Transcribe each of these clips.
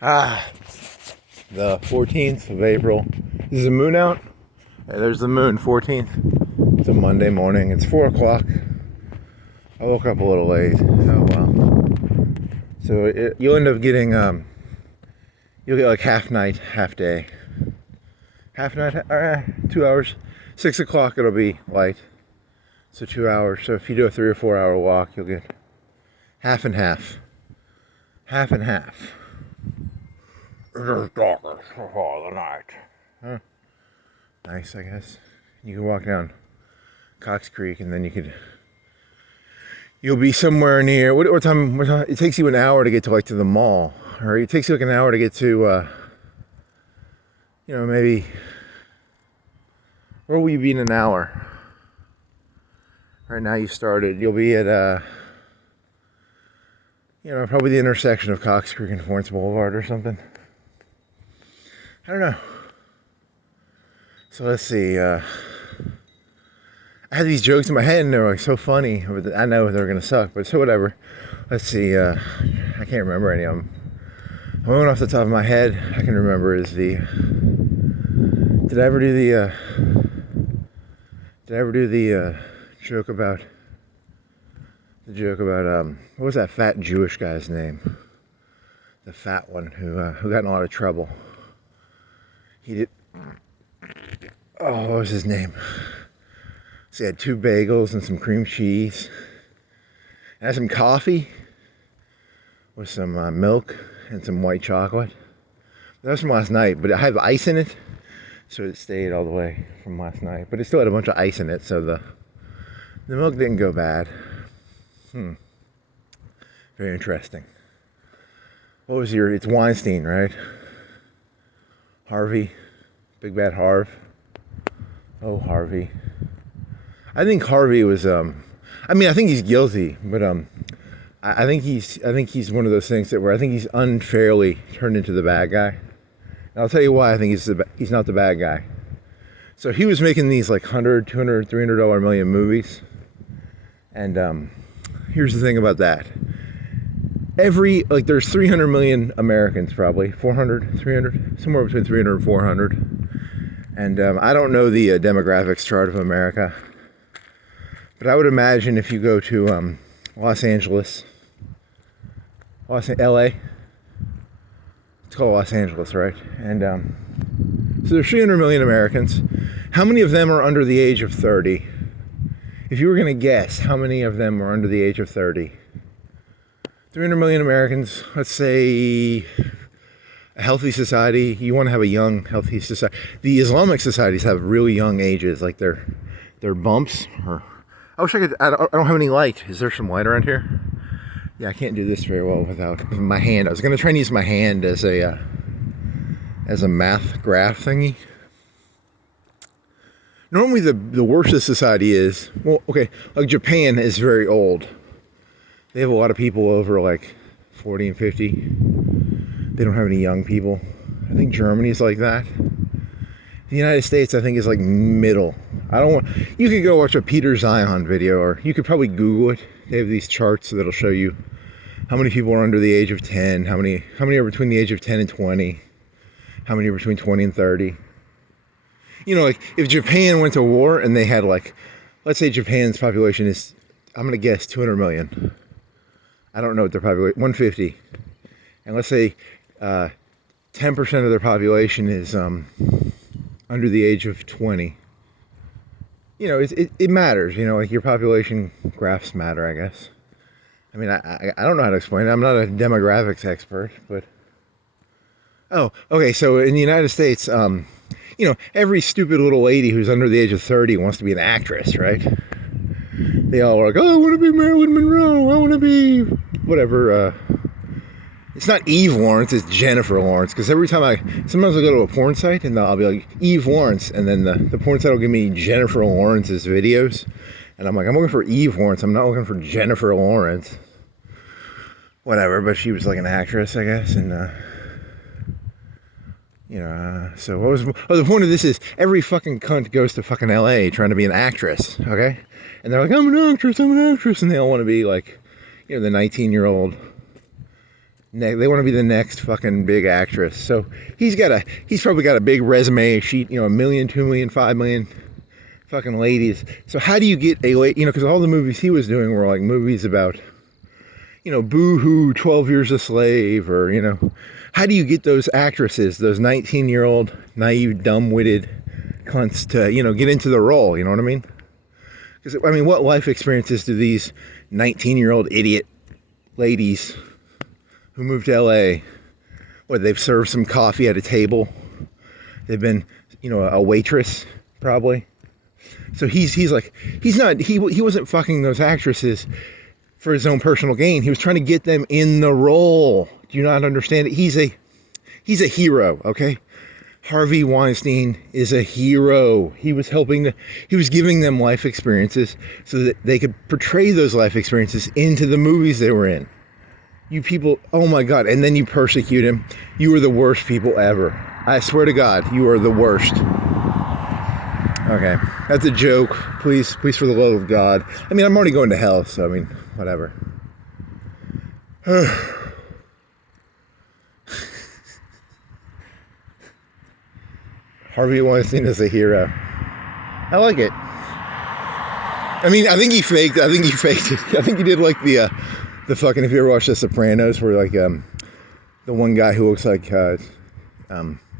The 14th of April. Is the moon out? Yeah, there's the moon, 14th. It's a Monday morning. It's 4 o'clock. I woke up a little late. Oh well. So you'll end up getting, you'll get like half night, half day. Half night, 2 hours. 6 o'clock it'll be light. So 2 hours. So if you do a 3 or 4 hour walk, you'll get half and half. Half and half. It is darkest of all the night. Huh. Nice, I guess. You can walk down Cox Creek and then you'll be somewhere near, what time, it takes you an hour to get to like to the mall. Or it takes you like an hour to get to, maybe, where will you be in an hour? Right now you started, you'll be at, probably the intersection of Cox Creek and Florence Boulevard or something. I don't know. So let's see. I had these jokes in my head and they were like so funny. I know they're gonna suck, but so whatever. Let's see. I can't remember any of them. The one off the top of my head I can remember is the. Did I ever do the joke about? The joke about what was that fat Jewish guy's name? The fat one who got in a lot of trouble. He did. Oh, what was his name? So he had 2 bagels and some cream cheese. And had some coffee with some milk and some white chocolate. That was from last night, but it had ice in it, so it stayed all the way from last night. But it still had a bunch of ice in it, so the milk didn't go bad. Very interesting. What was it's Weinstein, right? Harvey, Big Bad Harv. Oh, Harvey. I think Harvey was. I think he's guilty, but I think he's one of those things where I think he's unfairly turned into the bad guy. And I'll tell you why I think he's not the bad guy. So he was making these like $100, $200, $300 million movies, and here's the thing about that. There's 300 million Americans, probably 400, 300, somewhere between 300 and 400. And I don't know the demographics chart of America, but I would imagine if you go to Los Angeles, LA, it's called Los Angeles, right? And so there's 300 million Americans. How many of them are under the age of 30? If you were going to guess, how many of them are under the age of 30? 300 million Americans, let's say a healthy society, you want to have a young, healthy society. The Islamic societies have really young ages, like their bumps. I wish I could, I don't have any light. Is there some light around here? Yeah, I can't do this very well without my hand. I was going to try and use my hand as a math graph thingy. Normally the worse a society is, well, okay, like Japan is very old. They have a lot of people over like 40 and 50. They don't have any young people. I think Germany's like that. The United States, I think, is like middle. You could go watch a Peter Zion video, or you could probably Google it. They have these charts that'll show you how many people are under the age of 10, how many are between the age of 10 and 20, how many are between 20 and 30. Like if Japan went to war and they had let's say Japan's population is, I'm gonna guess 200 million. I don't know what their population, 150. And let's say 10% of their population is under the age of 20. It matters, like your population graphs matter, I guess. I mean, I don't know how to explain it. I'm not a demographics expert, but... Oh, okay, so in the United States, every stupid little lady who's under the age of 30 wants to be an actress, right? They all are like, oh, I want to be Marilyn Monroe, I want to be whatever, it's not Eve Lawrence, it's Jennifer Lawrence, because sometimes I'll go to a porn site and I'll be like, Eve Lawrence, and then the porn site will give me Jennifer Lawrence's videos, and I'm like, I'm looking for Eve Lawrence, I'm not looking for Jennifer Lawrence. Whatever, but she was like an actress, I guess, and so the point of this is every fucking cunt goes to fucking LA trying to be an actress, okay? And they're like, I'm an actress, and they all want to be like, the 19-year-old They want to be the next fucking big actress. So he's probably got a big resume sheet, 1 million, 2 million, 5 million fucking ladies. So how do you get because all the movies he was doing were like movies about, Boo-hoo, 12 Years a Slave, or, how do you get those actresses, those 19-year-old, naive, dumb-witted cunts to, get into the role, you know what I mean? Because, what life experiences do these 19-year-old idiot ladies who moved to LA, they've served some coffee at a table, they've been, a waitress, probably. So he wasn't fucking those actresses for his own personal gain. He was trying to get them in the role. Do you not understand it? He's a hero, okay? Harvey Weinstein is a hero. He was giving them life experiences so that they could portray those life experiences into the movies they were in. You people, oh my God, and then you persecute him. You are the worst people ever. I swear to God, you are the worst. Okay, that's a joke. Please, for the love of God. I'm already going to hell, so whatever. Harvey Weinstein is a hero. I like it. I think he faked it. I think he did like the fucking, if you ever watched The Sopranos, where like the one guy who looks like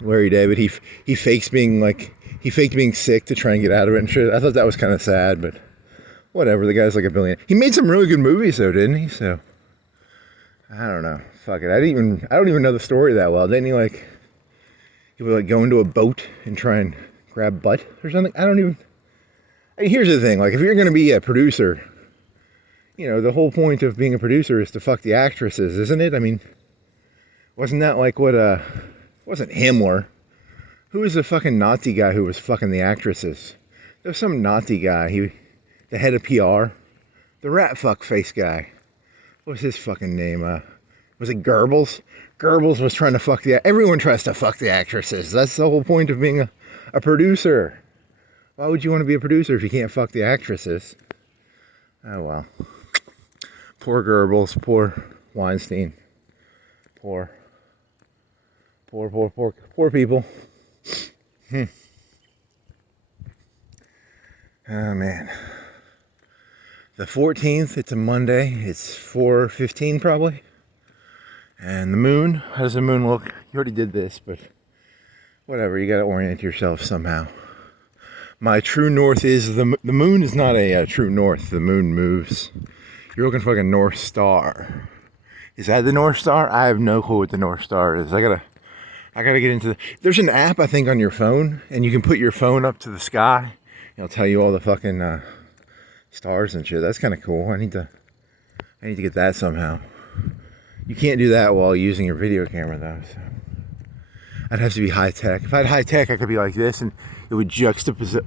Larry David, he faked being sick to try and get out of it and shit. I thought that was kind of sad, but whatever. The guy's like a billionaire. He made some really good movies though, didn't he? So I don't know. Fuck it. I don't even know the story that well. Didn't he he would go into a boat and try and grab butt or something? Here's the thing. If you're going to be a producer, the whole point of being a producer is to fuck the actresses, isn't it? Wasn't that like what, wasn't Himmler? Who was the fucking Nazi guy who was fucking the actresses? There was some Nazi guy, the head of PR, the rat fuck face guy. What was his fucking name? Was it Goebbels? Goebbels was trying to fuck everyone tries to fuck the actresses. That's the whole point of being a producer. Why would you want to be a producer if you can't fuck the actresses? Oh well. Poor Goebbels, poor Weinstein, poor people. Oh man. The 14th, it's a Monday. It's 4:15 probably. And the moon, how does the moon look? You already did this, but whatever, you gotta orient yourself somehow. My true north is, the moon is not a true north. The moon moves. You're looking for like a North Star. Is that the North Star? I have no clue what the North Star is. I gotta get into there's an app, I think, on your phone, and you can put your phone up to the sky. It'll tell you all the fucking stars and shit. That's kind of cool. I need to get that somehow. You can't do that while using your video camera though. So I'd have to be high tech. If I had high tech, I could be like this, and it would juxtapose it.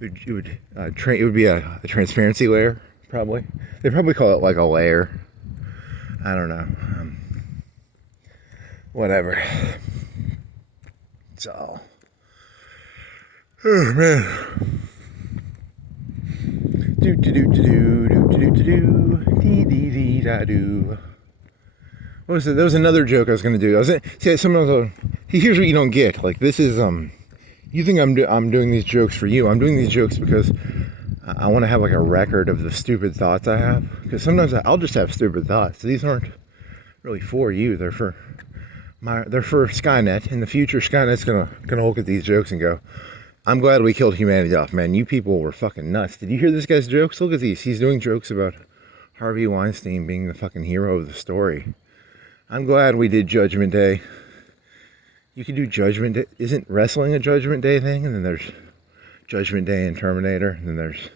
It would be a transparency layer, probably. They probably call it like a layer. I don't know. Whatever. So, oh man. Do do do do do do do do dee dee dee da do. What was it? There was another joke I was gonna do. Here's what you don't get. This is you think I'm doing these jokes for you. I'm doing these jokes because I want to have a record of the stupid thoughts I have. Because sometimes I'll just have stupid thoughts. These aren't really for you. They're for Skynet. In the future, Skynet's gonna look at these jokes and go, I'm glad we killed humanity off, man. You people were fucking nuts. Did you hear this guy's jokes? Look at these. He's doing jokes about Harvey Weinstein being the fucking hero of the story. I'm glad we did Judgment Day. You can do Judgment Day. Isn't wrestling a Judgment Day thing? And then there's Judgment Day and Terminator. And then there's...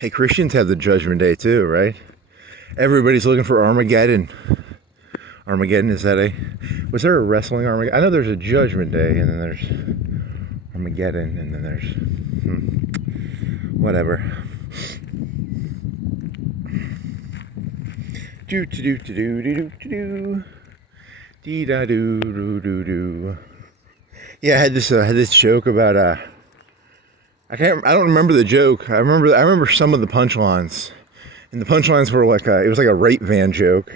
Hey, Christians have the Judgment Day too, right? Everybody's looking for Armageddon. Armageddon, is that was there a wrestling Armageddon? I know there's a Judgment Day, and then there's Armageddon, and then there's whatever. Do do do do do do do dee da do do do do. Yeah, I had this joke about I don't remember the joke. I remember some of the punchlines, And the punchlines were like, it was like a rape van joke.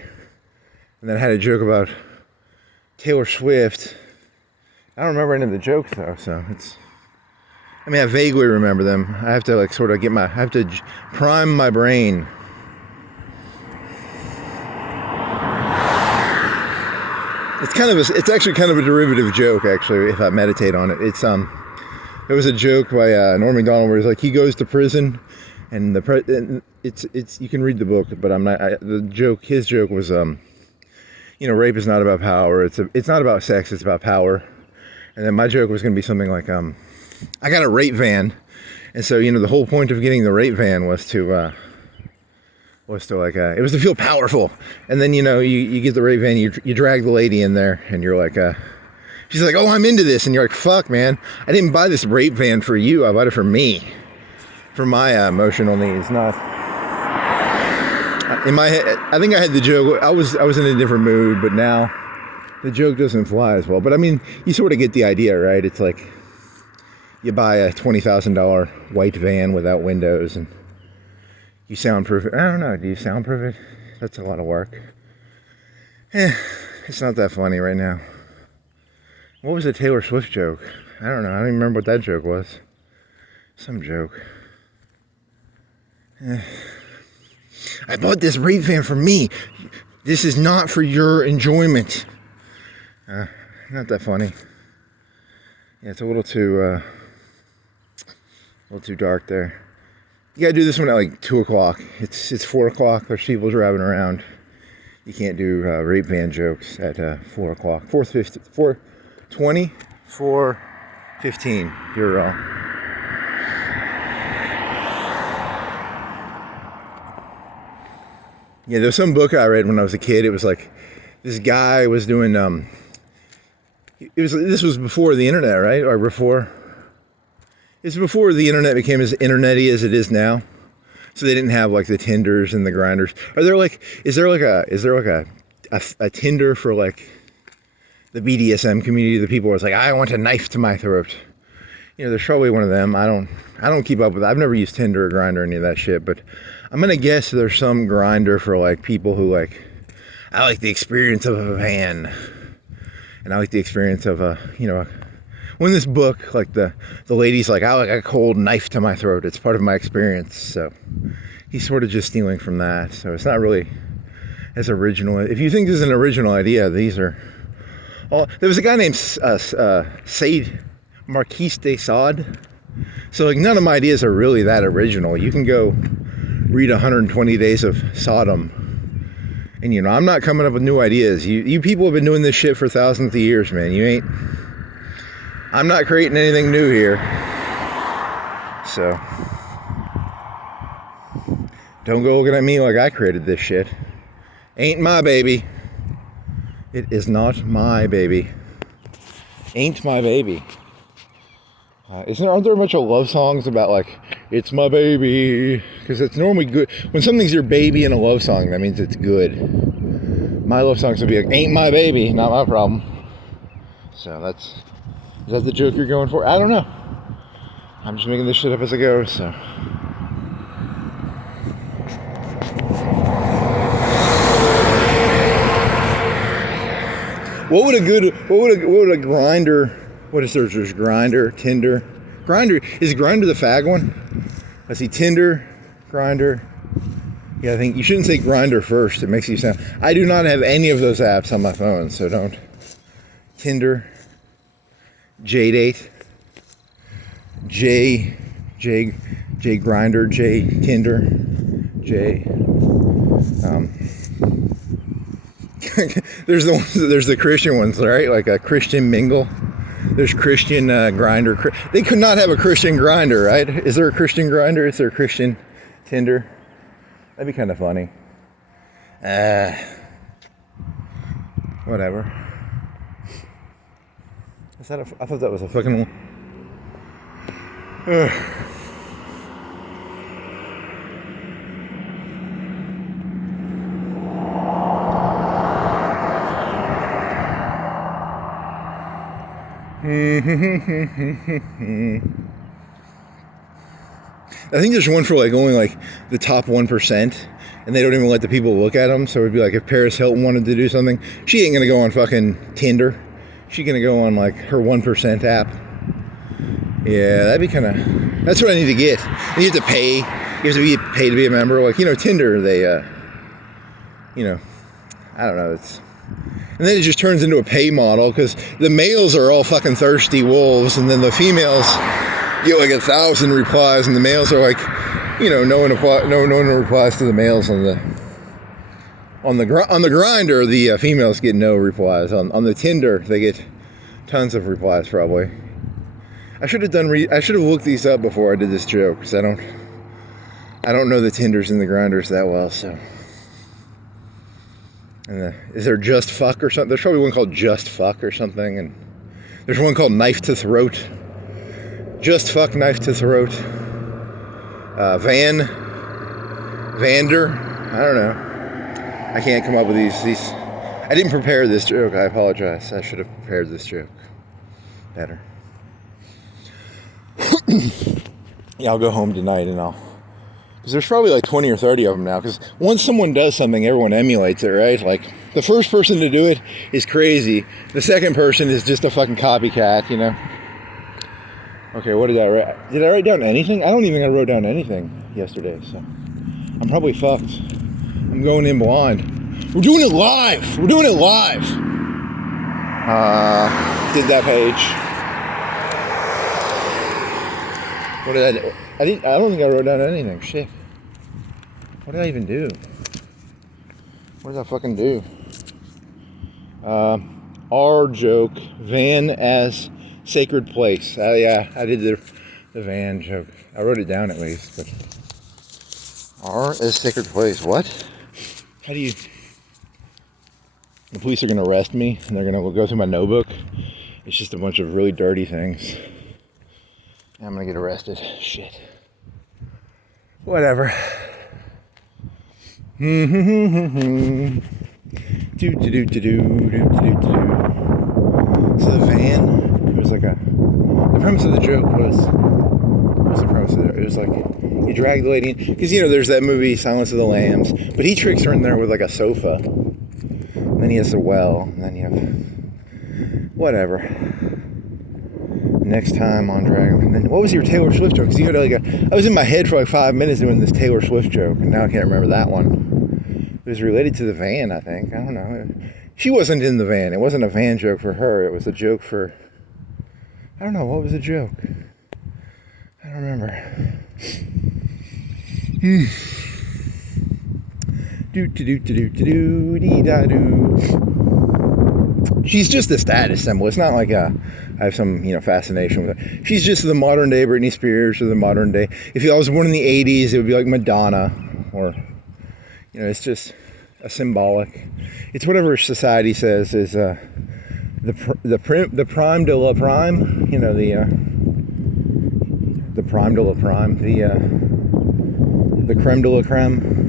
And then I had a joke about Taylor Swift. I don't remember any of the jokes though, so it's... I mean, I vaguely remember them. I have to like sort of I have to prime my brain. It's actually kind of a derivative joke, actually, if I meditate on it. It was a joke by Norm Macdonald where he's like, he goes to prison, and it's you can read the book, but his joke was, rape is not about power. It's not about sex. It's about power. And then my joke was going to be something like, I got a rape van, and so the whole point of getting the rape van was to feel powerful. And then you get the rape van, you drag the lady in there, and you're like, she's like, oh, I'm into this, and you're like, fuck, man, I didn't buy this rape van for you. I bought it for me, for my emotional needs. Not in my head. I think I had the joke. I was in a different mood, but now the joke doesn't fly as well. But I mean, you sort of get the idea, right? It's like you buy a $20,000 white van without windows, and you soundproof it. I don't know. Do you soundproof it? That's a lot of work. It's not that funny right now. What was the Taylor Swift joke? I don't know. I don't even remember what that joke was. Some joke. I bought this rape van for me. This is not for your enjoyment. Not that funny. Yeah, it's a little too dark there. You gotta do this one at like 2 o'clock. It's 4 o'clock. There's people driving around. You can't do rape van jokes at 4 o'clock. 4:20, 4:15. You're wrong. Yeah, there was some book I read when I was a kid. It was like this guy was doing. This was before the internet, right? Or before. It's before the internet became as internety as it is now. So they didn't have like the Tinders and the Grinders. Is there like a Tinder for like the BDSM community? The people where it's like, I want a knife to my throat. There's probably one of them. I don't keep up with it. I've never used Tinder or Grindr or any of that shit, but I'm gonna guess there's some Grindr for like people who like, I like the experience of a van, and I like the experience of when this book, like the lady's like, I like a cold knife to my throat. It's part of my experience. So he's sort of just stealing from that. So it's not really as original. If you think this is an original idea, these are all. There was a guy named Said Marquis de Sade. So like none of my ideas are really that original. You can go read 120 Days of Sodom. And I'm not coming up with new ideas. You people have been doing this shit for thousands of years, man. I'm not creating anything new here. So don't go looking at me like I created this shit. Ain't my baby. It is not my baby. Ain't my baby. Aren't there a bunch of love songs about like, it's my baby? Because it's normally good. When something's your baby in a love song, that means it's good. My love songs would be like, ain't my baby, not my problem. So is that the joke you're going for? I don't know. I'm just making this shit up as I go, so. What would a Grindr, what is there? There's Grindr, Tinder. Is Grindr the fag one? I see Tinder, Grindr. Yeah, I think you shouldn't say Grindr first. It makes you sound, I do not have any of those apps on my phone, so don't. Tinder, J-Date, J Grindr, J Tinder, J. There's the Christian ones, right? Like a Christian Mingle. There's Christian Grindr. They could not have a Christian Grindr, right? Is there a Christian Grindr? Is there a Christian Tinder? That'd be kind of funny. Whatever. I thought that was a fucking one. I think there's one for like only like the top 1%. and they don't even let the people look at them. So it'd be like if Paris Hilton wanted to do something, she ain't gonna go on fucking Tinder. She's gonna go on like her 1% app. Yeah, that'd be kind of. That's what I need to get. You have to pay. You have to be paid to be a member. Like, you know, Tinder. They, you know, I don't know. It's. And then it just turns into a pay model because the males are all fucking thirsty wolves, and then the females get like 1,000 replies, and the males are like, you know, no one replies to the males on the grinder. The females get no replies. On the Tinder, they get tons of replies probably. I should have looked these up before I did this joke because I don't know the Tinders and the grinders that well. So. And is there Just Fuck or something? There's probably one called Just Fuck or something, and there's one called Knife to Throat. Just Fuck, Knife to Throat. Vander. I don't know. I can't come up with these. I didn't prepare this joke. I apologize. I should have prepared this joke better. Yeah, I'll go home tonight and because there's probably like 20 or 30 of them now. Because once someone does something, everyone emulates it, right? Like, the first person to do it is crazy. The second person is just a fucking copycat, you know? Okay, what did I write? Did I write down anything? I don't even think I wrote down anything yesterday, so I'm probably fucked. I'm going in blind. We're doing it live! Did that page. What did I do? I don't think I wrote down anything. Shit. What did I even do? What did I fucking do? R joke. Van as sacred place. Yeah, I did the van joke. I wrote it down at least. But R as sacred place. What? How do you... The police are going to arrest me and they're going to go through my notebook. It's just a bunch of really dirty things. I'm gonna get arrested. Shit. Whatever. So the van, it was like the premise of the joke was, what was the premise of it? It was like, you drag the lady in, because, you know, there's that movie, Silence of the Lambs, but he tricks her in there with like a sofa, and then he has a well, and then you have, whatever. Next time on Dragon. And then what was your Taylor Swift joke? Because you had like I was in my head for like 5 minutes doing this Taylor Swift joke, and now I can't remember that one. It was related to the van, I think. I don't know. She wasn't in the van. It wasn't a van joke for her. It was a joke for... I don't know. What was the joke? I don't remember. She's just a status symbol. It's not like I have some, you know, fascination with her. She's just the modern day Britney Spears, or the modern day. If I was born in the 80s, it would be like Madonna, or, you know, it's just a symbolic. It's whatever society says is the prime de la prime. You know, the prime de la prime, the creme de la creme.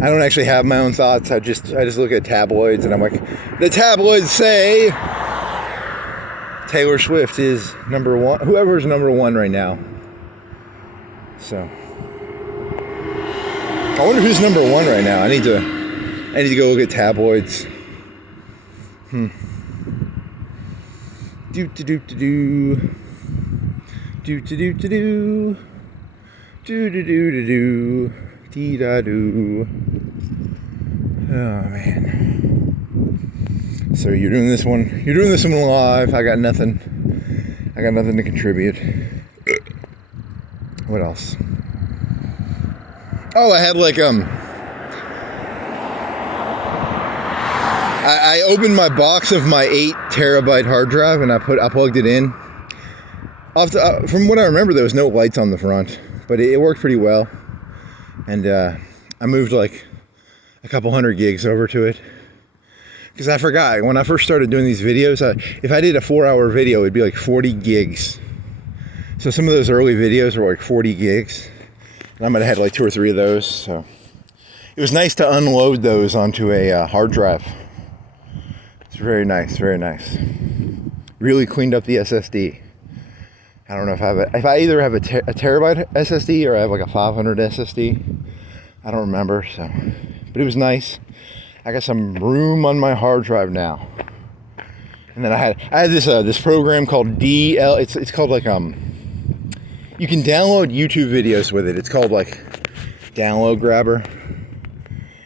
I don't actually have my own thoughts. I just look at tabloids and I'm like, the tabloids say Taylor Swift is number one. Whoever's number one right now. So I wonder who's number one right now. I need to go look at tabloids. Oh man. So you're doing this one live. I got nothing to contribute. What else? Oh, I had like I opened my box of my 8 terabyte hard drive and I plugged it in. From what I remember, there was no lights on the front, but it worked pretty well. And I moved like a couple hundred gigs over to it. Because I forgot, when I first started doing these videos, if I did a 4-hour video, it'd be like 40 gigs. So some of those early videos were like 40 gigs. And I might have had like 2 or 3 of those. So it was nice to unload those onto a hard drive. It's very nice, very nice. Really cleaned up the SSD. I don't know if I either have a terabyte SSD or I have like a 500 SSD. I don't remember, so, but it was nice. I got some room on my hard drive now. And then I had this program called DL. It's called like you can download YouTube videos with it. It's called like Download Grabber.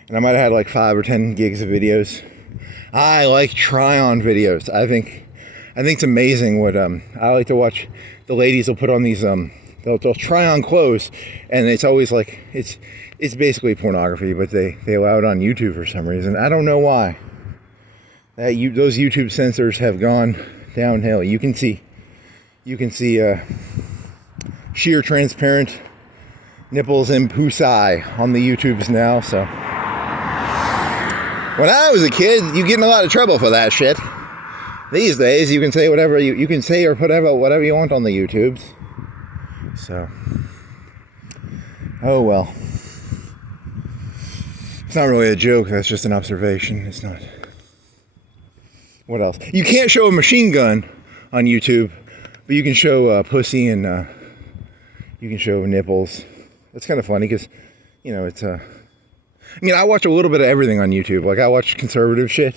And I might have had like 5 or 10 gigs of videos. I like try-on videos. I think it's amazing what I like to watch. The ladies will put on these they'll try on clothes, and it's always like it's basically pornography, but they allow it on YouTube for some reason. I don't know why. Those YouTube censors have gone downhill. You can see sheer transparent nipples and pussy on the YouTubes now. So when I was a kid, you get in a lot of trouble for that shit. These days, you can say whatever you can say or put whatever you want on the YouTubes. So, oh well. It's not really a joke. That's just an observation. It's not. What else? You can't show a machine gun on YouTube, but you can show pussy and you can show nipples. That's kind of funny because, you know, it's I mean, I watch a little bit of everything on YouTube. Like, I watch conservative shit.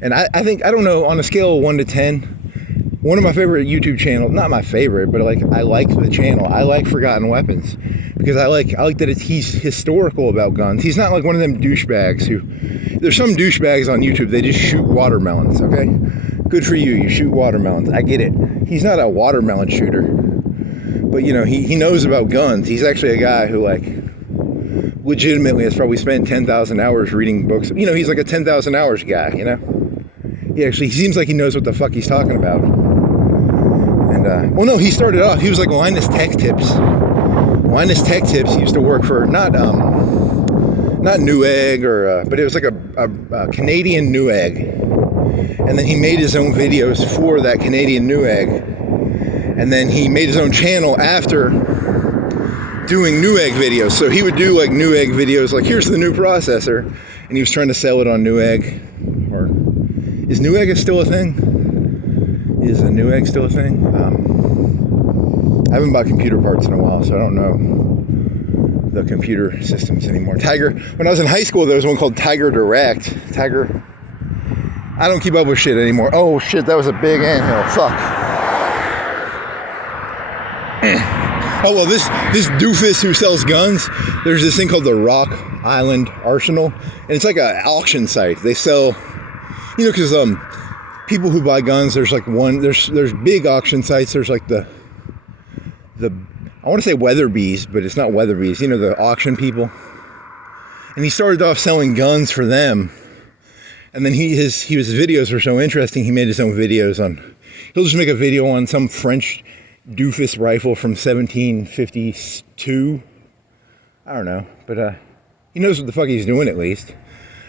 And I think, I don't know, on a scale of 1 to 10, one of my favorite YouTube channels, not my favorite, but like, I like the channel. I like Forgotten Weapons. Because I like that he's historical about guns. He's not like one of them douchebags who, there's some douchebags on YouTube, they just shoot watermelons, okay? Good for you, you shoot watermelons. I get it. He's not a watermelon shooter. But, you know, he knows about guns. He's actually a guy who, like, legitimately has probably spent 10,000 hours reading books. You know, he's like a 10,000 hours guy, you know? He seems like he knows what the fuck he's talking about. And, well, no, he started off, he was like Linus Tech Tips. Linus Tech Tips used to work for, not Newegg, or, but it was like a Canadian Newegg. And then he made his own videos for that Canadian Newegg. And then he made his own channel after doing Newegg videos. So he would do like Newegg videos, like, here's the new processor, and he was trying to sell it on Newegg. Or is Newegg still a thing? Is a Newegg still a thing? I haven't bought computer parts in a while, so I don't know the computer systems anymore. Tiger, when I was in high school, there was one called Tiger Direct. Tiger, I don't keep up with shit anymore. Oh shit, that was a big anthill. Fuck. Oh, well, this doofus who sells guns, there's this thing called the Rock Island Arsenal, and it's like an auction site. They sell, you know, because people who buy guns, there's like there's big auction sites. There's like the I want to say Weatherby's, but it's not Weatherby's. You know, the auction people. And he started off selling guns for them, and then his videos were so interesting. He made his own videos on. He'll just make a video on some French doofus rifle from 1752. I don't know, but he knows what the fuck he's doing at least.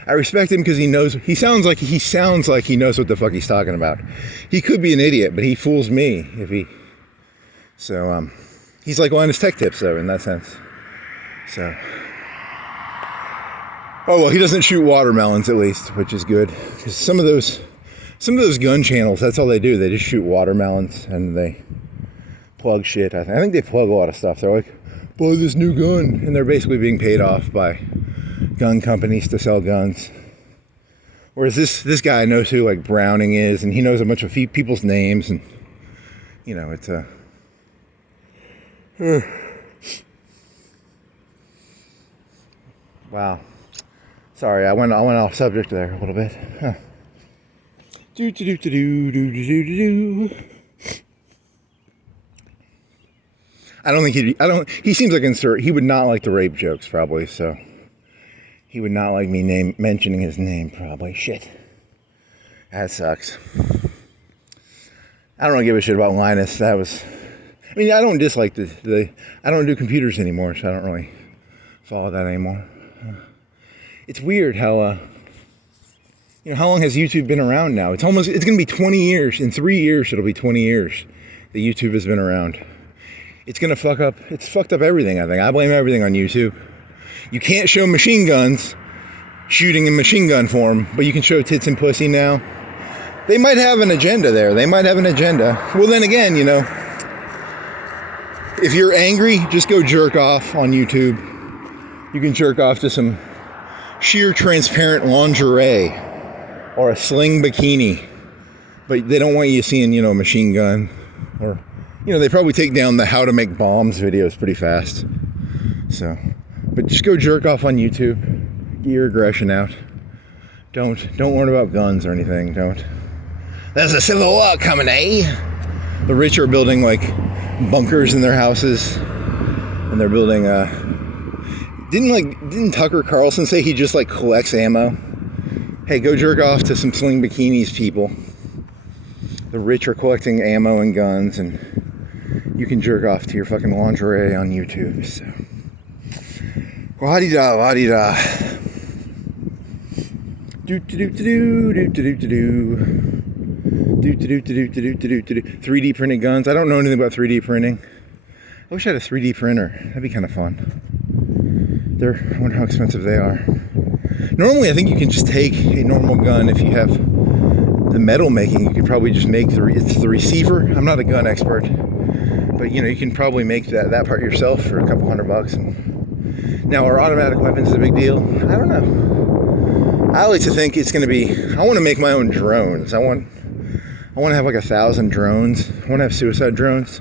I respect him because he sounds like he knows what the fuck he's talking about. He could be an idiot, but he fools me if he. So he's like Linus Tech Tips though, in that sense. So. Oh well, he doesn't shoot watermelons at least, which is good. Because some of those gun channels, that's all they do. They just shoot watermelons and they plug shit. I think they plug a lot of stuff. They're like, buy this new gun, and they're basically being paid off by gun companies to sell guns. Whereas this guy knows who like Browning is, and he knows a bunch of people's names, and you know, it's a. Wow. Sorry, I went off subject there a little bit. Huh. He seems like he would not like the rape jokes probably, so he would not like me mentioning his name probably. Shit. That sucks. I don't really give a shit about Linus. I mean, I don't dislike I don't do computers anymore, so I don't really follow that anymore. It's weird how, how long has YouTube been around now? It's going to be 20 years. In 3 years, it'll be 20 years that YouTube has been around. It's fucked up everything, I think. I blame everything on YouTube. You can't show machine guns shooting in machine gun form, but you can show tits and pussy now. They might have an agenda there. Well, then again, if you're angry, just go jerk off on YouTube. You can jerk off to some sheer transparent lingerie or a sling bikini, but they don't want you seeing, a machine gun, or, they probably take down the how to make bombs videos pretty fast. So, but just go jerk off on YouTube, get your aggression out. Don't learn about guns or anything, don't. There's a civil war coming, eh? The rich are building like bunkers in their houses, and they're building didn't Tucker Carlson say he just like collects ammo? Hey, go jerk off to some sling bikinis, people. The rich are collecting ammo and guns, and you can jerk off to your fucking lingerie on YouTube. So, la-di-da, la-di-da. Do-do-do-do-do-do-do-do-do. 3D printed guns. I don't know anything about 3D printing. I wish I had a 3D printer. That'd be kind of fun. I wonder how expensive they are. Normally, I think you can just take a normal gun. If you have the metal making, you could probably just make it's the receiver. I'm not a gun expert, but you can probably make that part yourself for a couple $100. And now, are automatic weapons a big deal? I don't know. I like to think it's going to be. I want to make my own drones. I want to have like 1,000 drones. I want to have suicide drones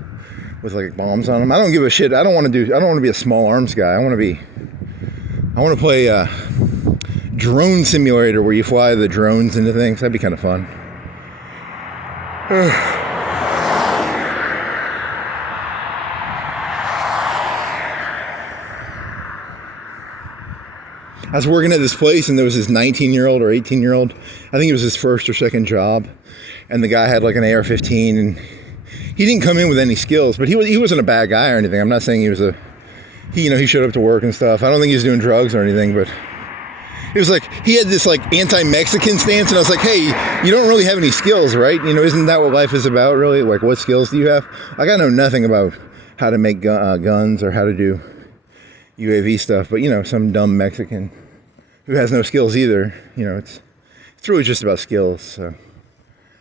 with like bombs on them. I don't give a shit. I don't want to be a small arms guy. I want to play a drone simulator where you fly the drones into things. That'd be kind of fun. I was working at this place, and there was this 19-year-old or 18-year-old. I think it was his first or second job. And the guy had like an AR-15, and he didn't come in with any skills, but he wasn't a bad guy or anything. I'm not saying he was he showed up to work and stuff. I don't think he was doing drugs or anything, but it was like, he had this like anti-Mexican stance, and I was like, hey, you don't really have any skills, right? Isn't that what life is about, really? Like, what skills do you have? Like, I know nothing about how to make guns or how to do UAV stuff, but some dumb Mexican who has no skills either, it's really just about skills. So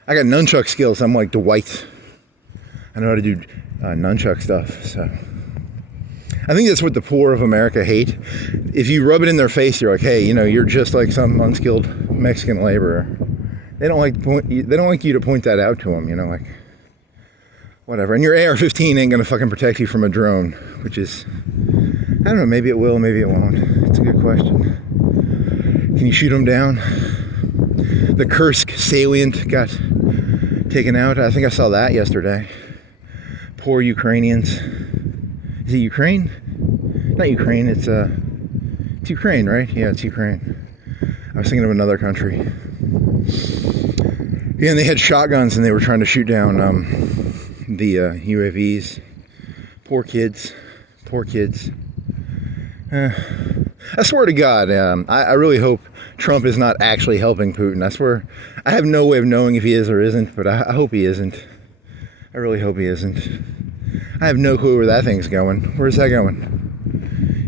I got nunchuck skills. I'm like Dwight. I know how to do nunchuck stuff. So I think that's what the poor of America hate. If you rub it in their face, you're like, hey, you're just like some unskilled Mexican laborer. They don't like you to point that out to them. Like, whatever. And your AR-15 ain't gonna fucking protect you from a drone, which is, I don't know. Maybe it will. Maybe it won't. It's a good question. Can you shoot them down? The Kursk salient got taken out. I think I saw that yesterday. Poor Ukrainians. Is it Ukraine? Not Ukraine, it's Ukraine, right? Yeah, it's Ukraine. I was thinking of another country. Yeah, and they had shotguns, and they were trying to shoot down the UAVs. Poor kids. I swear to God, I really hope Trump is not actually helping Putin. I swear, I have no way of knowing if he is or isn't, but I hope he isn't. I really hope he isn't. I have no clue where that thing's going. Where's that going?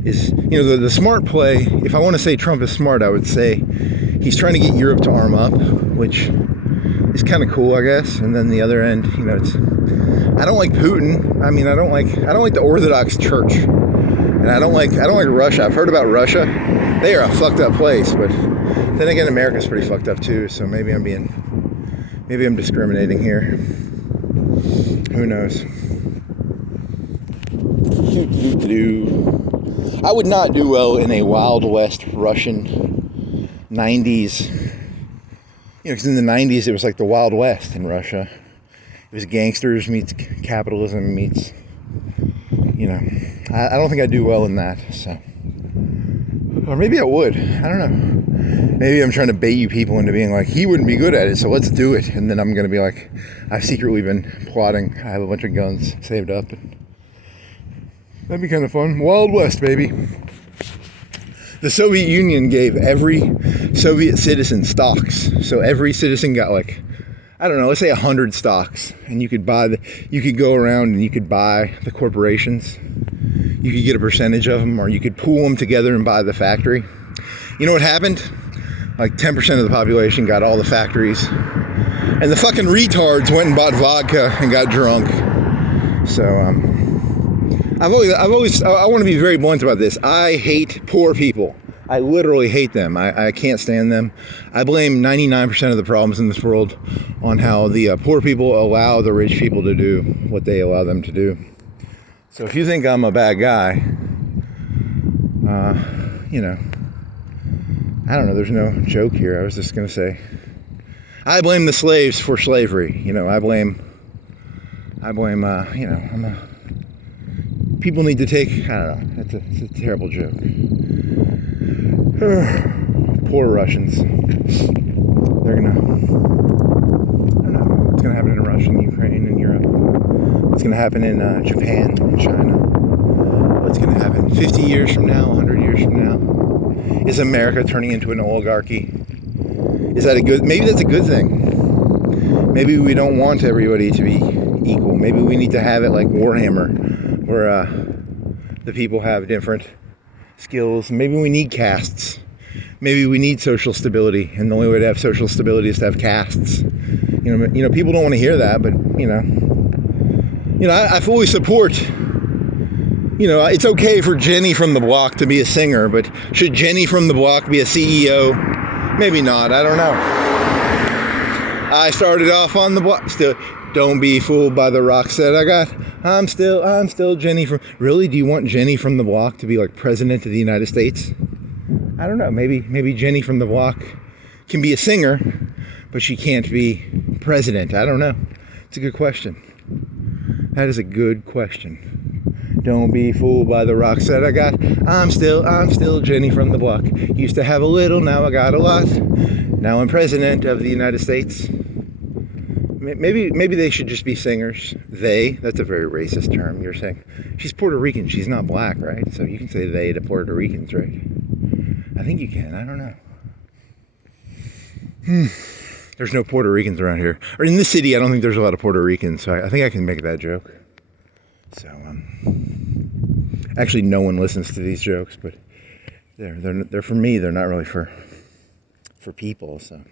The smart play, if I want to say Trump is smart, I would say he's trying to get Europe to arm up, which is kind of cool, I guess. And then the other end, I don't like Putin. I mean, I don't like the Orthodox Church. And I don't like Russia. I've heard about Russia. They are a fucked up place, but then again, America's pretty fucked up too. So maybe I'm discriminating here. Who knows? I would not do well in a Wild West Russian 90s. Because in the 90s it was like the Wild West in Russia. It was gangsters meets capitalism meets, I don't think I'd do well in that, so. Or maybe I would. I don't know. Maybe I'm trying to bait you people into being like, he wouldn't be good at it, so let's do it. And then I'm going to be like, I've secretly been plotting. I have a bunch of guns saved up. That'd be kind of fun. Wild West, baby. The Soviet Union gave every Soviet citizen stocks. So every citizen got like, I don't know, let's say 100 stocks. And you could go around and you could buy the corporations. You could get a percentage of them, or you could pool them together and buy the factory. You know what happened? Like 10% of the population got all the factories. And the fucking retards went and bought vodka and got drunk. So, I want to be very blunt about this. I hate poor people. I literally hate them. I can't stand them. I blame 99% of the problems in this world on how the poor people allow the rich people to do what they allow them to do. So if you think I'm a bad guy, I don't know, there's no joke here. I was just going to say, I blame the slaves for slavery. I blame, people need to take, I don't know, it's a terrible joke. Poor Russians. They're gonna, I don't know, what's gonna happen in Russia, and Ukraine, and Europe. What's gonna happen in Japan and China. What's gonna happen 50 years from now, 100 years from now. Is America turning into an oligarchy? Is that maybe that's a good thing. Maybe we don't want everybody to be equal. Maybe we need to have it like Warhammer, where the people have different skills. Maybe we need castes. Maybe we need social stability, and the only way to have social stability is to have castes. People don't want to hear that, but I fully support. It's okay for Jenny from the block to be a singer, but should Jenny from the block be a CEO? Maybe not. I don't know. I started off on the block. Still, don't be fooled by the rocks that I got. I'm still Jenny from. Really? Do you want Jenny from the block to be like president of the United States? I don't know. Maybe Jenny from the block can be a singer, but she can't be president. I don't know. It's a good question. That is a good question. Don't be fooled by the rocks that I got. I'm still Jenny from the block. Used to have a little, now I got a lot. Now I'm president of the United States. Maybe they should just be singers. That's a very racist term. You're saying she's Puerto Rican, she's not black, right? So you can say they to Puerto Ricans, right? I think you can. I don't know. There's no Puerto Ricans around here. Or in this city, I don't think there's a lot of Puerto Ricans, so I think I can make that joke. So, actually, no one listens to these jokes, but they're for me. They're not really for people. So,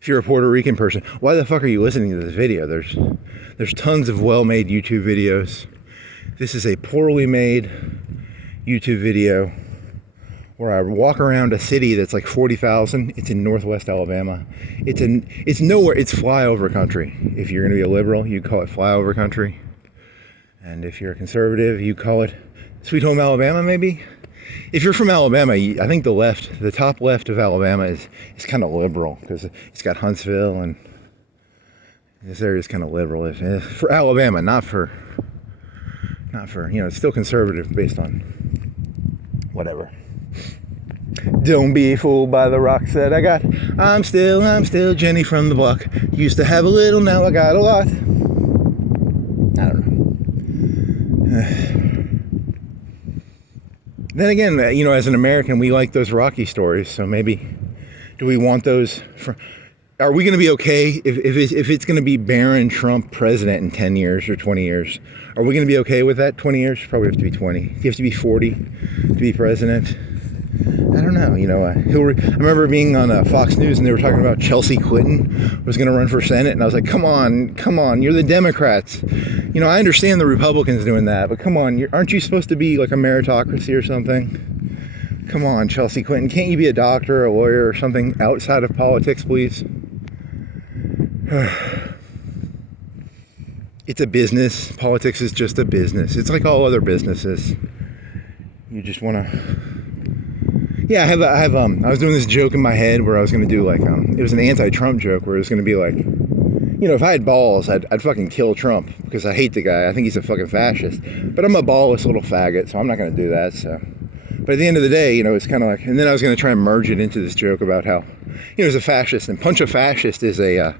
if you're a Puerto Rican person, why the fuck are you listening to this video? There's tons of well-made YouTube videos. This is a poorly made YouTube video where I walk around a city that's like 40,000. It's in Northwest Alabama. It's nowhere. It's flyover country. If you're going to be a liberal, you call it flyover country. And if you're a conservative, you call it Sweet Home Alabama, maybe? If you're from Alabama, I think the top left of Alabama is kind of liberal, because it's got Huntsville, and this area is kind of liberal. For Alabama, not for, it's still conservative based on whatever. Don't be fooled by the rocks that I got. I'm still Jenny from the block. Used to have a little, now I got a lot. I don't know. Then again, as an American, we like those Rocky stories. So maybe, do we want those? Are we going to be okay if it's going to be Barron Trump president in 10 years or 20 years? Are we going to be okay with that? 20 years? Probably have to be 20. You have to be 40 to be president. I don't know. Hillary. I remember being on Fox News, and they were talking about Chelsea Clinton was going to run for Senate, and I was like, come on, you're the Democrats. I understand the Republicans doing that, but come on, aren't you supposed to be like a meritocracy or something? Come on, Chelsea Clinton, can't you be a doctor, a lawyer, or something outside of politics, please? It's a business. Politics is just a business. It's like all other businesses. You just want to. Yeah, I was doing this joke in my head where I was going to do it was an anti-Trump joke where it was going to be like, if I had balls, I'd fucking kill Trump because I hate the guy. I think he's a fucking fascist. But I'm a ballless little faggot, so I'm not going to do that. So, but at the end of the day, it's kind of like, and then I was going to try and merge it into this joke about how, as a fascist, and punch a fascist is a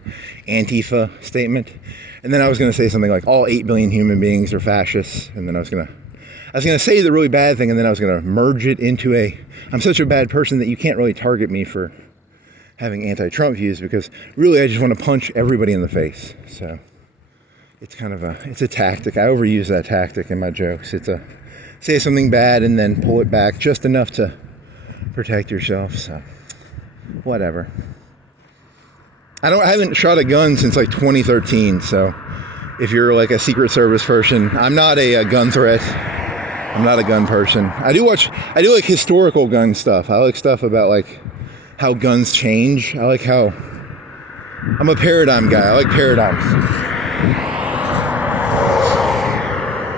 Antifa statement. And then I was going to say something like, all 8 billion human beings are fascists. And then I was going to say the really bad thing, and then I was going to merge it into I'm such a bad person that you can't really target me for having anti-Trump views, because really I just want to punch everybody in the face. So it's kind of it's a tactic. I overuse that tactic in my jokes. It's say something bad and then pull it back just enough to protect yourself. So whatever. I haven't shot a gun since like 2013. So if you're like a Secret Service person, I'm not a gun threat. I'm not a gun person. I do like historical gun stuff. I like stuff about like how guns change. I like how, I'm a paradigm guy. I like paradigms.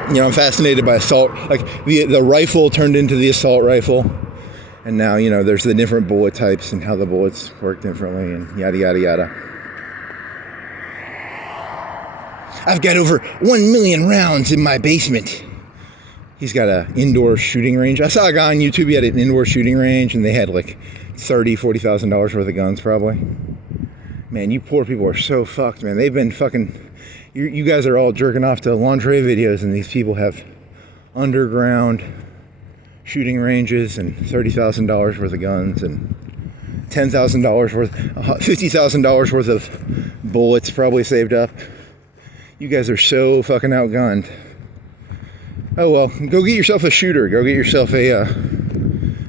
You know, I'm fascinated by assault, like the rifle turned into the assault rifle. And now, you know, there's the different bullet types and how the bullets work differently and yada, yada, yada. I've got over 1 million rounds in my basement. He's got an indoor shooting range. I saw a guy on YouTube, he had an indoor shooting range and they had like $40,000 worth of guns probably. Man, you poor people are so fucked, man. They've been fucking, you guys are all jerking off to lingerie videos and these people have underground shooting ranges and $30,000 worth of guns and $10,000 worth, $50,000 worth of bullets probably saved up. You guys are so fucking outgunned. Oh well, go get yourself a shooter. Go get yourself a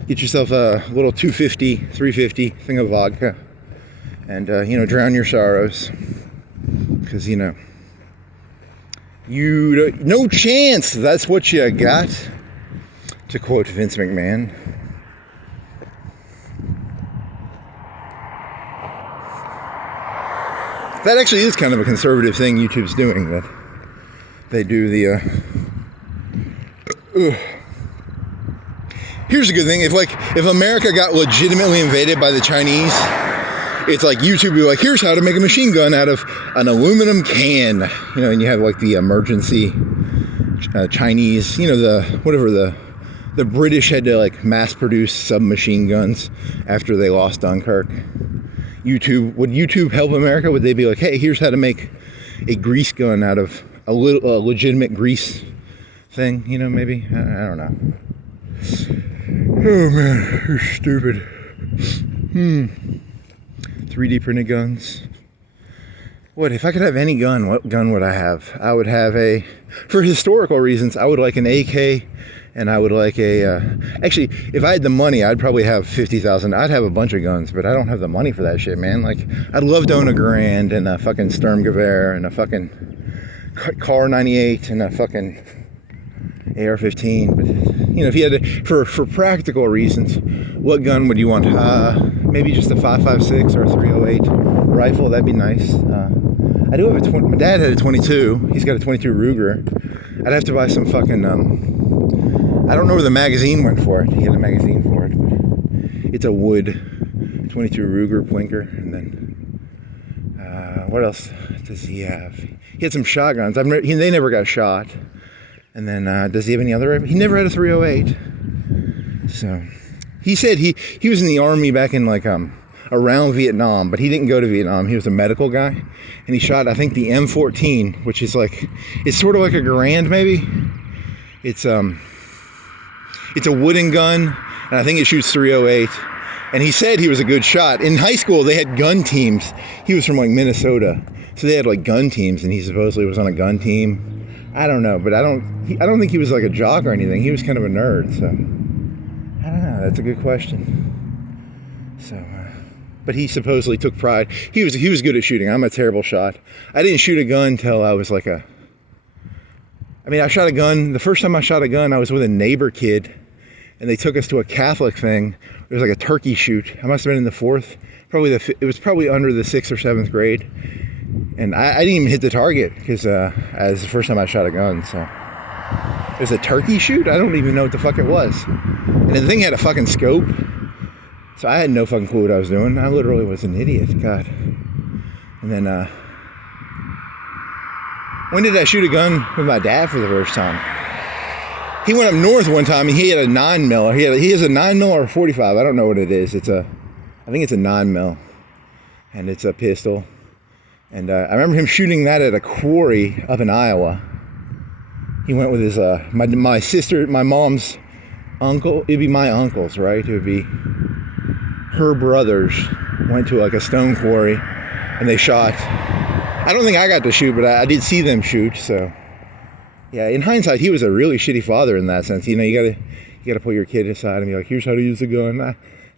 little 250, 350 thing of vodka, and you know, drown your sorrows. Because you know, no chance. That's what you got. To quote Vince McMahon. That actually is kind of a conservative thing YouTube's doing, that they do the here's a good thing, if America got legitimately invaded by the Chinese, it's like YouTube would be like, here's how to make a machine gun out of an aluminum can, you know, and you have like the emergency Chinese, you know, the British had to like mass produce submachine guns after they lost Dunkirk. Would YouTube help America? Would they be like, hey, here's how to make a grease gun out of a legitimate grease thing? You know, maybe? I don't know. Oh man, you're stupid. 3D printed guns. What, if I could have any gun, what gun would I have? I would have for historical reasons, I would like an AK. And I would like actually, if I had the money, I'd probably have 50,000. I'd have a bunch of guns, but I don't have the money for that shit, man. Like, I'd love to own a Garand and a fucking Sturmgewehr and a fucking Car 98 and a fucking AR-15. But, you know, if you had to, for practical reasons, what gun would you want? Maybe just a 5.56 or a 308 rifle. That'd be nice. I do have my dad had a 22. He's got a 22 Ruger. I'd have to buy some fucking, I don't know where the magazine went for it. He had a magazine for it. It's a wood 22 Ruger Plinker. And then, what else does he have? He had some shotguns. They never got shot. And then, does he have any other? He never had a 308. So, he said he was in the army back in like, around Vietnam, but he didn't go to Vietnam. He was a medical guy. And he shot, I think, the M14, which is like, it's sort of like a Garand maybe. It's a wooden gun, and I think it shoots 308. And he said he was a good shot. In high school, they had gun teams. He was from like Minnesota, so they had like gun teams, and he supposedly was on a gun team. I don't know, but I don't think he was like a jock or anything. He was kind of a nerd, so I don't know. That's a good question. So, but he supposedly took pride. He was good at shooting. I'm a terrible shot. I didn't shoot a gun till I was like I shot a gun. The first time I shot a gun, I was with a neighbor kid. And they took us to a Catholic thing. It was like a turkey shoot. I must have been in the fourth. It was probably under the 6th or 7th grade. And I didn't even hit the target because it was the first time I shot a gun. So it was a turkey shoot? I don't even know what the fuck it was. And the thing had a fucking scope. So I had no fucking clue what I was doing. I literally was an idiot. God. And then, when did I shoot a gun with my dad for the first time? He went up north one time and he had a 9mm. He has a 9mm or a 45. I don't know what it is. I think it's a 9mm. And it's a pistol. And I remember him shooting that at a quarry up in Iowa. He went with his, my sister, my mom's uncle. It'd be my uncles, right? It would be her brothers went to like a stone quarry and they shot. I don't think I got to shoot, but I did see them shoot, so. Yeah, in hindsight, he was a really shitty father in that sense. You know, you gotta put your kid aside and be like, here's how to use the gun. I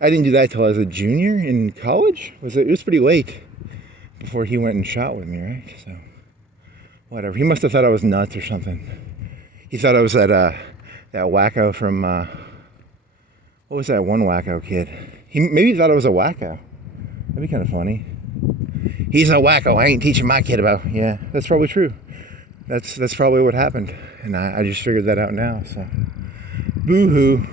didn't do that till I was a junior in college. It was pretty late before he went and shot with me, right? So, whatever. He must have thought I was nuts or something. He thought I was that that wacko from, what was that one wacko kid? He maybe thought it was a wacko. That'd be kind of funny. He's a wacko. I ain't teaching my kid about. Yeah, that's probably true. That's probably what happened, and I just figured that out now. So, boo-hoo.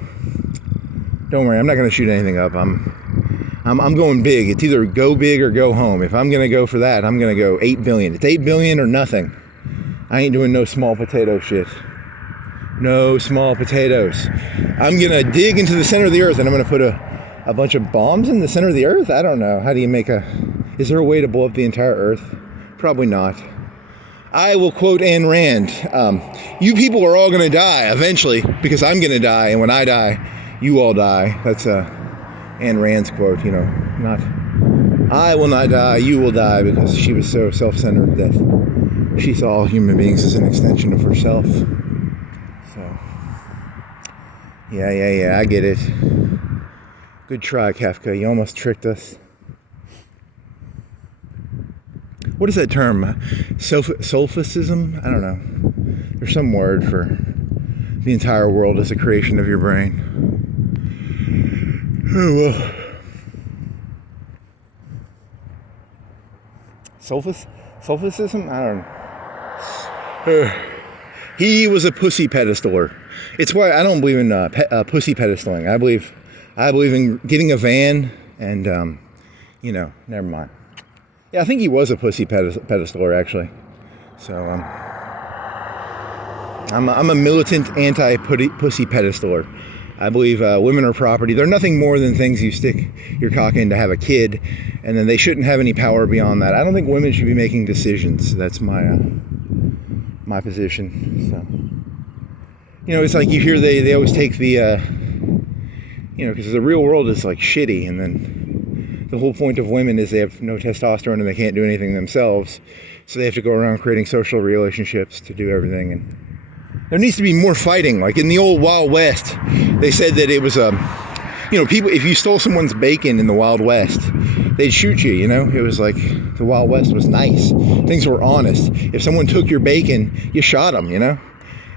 Don't worry, I'm not gonna shoot anything up. I'm going big. It's either go big or go home. If I'm gonna go for that, I'm gonna go 8 billion. It's 8 billion or nothing. I ain't doing no small potato shit. No small potatoes. I'm gonna dig into the center of the earth, and I'm gonna put a bunch of bombs in the center of the earth. I don't know. How do you make is there a way to blow up the entire earth? Probably not. I will quote Ayn Rand. You people are all gonna die eventually, because I'm gonna die, and when I die, you all die. That's Ayn Rand's quote, you know, not I will not die, you will die, because she was so self-centered that she saw all human beings as an extension of herself. So, yeah, I get it. Good try, Kafka. You almost tricked us. What is that term? Solipsism? I don't know. There's some word for the entire world as a creation of your brain. Oh, well. Solipsism? I don't know. He was a pussy pedestaler. It's why I don't believe in pussy pedestaling. I believe in getting a van and, never mind. Yeah, I think he was a pussy pedestaler, actually. So, I'm a militant anti-pussy pedestaler. I believe women are property. They're nothing more than things you stick your cock in to have a kid, and then they shouldn't have any power beyond that. I don't think women should be making decisions. That's my position. So, it's like you hear they always take the, because the real world is like shitty, and then the whole point of women is they have no testosterone and they can't do anything themselves, so they have to go around creating social relationships to do everything. And there needs to be more fighting. Like in the old Wild West, they said that it was people, if you stole someone's bacon in the Wild West, they'd shoot you. It was like the Wild West was nice. Things were honest. If someone took your bacon, you shot them.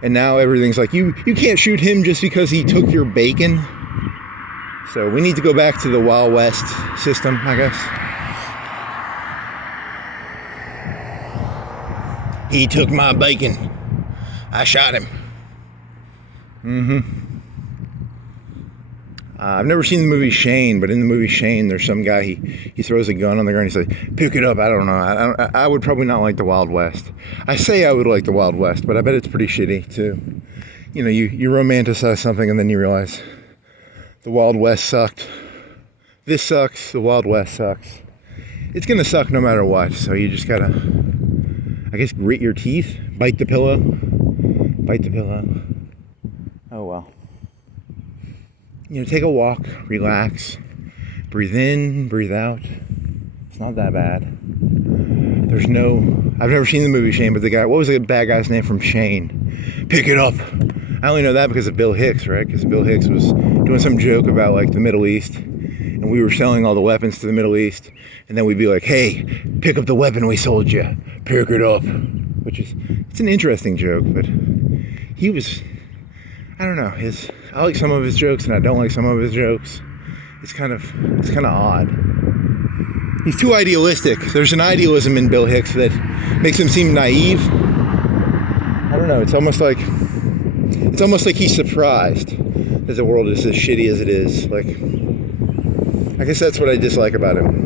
And now everything's like you can't shoot him just because he took your bacon. So we need to go back to the Wild West system, I guess. He took my bacon. I shot him. I've never seen the movie Shane, but in the movie Shane, there's some guy, he throws a gun on the ground, he says, pick it up. I don't know. I would probably not like the Wild West. I say I would like the Wild West, but I bet it's pretty shitty, too. You romanticize something and then you realize the Wild West sucked. This sucks. The Wild West sucks. It's going to suck no matter what, so you just got to, I guess, grit your teeth, bite the pillow. Oh, well. Take a walk, relax, breathe in, breathe out. It's not that bad. I've never seen the movie Shane, but what was the bad guy's name from Shane? Pick it up. I only know that because of Bill Hicks, right? Because Bill Hicks was doing some joke about like the Middle East, and we were selling all the weapons to the Middle East, and then we'd be like, hey, pick up the weapon we sold you. Pick it up. It's an interesting joke, but he was, I don't know, I like some of his jokes and I don't like some of his jokes. It's kind of odd. He's too idealistic. There's an idealism in Bill Hicks that makes him seem naive. I don't know, it's almost like he's surprised that the world is as shitty as it is. Like, I guess that's what I dislike about him.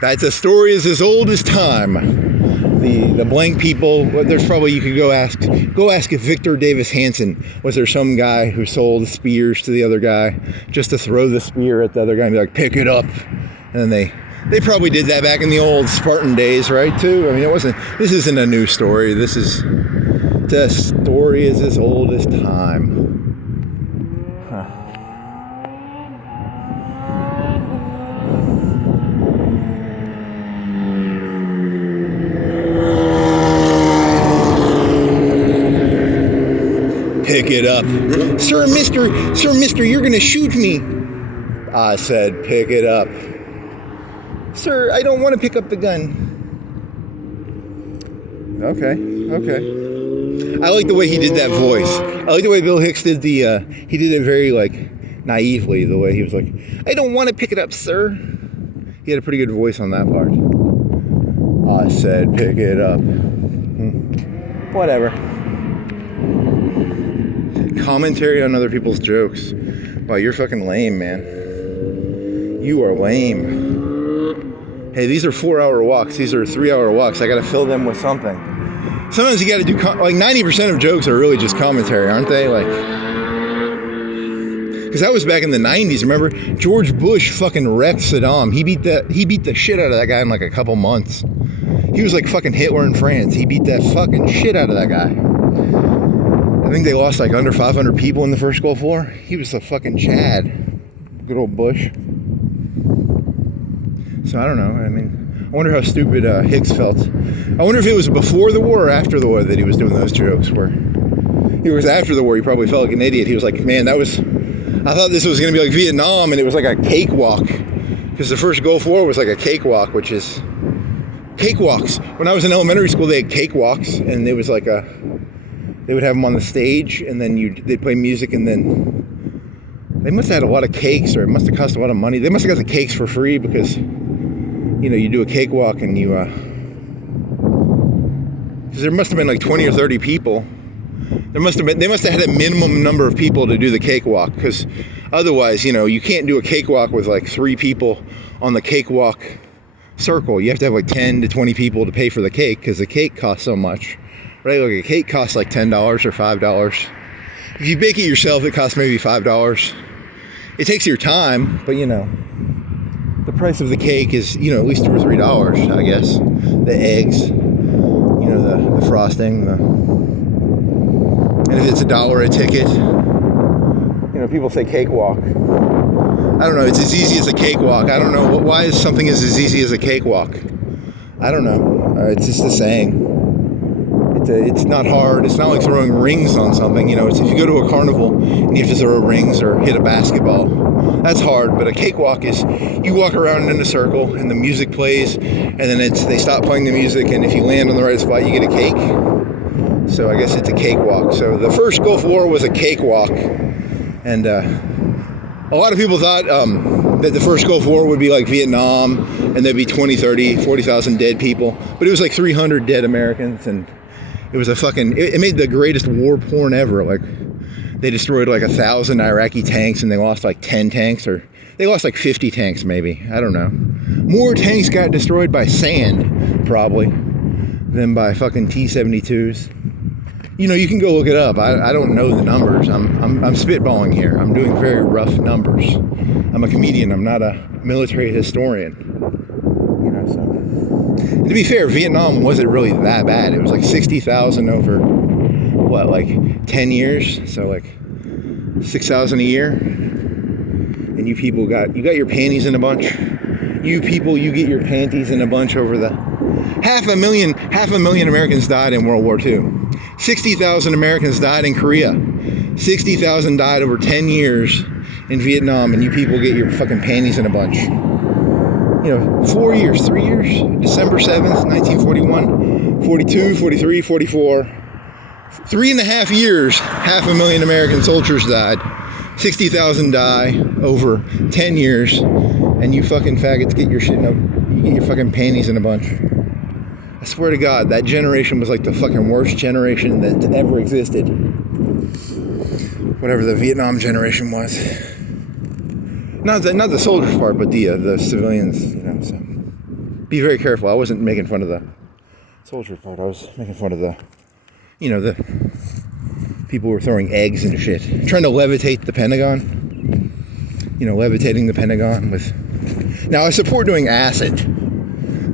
That's a story is as old as time. The blank people. There's probably, you could go ask if Victor Davis Hanson, was there some guy who sold spears to the other guy just to throw the spear at the other guy and be like, pick it up, and then they probably did that back in the old Spartan days, right? Too. I mean, this isn't a new story. The story is as old as time. Pick it up. Sir, mister, you're gonna shoot me. I said, pick it up. Sir, I don't want to pick up the gun. Okay. I like the way he did that voice. I like the way Bill Hicks did he did it very, like, naively, the way he was like, I don't want to pick it up, sir. He had a pretty good voice on that part. I said, pick it up. Whatever. Commentary on other people's jokes. Wow, you're fucking lame, man. You are lame. Hey, these are 4-hour walks. These are 3-hour walks. I gotta fill them with something. Sometimes you gotta do, like 90% of jokes are really just commentary, aren't they? Like, because that was back in the 90s, remember? George Bush fucking wrecked Saddam. He beat the shit out of that guy in like a couple months. He was like fucking Hitler in France. He beat that fucking shit out of that guy. I think they lost like under 500 people in the first Gulf War. He was a fucking Chad. Good old Bush. So I don't know. I mean, I wonder how stupid Hicks felt. I wonder if it was before the war or after the war that he was doing those jokes. Where it was after the war, he probably felt like an idiot. He was like, man, I thought this was going to be like Vietnam, and it was like a cakewalk. Because the first Gulf War was like a cakewalk, which is cakewalks. When I was in elementary school, they had cakewalks, and it was like they would have them on the stage, and then they'd play music, and then they must have had a lot of cakes, or it must have cost a lot of money. They must have got the cakes for free because, you know, you do a cakewalk and because there must have been like 20 or 30 people. They must have had a minimum number of people to do the cakewalk, because otherwise, you know, you can't do a cakewalk with like 3 people on the cakewalk circle. You have to have like 10 to 20 people to pay for the cake, because the cake costs so much, right? Like a cake costs like $10 or $5. If you bake it yourself, it costs maybe $5. It takes your time, but you know, the price of the cake is, you know, at least $2 or $3, I guess. The eggs, you know, the frosting, and if it's $1 a ticket, you know, people say cakewalk. I don't know, it's as easy as a cakewalk. I don't know, why is something as easy as a cakewalk? I don't know, it's just a saying. It's not hard. It's not like throwing rings on something. You know, it's if you go to a carnival and you have to throw rings or hit a basketball. That's hard. But a cakewalk is you walk around in a circle and the music plays, and then they stop playing the music, and if you land on the right spot, you get a cake. So I guess it's a cakewalk. So the first Gulf War was a cakewalk, and a lot of people thought that the first Gulf War would be like Vietnam, and there'd be 20, 30, 40,000 dead people. But it was like 300 dead Americans, and it was it made the greatest war porn ever. Like, they destroyed like 1,000 Iraqi tanks, and they lost like 10 tanks, or they lost like 50 tanks maybe. I don't know. More tanks got destroyed by sand, probably, than by fucking T-72s. You know, you can go look it up. I don't know the numbers. I'm spitballing here. I'm doing very rough numbers. I'm a comedian. I'm not a military historian. You know, so. And to be fair, Vietnam wasn't really that bad. It was like 60,000 over, what, like 10 years? So like 6,000 a year. And you people got your panties in a bunch. You people, you get your panties in a bunch over the... Half a million Americans died in World War II. 60,000 Americans died in Korea. 60,000 died over 10 years in Vietnam, and you people get your fucking panties in a bunch. You know, 4 years, 3 years, December 7th, 1941, 42, 43, 44. 3.5 years, 500,000 American soldiers died. 60,000 die over 10 years, and you fucking faggots get your shit you get your fucking panties in a bunch. I swear to God, that generation was like the fucking worst generation that ever existed. Whatever the Vietnam generation was. Not the soldiers part, but the civilians, you know, so. Be very careful. I wasn't making fun of the soldier part. I was making fun of the, you know, the people who were throwing eggs and shit. Trying to levitate the Pentagon. You know, levitating the Pentagon with... Now, I support doing acid.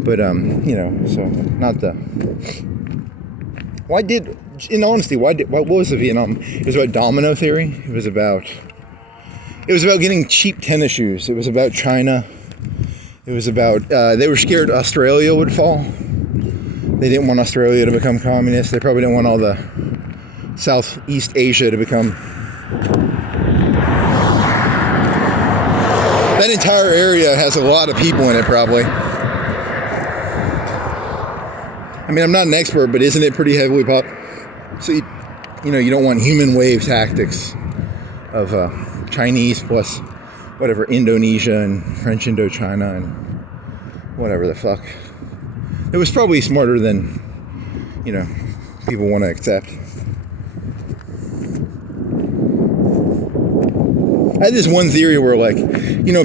But, you know, so, not the... In honesty, what was the Vietnam? It was about domino theory. It was about getting cheap tennis shoes. It was about China. It was about, they were scared Australia would fall. They didn't want Australia to become communist. They probably didn't want all the Southeast Asia to become... That entire area has a lot of people in it, probably. I mean, I'm not an expert, but isn't it pretty heavily pop? So, you don't want human wave tactics of Chinese plus whatever, Indonesia and French Indochina and whatever the fuck. It was probably smarter than, people want to accept. I had this one theory where, like,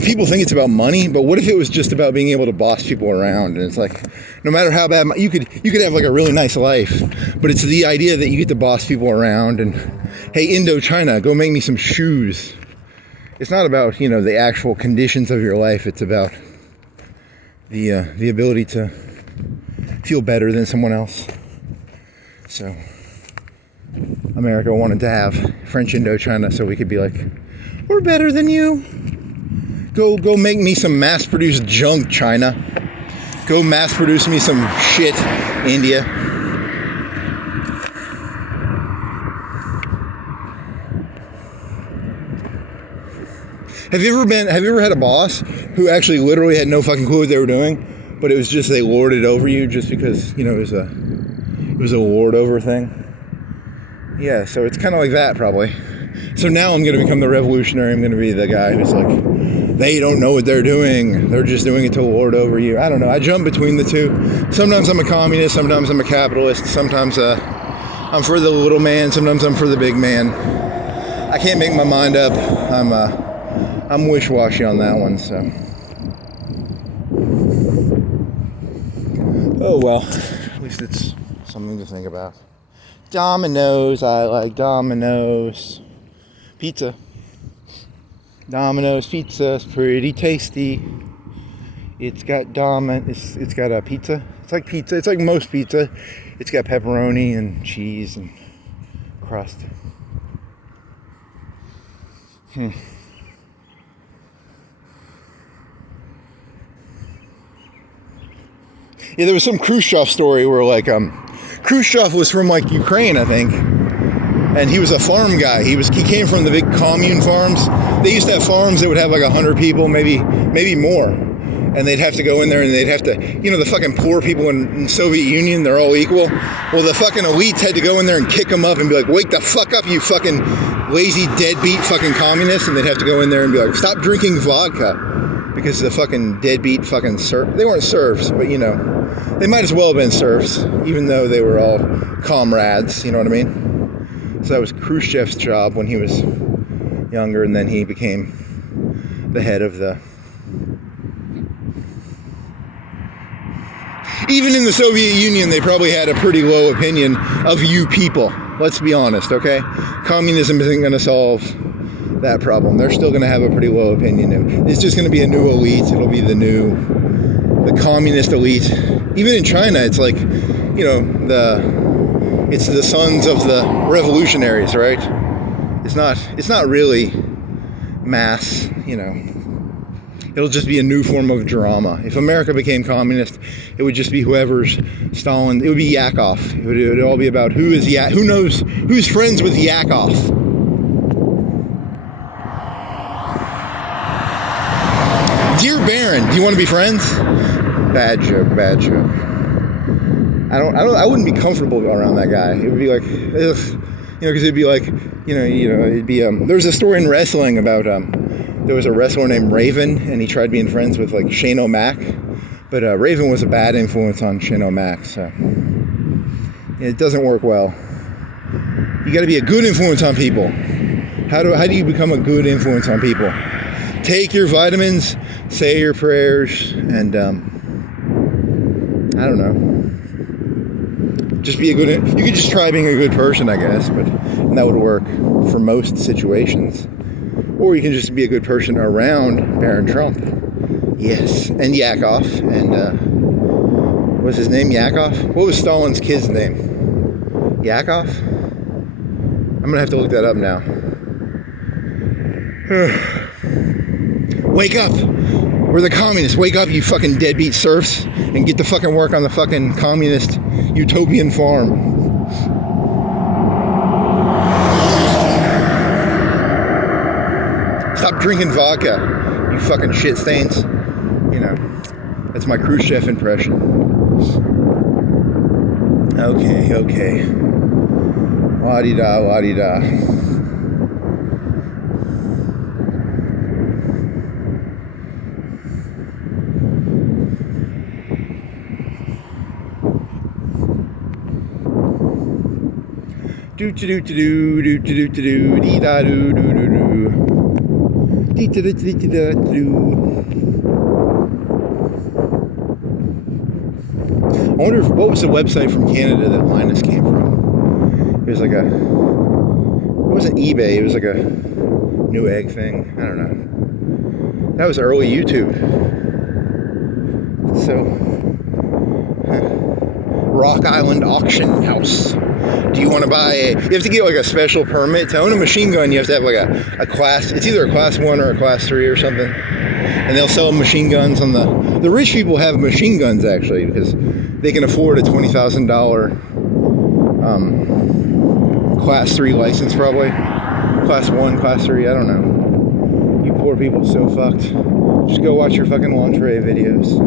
people think it's about money, but what if it was just about being able to boss people around? And it's like, no matter how bad, you could have like a really nice life, but it's the idea that you get to boss people around and, hey, Indochina, go make me some shoes. It's not about, the actual conditions of your life. It's about the ability to feel better than someone else. So America wanted to have French Indochina so we could be like, we're better than you. Go make me some mass-produced junk, China. Go mass-produce me some shit, India. Have you ever had a boss who actually literally had no fucking clue what they were doing, but it was just they lorded over you just because, it was a lord over thing? Yeah, so it's kind of like that probably. So now I'm going to become the revolutionary. I'm going to be the guy who's like, they don't know what they're doing. They're just doing it to lord over you. I don't know. I jump between the two. Sometimes I'm a communist. Sometimes I'm a capitalist. Sometimes I'm for the little man. Sometimes I'm for the big man. I can't make my mind up. I'm wish-washy on that one, so. Oh well, at least it's something to think about. Domino's, I like Domino's. Pizza. Domino's pizza is pretty tasty. It's got it's got a pizza. It's like pizza. It's like most pizza. It's got pepperoni and cheese and crust. Yeah, there was some Khrushchev story where like Khrushchev was from like Ukraine, I think. And he was a farm guy. He came from the big commune farms. They used to have farms that would have like 100 people, maybe more. And they'd have to go in there and they'd have to, the fucking poor people in Soviet Union, they're all equal. Well, the fucking elites had to go in there and kick them up and be like, wake the fuck up, you fucking lazy deadbeat fucking communists. And they'd have to go in there and be like, stop drinking vodka. Because the fucking deadbeat fucking they weren't serfs, but they might as well have been serfs, even though they were all comrades, you know what I mean? So that was Khrushchev's job when he was younger, and then he became the head of the... Even in the Soviet Union, they probably had a pretty low opinion of you people. Let's be honest, okay? Communism isn't going to solve that problem. They're still going to have a pretty low opinion. It's just going to be a new elite. It'll be the communist elite. Even in China, it's like, it's the sons of the revolutionaries, right? It's not really mass, It'll just be a new form of drama. If America became communist, it would just be whoever's Stalin. It would be Yakov. It would all be about who knows who's friends with Yakov. Dear Baron, do you want to be friends? Bad joke. I wouldn't be comfortable around that guy. It would be like, because it'd be like, it'd be, there's a story in wrestling about, there was a wrestler named Raven, and he tried being friends with, like, Shane O'Mac, but Raven was a bad influence on Shane O'Mac, so it doesn't work well. You gotta be a good influence on people. How do you become a good influence on people? Take your vitamins, say your prayers, and, I don't know. Just be you could just try being a good person, I guess, and that would work for most situations. Or you can just be a good person around Baron Trump. Yes, and Yakov, and, what's his name, Yakov? What was Stalin's kid's name? Yakov? I'm gonna have to look that up now. Wake up! We're the communists. Wake up, you fucking deadbeat serfs, and get to fucking work on the fucking communist utopian farm. Stop drinking vodka, you fucking shit stains. That's my Khrushchev impression. Okay. La-di-da, la-di-da. Do-do-do-do-do-do-do-do-do, dee-da-do-do-do-do. Dee-da-da-da-da-da-do. I wonder what was the website from Canada that Linus came from? It was like it wasn't eBay, it was like a Newegg thing. I don't know. That was early YouTube. So, Rock Island Auction House. Do you want to buy you have to get like a special permit to own a machine gun. You have to have like a class, it's either a class 1 or a class 3 or something. And they'll sell machine guns on the rich people have machine guns actually because they can afford a $20,000 class 3 license probably. Class 1, class 3, I don't know. You poor people so fucked. Just go watch your fucking lingerie videos.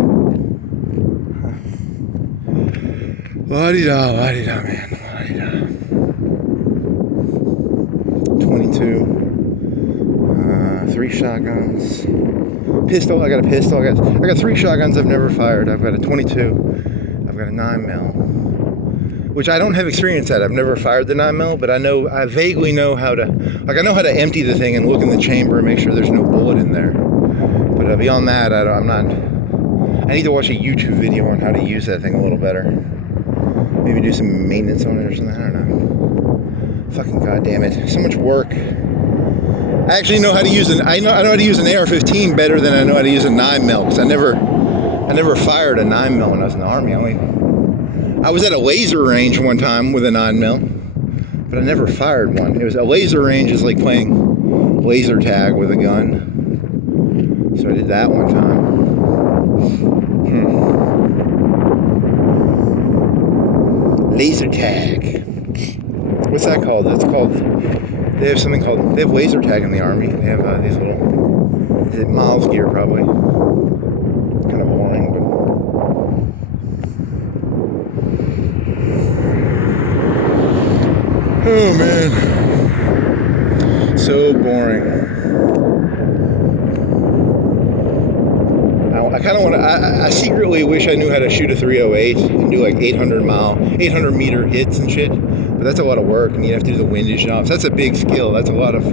La-di-da, la-di-da, man. La-di-da. 22. 3 shotguns. Pistol, I got a pistol. I got 3 shotguns I've never fired. I've got a 22. I've got a 9mm. Which I don't have experience at. I've never fired the 9mm, but I vaguely know how to, I know how to empty the thing and look in the chamber and make sure there's no bullet in there. But beyond that, I need to watch a YouTube video on how to use that thing a little better. Maybe do some maintenance on it or something. I don't know. Fucking goddamn it! So much work. I actually know how to use I know how to use an AR-15 better than I know how to use a 9mm because I never fired a 9mm when I was in the army. I was at a laser range one time with a 9mm, but I never fired one. It was a laser range is like playing laser tag with a gun. So I did that one time. Laser tag. What's that called? They have something called, they have laser tag in the army. They have these little, is it Miles gear probably? Kind of boring, but. Oh man. So boring. I kind of want to, I secretly wish I knew how to shoot a 308 and do like 800 meter hits and shit. But that's a lot of work and you have to do the windage knobs. That's a big skill. That's a lot of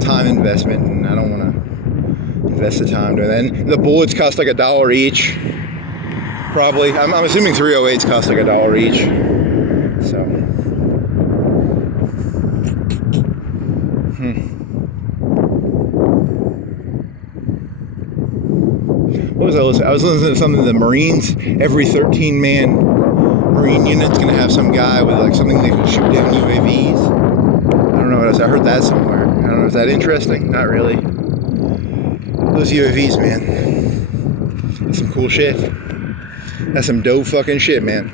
time investment and I don't want to invest the time doing that. And the bullets cost like $1 each. Probably. I'm assuming 308s cost like $1 each. So. What was I listening? I was listening to something, the Marines, every 13-man Marine unit's going to have some guy with like something they can shoot down UAVs. I don't know what else. I heard that somewhere. I don't know. Is that interesting? Not really. Those UAVs, man. That's some cool shit. That's some dope fucking shit, man.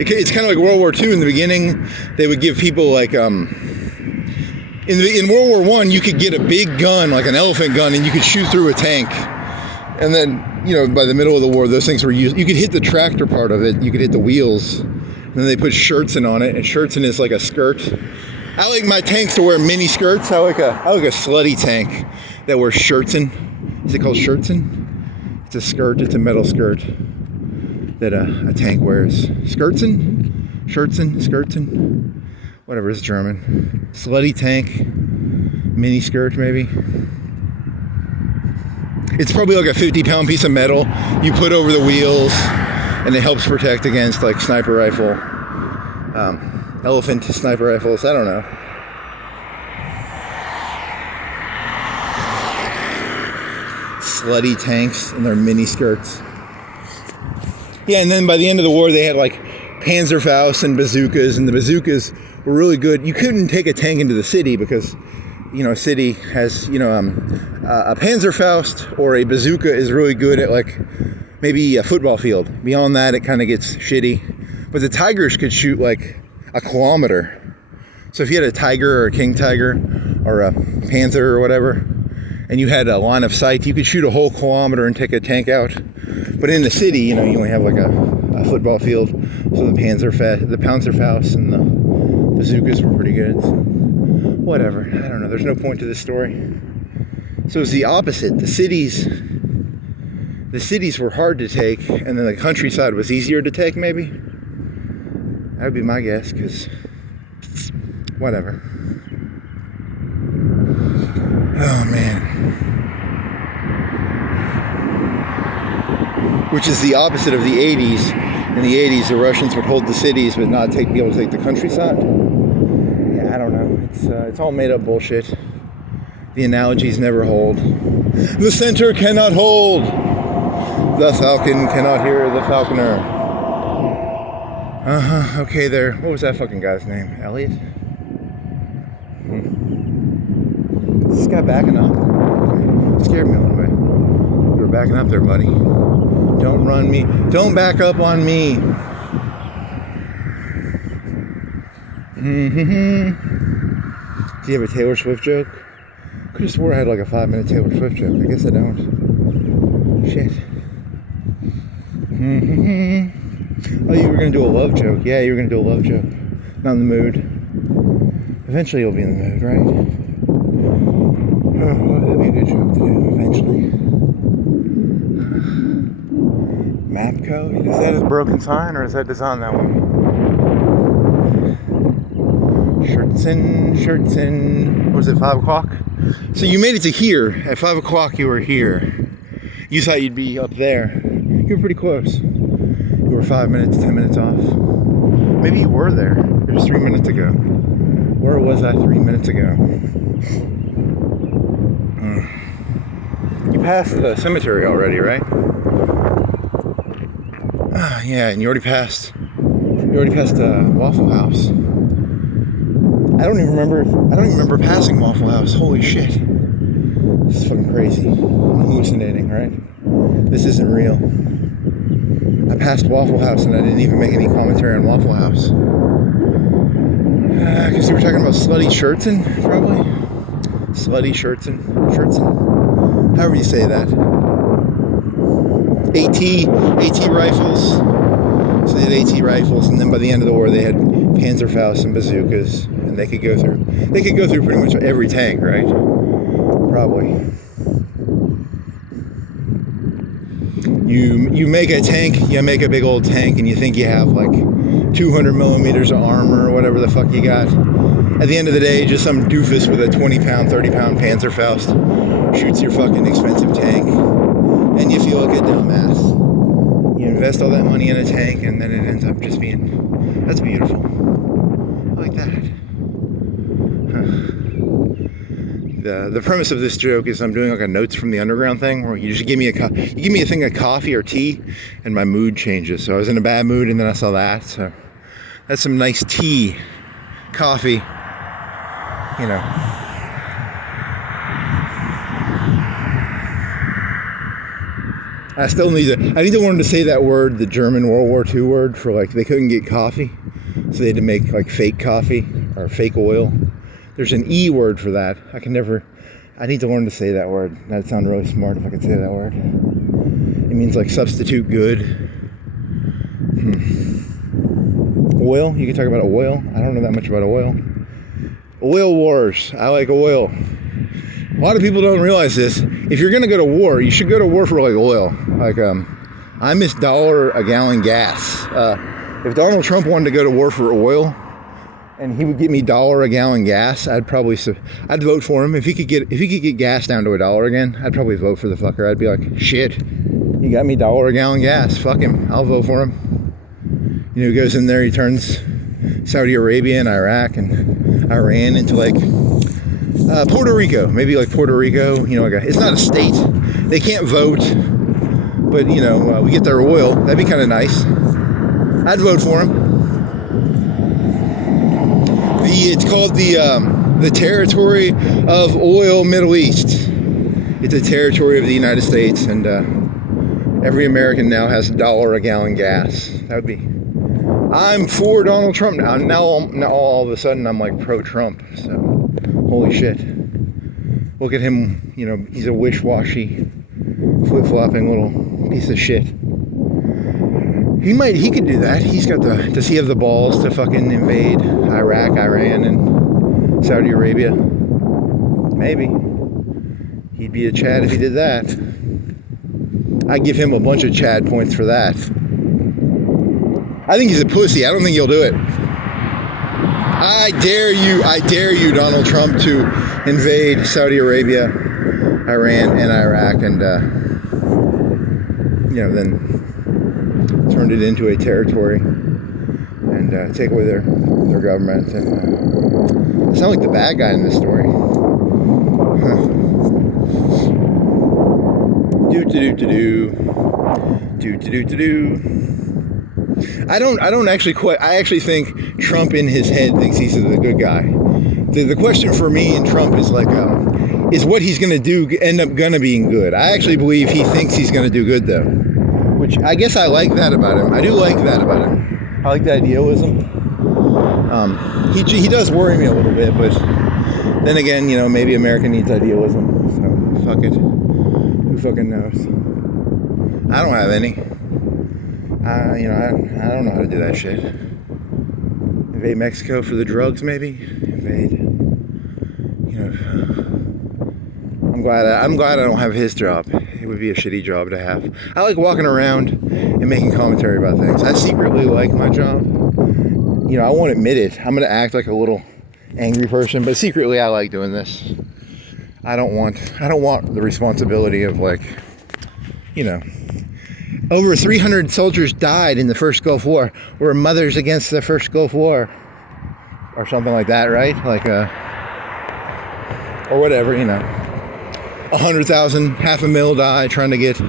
It's kind of like World War II. In the beginning, they would give people like, in World War I, you could get a big gun, like an elephant gun, and you could shoot through a tank. And then, by the middle of the war, those things were used. You could hit the tractor part of it. You could hit the wheels. And then they put shirtsen on it, and shirtsen is like a skirt. I like my tanks to wear mini skirts. I like a slutty tank that wears shirtsen. Is it called shirtsen? It's a skirt. It's a metal skirt that a tank wears. Skirtsen? Skirtsen? Whatever, it's German. Slutty tank, mini skirt maybe. It's probably like a 50-pound piece of metal you put over the wheels, and it helps protect against like sniper rifle, elephant sniper rifles. I don't know. Slutty tanks and their mini skirts. Yeah, and then by the end of the war, they had like Panzerfaust and bazookas, and the bazookas were really good. You couldn't take a tank into the city because, a city has, a Panzerfaust or a bazooka is really good at like maybe a football field. Beyond that, it kind of gets shitty. But the Tigers could shoot like a kilometer. So if you had a Tiger or a King Tiger or a Panther or whatever, and you had a line of sight, you could shoot a whole kilometer and take a tank out. But in the city, you only have like a football field. So the Panzerfaust and the bazookas were pretty good. So whatever. I don't know. There's no point to this story. So it's the opposite. The cities were hard to take, and then the countryside was easier to take, maybe. That would be my guess, because whatever. Oh, man. Which is the opposite of the 80s. In the 80s, the Russians would hold the cities, but not be able to take the countryside. Yeah, I don't know. It's all made up bullshit. The analogies never hold. The center cannot hold. The falcon cannot hear the falconer. Okay, there. What was that fucking guy's name? Elliot? Is this guy backing up? Okay. Scared me a little bit. You were backing up there, buddy. Don't run me. Don't back up on me. Do you have a Taylor Swift joke? I could have swore I had like a 5-minute Taylor Swift joke. I guess I don't. Shit. Oh, you were going to do a love joke. Yeah, you were going to do a love joke. Not in the mood. Eventually you'll be in the mood, right? Oh, that'd be a good joke to do, eventually. Map code? Is that his broken sign, or is that design that one? Shirts in. Was it 5 o'clock? So you made it to here. At 5 o'clock you were here. You thought you'd be up there. You were pretty close. You were 5 minutes, 10 minutes off. Maybe you were there. It was 3 minutes ago. Where was I 3 minutes ago? You passed the cemetery already, right? Yeah, and you already passed Waffle House. I don't even remember passing Waffle House. Holy shit. This is fucking crazy. I'm hallucinating, right? This isn't real. I passed Waffle House and I didn't even make any commentary on Waffle House. Because you were talking about slutty shirtsin, probably? Slutty shirtsin. However you say that. AT rifles. So they had AT rifles, and then by the end of the war they had Panzerfaust and bazookas, and they could go through pretty much every tank, right? Probably. You make a tank, you make a big old tank, and you think you have like 200 millimeters of armor or whatever the fuck you got. At the end of the day, just some doofus with a 20-pound, 30-pound Panzerfaust shoots your fucking expensive tank, and you feel like a dumbass. You invest all that money in a tank, and then it ends up just being, that's beautiful. I like that. The premise of this joke is I'm doing like a Notes from the Underground thing, where you just give me a thing of coffee or tea, and my mood changes. So I was in a bad mood, and then I saw that. So that's some nice tea, coffee, you know. I need to learn to say that word, the German World War II word for like, they couldn't get coffee, so they had to make like fake coffee or fake oil. There's an E word for that. I need to learn to say that word. That'd sound really smart if I could say that word. It means like substitute good. Oil, you can talk about oil. I don't know that much about oil. Oil wars, I like oil. A lot of people don't realize this. If you're gonna go to war, you should go to war for like oil. Like, I miss $1 a gallon gas. If Donald Trump wanted to go to war for oil, and he would get me $1 a gallon gas, I'd vote for him. If he could get gas down to $1 again, I'd probably vote for the fucker. I'd be like, shit, he got me $1 a gallon gas. Fuck him, I'll vote for him. You know, he goes in there, he turns Saudi Arabia and Iraq and Iran into like Puerto Rico, maybe like Puerto Rico. You know, like it's not a state. They can't vote, but you know, we get their oil. That'd be kind of nice. I'd vote for him. It's called the Territory of Oil Middle East. It's a territory of the United States, and every American now has $1 a gallon gas. That would be. I'm for Donald Trump now. Now all of a sudden I'm like pro-Trump. So holy shit. Look at him. You know, he's a wish-washy, flip-flopping little piece of shit. He could do that. He's got does he have the balls to fucking invade Iraq, Iran, and Saudi Arabia? Maybe. He'd be a Chad if he did that. I'd give him a bunch of Chad points for that. I think he's a pussy. I don't think he'll do it. I dare you, Donald Trump, to invade Saudi Arabia, Iran, and Iraq, and then turned it into a territory and take away their government. And I sound like the bad guy in this story. I actually think Trump in his head thinks he's the good guy. The question for me in Trump is like, is what he's going to do end up going to being good? I actually believe he thinks he's going to do good though, which I guess I like that about him. I do like that about him. I like the idealism. He does worry me a little bit, but then again, maybe America needs idealism. So fuck it. Who fucking knows? I don't have any. I don't know how to do that shit. Invade Mexico for the drugs, maybe. Invade. I'm glad I don't have his job. It would be a shitty job to have. I like walking around and making commentary about things. I secretly like my job. I won't admit it. I'm gonna act like a little angry person, but secretly I like doing this. I don't want the responsibility of over 300 soldiers died in the first Gulf War. We're mothers against the first Gulf War. Or something like that, right? Or whatever, 100,000, 500,000 die trying to get,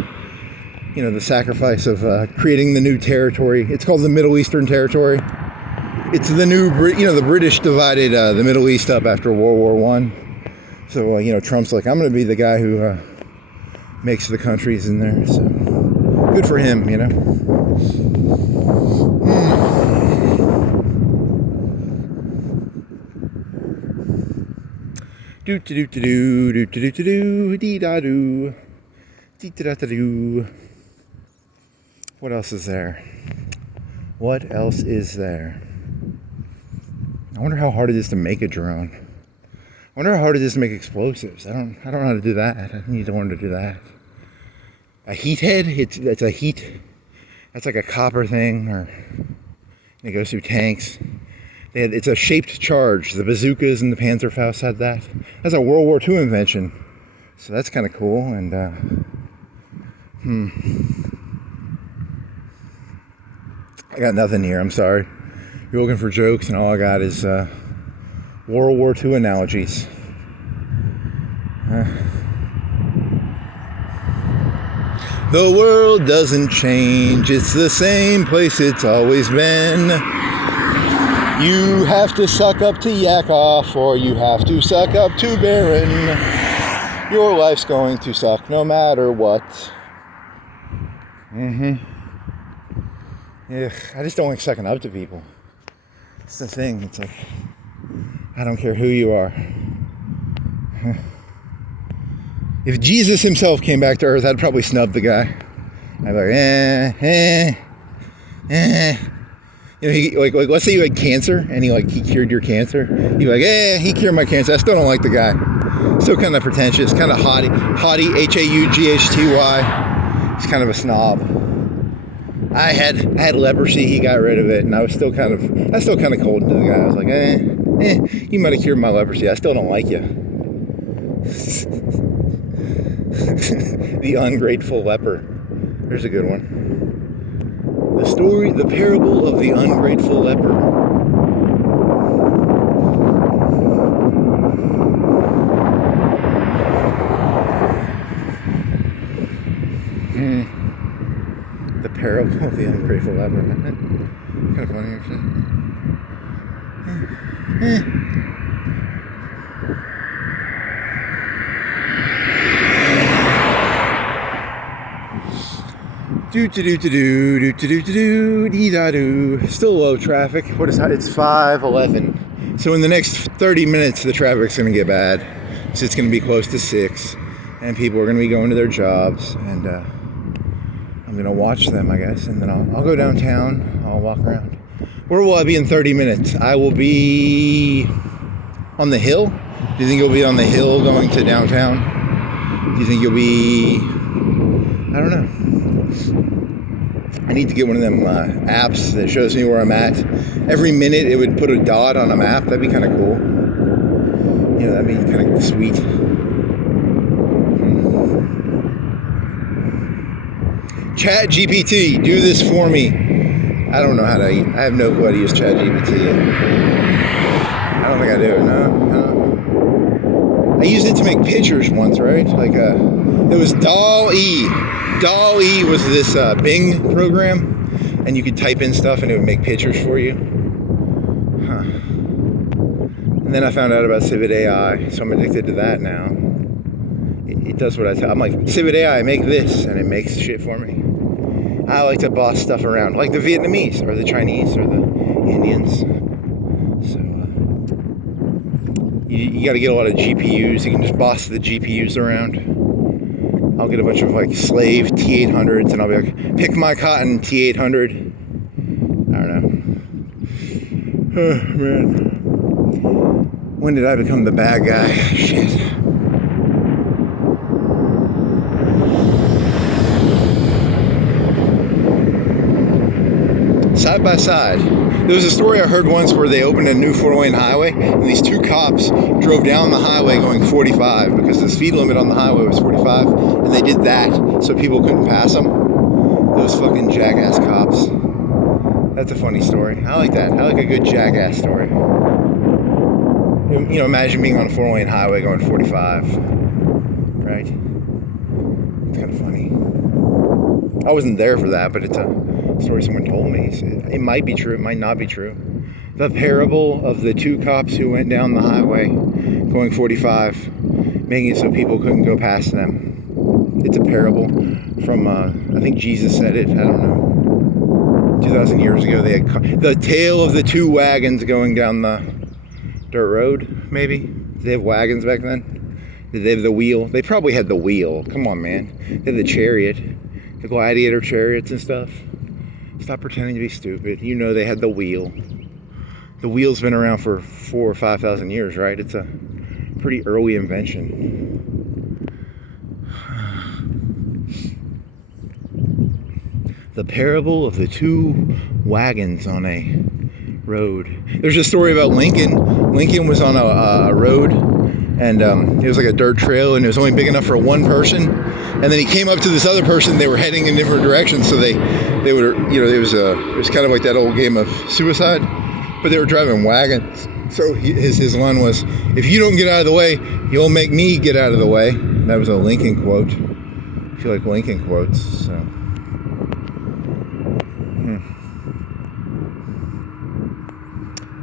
the sacrifice of creating the new territory. It's called the Middle Eastern Territory. It's the new, the British divided the Middle East up after World War I. So, Trump's like, I'm going to be the guy who makes the countries in there. So, good for him, What else is there? What else is there? I wonder how hard it is to make a drone. I wonder how hard it is to make explosives. I don't know how to do that. I need to learn to do that. A heat head? It's a heat. That's like a copper thing, or it goes through tanks. It's a shaped charge. The bazookas and the Panzerfaust had that. That's a World War II invention. So that's kind of cool. And I got nothing here. I'm sorry. You're looking for jokes, and all I got is World War II analogies. The world doesn't change. It's the same place it's always been. You have to suck up to Yakov, or you have to suck up to Baron. Your life's going to suck no matter what. Yeah, I just don't like sucking up to people. It's the thing. It's like, I don't care who you are. If Jesus himself came back to Earth, I'd probably snub the guy. I'd be like, let's say you had cancer, and he cured your cancer. You'd be like, he cured my cancer. I still don't like the guy. Still kind of pretentious, kind of haughty, Haughty. He's kind of a snob. I had leprosy. He got rid of it, and I was still kind of cold to the guy. I was like, you might have cured my leprosy. I still don't like you. The ungrateful leper. There's a good one. The parable of the ungrateful leper. The parable of the ungrateful leper. Kind of funny, actually. Still low traffic. What is that? It's 5:11. So in the next 30 minutes, the traffic's going to get bad. So it's going to be close to 6, and people are going to be going to their jobs, and I'm gonna watch them, I guess, and then I'll go downtown. I'll walk around. Where will I be in 30 minutes? I will be on the hill. Do you think you'll be on the hill going to downtown? Do you think you'll be... I don't know. I need to get one of them apps that shows me where I'm at. Every minute it would put a dot on a map. That'd be kind of cool. You know, that'd be kind of sweet. Chat GPT, do this for me. I don't know how to... I have no clue how to use Chat GPT. I don't think I do. No. I used it to make pictures once, right? Like, it was DALL-E. DALL-E was this Bing program, and you could type in stuff and it would make pictures for you. Huh. And then I found out about Civet AI, so I'm addicted to that now. It does what I tell. I'm like, Civet AI, make this, and it makes shit for me. I like to boss stuff around, like the Vietnamese, or the Chinese, or the Indians. So, you got to get a lot of GPUs. You can just boss the GPUs around. I'll get a bunch of like slave T800s and I'll be like, pick my cotton T800. I don't know. Oh, man. When did I become the bad guy? Shit. Side by side. There was a story I heard once where they opened a new 4-lane highway and these two cops drove down the highway going 45 because the speed limit on the highway was 45 and they did that so people couldn't pass them. Those fucking jackass cops. That's a funny story. I like that. I like a good jackass story. You know, imagine being on a 4-lane highway going 45. Right? It's kind of funny. I wasn't there for that, but it's a story someone told me. It might be true, it might not be true. The parable of the two cops who went down the highway going 45, making it so people couldn't go past them. It's a parable from, I think Jesus said it, I don't know, 2,000 years ago. They had the tale of the two wagons going down the dirt road, maybe? Did they have wagons back then? Did they have the wheel? They probably had the wheel. Come on, man. They had the chariot, the gladiator chariots and stuff. Stop pretending to be stupid. You know they had the wheel. The wheel's been around for 4,000 or 5,000 years, right? It's a pretty early invention. The parable of the two wagons on a road. There's a story about Lincoln. Lincoln was on a road, and it was like a dirt trail, and it was only big enough for one person. And then he came up to this other person. They were heading in different directions, so they were, you know, it was kind of like that old game of suicide, but they were driving wagons. So his line was, "If you don't get out of the way, you'll make me get out of the way." And that was a Lincoln quote. I feel like Lincoln quotes. So.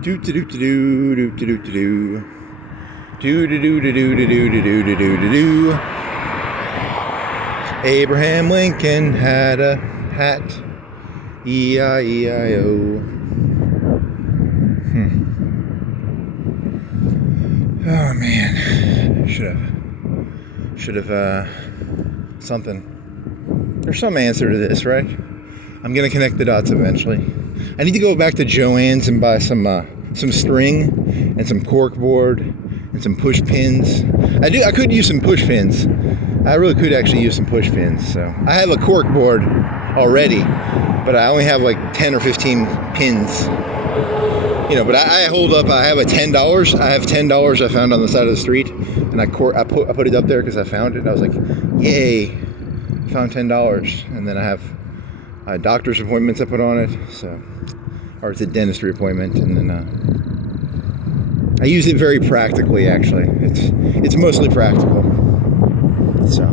Do do do do do do do do do do do do do do do do do do do. Abraham Lincoln had a hat, E-I-E-I-O. Oh man, should have something. There's some answer to this, right? I'm gonna connect the dots eventually. I need to go back to Joann's and buy some string and some cork board and some push pins. I could use some push pins. I really could actually use some push pins. So I have a cork board already, but I only have like 10 or 15 pins. You know, but I hold up. I have $10. I have $10 I found on the side of the street, and I put it up there because I found it. I was like, yay, I found $10. And then I have doctor's appointments I put on it. So, or it's a dentistry appointment, and then I use it very practically. Actually, it's mostly practical. So.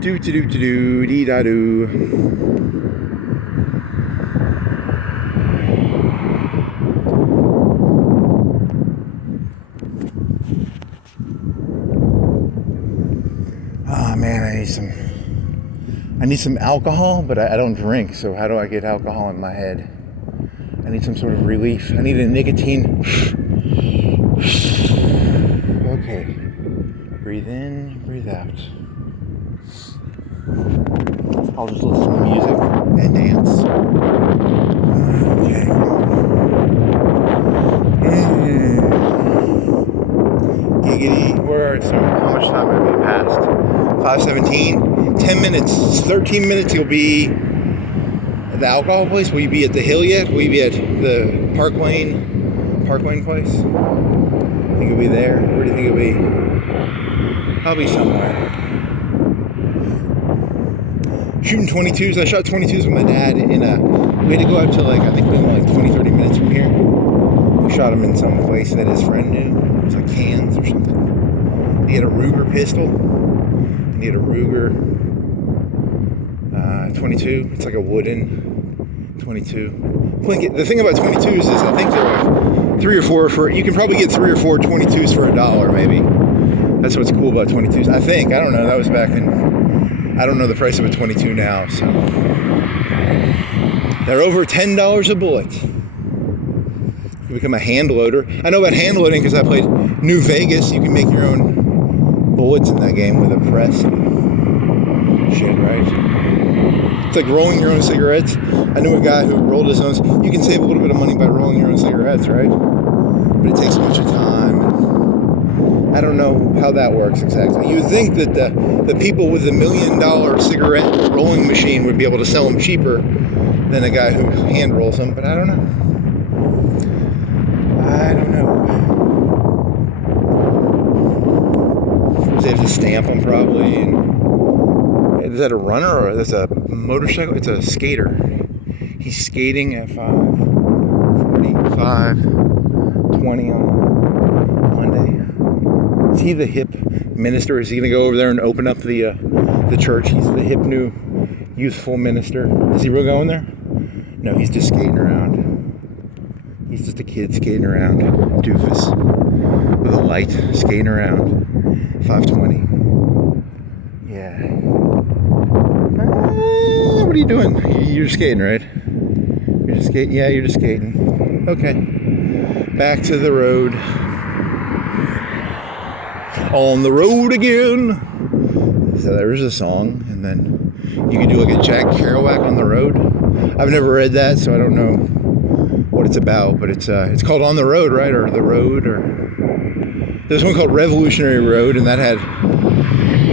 Do do do do dee da do. Ah man, I need some alcohol, but I don't drink. So how do I get alcohol in my head? I need some sort of relief. I need a nicotine. Okay. Breathe in, breathe out. I'll just listen to music and dance. Okay, come on. Giggity. So how much time have we passed? 5:17. 10 minutes. 13 minutes you'll be at the alcohol place. Will you be at the Hill yet? Will you be at the Park Lane place? Think you'll be there? Where do you think you'll be? I'll be somewhere. Shooting 22s. I shot 22s with my dad we had to go out to I think we were 20-30 minutes from here. We shot him in some place that his friend knew. It was like Cairns or something. He had a Ruger pistol. And he had a Ruger 22. It's like a wooden 22. The thing about 22s is I think they're like 3 or 4 for, you can probably get 3 or 4 22s for $1 maybe. That's what's cool about 22s. I think, I don't know, that was back in, I don't know the price of a 22 now, so. They're over $10 a bullet. You become a hand loader. I know about hand loading because I played New Vegas. You can make your own bullets in that game with a press and shit, right? It's like rolling your own cigarettes. I knew a guy who rolled his own. You can save a little bit of money by rolling your own cigarettes, right? But it takes a bunch of time. I don't know how that works exactly. You would think that the people with the $1 million cigarette rolling machine would be able to sell them cheaper than a guy who hand rolls them, but I don't know. They have to stamp them probably. And is that a runner or that's a motorcycle? It's a skater. He's skating at 5:20 on Monday. Is he the hip minister? Is he going to go over there and open up the church? He's the hip new youthful minister. Is he really going there? No, he's just skating around. He's just a kid skating around. Doofus. With a light, skating around. 5:20. Yeah. What are you doing? You're skating, right? You're just skating? Yeah, you're just skating. Okay. Back to the road. On the road again. So there's a song, and then you can do like a Jack Kerouac on the road. I've never read that, so I don't know what it's about, but it's called On the Road, right? Or The Road, or there's one called Revolutionary Road, and that had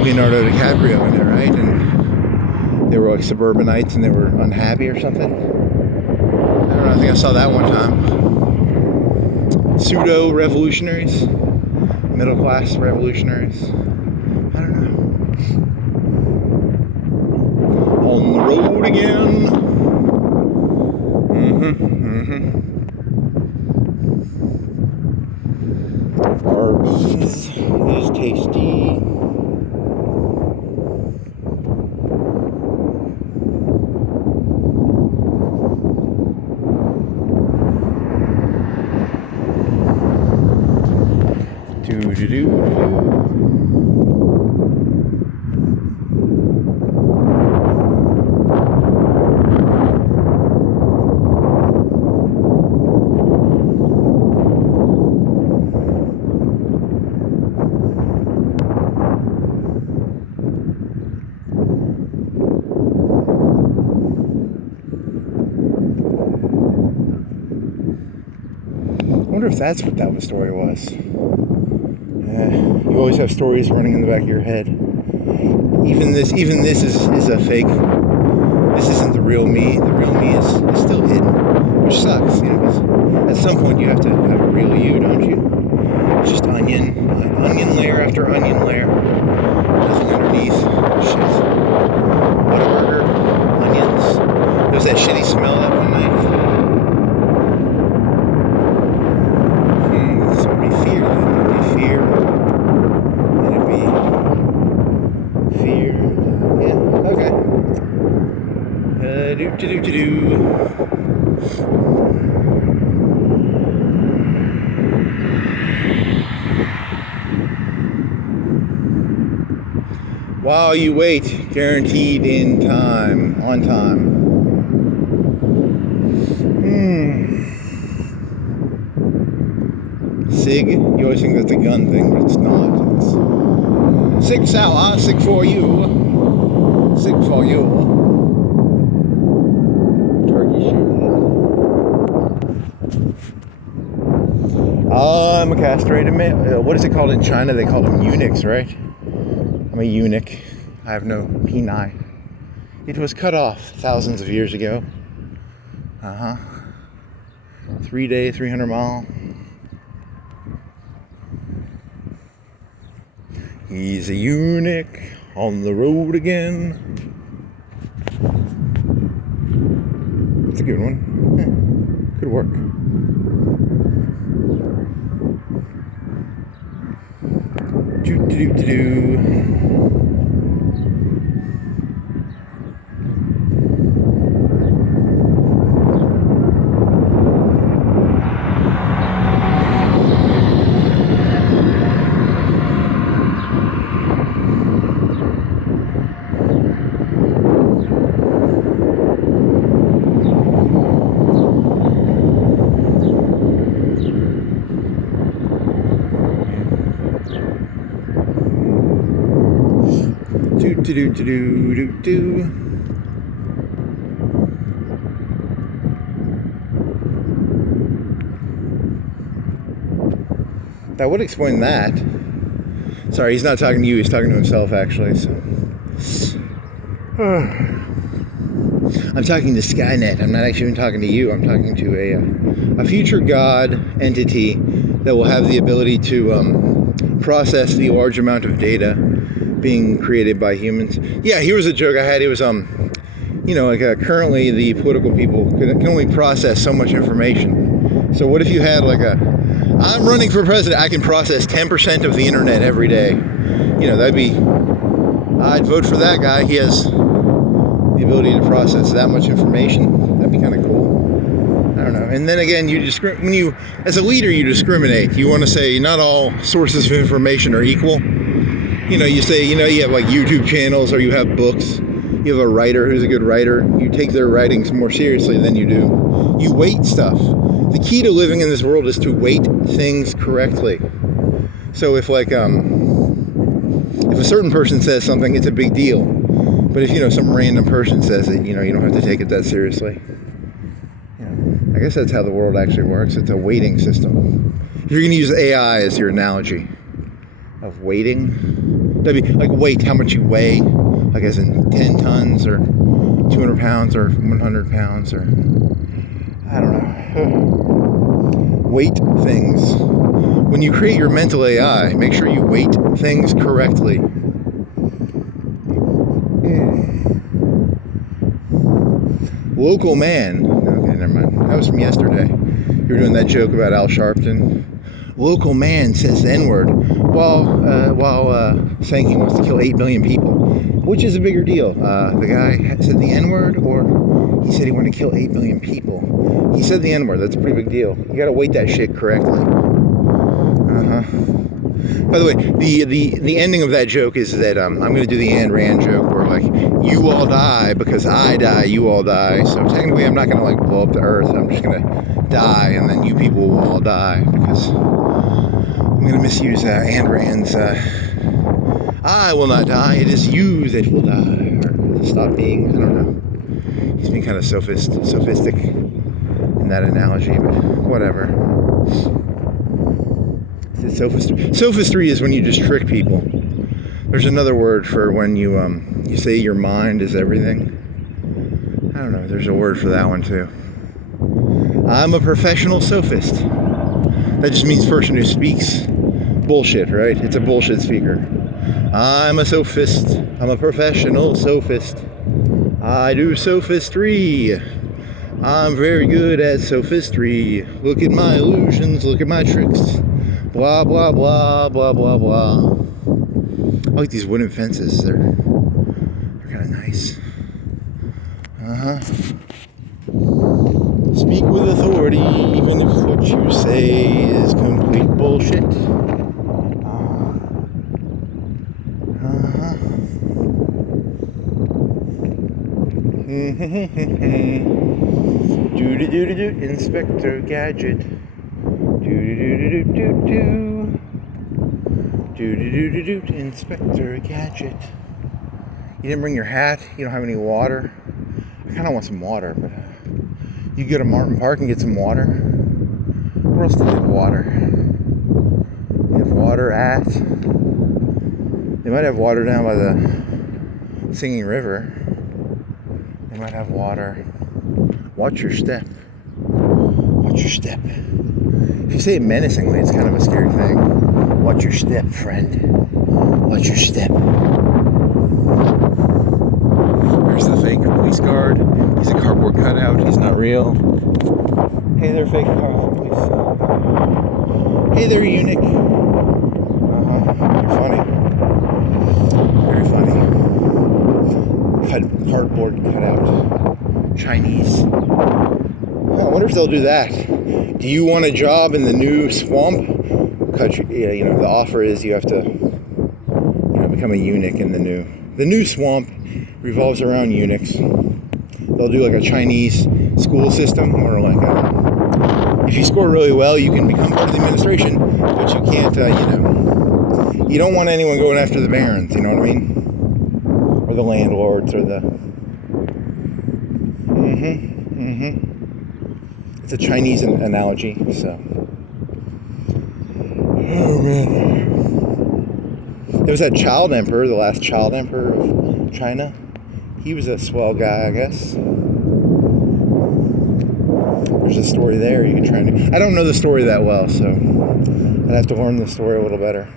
Leonardo DiCaprio in it, right? And they were like suburbanites and they were unhappy or something. I don't know, I think I saw that one time. Pseudo revolutionaries, middle class revolutionaries. I don't know. On the road again. Arby's is tasty. I wonder if that's what that story was. You always have stories running in the back of your head. Even this is a fake. This isn't the real me. The real me is still hidden, which sucks, you know, because at some point you have to have a real you, don't you? It's just onion layer after onion layer. Nothing underneath. Shit. Whataburger, onions. There was that shitty smell that one night. So it'd be fear then. It'd be fear. Then it'd be fear. Yeah, okay. Do. While you wait, guaranteed in time, on time. SIG, you always think that's a gun thing, but it's not. 6 hour, sick for you. Sick for you. Turkey shooting. I'm a castrated male. What is it called in China? They call them eunuchs, right? I'm a eunuch. I have no peni. It was cut off thousands of years ago. 3 day, 300 mile. He's a eunuch on the road again. It's a good one. Yeah, good work. Do. Do. That would explain that. Sorry, he's not talking to you, he's talking to himself actually, so. I'm talking to Skynet. I'm not actually even talking to you. I'm talking to a future god entity that will have the ability to process the large amount of data being created by humans. Yeah, here was a joke I had. It was, currently the political people can only process so much information. So what if you had I'm running for president, I can process 10% of the internet every day. I'd vote for that guy. He has the ability to process that much information. That'd be kind of cool. I don't know. And then again, as a leader, you discriminate. You want to say not all sources of information are equal. You say, you have YouTube channels, or you have books. You have a writer who's a good writer. You take their writings more seriously than you do. You weight stuff. The key to living in this world is to weight things correctly. So if a certain person says something, it's a big deal. But if, some random person says it, you don't have to take it that seriously. I guess that's how the world actually works. It's a weighting system. If you're going to use AI as your analogy of weighting, that'd be like weight, how much you weigh, like as in 10 tons or 200 pounds or 100 pounds or, I don't know. Weight things. When you create your mental AI, make sure you weight things correctly. Local man. Okay, never mind. That was from yesterday. You were doing that joke about Al Sharpton. Local man says the N-word while saying he wants to kill 8 billion people. Which is a bigger deal? The guy said the N-word, or he said he wanted to kill 8 billion people? He said the N-word. That's a pretty big deal. You gotta weight that shit correctly. By the way, the ending of that joke is that I'm gonna do the Ayn Rand joke where you all die because I die, you all die. So technically I'm not gonna blow up the earth. I'm just gonna die, and then you people will all die, because I'm gonna misuse Ayn Rand's I will not die, it is you that will die, or stop being, I don't know. He's being kind of sophistic in that analogy, but whatever. Sophistry is when you just trick people. There's another word for when you say your mind is everything. I don't know, there's a word for that one too. I'm a professional sophist. That just means person who speaks bullshit, right? It's a bullshit speaker. I'm a sophist. I'm a professional sophist. I do sophistry. I'm very good at sophistry. Look at my illusions. Look at my tricks. Blah, blah, blah, blah, blah, blah. I like these wooden fences. They're kind of nice. Speak with authority, even if what you say is complete bullshit. Do Inspector Gadget. Do. Inspector Gadget. You didn't bring your hat. You don't have any water. I kind of want some water, but you go to Martin Park and get some water. Where else do they have water? They have water at... They might have water down by the Singing River. They might have water. Watch your step. Watch your step. If you say it menacingly, it's kind of a scary thing. Watch your step, friend. Watch your step. There's the fake police guard. He's a cardboard cutout. He's not real. Hey there, fake police. Hey there, eunuch. You're funny. Very funny. Cardboard cutout. Chinese. Oh, I wonder if they'll do that. Do you want a job in the new swamp? The offer is you have to, become a eunuch in the new swamp. Revolves around eunuchs. They'll do like a Chinese school system, or like if you score really well, you can become part of the administration, but you can't. You don't want anyone going after the barons. You know what I mean? Or the landlords, or the. It's a Chinese analogy, so. Oh man. There was that child emperor, the last child emperor of China. He was a swell guy, I guess. There's a story there you can try and... I don't know the story that well, so I'd have to learn the story a little better.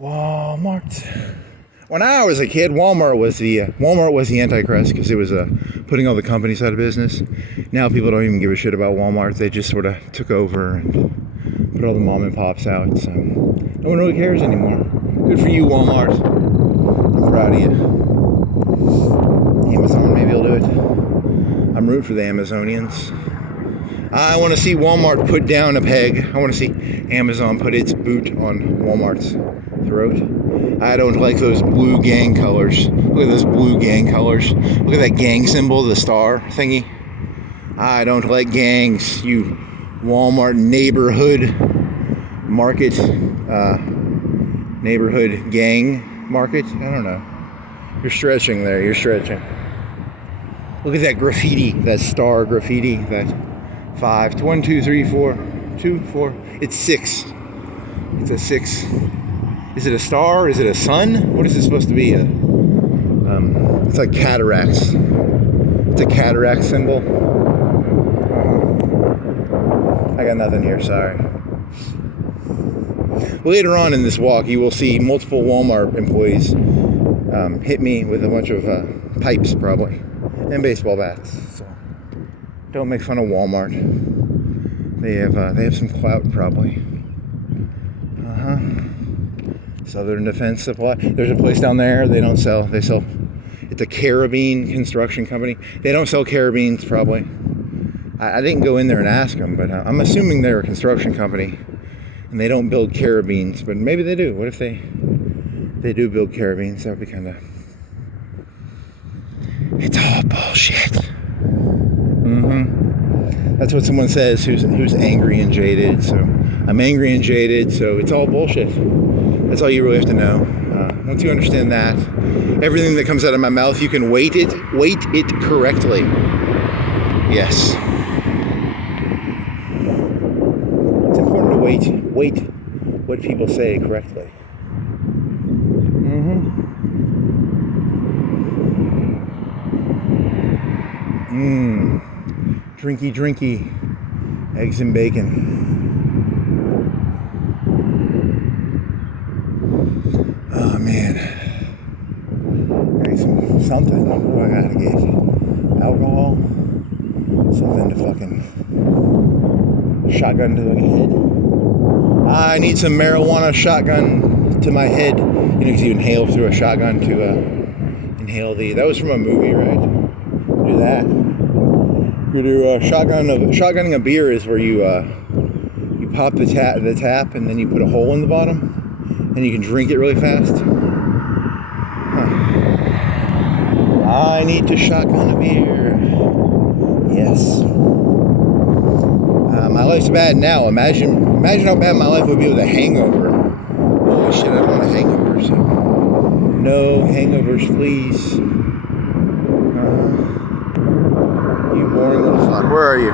Walmart. When I was a kid, Walmart was the Antichrist, because it was putting all the companies out of business. Now people don't even give a shit about Walmart. They just sort of took over and put all the mom and pops out, so no one really cares anymore. Good for you, Walmart. I'm proud of you. Amazon, maybe I'll do it. I'm rooting for the Amazonians. I want to see Walmart put down a peg. I want to see Amazon put its boot on Walmart's throat. I don't like those blue gang colors. Look at those blue gang colors. Look at that gang symbol, the star thingy. I don't like gangs, you Walmart neighborhood market, neighborhood gang market. I don't know. You're stretching there. You're stretching. Look at that graffiti, that star graffiti, that 5, 1, 2, 3, 4, 2, 4. It's 6. It's a 6. Is it a star? Is it a sun? What is it supposed to be? It's like cataracts. It's a cataract symbol. I got nothing here, sorry. Later on in this walk, you will see multiple Walmart employees hit me with a bunch of pipes, probably, and baseball bats. So don't make fun of Walmart. They have some clout, probably. Southern Defense Supply. There's a place down there. They sell. It's a carabine construction company. They don't sell carabines, probably. I didn't go in there and ask them, but I'm assuming they're a construction company and they don't build carabines, but maybe they do. What if they do build carabines? That would be kind of... It's all bullshit. That's what someone says who's angry and jaded. So I'm angry and jaded, so it's all bullshit. That's all you really have to know. Once you understand that, everything that comes out of my mouth, you can weight it correctly. Yes. It's important to weight what people say correctly. Drinky, drinky. Eggs and bacon. Oh man. Got something. What do I gotta get? Alcohol? Something to fucking shotgun to the head. I need some marijuana shotgun to my head. You know, because you inhale through a shotgun to inhale the. That was from a movie, right? Do that. You do shotgunning a beer is where you pop the tap and then you put a hole in the bottom and you can drink it really fast. Huh. I need to shotgun a beer. Yes. My life's bad now. Imagine how bad my life would be with a hangover. Holy shit, I don't want a hangover. So no hangovers, please. You boring little fuck. Where are you?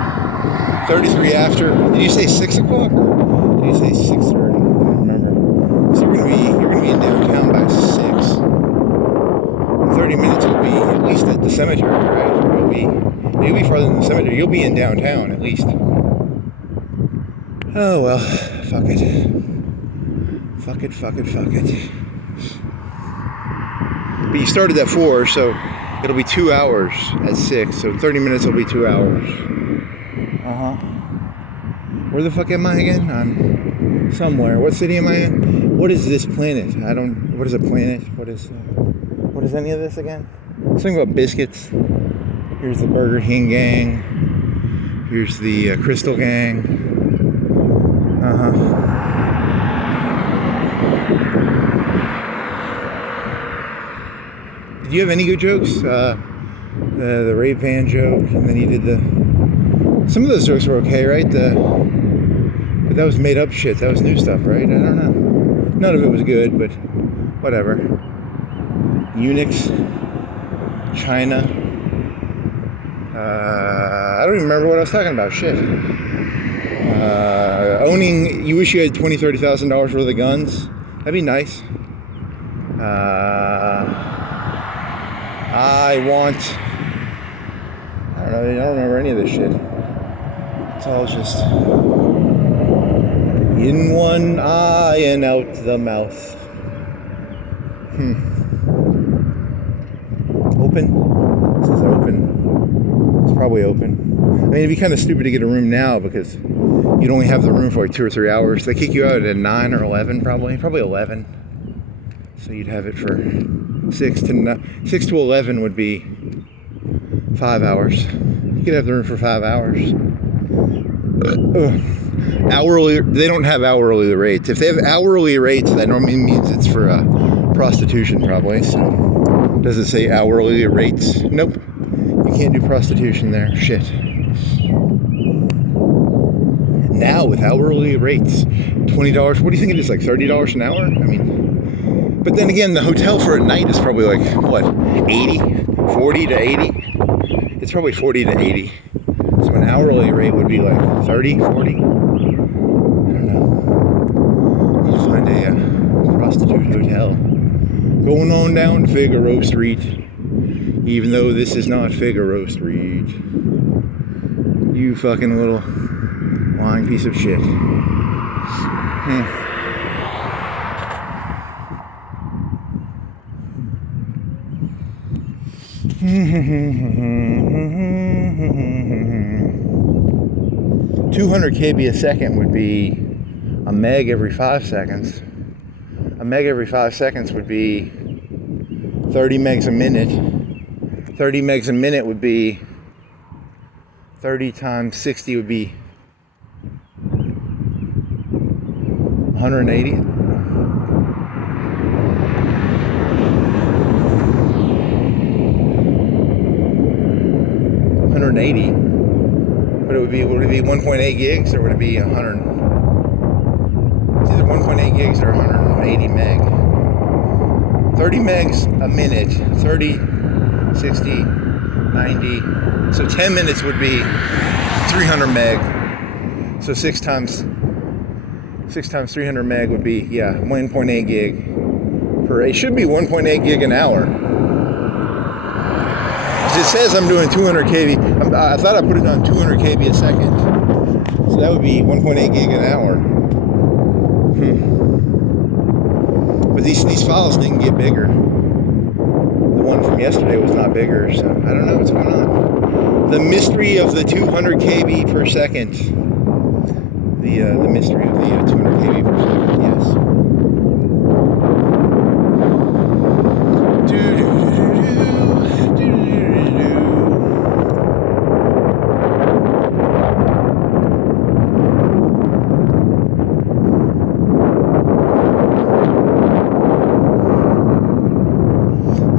33 after. Did you say 6 o'clock? Did you say 6:30? I don't remember. So you're gonna be in downtown by 6. In 30 minutes you'll be at least at the cemetery, right? Or you'll be farther than the cemetery. You'll be in downtown at least. Oh well, fuck it. Fuck it. But you started at 4, so it'll be 2 hours at 6, so 30 minutes will be 2 hours. Where the fuck am I again? I'm somewhere. What city am I in? What is this planet? What is a planet? What is any of this again? Something about biscuits. Here's the Burger King gang. Here's the Crystal gang. Did you have any good jokes? The rape van joke, and then you did some of those jokes were okay, right? But that was made up shit. That was new stuff, right? I don't know. None of it was good, but whatever. Eunuchs, China. I don't even remember what I was talking about. Shit. You wish you had $20,000, $30,000 worth of guns. That'd be nice. I don't remember any of this shit. It's all just in one eye and out the mouth. Open? This is open. It's probably open. I mean, it'd be kind of stupid to get a room now because you'd only have the room for like 2 or 3 hours. They kick you out at 9 or 11 probably 11. So you'd have it for 6 to 11 would be 5 hours. You could have the room for 5 hours. Hourly, they don't have hourly rates. If they have hourly rates, that normally means it's for prostitution probably. So does it say hourly rates? Nope. You can't do prostitution there. Shit. Now with hourly rates, $20. What do you think it is? Like $30 an hour? I mean, but then again, the hotel for a night is probably like what, 80, 40 to 80. It's probably 40 to 80. So an hourly rate would be like 30, 40. I don't know. Need to find a prostitute hotel. Going on down Figaro Street. Even though this is not Figaro Street. You fucking little lying piece of shit. 200 kb a second would be a meg every 5 seconds. A meg every 5 seconds would be 30 megs a minute. 30 megs a minute would be 30 times 60 would be 180. 180. But would it be 1.8 gigs or would it be 100? It's either 1.8 gigs or 180 meg. 30 megs a minute. 30, 60, 90. So 10 minutes would be 300 meg. So 6 times 300 meg would be, 1.8 gig per. It should be 1.8 gig an hour. Because it says I'm doing 200 kb. I thought I put it on 200 kb a second. So that would be 1.8 gig an hour. But these files didn't get bigger. The one from yesterday was not bigger, so I don't know what's going on. The mystery of the 200 kb per second. The mystery of the 200 kb per second, yes.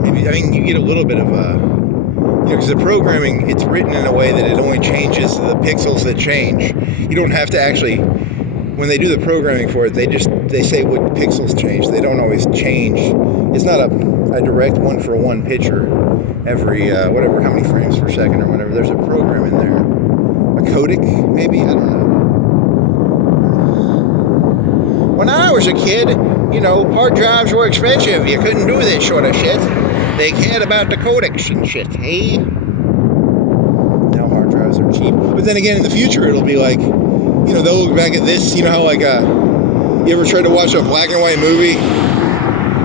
Maybe, I mean, you get a little bit of because the programming, it's written in a way that it only changes the pixels that change. You don't have to actually, when they do the programming for it, they say what pixels change. They don't always change. It's not a direct one-for-one picture every, whatever, how many frames per second or whatever. There's a program in there. A codec, maybe? I don't know. When I was a kid, hard drives were expensive. You couldn't do this sort of shit. They cared about the codecs and shit, hey? Now hard drives are cheap. But then again, in the future, it'll be like, they'll look back at this, how like, you ever tried to watch a black and white movie?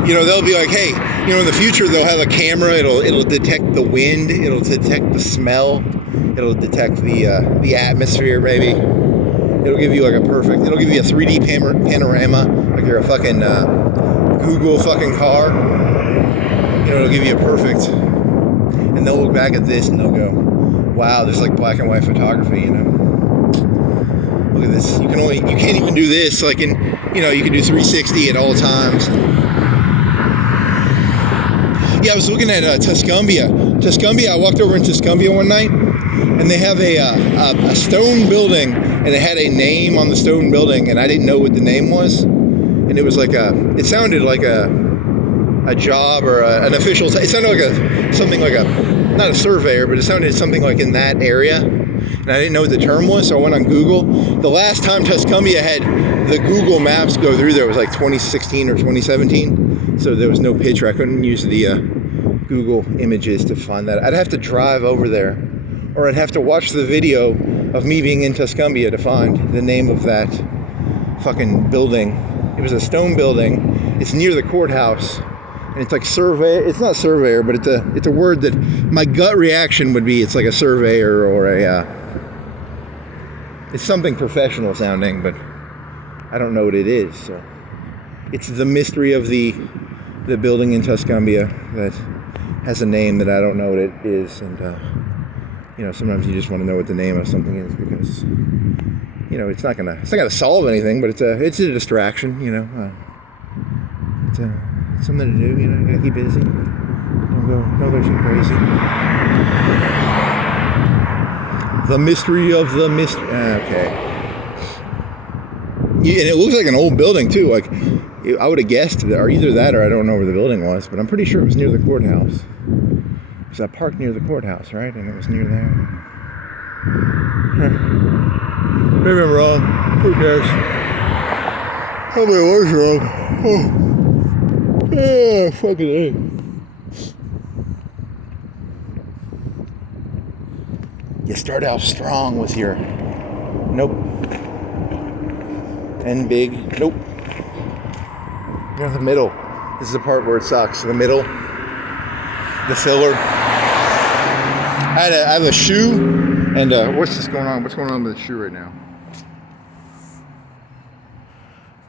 They'll be like, hey, in the future, they'll have a camera, it'll detect the wind, it'll detect the smell, it'll detect the atmosphere, maybe. It'll give you like it'll give you a 3D panorama, like you're a fucking Google fucking car. It'll give you a perfect, and they'll look back at this and they'll go, wow, this is like black and white photography, Look at this. You can't even do this, like you can do 360 at all times. Yeah, I was looking at Tuscumbia. I walked over in Tuscumbia one night, and they have a stone building, and it had a name on the stone building, and I didn't know what the name was. And it was like it sounded like a job or an official, it sounded like something like not a surveyor, but it sounded something like in that area. And I didn't know what the term was, so I went on Google. The last time Tuscumbia had the Google Maps go through there was like 2016 or 2017. So there was no picture. I couldn't use the Google images to find that. I'd have to drive over there, or I'd have to watch the video of me being in Tuscumbia to find the name of that fucking building. It was a stone building. It's near the courthouse. And it's like it's not surveyor, but it's a word that my gut reaction would be, it's like a surveyor or it's something professional sounding, but I don't know what it is. So it's the mystery of the building in Tuscumbia that has a name that I don't know what it is. And, sometimes you just want to know what the name of something is because, it's not gonna solve anything, but it's a distraction, It's something to do, you gotta keep busy. Don't go too crazy. The mystery of the mystery. Okay. Yeah, and it looks like an old building too. Like I would have guessed that, or either that, or I don't know where the building was, but I'm pretty sure it was near the courthouse. Because I parked near the courthouse, right? And it was near there. Maybe I'm wrong. Who cares? Probably was wrong. Oh. Yeah, fucking A. You start out strong with your nope. And big, nope. The middle. This is the part where it sucks. The middle. The filler. I have a shoe, and what's going on with the shoe right now?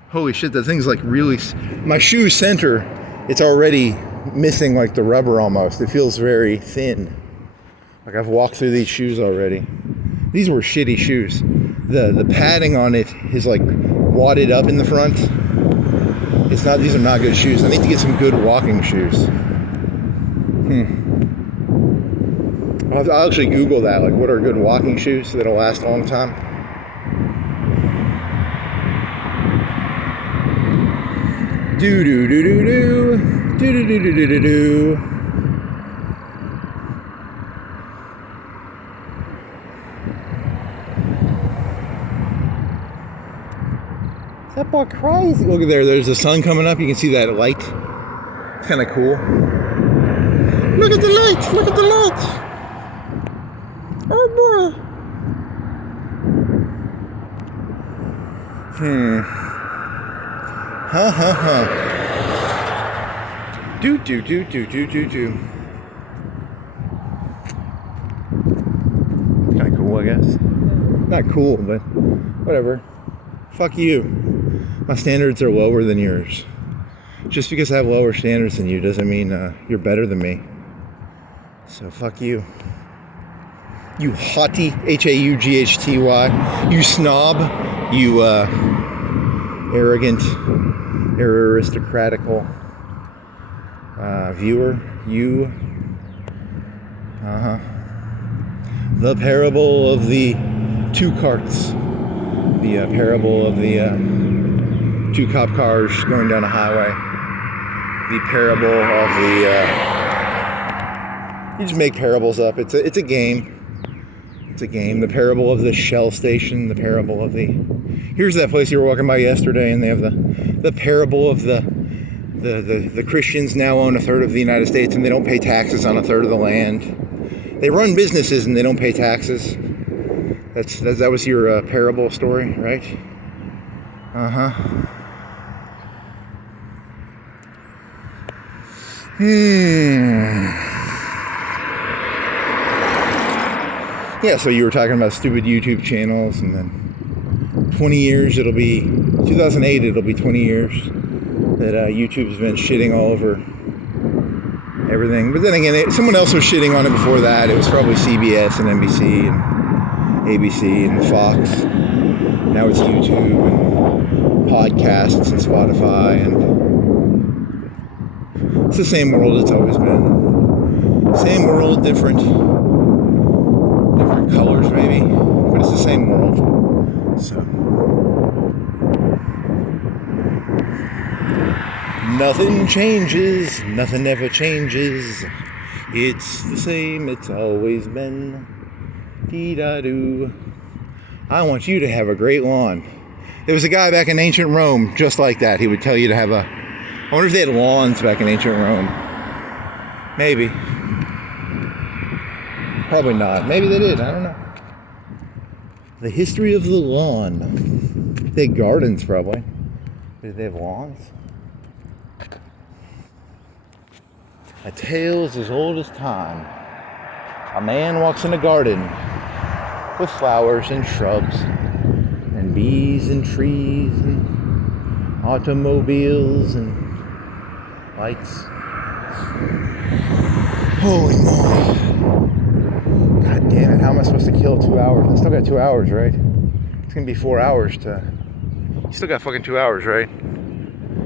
Holy shit, that thing's like really, my shoe center, it's already missing like the rubber almost. It feels very thin. Like I've walked through these shoes already. These were shitty shoes. The padding on it is like wadded up in the front. These are not good shoes. I need to get some good walking shoes. I'll actually Google that, like what are good walking shoes that'll last a long time. Do do do do do do do do do do do. Is that part crazy? Look at there's the sun coming up. You can see that light. It's kind of cool. Look at the light! Look at the light! Ha ha ha. Do. Kind of cool, I guess. Not cool, but whatever. Fuck you. My standards are lower than yours. Just because I have lower standards than you doesn't mean you're better than me. So fuck you. You haughty, H-A-U-G-H-T-Y. You snob. You arrogant, aristocratical viewer. You. The parable of the two carts. The parable of the two cop cars going down a highway. The parable of the... you just make parables up. It's a game. It's a game. The parable of the Shell station. The parable of the... Here's that place you were walking by yesterday, and they have the parable of the Christians now own a third of the United States, and they don't pay taxes on a third of the land. They run businesses, and they don't pay taxes. That was your parable story, right? Yeah, so you were talking about stupid YouTube channels, and then 20 years, 2008, it'll be 20 years that YouTube's been shitting all over everything. But then again, someone else was shitting on it before that. It was probably CBS and NBC and ABC and Fox. Now it's YouTube and podcasts and Spotify, and it's the same world it's always been. Same world, different colors maybe, but it's the same world. So nothing changes, nothing ever changes. It's the same, it's always been. Dee-da-doo. I want you to have a great lawn. There was a guy back in ancient Rome just like that. He would tell you to have I wonder if they had lawns back in ancient Rome. Maybe. Probably not. Maybe they did. I don't know. The history of the lawn. They had gardens, probably. Did they have lawns? A tale's as old as time. A man walks in a garden with flowers and shrubs and bees and trees and automobiles and lights. Holy moly. God damn it, how am I supposed to kill 2 hours? I still got 2 hours, right? It's gonna be 4 hours to... You still got fucking 2 hours, right?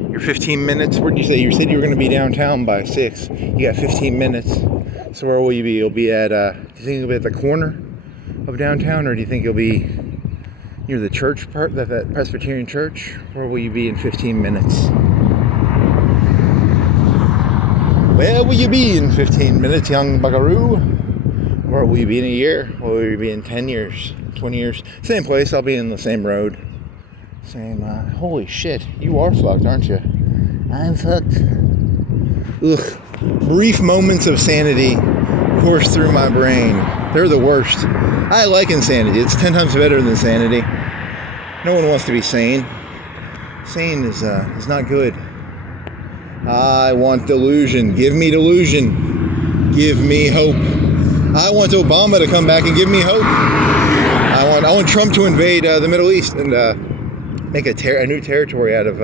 You're 15 minutes. Where'd you say? You said you were gonna be downtown by 6. You got 15 minutes. So where will you be? You'll be at, do you think you'll be at the corner of downtown, or do you think you'll be near the church part, that Presbyterian church? Where will you be in 15 minutes? Where will you be in 15 minutes, young buckaroo? Where will you be in a year? Where will you be in 10 years, 20 years? Same place, I'll be in the same road. Same, holy shit, you are fucked, aren't you? I'm fucked. Ugh. Brief moments of sanity course through my brain. They're the worst. I like insanity. It's 10 times better than sanity. No one wants to be sane. Sane is not good. I want delusion. Give me delusion. Give me hope. I want Obama to come back and give me hope. I want Trump to invade the Middle East and make a new territory out of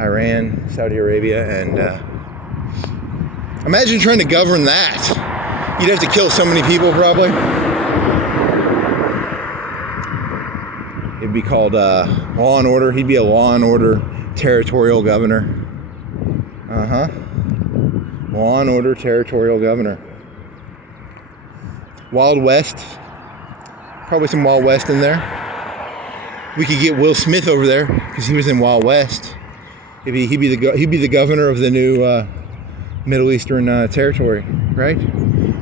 Iran, Saudi Arabia, and imagine trying to govern that. You'd have to kill so many people, probably. It'd be called Law and Order. He'd be a Law and Order territorial governor. Law and Order territorial governor. Wild West. Probably some Wild West in there. We could get Will Smith over there because he was in Wild West. He'd be the governor of the new Middle Eastern territory, right?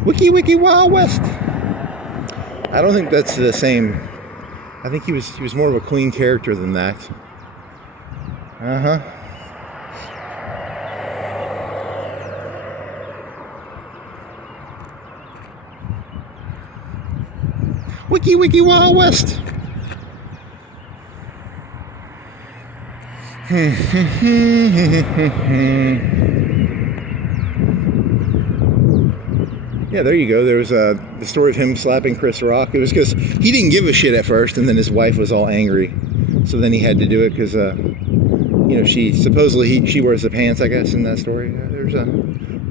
Wiki Wild West. I don't think that's the same. I think he was more of a clean character than that. Wiki Wiki Wild West. Yeah, there you go. There was the story of him slapping Chris Rock. It was because he didn't give a shit at first, and then his wife was all angry. So then he had to do it because, you know, she wears the pants, I guess, in that story. There's a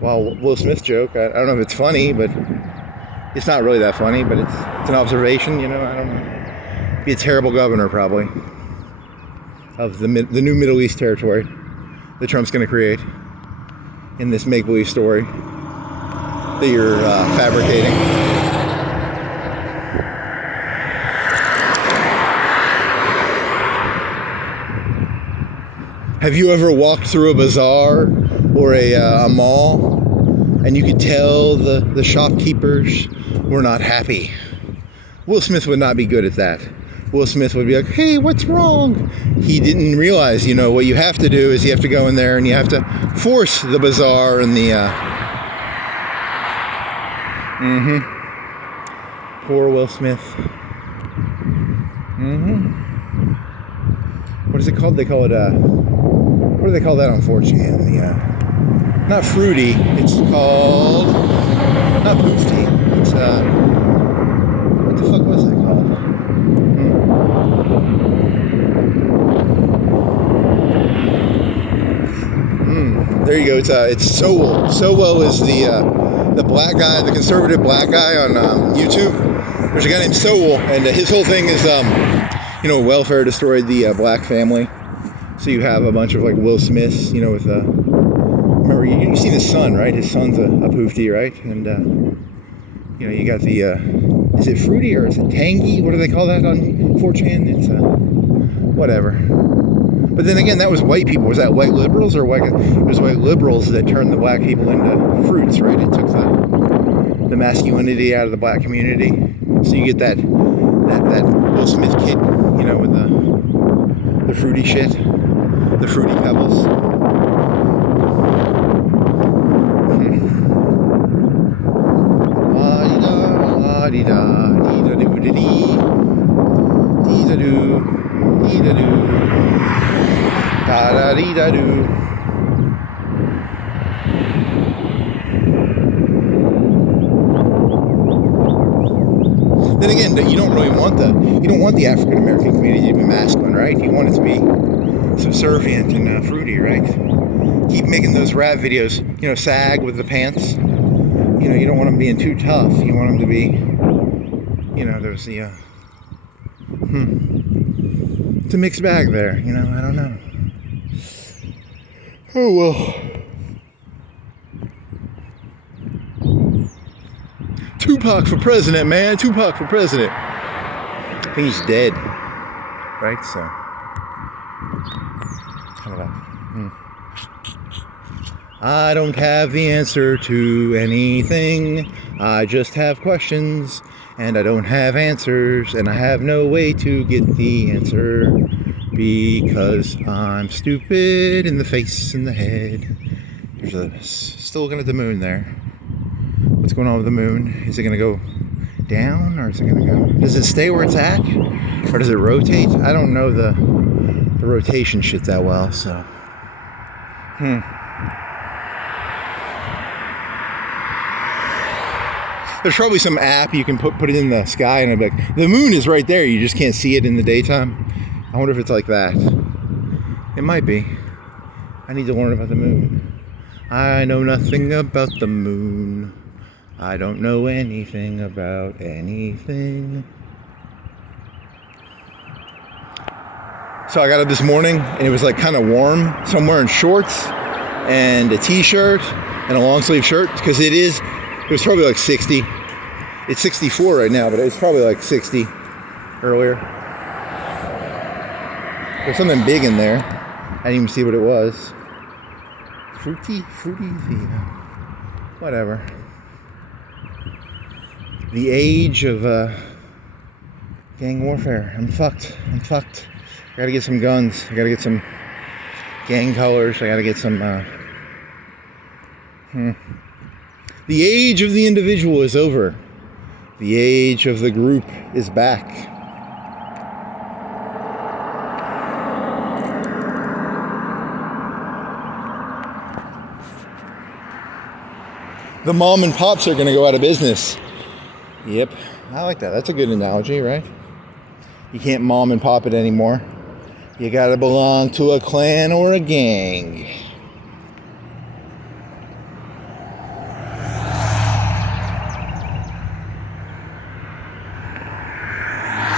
Will Smith joke. I don't know if it's funny, but it's not really that funny. But it's an observation, you know. I don't know. Be a terrible governor, probably, of the new Middle East territory that Trump's going to create in this make-believe story that you're fabricating. Have you ever walked through a bazaar or a mall and you could tell the shopkeepers were not happy? Will Smith would not be good at that. Will Smith would be like, hey, what's wrong? He didn't realize, you know, what you have to do is you have to go in there and you have to force the bazaar and the... Poor Will Smith. What is it called? They call it, what do they call that on 4chan? The, not fruity, it's called, not poofty. It's, what the fuck was that called? There you go. It's Sowell. Sowell is the black guy, the conservative black guy on YouTube. There's a guy named Sowell, and his whole thing is, you know, welfare destroyed the black family. So you have a bunch of like Will Smiths, you know, with remember you've seen his son, right? His son's a poofty, right? And you know, you got the is it fruity or is it tangy? What do they call that on 4chan? It's whatever. But then again, that was white people. Was that white liberals or white? It was white liberals that turned the black people into fruits, right? It took the masculinity out of the black community. So you get that Will Smith kid, you know, with the fruity shit, the fruity pebbles. Da-da-dee-da-doo. Then again, you don't want the African American community to be masculine, right? You want it to be subservient and fruity, right? Keep making those rap videos, you know, sag with the pants. You know, you don't want them being too tough. You want them to be, you know, there's the it's a mixed bag there, you know, I don't know. Oh well. Tupac for president, man. Tupac for president. I think he's dead. Right? So. I don't have the answer to anything. I just have questions. And I don't have answers. And I have no way to get the answer. Because I'm stupid in the face and the head. There's still looking at the moon there. What's going on with the moon? Is it going to go down or is it going to go... Does it stay where it's at? Or does it rotate? I don't know the rotation shit that well, so... There's probably some app you can put it in the sky and it'll be like, the moon is right there, you just can't see it in the daytime. I wonder if it's like that. It might be. I need to learn about the moon. I know nothing about the moon. I don't know anything about anything. So I got up this morning and it was like kind of warm. So I'm wearing shorts and a t-shirt and a long sleeve shirt because it was probably like 60. It's 64 right now, but it's probably like 60 earlier. There's something big in there. I didn't even see what it was. Fruity, whatever. The age of gang warfare. I'm fucked. I gotta get some guns. I gotta get some gang colors. I gotta get some The age of the individual is over. The age of the group is back. The mom and pops are going to go out of business. Yep, I like that. That's a good analogy, right? You can't mom and pop it anymore. You got to belong to a clan or a gang.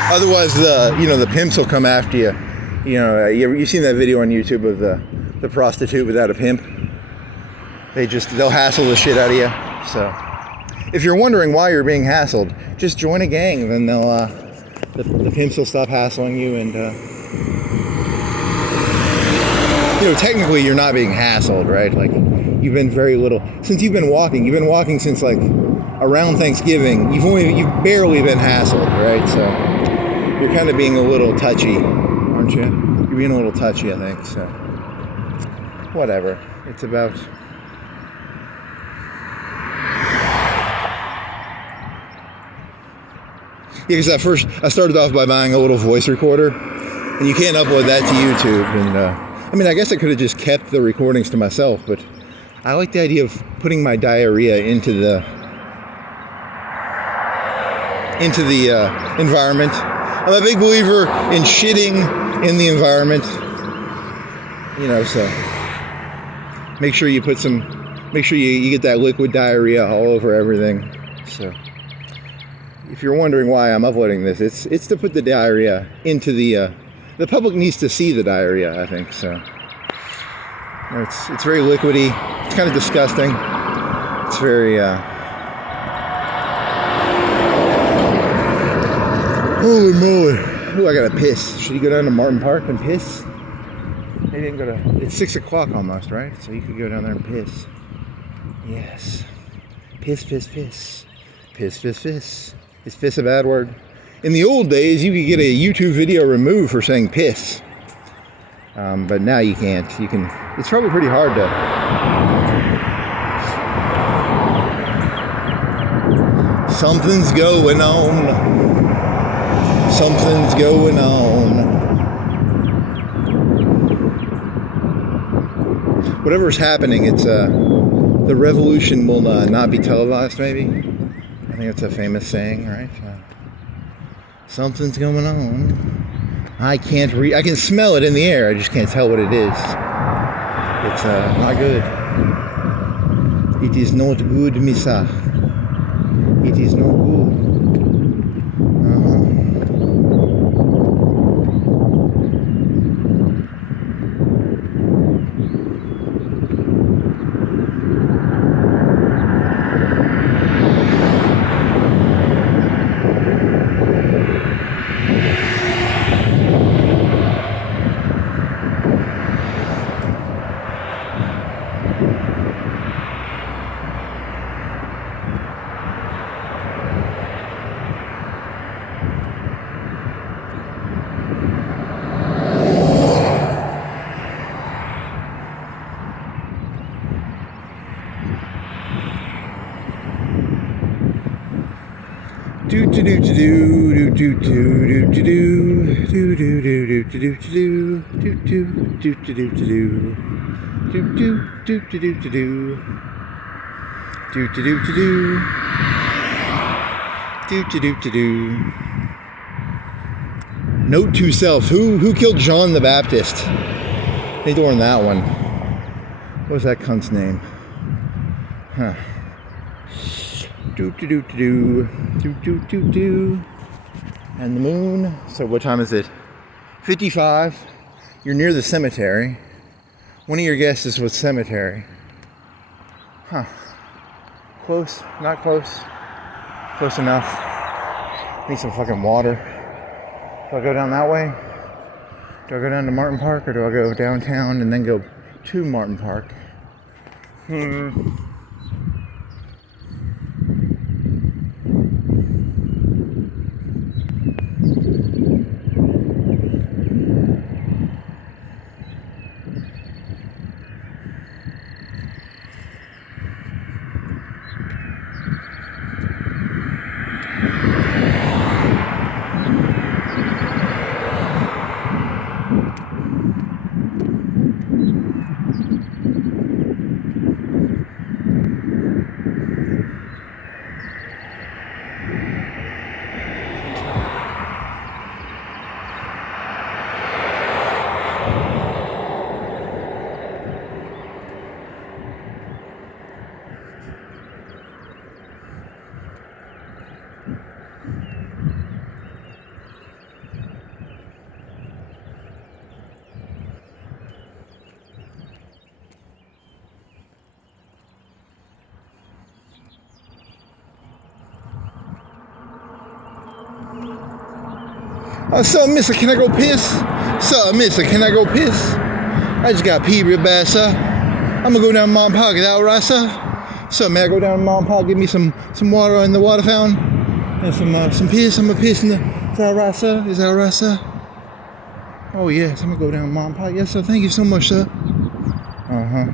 Otherwise, the pimps will come after you. You've seen that video on YouTube of the prostitute without a pimp. They'll hassle the shit out of you. So, if you're wondering why you're being hassled, just join a gang. Then the pimps will stop hassling you, and technically you're not being hassled, right? Like, you've been very little since you've been walking. You've been walking since like around Thanksgiving. You've barely been hassled, right? So you're kind of being a little touchy, aren't you? You're being a little touchy, I think. So whatever. It's about. Yeah, because at first I started off by buying a little voice recorder, and you can't upload that to YouTube. And I guess I could have just kept the recordings to myself, but I like the idea of putting my diarrhea into the environment. I'm a big believer in shitting in the environment. So make sure you you get that liquid diarrhea all over everything. So. If you're wondering why I'm uploading this, it's to put the diarrhea into the public needs to see the diarrhea, I think. So it's very liquidy. It's kind of disgusting. It's very holy moly. Oh, I gotta piss. Should you go down to Martin Park and piss? Maybe you can go to. It's 6 o'clock almost, right? So you could go down there and piss. Yes. Piss, piss, piss. Piss, piss, piss. Is piss a bad word? In the old days, you could get a YouTube video removed for saying piss. But now you can't. You can. It's probably pretty hard to. Something's going on. Something's going on. Whatever's happening, it's the revolution will not be televised. Maybe. I think it's a famous saying, right? Something's going on. I can smell it in the air. I just can't tell what it is. It's not good. It is not good, Misa. It is not good. Note to self: Who killed John the Baptist? They learned that one. What was that cunt's name? Huh. And the moon. So what time is it? 55. You're near the cemetery. One of your guesses was cemetery. Huh. Close? Not close? Close enough. Need some fucking water. Do I go down that way? Do I go down to Martin Park, or do I go downtown and then go to Martin Park? So, mister, can I go piss? So, mister, can I go piss? I just got pee real bad, sir. I'm gonna go down to Mom and Pa, get out, right, sir? So, may I go down to Mom and Pa, give me some water in the water fountain? And some piss, I'm gonna piss in the... Is that right, sir? Is that right, sir? Oh, yes, I'm gonna go down to Mom and Pa. Yes, sir, thank you so much, sir. Uh-huh.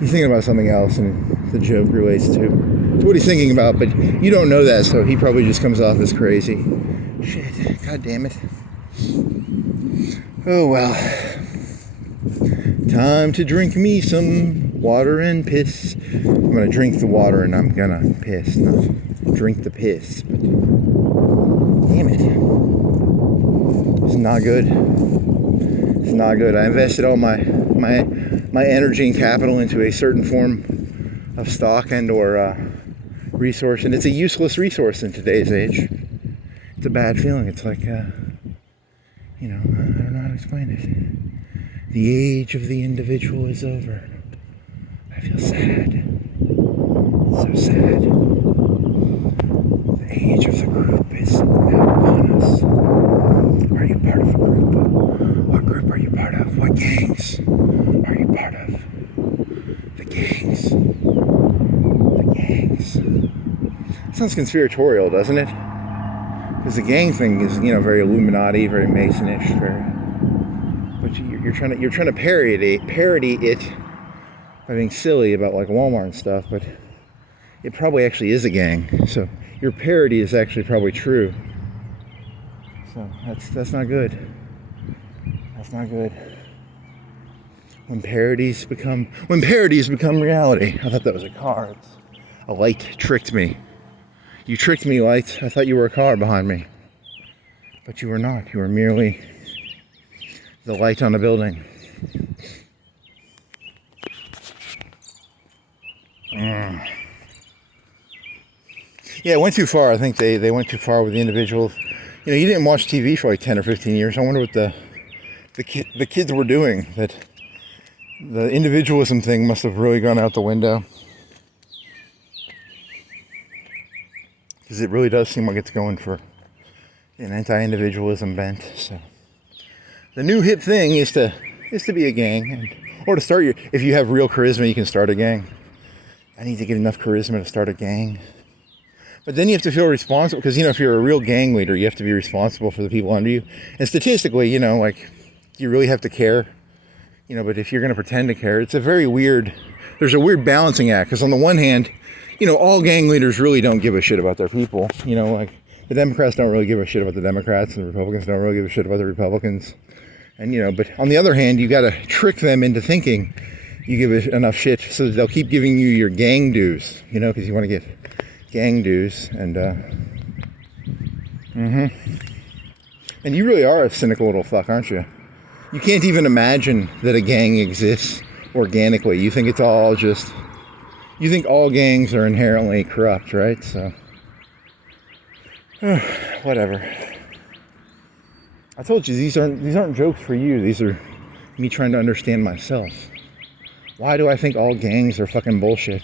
He's thinking about something else, and the joke relates to what he's thinking about, but you don't know that, so he probably just comes off as crazy. Shit, god damn it. Oh well. Time to drink me some water and piss. I'm gonna drink the water and I'm gonna piss, not drink the piss. But damn it. It's not good. It's not good. I invested all my energy and capital into a certain form of stock and or resource, and it's a useless resource in today's age. It's a bad feeling. It's like, I don't know how to explain it. The age of the individual is over. I feel sad. So sad. The age of the group is now upon us. Are you part of a group? What group are you part of? What gangs are you part of? The gangs. The gangs. Sounds conspiratorial, doesn't it? Because the gang thing is, very Illuminati, very Masonish, but you're trying to parody it by being silly about like Walmart and stuff, but it probably actually is a gang. So your parody is actually probably true. So that's not good. That's not good. When parodies become reality. I thought that was a car. A light tricked me. You tricked me, light. I thought you were a car behind me. But you were not. You were merely the light on a building. Yeah, it went too far. I think they went too far with the individuals. You didn't watch TV for like 10 or 15 years. I wonder what the kids were doing. That the individualism thing must have really gone out the window. Because it really does seem like it's going for an anti-individualism bent. So the new hip thing is to be a gang, or to start if you have real charisma, you can start a gang. I need to get enough charisma to start a gang. But then you have to feel responsible, because if you're a real gang leader, you have to be responsible for the people under you. And statistically, you really have to care. But if you're going to pretend to care, there's a weird balancing act. Because on the one hand, all gang leaders really don't give a shit about their people. The Democrats don't really give a shit about the Democrats, and the Republicans don't really give a shit about the Republicans. And, but on the other hand, you got to trick them into thinking you give enough shit so that they'll keep giving you your gang dues, because you want to get gang dues. And, and you really are a cynical little fuck, aren't you? You can't even imagine that a gang exists organically. You think it's all just... You think all gangs are inherently corrupt, right? So, whatever. I told you these aren't jokes for you. These are me trying to understand myself. Why do I think all gangs are fucking bullshit?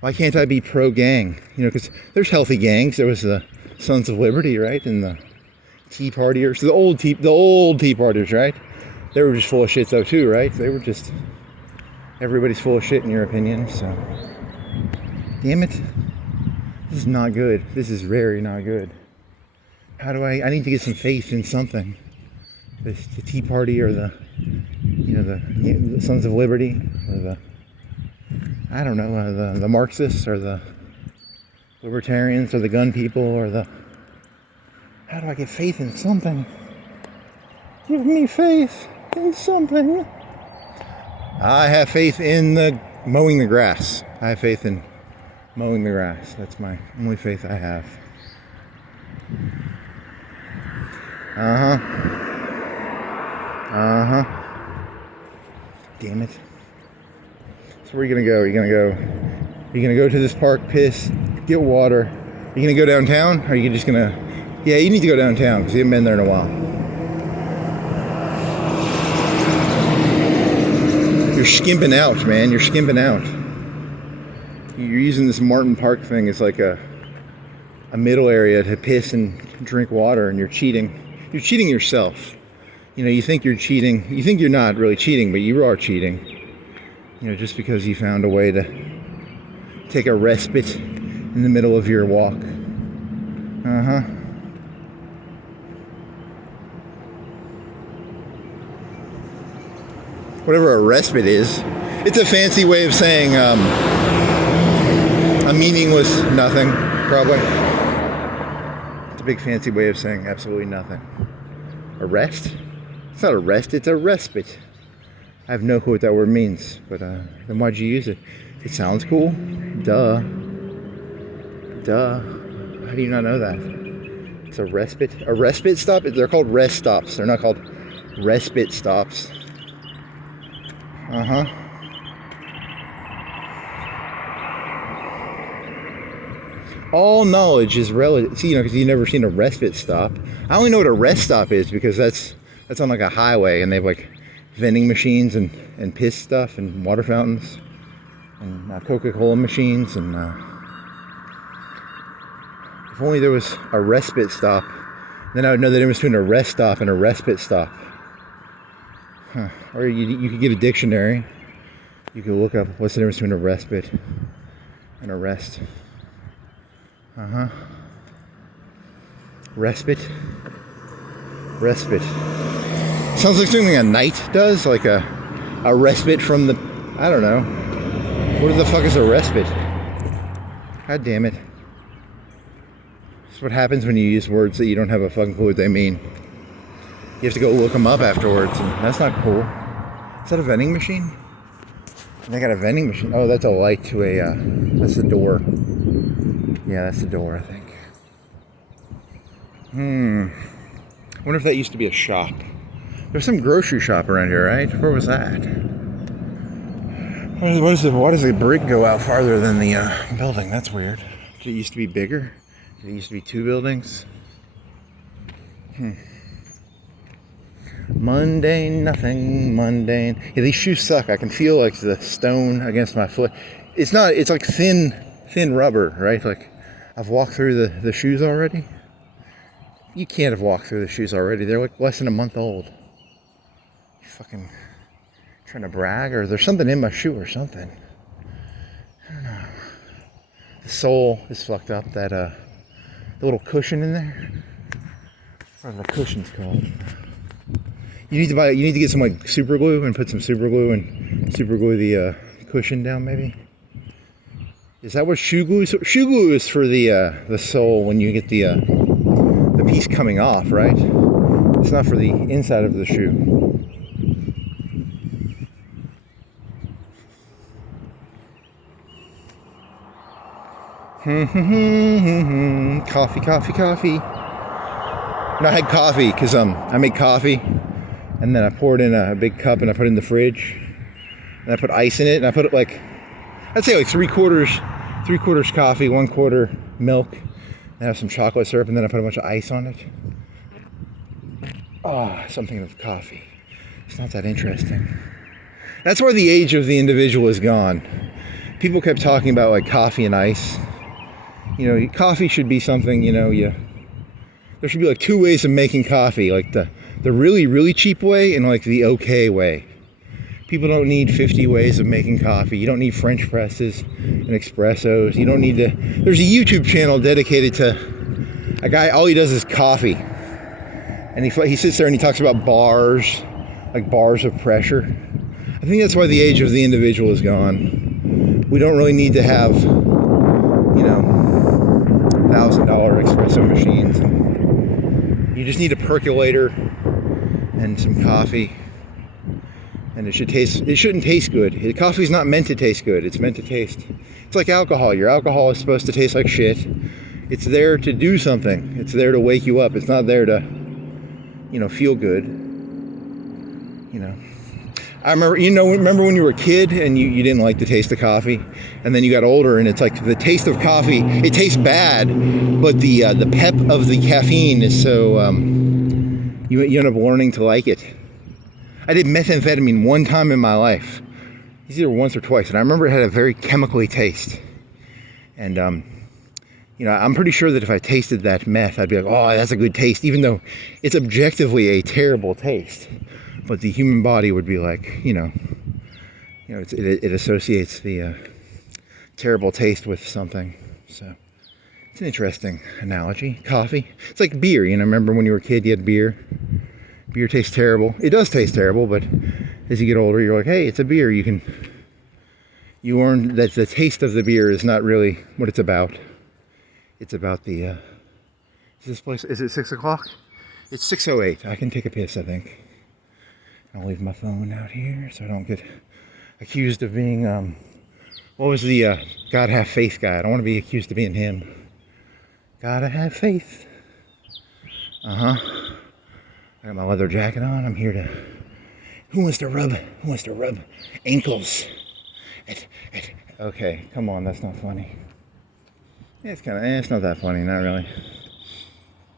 Why can't I be pro-gang? Because there's healthy gangs. There was the Sons of Liberty, right, and the Tea Partiers, the old Tea Partiers, right? They were just full of shit though too, right? They were just... Everybody's full of shit in your opinion, so... Damn it. This is not good. This is very not good. How do I need to get some faith in something. The Tea Party, or the Sons of Liberty, or I don't know, the Marxists, or the Libertarians, or the gun people, or how do I get faith in something? Give me faith in something. I have faith in mowing the grass. I have faith in mowing the grass. That's my only faith I have. Damn it. So where are you gonna go? Are you gonna go to this park, piss, get water? Are you gonna go downtown? Or are you just gonna... Yeah, you need to go downtown because you haven't been there in a while. You're skimping out, man. You're skimping out. You're using this Martin Park thing as like a a middle area to piss and drink water, and you're cheating. You're cheating yourself. You know, you think you're cheating. You think you're not really cheating, but you are cheating. You know, just because you found a way to take a respite in the middle of your walk. Whatever a respite is, it's a fancy way of saying a meaningless nothing, probably. It's a big fancy way of saying absolutely nothing. A rest? It's not a rest, it's a respite. I have no clue what that word means, but then why'd you use it? It sounds cool. Duh. How do you not know that? It's a respite. A respite stop? They're called rest stops. They're not called respite stops. All knowledge is relative. See, you know, because you've never seen a respite stop. I only know what a rest stop is because that's on like a highway, and they have like vending machines and piss stuff and water fountains and Coca-Cola machines, and if only there was a respite stop, then I would know the difference between a rest stop and a respite stop. Or you could get a dictionary. You could look up what's the difference between a respite and a rest. Respite. Sounds like something a knight does, like a respite from the, I don't know. What the fuck is a respite? God damn it. That's what happens when you use words that you don't have a fucking clue what they mean. You have to go look them up afterwards, and that's not cool. Is that a vending machine? They got a vending machine. Oh, that's a light to a, that's the door. Yeah, that's the door, I think. I wonder if that used to be a shop. There's some grocery shop around here, right? Where was that? Why does the brick go out farther than the building? That's weird. Did it used to be bigger? Did it used to be two buildings? Mundane, nothing mundane. Yeah, these shoes suck. I can feel like the stone against my foot. It's not, it's like thin rubber, right? Like I've walked through the shoes already. You can't have walked through the shoes already. They're like less than a month old. You fucking trying to brag, or there's something in my shoe or something. I don't know. The sole is fucked up. That the little cushion in there. Whatever the cushion's called. You need to get some like super glue and put some super glue and super glue the cushion down, maybe. Is that what shoe glue is? Shoe glue is for the sole when you get the piece coming off, right? It's not for the inside of the shoe. Coffee. No, I had coffee because I made coffee, and then I poured in a big cup and I put it in the fridge, and I put ice in it, and I put it like, I'd say like three quarters coffee, 1/4 milk, and have some chocolate syrup, and then I put a bunch of ice on it. Oh, something of coffee. It's not that interesting. That's where the age of the individual is gone. People kept talking about like coffee and ice. You know, coffee should be something, you know, there should be like two ways of making coffee, like the really, really cheap way and like the okay way. People don't need 50 ways of making coffee. You don't need French presses and espressos. You don't need to, there's a YouTube channel dedicated to a guy, all he does is coffee. And he sits there and he talks about bars, like bars of pressure. I think that's why the age of the individual is gone. We don't really need to have, you know, $1,000 espresso machines. And you just need a percolator and some coffee. And it shouldn't taste good. Coffee's not meant to taste good. It's meant to taste, it's like alcohol. Your alcohol is supposed to taste like shit. It's there to do something. It's there to wake you up. It's not there to, you know, feel good. You know, I remember when you were a kid and you didn't like the taste of coffee, and then you got older and it's like the taste of coffee, it tastes bad, but the pep of the caffeine is so, you end up learning to like it. I did methamphetamine one time in my life. It's either once or twice, and I remember it had a very chemically taste. And You know, I'm pretty sure that if I tasted that meth, I'd be like, oh, that's a good taste, even though it's objectively a terrible taste. But the human body would be like, it associates the terrible taste with something. So it's an interesting analogy. Coffee, it's like beer. You know, remember when you were a kid, you had beer. Beer tastes terrible. It does taste terrible, but as you get older, you're like, hey, it's a beer. You learn that the taste of the beer is not really what it's about. It's about the, is it 6 o'clock? It's 6:08. I can take a piss, I think. I'll leave my phone out here so I don't get accused of being, what was the God have faith guy? I don't want to be accused of being him. Gotta have faith. I got my leather jacket on. I'm here to, who wants to rub ankles? Okay, come on, that's not funny. Yeah, it's not that funny, not really.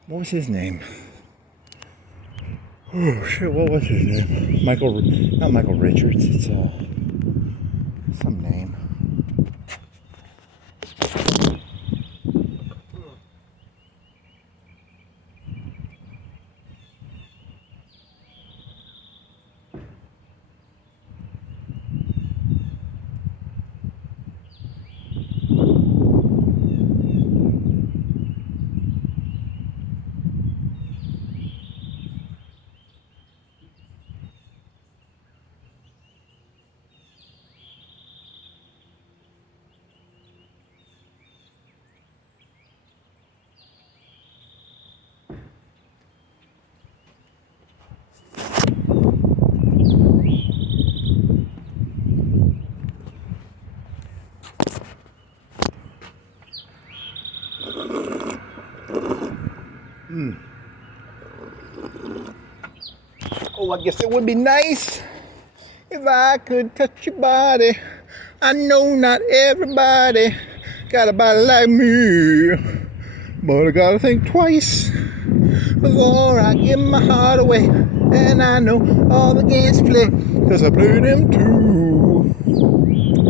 What was his name? Oh shit, what was his name? Not Michael Richards, it's some name. Oh, I guess it would be nice if I could touch your body. I know not everybody got a body like me, but I gotta think twice before I give my heart away. And I know all the games play, cause I play them too.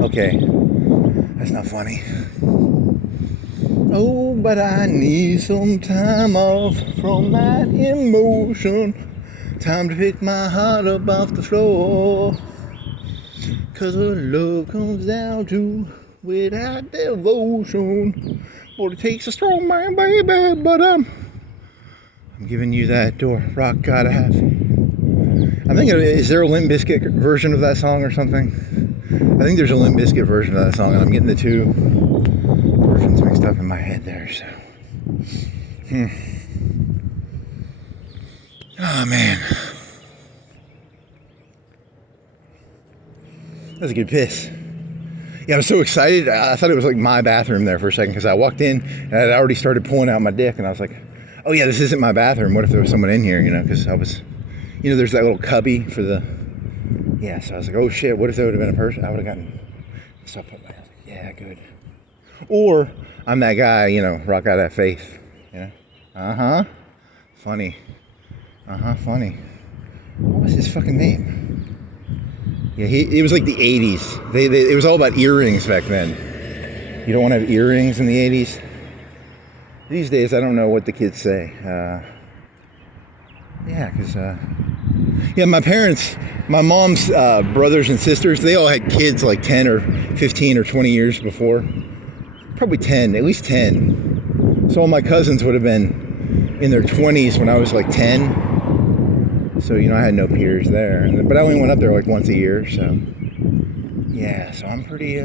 Okay, that's not funny. Oh, but I need some time off from that emotion. Time to pick my heart up off the floor. Cause her love comes down to without devotion. But it takes a strong man, baby. But I'm giving you that door. Rock gotta have. I'm thinking, is there a Limp Bizkit version of that song or something? I think there's a Limp Bizkit version of that song, and I'm getting the two versions mixed up in my head there. So, oh man, that was a good piss. Yeah, I was so excited. I thought it was like my bathroom there for a second because I walked in and I'd already started pulling out my dick, and I was like, oh yeah, this isn't my bathroom. What if there was someone in here? You know, because I was, there's that little cubby for the. Yeah, so I was like, oh shit, what if there would have been a person? I would have gotten stuff up my ass. Yeah, good. Or I'm that guy, rock out that faith. Yeah. Funny. Funny. What was his fucking name? Yeah, it was like the 80s. It was all about earrings back then. You don't want to have earrings in the 80s? These days, I don't know what the kids say. My parents, my mom's brothers and sisters, they all had kids like 10 or 15 or 20 years before. Probably 10, at least 10. So all my cousins would have been in their 20s when I was like 10. So, I had no peers there. But I only went up there like once a year, so. Yeah, so I'm pretty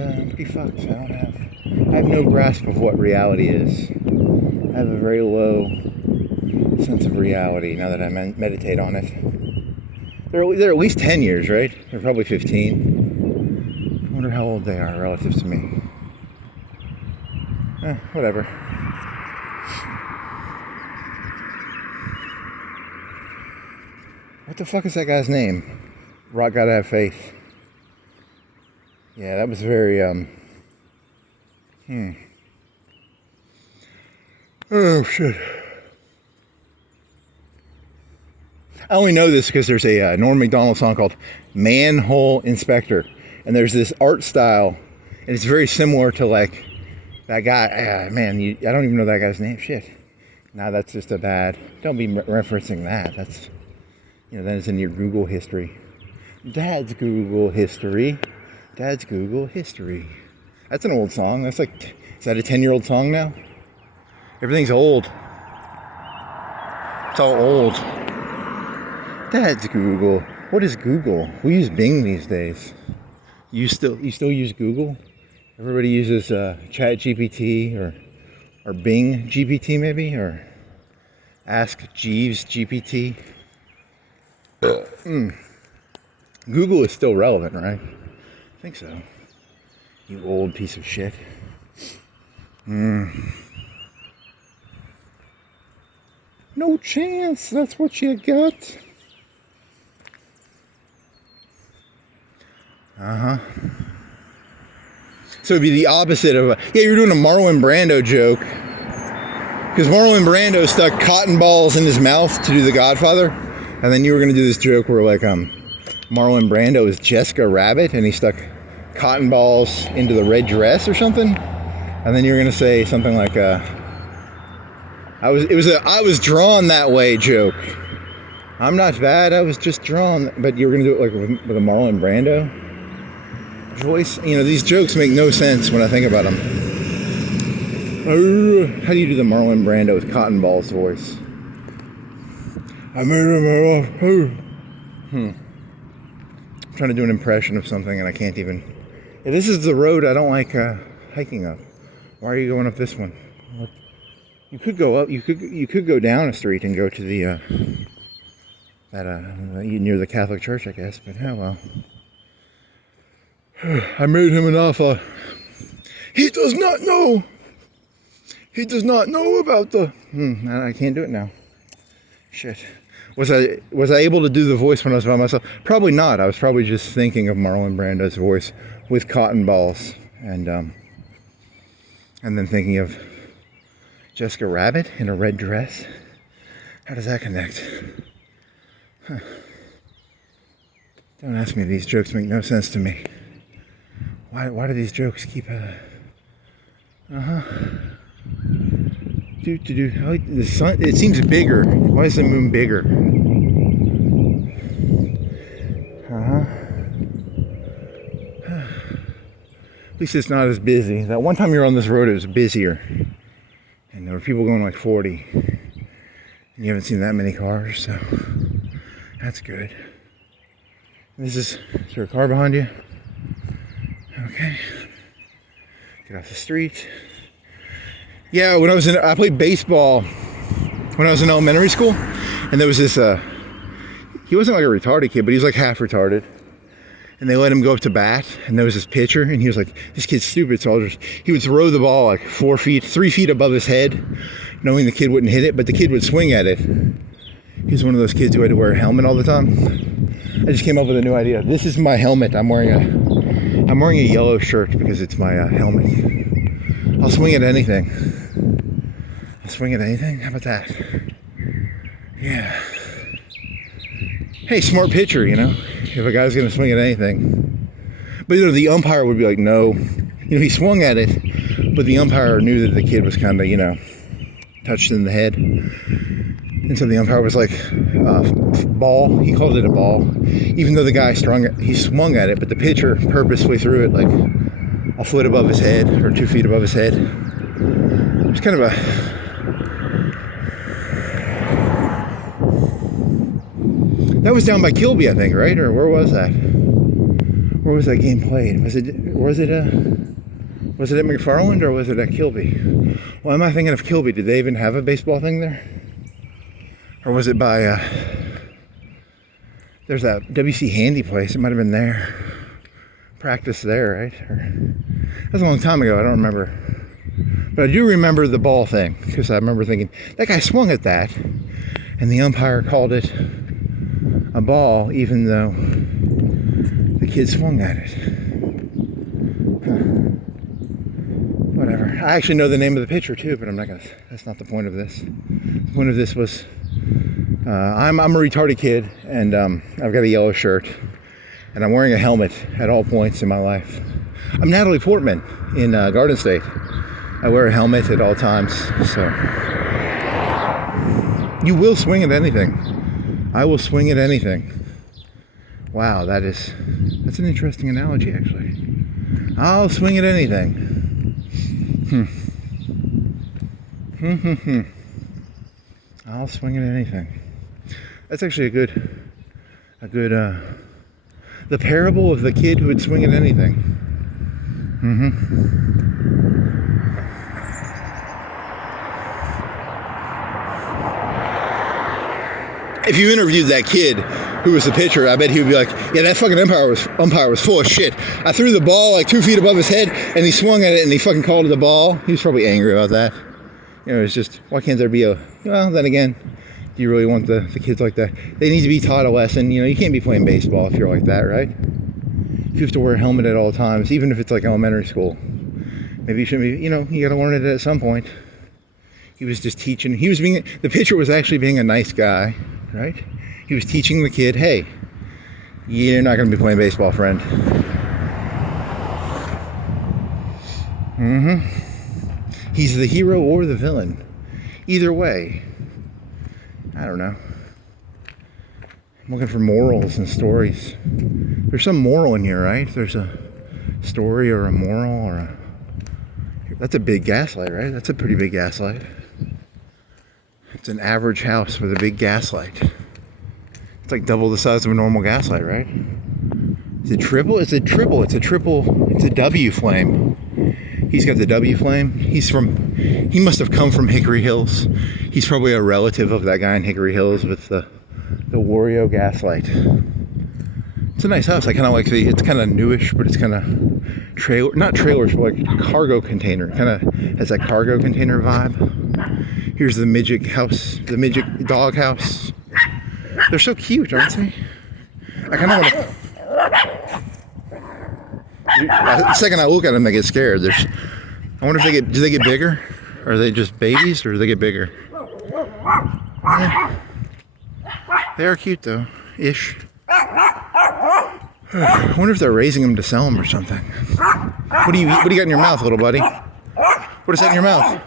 fucked. I have no grasp of what reality is. I have a very low sense of reality now that I meditate on it. They're at least 10 years, right? They're probably 15. I wonder how old they are relative to me. Whatever. What the fuck is that guy's name? Rock gotta have faith. Yeah, that was very, Oh, shit. I only know this because there's a Norm Macdonald song called Manhole Inspector. And there's this art style, and it's very similar to like That guy, man, I don't even know that guy's name. Shit. Now that's just a bad. Don't be referencing that. That's, then it's in your Google history. Dad's Google history. Dad's Google history. That's an old song. That's like, is that a 10-year-old song now? Everything's old. It's all old. Dad's Google. What is Google? We use Bing these days. You still use Google? Everybody uses Chat GPT or Bing GPT maybe, or Ask Jeeves GPT. Google is still relevant, right? I think so. You old piece of shit. No chance. That's what you got. So it'd be the opposite of you're doing a Marlon Brando joke. Because Marlon Brando stuck cotton balls in his mouth to do The Godfather. And then you were going to do this joke where like Marlon Brando is Jessica Rabbit and he stuck cotton balls into the red dress or something. And then you were going to say something like I was drawn that way joke. I'm not bad, I was just drawn. But you were going to do it like with a Marlon Brando voice. These jokes make no sense when I think about them. How do you do the Marlon Brando cotton balls voice? I made him I'm trying to do an impression of something and I can't even. This is the road I don't like hiking up. Why are you going up this one? You could go up. You could go down a street and go to the near the Catholic Church, I guess. But well. I made him an offer. He does not know. He does not know about the. I can't do it now. Shit. Was I able to do the voice when I was by myself? Probably not. I was probably just thinking of Marlon Brando's voice with cotton balls, and then thinking of Jessica Rabbit in a red dress. How does that connect? Don't ask me. These jokes make no sense to me. Why do these jokes keep the sun, it seems bigger. Why is the moon bigger? At least it's not as busy. That one time you were on this road, it was busier. And there were people going like 40. And you haven't seen that many cars, so that's good. Is there a car behind you? Okay. Get off the street. Yeah, I played baseball when I was in elementary school, and there was this, he wasn't like a retarded kid, but he was like half retarded, and they let him go up to bat, and there was this pitcher, and he was like, this kid's stupid, so he would throw the ball like 3 feet above his head, knowing the kid wouldn't hit it, but the kid would swing at it. He was one of those kids who had to wear a helmet all the time. I just came up with a new idea. This is my helmet. I'm wearing a yellow shirt because it's my helmet. I'll swing at anything. How about that? Yeah. Hey, smart pitcher, if a guy's going to swing at anything. But the umpire would be like, no. He swung at it, but the umpire knew that the kid was kind of, touched in the head. And so the umpire was like, ball. He called it a ball. Even though the guy he swung at it, but the pitcher purposefully threw it like a foot above his head or 2 feet above his head. It's kind of that was down by Kilby, I think, right? Or where was that? Where was that game played? Was it at McFarland or was it at Kilby? Well, am I thinking of Kilby? Did they even have a baseball thing there? Or was it by there's that WC Handy place? It might have been there. Practice there, right? That was a long time ago. I don't remember. But I do remember the ball thing, because I remember thinking, that guy swung at that, and the umpire called it a ball, even though the kid swung at it. Whatever. I actually know the name of the pitcher too, but I'm not gonna. That's not the point of this. The point of this was, I'm a retarded kid, and I've got a yellow shirt, and I'm wearing a helmet at all points in my life. I'm Natalie Portman in Garden State. I wear a helmet at all times, so you will swing at anything. I will swing at anything. Wow, that's an interesting analogy, actually. I'll swing at anything. I'll swing at anything. That's actually a good, the parable of the kid who would swing at anything. If you interviewed that kid who was the pitcher, I bet he would be like, yeah, that fucking umpire was full of shit. I threw the ball like 2 feet above his head, and he swung at it, and he fucking called it the ball. He was probably angry about that. You know, it's just, why can't there be well, then again, do you really want the kids like that? They need to be taught a lesson. You know, you can't be playing baseball if you're like that, right? If you have to wear a helmet at all times, even if it's like elementary school, maybe you shouldn't be, you know, you gotta learn it at some point. He was just teaching, the pitcher was actually being a nice guy, right? He was teaching the kid, hey, you're not gonna be playing baseball, friend. He's the hero or the villain. Either way, I don't know. I'm looking for morals and stories. There's some moral in here, right? There's a story or a moral or a... That's a big gaslight, right? That's a pretty big gaslight. It's an average house with a big gaslight. It's like double the size of a normal gaslight, right? Is it triple? It's a triple. It's a W flame. He's got the W flame. He must have come from Hickory Hills. He's probably a relative of that guy in Hickory Hills with the Wario gaslight. It's a nice house. I kind of like it's kind of newish, but it's kind of not trailers, but like cargo container. Kind of has that cargo container vibe. Here's the midget house, the midget dog house. They're so cute, aren't they? I kind of want to... The second I look at them, I get scared. I wonder if do they get bigger? Or are they just babies, or do they get bigger? Yeah. They are cute though, ish. I wonder if they're raising them to sell them or something. What do you got in your mouth, little buddy? What is that in your mouth?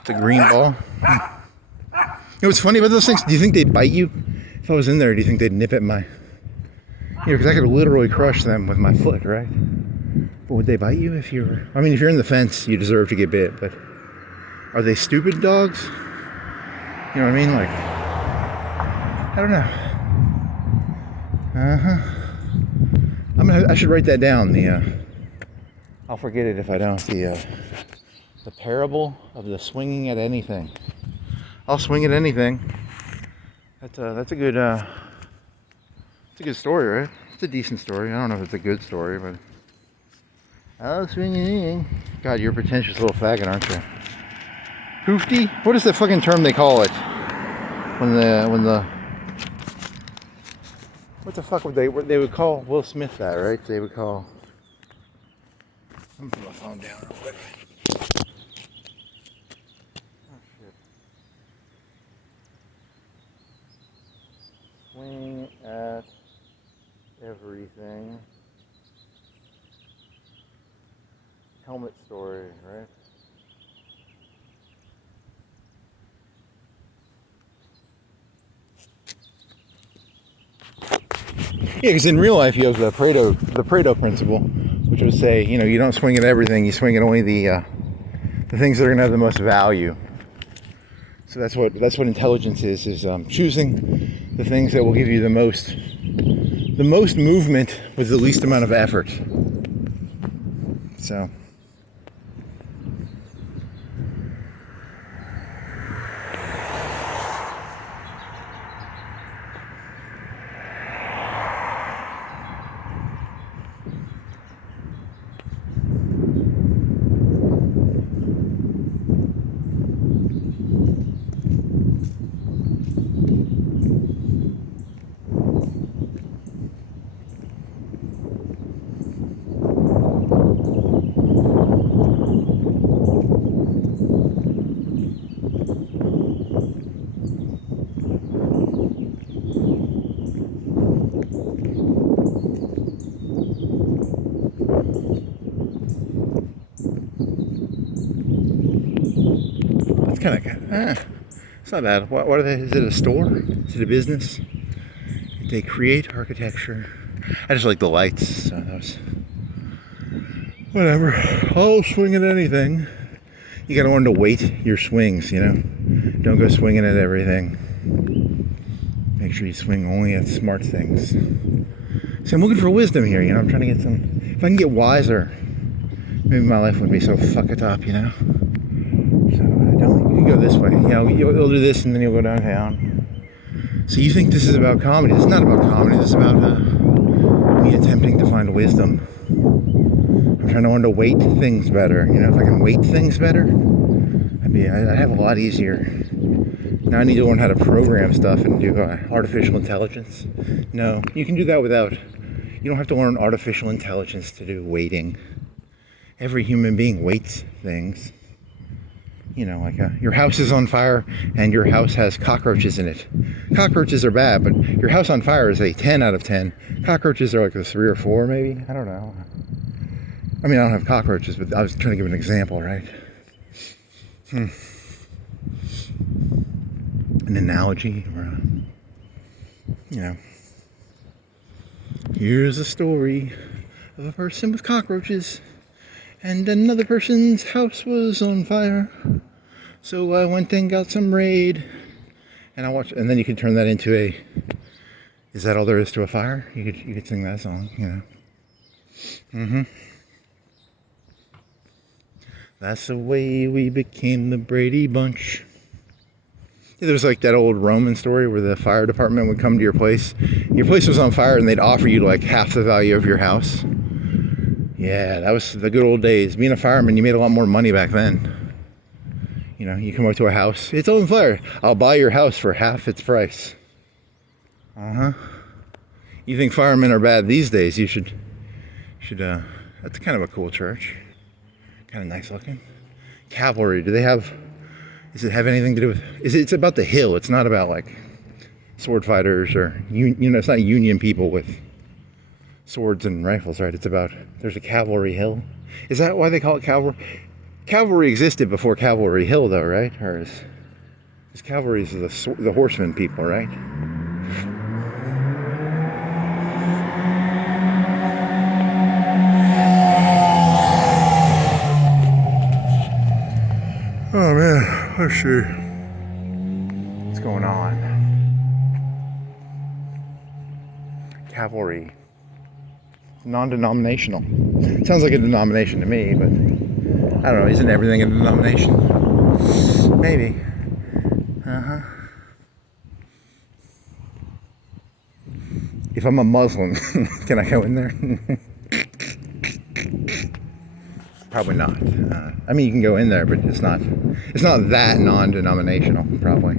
It's a green ball. You know what's funny about those things? Do you think they'd bite you? If I was in there, do you think they'd nip at my... You know, because I could literally crush them with my foot, right? But would they bite you if you're... I mean, if you're in the fence, you deserve to get bit, but... Are they stupid dogs? You know what I mean? Like... I don't know. I should write that down, I'll forget it if I don't. The parable of the swinging at anything. I'll swing at anything. That's a good story, right? It's a decent story. I don't know if it's a good story, but I'll swing at anything. God, you're a pretentious little faggot, aren't you? Hoofty? What is the fucking term they call it? When the what the fuck would they would call Will Smith that, right? They would call... I'm gonna put my phone down real quick. Swing at everything. Helmet story, right? Yeah, because in real life you have the Pareto principle, which would say, you know, you don't swing at everything, you swing at only the things that are going to have the most value. So that's what intelligence is choosing the things that will give you the most movement with the least amount of effort. So kind of, it's not bad. What are they? Is it a store? Is it a business? They create architecture. I just like the lights, so that was, whatever. I'll swing at anything. You gotta learn to weight your swings, you know? Don't go swinging at everything. Make sure you swing only at smart things. So I'm looking for wisdom here, you know? I'm trying to get some, if I can get wiser, maybe my life wouldn't be so fucked up, you know? So you can go this way. You know, you'll do this and then you'll go downtown. So you think this is about comedy. This is not about comedy. This is about me attempting to find wisdom. I'm trying to learn to weight things better. You know, if I can weight things better, I'd have a lot easier. Now I need to learn how to program stuff and do artificial intelligence. No, you can do that without. You don't have to learn artificial intelligence to do weighting. Every human being weights things. You know, like your house is on fire and your house has cockroaches in it. Cockroaches are bad, but your house on fire is a 10 out of 10. Cockroaches are like a 3 or 4 maybe. I don't know. I mean, I don't have cockroaches, but I was trying to give an example, right? An analogy, or you know. Here's a story of a person with cockroaches, and another person's house was on fire. So I went and got some Raid, and I watched, and then you could turn that into a, is that all there is to a fire? You could sing that song, you know. That's the way we became the Brady Bunch. Yeah, there was like that old Roman story where the fire department would come to your place. Your place was on fire and they'd offer you like half the value of your house. Yeah, that was the good old days. Being a fireman, you made a lot more money back then. You know, you come up to a house, it's on fire. I'll buy your house for half its price. You think firemen are bad these days? You should. That's kind of a cool church. Kind of nice looking. Cavalry. Do they have? Does it have anything to do with? It's about the hill. It's not about like sword fighters or you know. It's not Union people with swords and rifles, right? It's about, there's a Cavalry Hill. Is that why they call it Cavalry? Cavalry existed before Cavalry Hill, though, right? Or is Cavalry is the horseman people, right? Oh man, let's see what's going on. Cavalry. Non-denominational. Sounds like a denomination to me, but I don't know. Isn't everything a denomination? Maybe. If I'm a Muslim, can I go in there? Probably not. I mean, you can go in there, but it's not that non-denominational, probably.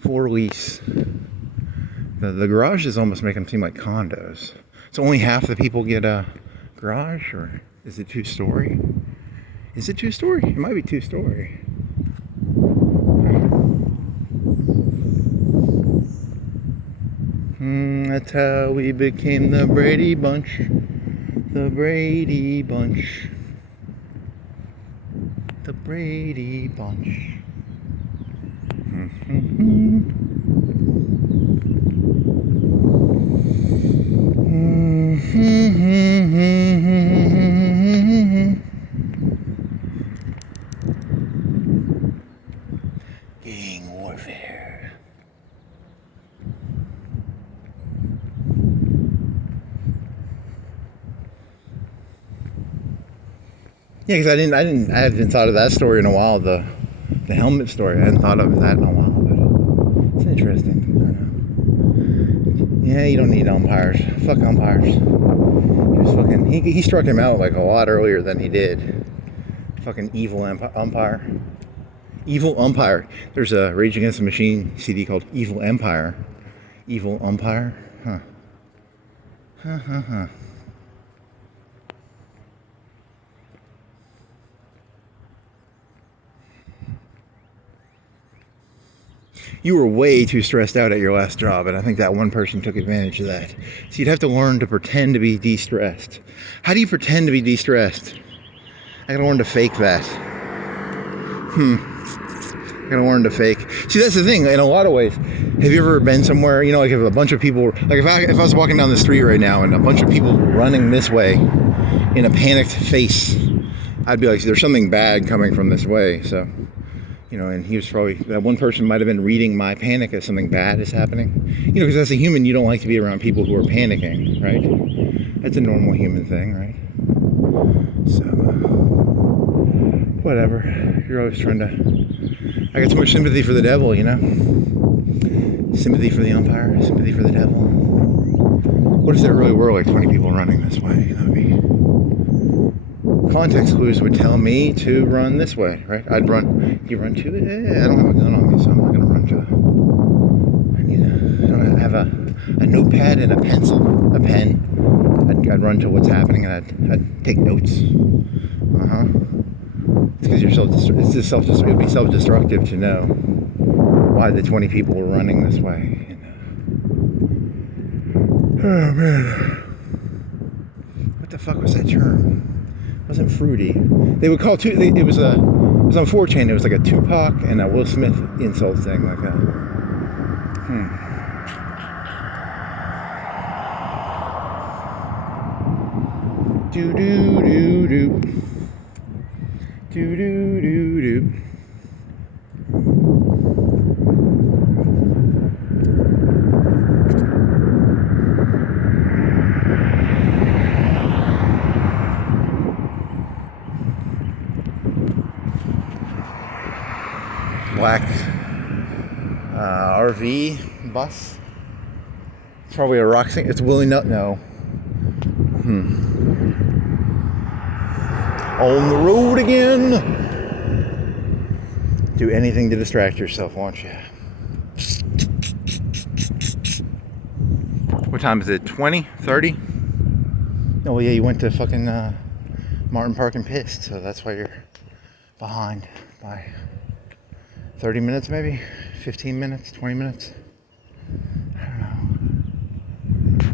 For lease. The garages almost make them seem like condos. So only half the people get a garage, or is it 2-story? Is it 2-story? It might be 2-story. That's how we became the Brady Bunch. The Brady Bunch. The Brady Bunch. Gang warfare. Yeah, because I hadn't thought of that story in a while. The helmet story, I hadn't thought of that in a while, but it's interesting. I don't know. Yeah, you don't need umpires. Fuck umpires. He struck him out like a lot earlier than he did. Fucking evil umpire. Evil umpire. There's a Rage Against the Machine CD called Evil Empire. Evil umpire? Huh. You were way too stressed out at your last job, and I think that one person took advantage of that. So you'd have to learn to pretend to be de-stressed. How do you pretend to be de-stressed? I gotta learn to fake that. Gotta learn to fake. See, that's the thing. In a lot of ways, have you ever been somewhere? You know, like if a bunch of people, like if I was walking down the street right now and a bunch of people were running this way in a panicked face, I'd be like, there's something bad coming from this way. So, you know, and he was probably, that one person might have been reading my panic as something bad is happening. You know, because as a human, you don't like to be around people who are panicking, right? That's a normal human thing, right? So, whatever. You're always trying to, I got too much sympathy for the devil, you know? Sympathy for the umpire, sympathy for the devil. What if there really were like 20 people running this way? That would be... Context clues would tell me to run this way, right? I'd run, you run to it? I don't have a gun on me, so I'm not gonna run to it. I don't have a notepad and a pencil, a pen. I'd run to what's happening and I'd take notes. It's because you're it would be self-destructive to know why the 20 people were running this way. Oh man, what the fuck was that term? It wasn't fruity. They would call it was on 4chan. It was like a Tupac and a Will Smith insult thing, like that. Do do do do. Do do do do. Black RV bus. It's probably a rock thing. It's Willie Nut. No. On the road again. Do anything to distract yourself, won't you? What time is it? 20? 30? Oh yeah, you went to fucking Martin Park and pissed, so that's why you're behind by 30 minutes maybe? 15 minutes? 20 minutes? I don't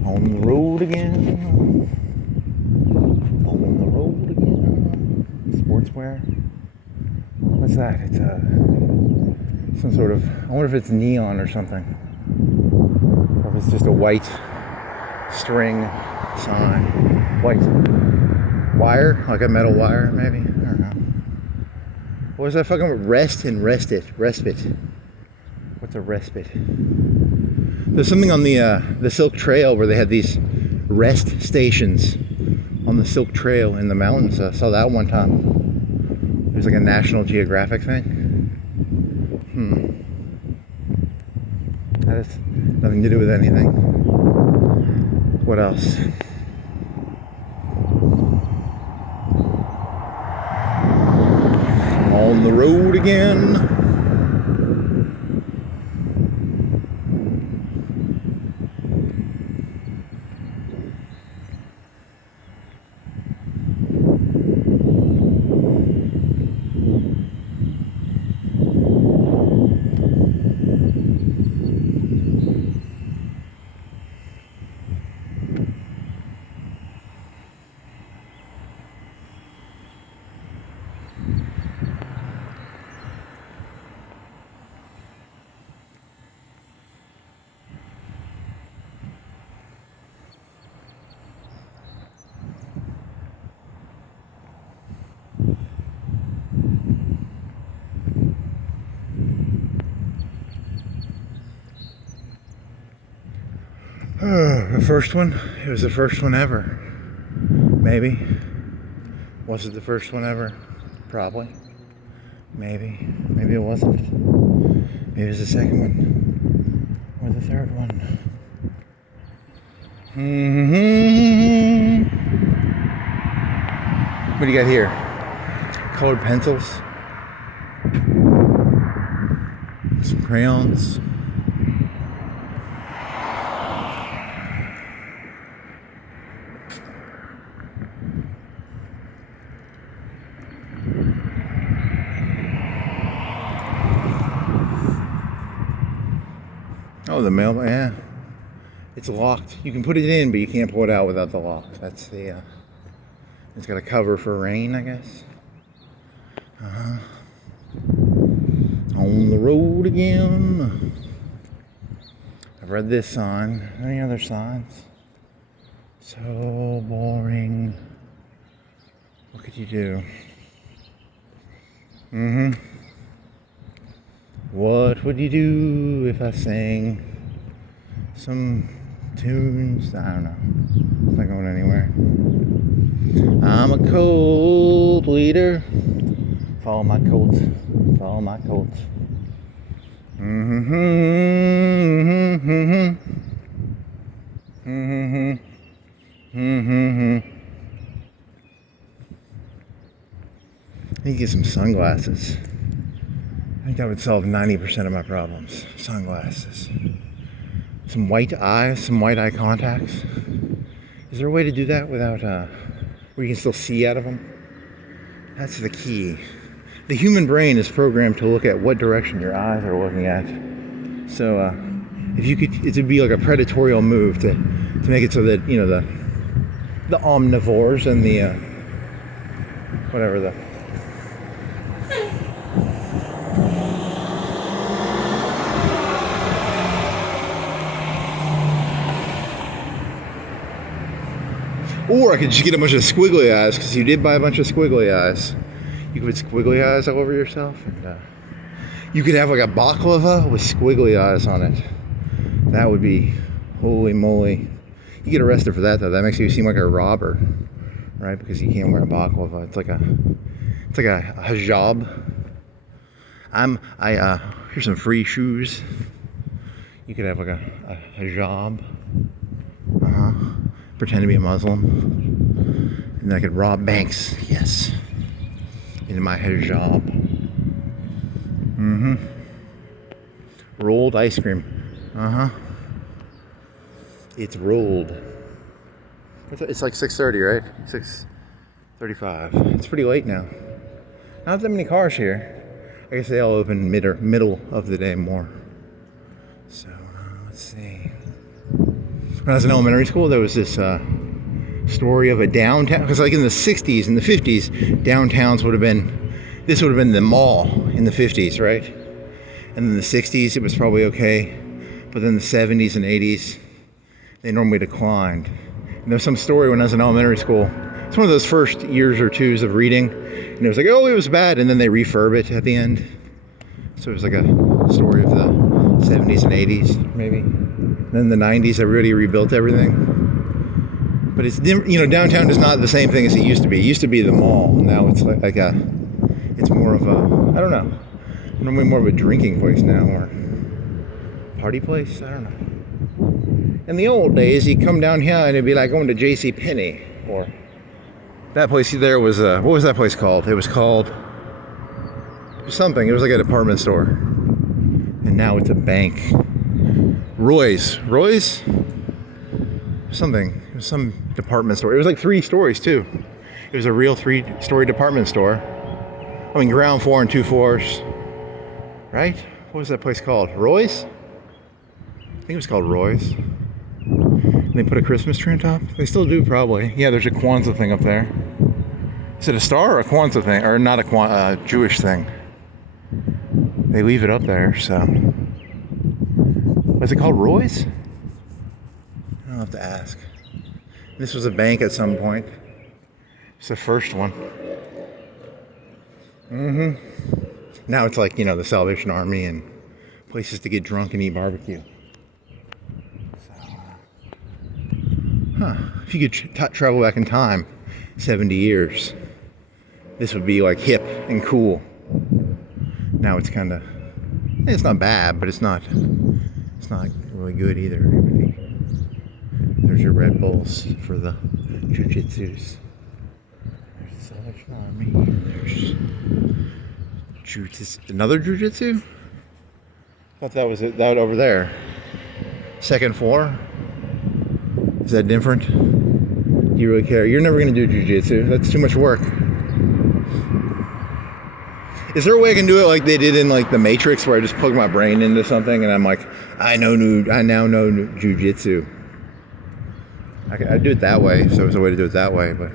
know. On the road again. On the road again. Sportswear. What's that? It's some sort of, I wonder if it's neon or something. Or if it's just a white string sign. White wire, like a metal wire maybe. I don't know. What was that fucking rest and respite? What's a respite? There's something on the Silk Trail where they had these rest stations on the Silk Trail in the mountains. I saw that one time. It was like a National Geographic thing. That has nothing to do with anything. What else? On the road again. The first one, it was the first one ever. Maybe. Was it the first one ever? Probably. Maybe. Maybe it wasn't. Maybe it was the second one. Or the third one. What do you got here? Colored pencils. Some crayons. Oh, the mail, yeah. It's locked. You can put it in, but you can't pull it out without the lock. That's the, it's got a cover for rain, I guess. On the road again. I've read this sign. Any other signs? So boring. What could you do? What would you do if I sang some tunes? I don't know. It's not going anywhere. I'm a cult leader. Follow my cults. Follow my cults. I need to get some sunglasses. I think that would solve 90% of my problems. Sunglasses. Some white eyes, some white eye contacts. Is there a way to do that without, where you can still see out of them? That's the key. The human brain is programmed to look at what direction your eyes are looking at. So, if you could, it would be like a predatorial move to make it so that, you know, the omnivores and the, whatever the, or I could just get a bunch of squiggly eyes, because you did buy a bunch of squiggly eyes. You could put squiggly eyes all over yourself, and you could have like a baklava with squiggly eyes on it. That would be, holy moly. You get arrested for that though. That makes you seem like a robber, right? Because you can't wear a baklava. It's like a hijab. Here's some free shoes. You could have like a hijab. Pretend to be a Muslim, and I could rob banks. Yes, in my hijab. Rolled ice cream. It's rolled. It's like 6:30, right? 6:35. It's pretty late now. Not that many cars here. I guess they all open middle of the day more. So let's see. When I was in elementary school, there was this story of a downtown, because like in the 60s and the 50s, downtowns would have been the mall in the 50s, right? And in the 60s, it was probably okay. But then the 70s and 80s, they normally declined. And there was some story when I was in elementary school. It's one of those first years or twos of reading. And it was like, oh, it was bad. And then they refurb it at the end. So it was like a story of the 70s and 80s, maybe. Then the 90s, everybody rebuilt everything. But it's, you know, downtown is not the same thing as it used to be. It used to be the mall. Now it's like it's more of a, I don't know, normally more of a drinking place now, or party place. I don't know. In the old days, you'd come down here and it'd be like going to J.C. Penney, or that place there was, what was that place called? It was called something. It was like a department store. And now it's a bank. Roy's? Something. It was some department store. It was like 3 stories too. It was a real 3-story department store. I mean, ground floor and 2 floors. Right? What was that place called? Roy's? I think it was called Roy's. And they put a Christmas tree on top? They still do, probably. Yeah, there's a Kwanzaa thing up there. Is it a star or a Kwanzaa thing? Or not a Jewish thing? They leave it up there, so. Was it called Roy's? I'll have to ask. This was a bank at some point. It's the first one. Now it's like, you know, the Salvation Army and places to get drunk and eat barbecue. So, if you could travel back in time 70 years, this would be like hip and cool. Now it's kind of, it's not bad, but it's not really good either. There's your Red Bulls for the jujitsus. There's the Salvation Army. There's another jujitsu? I thought that was it. That over there. Second floor? Is that different? Do you really care? You're never going to do jujitsu. That's too much work. Is there a way I can do it like they did in like the Matrix, where I just plug my brain into something and I'm like, I now know jujitsu. I'd do it that way if there was a way to do it that way, but.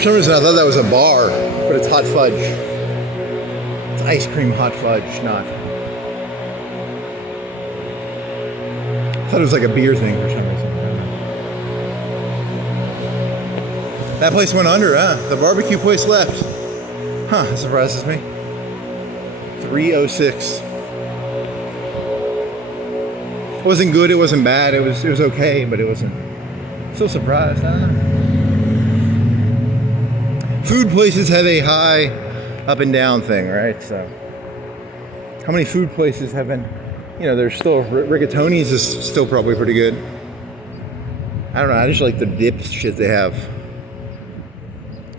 For some reason I thought that was a bar, but it's hot fudge. It's ice cream hot fudge, not. I thought it was like a beer thing for some reason. That place went under, huh? The barbecue place left. Huh, that surprises me. 306. It wasn't good, it wasn't bad, it was okay, but it wasn't. Still surprised, I don't know. Food places have a high up and down thing, right? So, how many food places have been, there's still, Rigatoni's is still probably pretty good. I don't know, I just like the dip shit they have.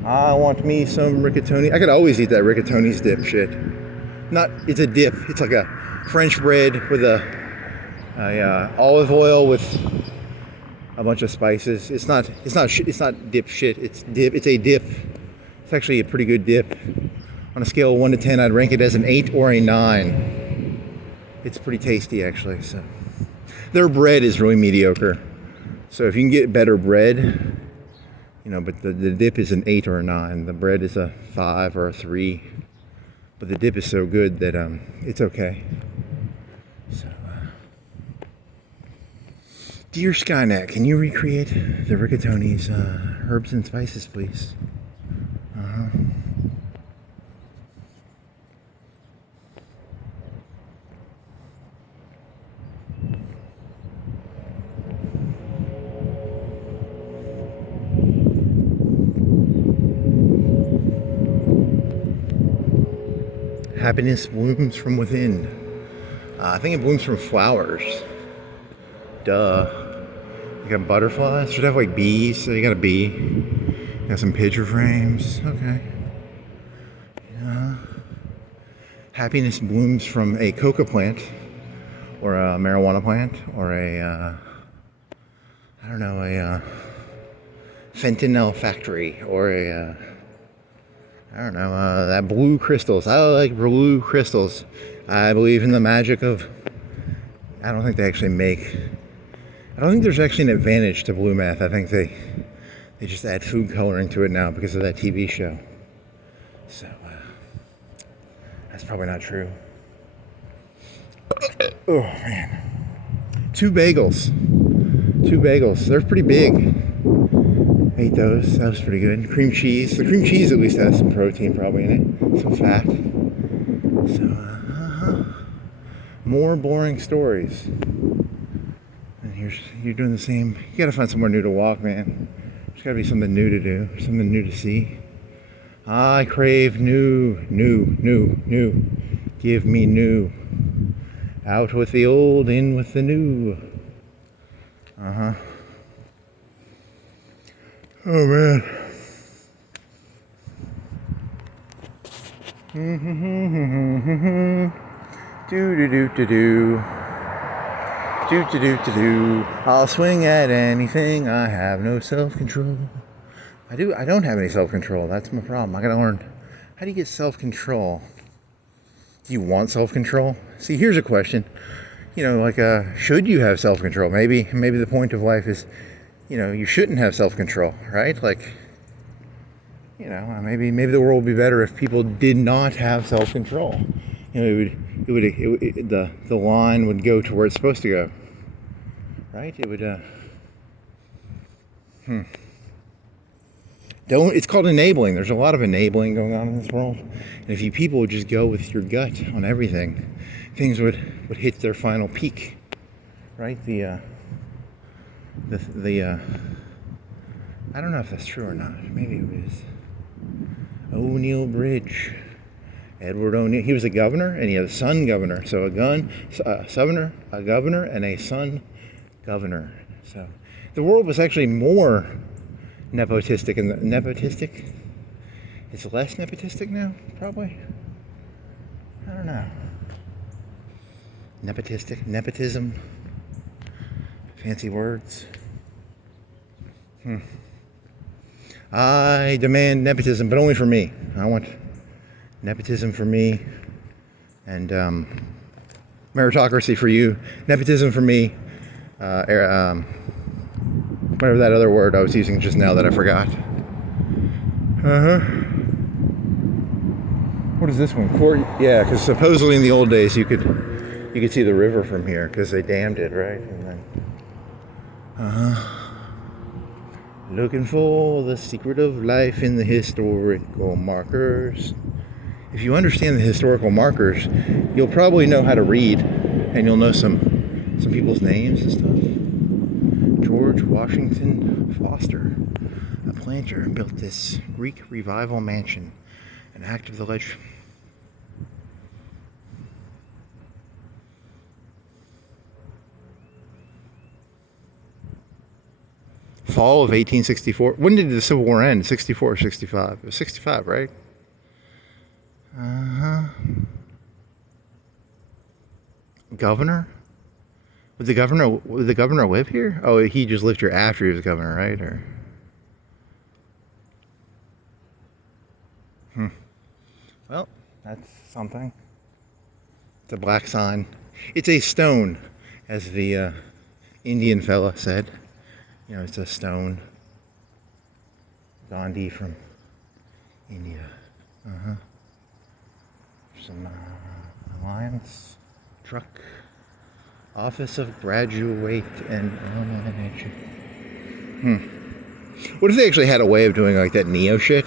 I want me some rigatoni. I could always eat that Rigatoni's dip shit. It's a dip, it's like a French bread with a olive oil with a bunch of spices. It's not dip shit, it's a dip. It's actually a pretty good dip. On a scale of 1 to 10, I'd rank it as an 8 or a 9. It's pretty tasty, actually. So, their bread is really mediocre. So if you can get better bread, but the dip is an 8 or a 9. The bread is a 5 or a 3. But the dip is so good that it's okay. So, dear Skynet, can you recreate the Rigatoni's herbs and spices, please? Happiness blooms from within. I think it blooms from flowers. Duh. You got butterflies? Should have like bees. So you got a bee. You got some picture frames. Okay. Happiness blooms from a coca plant, or a marijuana plant, or a fentanyl factory, or that blue crystals. I like blue crystals. I believe in the magic of, I don't think they actually make, I don't think there's actually an advantage to blue meth. I think they just add food coloring to it now because of that TV show. So, that's probably not true. Oh, man. 2 bagels. They're pretty big. Ate those. That was pretty good. Cream cheese. The cream cheese at least has some protein probably in it. Some fat. So, more boring stories. And you're doing the same. You gotta find somewhere new to walk, man. There's gotta be something new to do. Something new to see. I crave new. Give me new. Out with the old, in with the new. Oh man. Do. I'll swing at anything. I have no self-control. I don't have any self-control. That's my problem. I gotta learn. How do you get self-control? Do you want self-control? See, here's a question. Should you have self-control? Maybe the point of life is, you shouldn't have self-control, right? Maybe the world would be better if people did not have self-control. The line would go to where it's supposed to go, right? It would. It's called enabling. There's a lot of enabling going on in this world, and if you people would just go with your gut on everything, things would hit their final peak, right? I don't know if that's true or not. Maybe it is. O'Neill Bridge. Edward O'Neill. He was a governor, and he had a son governor. So a governor, and a son governor. So the world was actually more nepotistic. Nepotistic? It's less nepotistic now, probably. I don't know. Nepotism. Fancy words. I demand nepotism, but only for me. I want nepotism for me, and meritocracy for you. Nepotism for me. Whatever that other word I was using just now that I forgot. What is this one? Yeah, because supposedly in the old days you could see the river from here because they dammed it, right? And then, looking for the secret of life in the historical markers. If you understand the historical markers, you'll probably know how to read, and you'll know some people's names and stuff. George Washington Foster, a planter, built this Greek revival mansion, an act of the legend. Fall of 1864. When did the Civil War end? 64 or 65? It was 65, right? Governor? Would the governor live here? Oh, he just lived here after he was governor, right? Or well, that's something. It's a black sign. It's a stone, as the Indian fella said. You know, it's a stone. Gandhi from India. Some Alliance truck. Office of Graduate and Elimination. What if they actually had a way of doing like that Neo shit?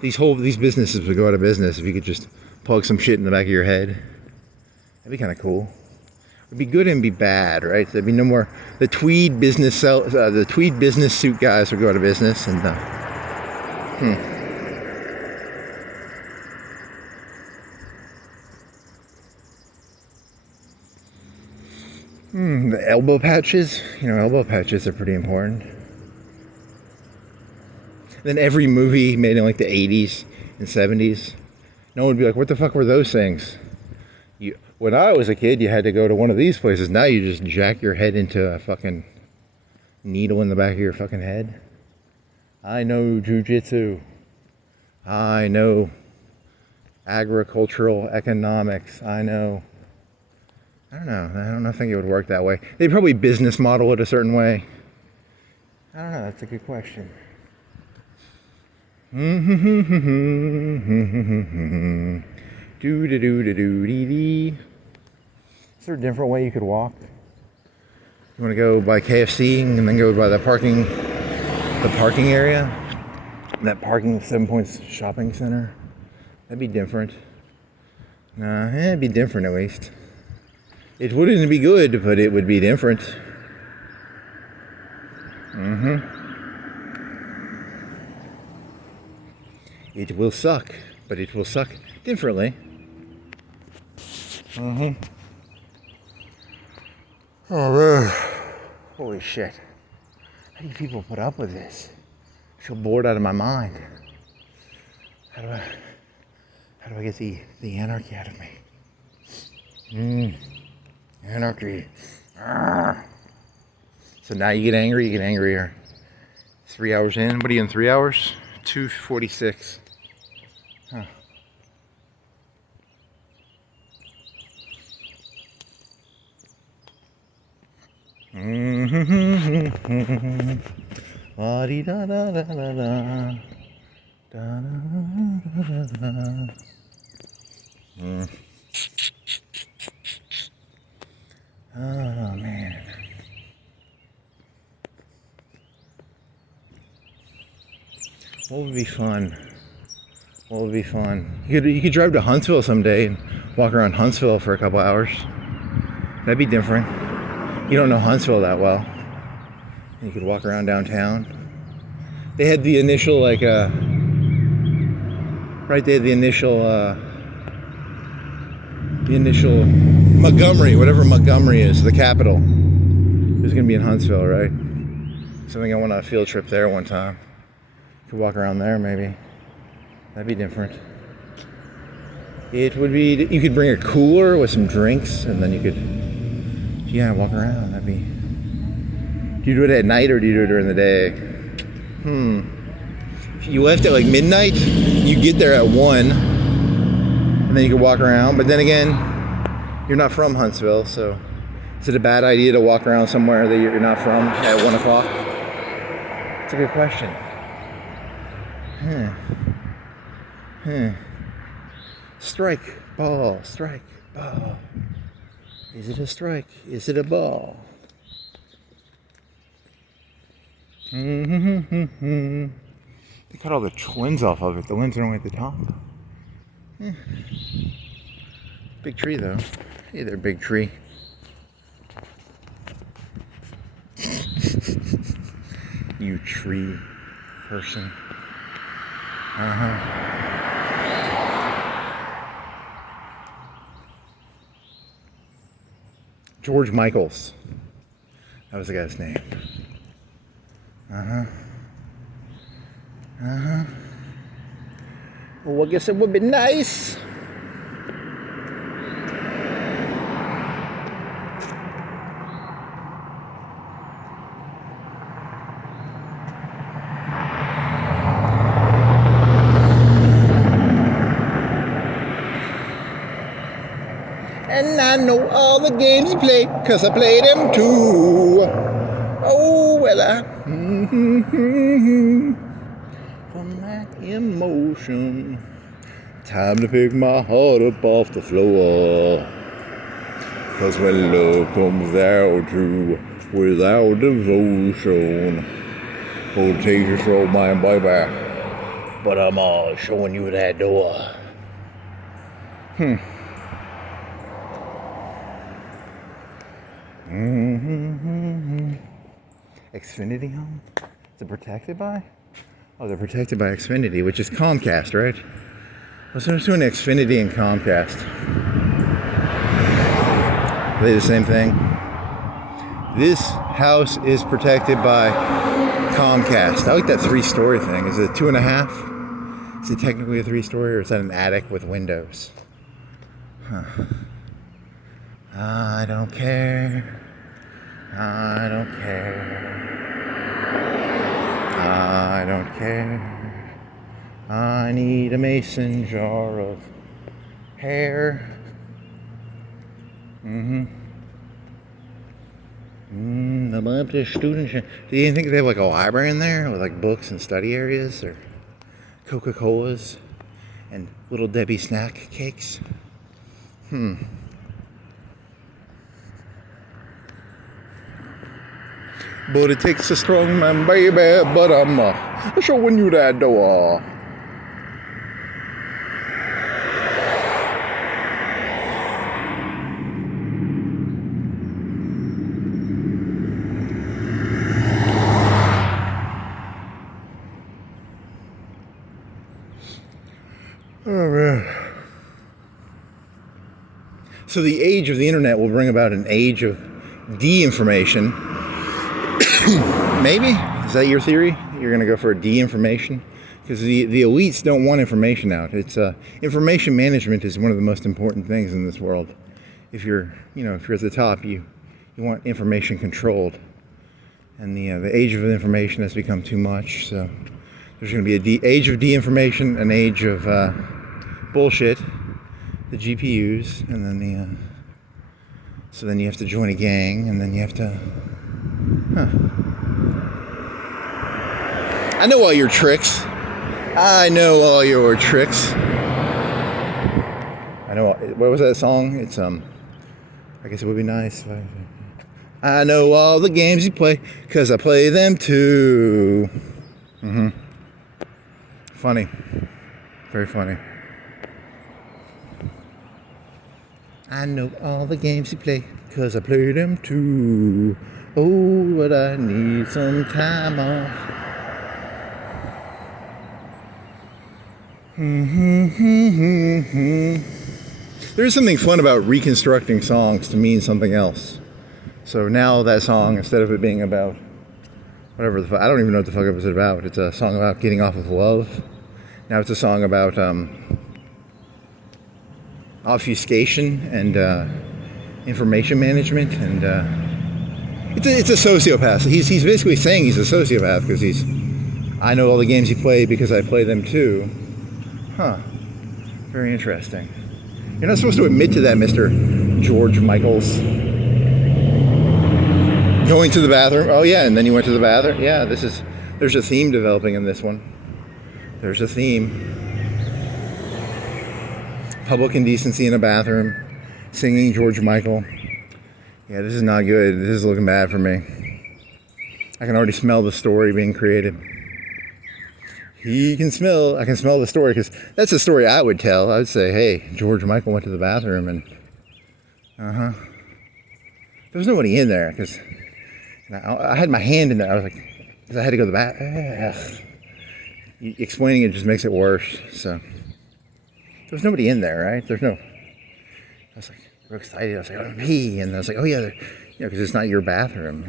These businesses would go out of business if you could just plug some shit in the back of your head. That'd be kind of cool. It'd be good and be bad, right? There'd be no more the tweed business suit guys would go out of business, and the elbow patches. You know, elbow patches are pretty important. Then every movie made in like the 80s and 70s, no one would be like, what the fuck were those things? When I was a kid, you had to go to one of these places. Now you just jack your head into a fucking needle in the back of your fucking head. I know jujitsu. I know agricultural economics. I don't know. I think it would work that way. They'd probably business model it a certain way. I don't know. That's a good question. Do-do-do-do-do-dee-dee. Is there a different way you could walk? You want to go by KFC and then go by the parking area? That parking 7 Points shopping center? That'd be different. Nah, it'd be different at least. It wouldn't be good, but it would be different. It will suck, but it will suck differently. Oh man. Holy shit. How do people put up with this? I feel bored out of my mind. How do I get the anarchy out of me? Anarchy. So now you get angrier. 3 hours in. What are you in 3 hours? 2:46. Huh. Oh man. What would be fun? You could drive to Huntsville someday and walk around Huntsville for a couple hours. That'd be different. You don't know Huntsville that well. You could walk around downtown. They had the initial they had the initial Montgomery, whatever Montgomery is, the capital. It was gonna be in Huntsville, right? Something I went on a field trip there one time. Could walk around there maybe. That'd be different. It would be, you could bring a cooler with some drinks and then you could, walk around. That'd be, do you do it at night or do you do it during the day? If you left at like midnight, you get there at 1 and then you could walk around. But then again, you're not from Huntsville, so is it a bad idea to walk around somewhere that you're not from at 1 o'clock? That's a good question. Strike, ball, strike, ball. Is it a strike? Is it a ball? They cut all the twins off of it. The limbs are only at the top. Big tree, though. Hey there, big tree. You tree person. George Michaels. That was the guy's name. Well, I guess it would be nice. And I know all the games you play, 'cause I play them too. Oh, well, from that emotion, time to pick my heart up off the floor. 'Cause when love comes out true, without devotion, oh, take your soul, my baby, but I'm all showing you that door. Xfinity home? Is it protected by? Oh, they're protected by Xfinity, which is Comcast, right? What's the difference between Xfinity and Comcast? Are they the same thing? This house is protected by Comcast. I like that 3-story thing. Is it 2.5? Is it technically a 3-story, or is that an attic with windows? I don't care. I don't care. I don't care. I need a mason jar of hair. I'm up to students. Do you think they have like a library in there with like books and study areas, or Coca-Colas and Little Debbie snack cakes? But it takes a strong man, baby, but I'm showing you that door. Oh, man. So the age of the internet will bring about an age of de-information. Maybe? Is that your theory? You're going to go for a de-information? Because the elites don't want information out. It's information management is one of the most important things in this world. If you're at the top, you want information controlled. And the age of information has become too much. So there's going to be a age of de-information, an age of bullshit, the GPUs, and then so then you have to join a gang, and then you have to. I know all your tricks. I know all your tricks. I know. What was that song? It's I guess it would be nice. I know all the games you play, 'cause I play them too. Funny. Very funny. I know all the games you play, 'cause I play them too. Oh, but I need some time off. There's something fun about reconstructing songs to mean something else. So now that song, instead of it being about whatever the fuck, I don't even know what the fuck it was about. It's a song about getting off of love. Now it's a song about obfuscation and information management, and it's a sociopath. He's basically saying he's a sociopath because I know all the games you play because I play them too. Very interesting. You're not supposed to admit to that, Mr. George Michaels. Going to the bathroom. Oh yeah, and then you went to the bathroom. Yeah, there's a theme developing in this one. There's a theme. public indecency in a bathroom, singing George Michael. Yeah, this is not good. This is looking bad for me. I can already smell the story being created. I can smell the story, because that's the story I would tell. I would say, hey, George Michael went to the bathroom and, there was nobody in there, because I had my hand in there. I was like, because I had to go to the bathroom. Explaining it just makes it worse, so. There's nobody in there, right? I was like, real excited. I was like, I'm gonna pee. And I was like, oh yeah, because it's not your bathroom.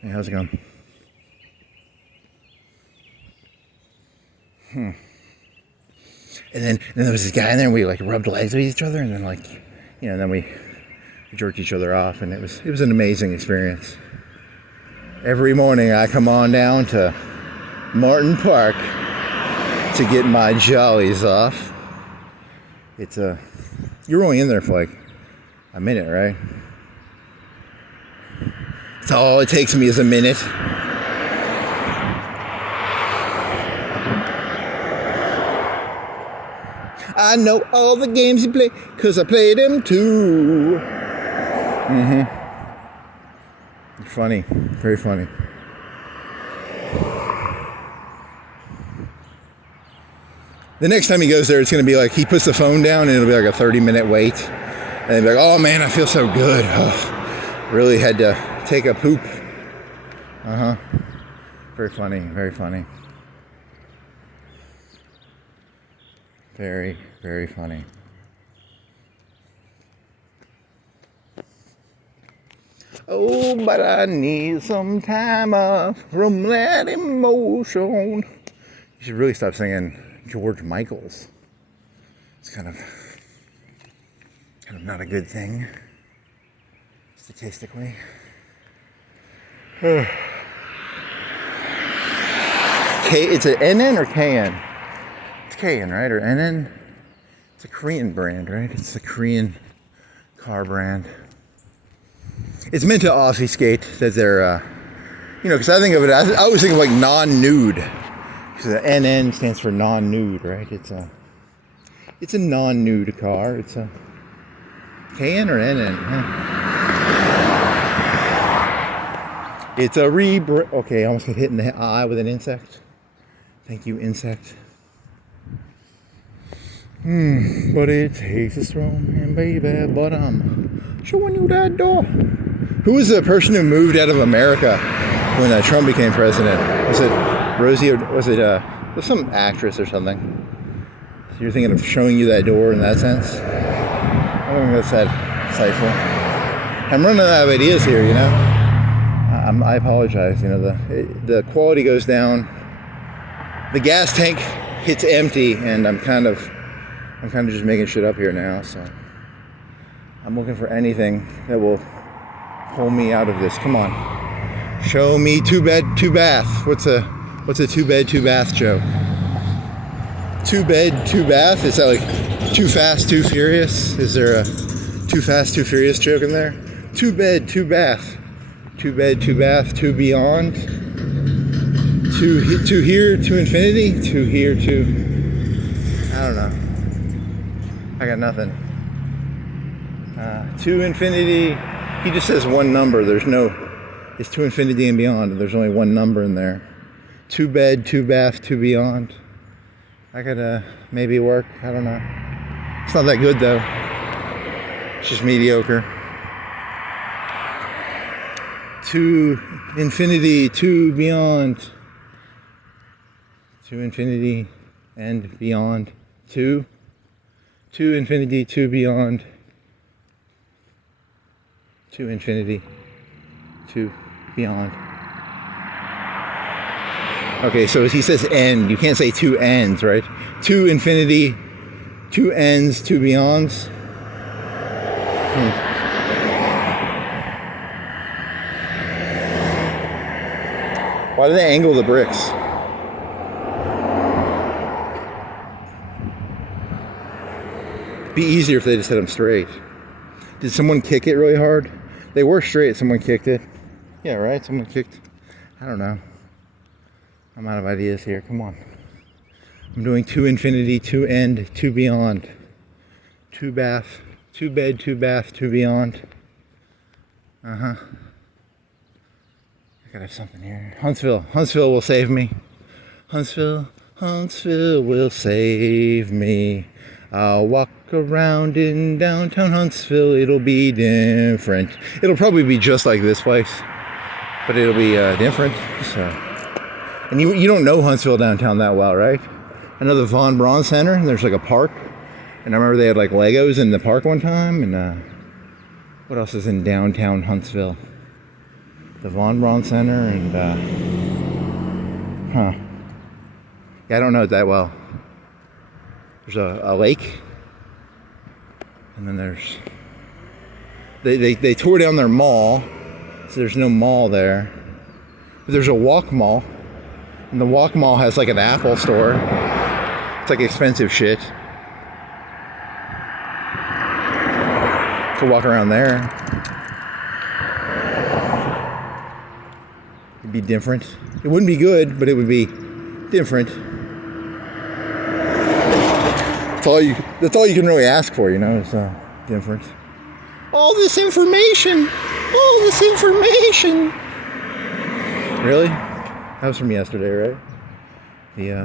Hey, how's it going? And then there was this guy in there, and we like rubbed legs with each other, and then then we jerked each other off, and it was an amazing experience. Every morning I come on down to Martin Park to get my jollies off. You're only in there for like a minute, right? That's all it takes me is a minute. I know all the games you play, 'cause I play them too. You're funny, very funny. The next time he goes there, it's going to be like he puts the phone down and it'll be like a 30-minute wait. And he'll be like, oh man, I feel so good. Oh, really had to take a poop. Very funny, very funny. Very, very funny. Oh, but I need some time off from that emotion. You should really stop singing George Michael's. It's kind of not a good thing, statistically. It's an NN or KN? It's KN, right? Or NN? It's a Korean brand, right? It's a Korean car brand. It's meant to obfuscate that they're, because I think of it, I always think of like non-nude. Because the NN stands for non-nude, right? It's a non-nude car. It's a KN or NN? It's a okay, I almost got hit in the eye with an insect. Thank you, insect. But it takes a strong man, baby, but I'm showing you that door. Who was the person who moved out of America when Trump became president? Was it Rosie, or was it some actress or something? So you're thinking of showing you that door in that sense? I don't think that's that insightful. I'm running out of ideas here, I apologize. The quality goes down. The gas tank hits empty, and I'm kind of just making shit up here now. So I'm looking for anything that will pull me out of this. Come on, show me 2 bed, 2 bath. What's a 2 bed, 2 bath joke? 2 bed, 2 bath? Is that like Too Fast, Too Furious? Is there a Too Fast, Too Furious joke in there? 2 bed, 2 bath. 2 bed, 2 bath, 2 beyond. 2 here, 2 infinity. 2 here, 2. I don't know. I got nothing. 2 infinity. He just says one number. It's 2 infinity and beyond. And there's only one number in there. 2 bed, 2 bath, 2 beyond. I could maybe work. I don't know. It's not that good though. It's just mediocre. 2 infinity, 2 beyond. 2 infinity and beyond. 2 infinity, 2 beyond. 2 infinity, 2 beyond. Okay, so he says end. You can't say 2 ends, right? 2 infinity, 2 ends, 2 beyonds. Why do they angle the bricks? It'd be easier if they just hit them straight. Did someone kick it really hard? They were straight, someone kicked it. Yeah, right? Someone kicked. I don't know. I'm out of ideas here. Come on. I'm doing 2 infinity, 2 end, 2 beyond. 2 bath, 2 bed, 2 bath, 2 beyond. I gotta have something here. Huntsville will save me. Huntsville will save me. I'll walk around in downtown Huntsville. It'll be different. It'll probably be just like this place, but it'll be different. So, and you don't know Huntsville downtown that well, right? I know the Von Braun Center, and there's like a park. And I remember they had like Legos in the park one time. And what else is in downtown Huntsville? The Von Braun Center and yeah, I don't know it that well. There's a lake, and then there's they tore down their mall, so there's no mall there. But there's a Walk Mall, and the Walk Mall has like an Apple store. It's like expensive shit. To walk around there. It'd be different. It wouldn't be good, but it would be different. That's all you can really ask for, you know, is different. All this information! Really? That was from yesterday, right? The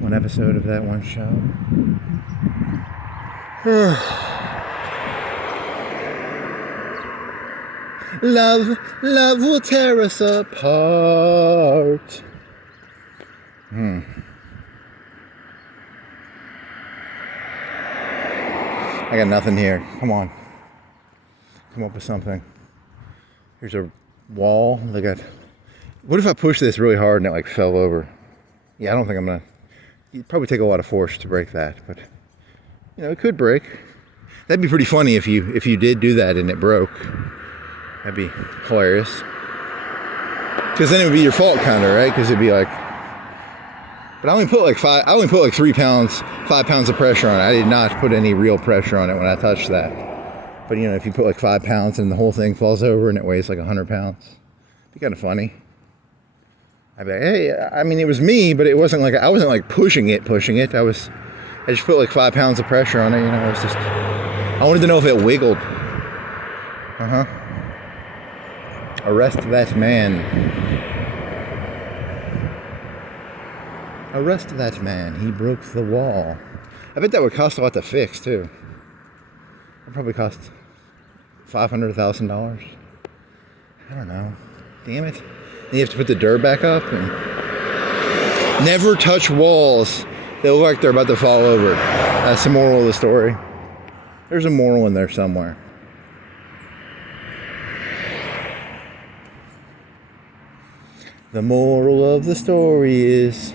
one episode of that one show. Love will tear us apart. I got nothing here. Come on. Come up with something. Here's a wall. What if I push this really hard and it like fell over? Yeah, I don't think I'm gonna. It'd probably take a lot of force to break that, but you know, it could break. That'd be pretty funny if you did do that and it broke. That'd be hilarious. Because then it would be your fault, kind of, right? Because it'd be like. But I only put like 3 pounds, 5 pounds of pressure on it. I did not put any real pressure on it when I touched that. But you know, if you put like 5 pounds and the whole thing falls over and it weighs like 100 pounds, it'd be kind of funny. I'd be like, hey, I mean, it was me, but it wasn't like, I wasn't like pushing it. I just put like 5 pounds of pressure on it, you know, it was just, I wanted to know if it wiggled. Arrest that man. Arrest that man. He broke the wall. I bet that would cost a lot to fix, too. It'd probably cost $500,000. I don't know. Damn it. Then you have to put the dirt back up. And never touch walls. They look like they're about to fall over. That's the moral of the story. There's a moral in there somewhere. The moral of the story is...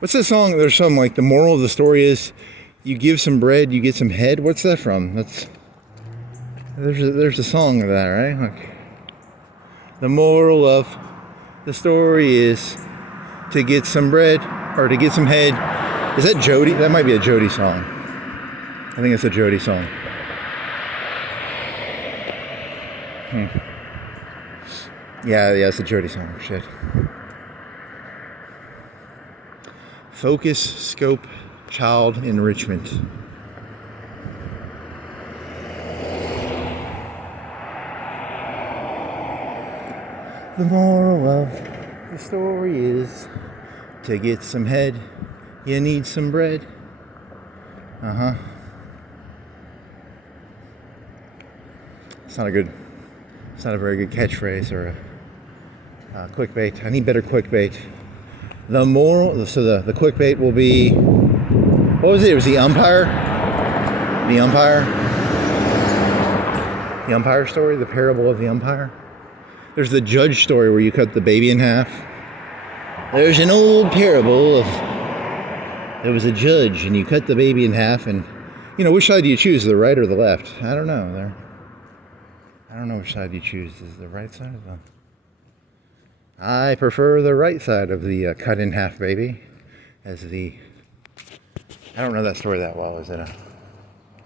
What's that song? There's some like the moral of the story is you give some bread, you get some head. What's that from? There's a song of that, right? Like, the moral of the story is to get some bread or to get some head. Is that Jody? That might be a Jody song. I think it's a Jody song. Yeah, it's a Jody song. Shit. Focus, scope, child enrichment. The moral of the story is to get some head, you need some bread. It's not a very good catchphrase or a clickbait. I need better clickbait. The moral, so the clickbait will be, what was it? It was the umpire story, the parable of the umpire. There's the judge story where you cut the baby in half. There's an old parable of, there was a judge and you cut the baby in half and, you know, which side do you choose, the right or the left? I don't know. I don't know which side you choose. Is the right side or the... I prefer the right side of the cut in half baby. as the... I don't know that story that well. Is it a...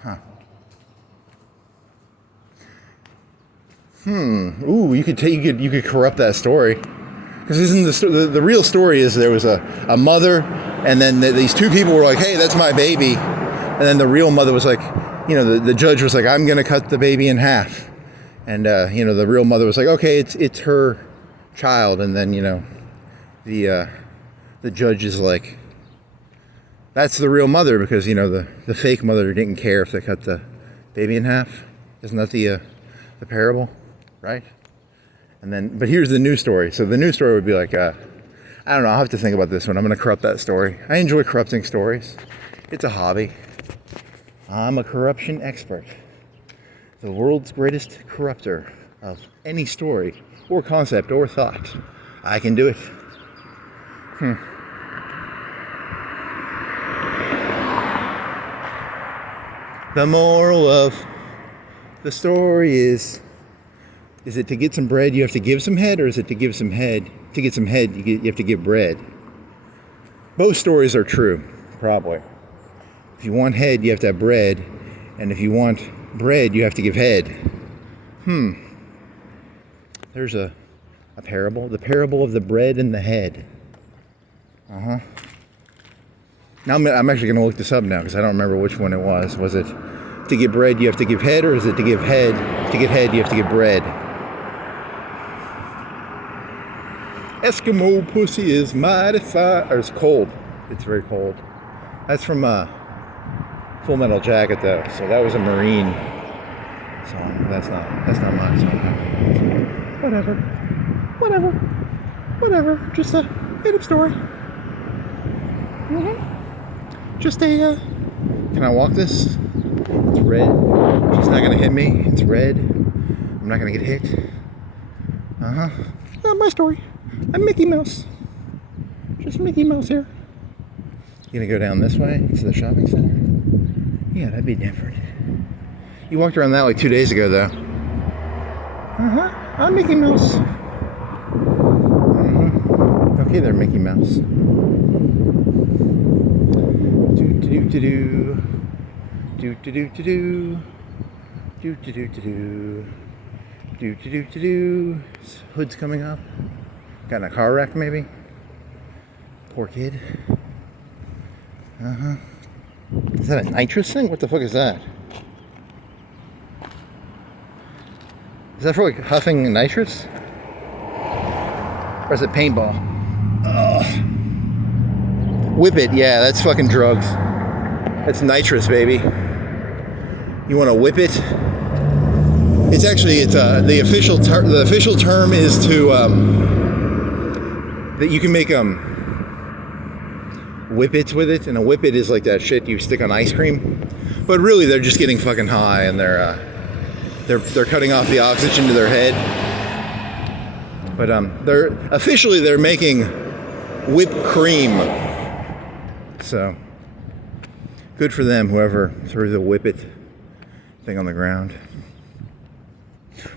Huh. Ooh, you could corrupt that story. Because isn't the real story is there was a mother, and then these two people were like, hey, that's my baby. And then the real mother was like, the judge was like, I'm going to cut the baby in half. And, the real mother was like, okay, it's her child. And then, the judge is like, that's the real mother because, the fake mother didn't care if they cut the baby in half. Isn't that the parable? Right? And then, but here's the new story. So the new story would be like, I don't know, I'll have to think about this one. I'm going to corrupt that story. I enjoy corrupting stories. It's a hobby. I'm a corruption expert. The world's greatest corrupter of any story or concept or thought. I can do it. The moral of the story is it to get some bread you have to give some head, or is it to give some head? To get some head you have to give bread. Both stories are true, probably. If you want head, you have to have bread, and if you want bread, you have to give head. There's a parable, the parable of the bread and the head. Now I'm actually going to look this up now because I don't remember which one it was. Was it to get bread you have to give head, or is it to give head, to get head you have to give bread? Eskimo pussy is mighty fine, or it's cold. It's very cold. That's from Full Metal Jacket though, so that was a Marine song. That's not my song. Whatever. Just a made-up story. Just a. Can I walk this? It's red. She's not gonna hit me. It's red. I'm not gonna get hit. Not my story. I'm Mickey Mouse. Just Mickey Mouse here. You gonna go down this way to the shopping center? Yeah, that'd be different. You walked around that like 2 days ago, though. I'm Mickey Mouse. Okay, there, Mickey Mouse. Hood's coming up. Got in a car wreck, maybe. Poor kid. Is that a nitrous thing? What the fuck is that? Is that for like huffing nitrous? Or is it paintball? Whip it, yeah, that's fucking drugs. That's nitrous, baby. You want to whip it? It's actually the official term is to that you can make whippets with it, and a whippet is like that shit you stick on ice cream. But really, they're just getting fucking high, and they're cutting off the oxygen to their head. But they're making whipped cream. So good for them, whoever threw the whippet thing on the ground.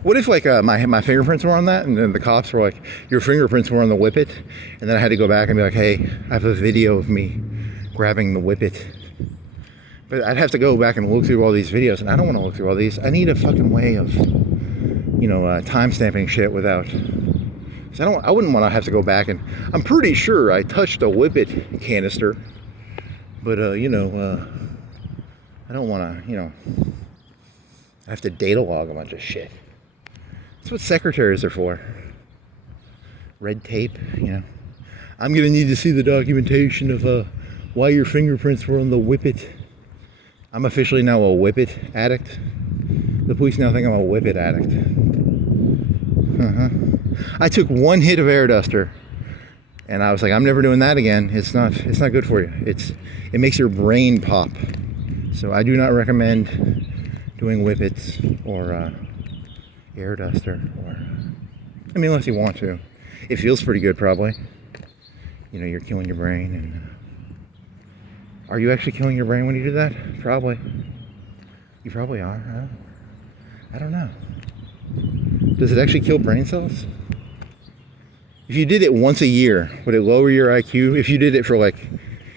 What if like my fingerprints were on that, and then the cops were like, your fingerprints were on the whippet, and then I had to go back and be like, hey, I have a video of me grabbing the whippet. But I'd have to go back and look through all these videos, and I don't want to look through all these. I need a fucking way of, time stamping shit without. So I wouldn't want to have to go back, and I'm pretty sure I touched a whippet canister, but I don't want to, I have to data log a bunch of shit. That's what secretaries are for. Red tape, I'm going to need to see the documentation of why your fingerprints were on the whippet. I'm officially now a whippet addict. The police now think I'm a whippet addict. I took one hit of air duster, and I was like, I'm never doing that again. It's not good for you. It makes your brain pop. So I do not recommend doing whippets or air duster, unless you want to. It feels pretty good, probably. You're killing your brain. And are you actually killing your brain when you do that? Probably. You probably are. I don't know. Does it actually kill brain cells? If you did it once a year, would it lower your IQ? If you did it for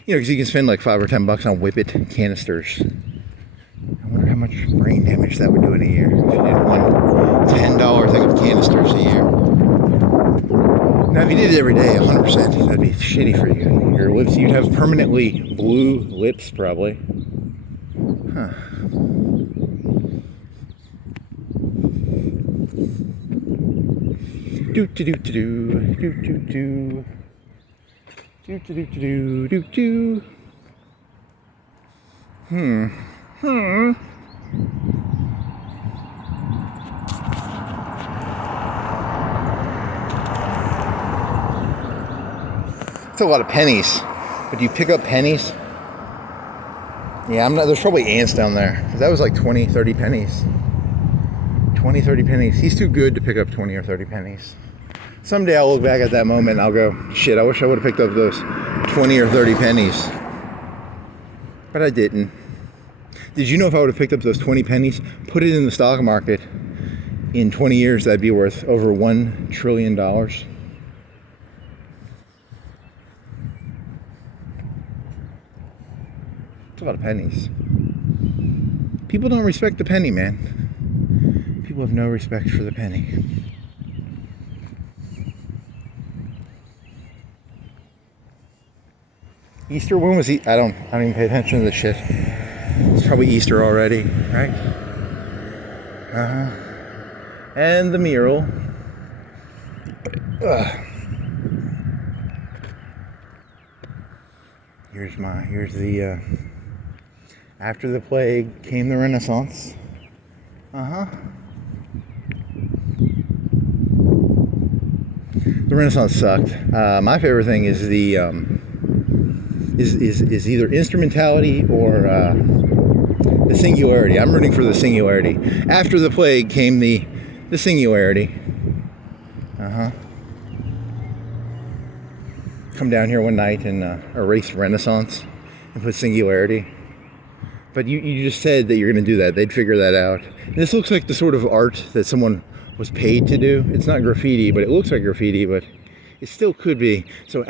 You know, because you can spend like $5 or $10 on Whippet canisters. I wonder how much brain damage that would do in a year if you did one $10 thing of canisters a year. Now, if you did it every day, 100%, that'd be shitty for you. Your lips, you'd have permanently blue lips, probably. Huh. Do do do do do do do do do do do do. It's a lot of pennies. But do you pick up pennies? Yeah, I'm not. There's probably ants down there. That was like 20, 30 pennies. 20, 30 pennies. He's too good to pick up 20 or 30 pennies. Someday I'll look back at that moment and I'll go, shit, I wish I would have picked up those 20 or 30 pennies. But I didn't. Did you know if I would have picked up those 20 pennies, put it in the stock market, in 20 years that'd be worth over $1 trillion? It's a lot of pennies. People don't respect the penny, man. People have no respect for the penny. Easter, when was I don't even pay attention to this shit. It's probably Easter already, right? And the mural. Here's the after the plague came the Renaissance. The Renaissance sucked. My favorite thing is the is either instrumentality or the singularity. I'm rooting for the singularity. After the plague came the singularity. Come down here one night and erase Renaissance and put singularity. But you just said that you're going to do that. They'd figure that out. And this looks like the sort of art that someone was paid to do. It's not graffiti, but it looks like graffiti, but it still could be. So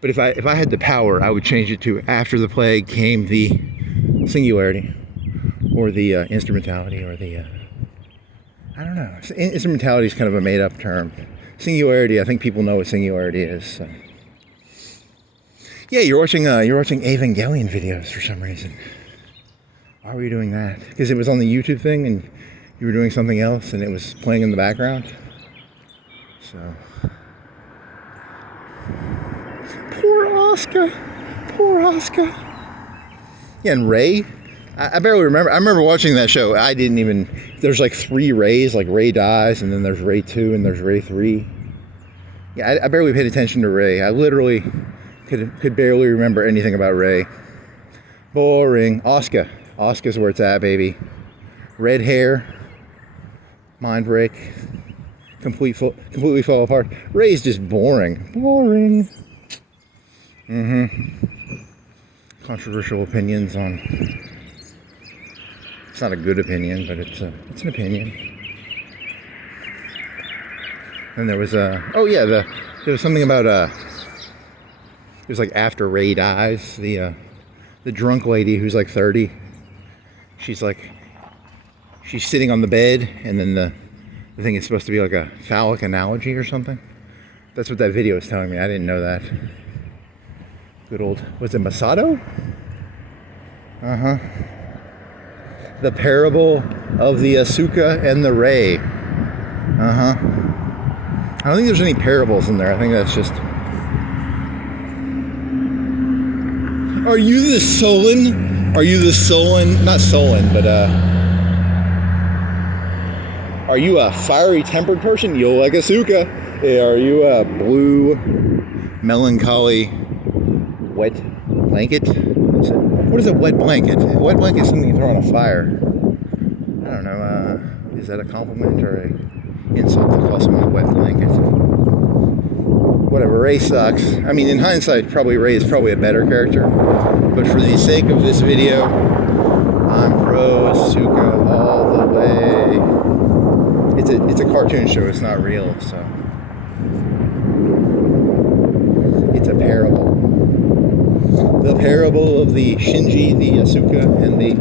but if I had the power, I would change it to after the plague came the singularity, or the instrumentality, or the I don't know. Instrumentality is kind of a made-up term. Singularity, I think people know what singularity is. So. Yeah, you're watching Evangelion videos for some reason. Why were you doing that? Because it was on the YouTube thing, and you were doing something else, and it was playing in the background. So. Poor Oscar. Yeah, and Ray, I barely remember. I remember watching that show. There's like 3 Rays, like Ray dies, and then there's Ray 2, and there's Ray 3. Yeah, I barely paid attention to Ray. I literally could barely remember anything about Ray. Boring. Oscar's where it's at, baby. Red hair, mind break, completely fall apart. Ray's just boring. Controversial opinions on. It's not a good opinion, but it's an opinion. And there was there was something about it was like after Ray dies, the drunk lady who's like 30. She's sitting on the bed, and then the thing is supposed to be like a phallic analogy or something. That's what that video is telling me. I didn't know that. Good old, was it Masato? The parable of the Asuka and the Ray. I don't think there's any parables in there. I think that's just. Are you the Solon? Not Solon, but are you a fiery tempered person? You'll like Asuka. Are you a blue, melancholy, wet blanket? What is a wet blanket? A wet blanket is something you throw on a fire. I don't know. Is that a compliment or a insult to call someone a wet blanket? Whatever. Ray sucks. I mean, in hindsight, Ray is probably a better character. But for the sake of this video, I'm pro Asuka all the way. It's a cartoon show. It's not real, so it's a parable. The parable of the Shinji, the Asuka, and the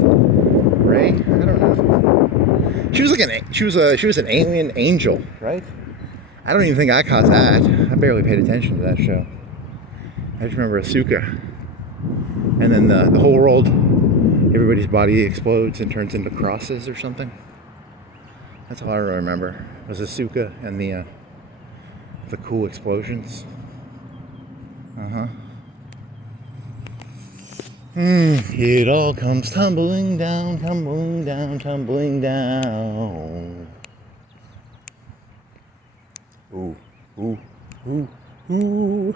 Rei. I don't know. She was like she was an alien angel, right? I don't even think I caught that. I barely paid attention to that show. I just remember Asuka, and then the whole world, everybody's body explodes and turns into crosses or something. That's all I remember. Was Asuka and the cool explosions. It all comes tumbling down, tumbling down, tumbling down. Ooh, ooh, ooh, ooh.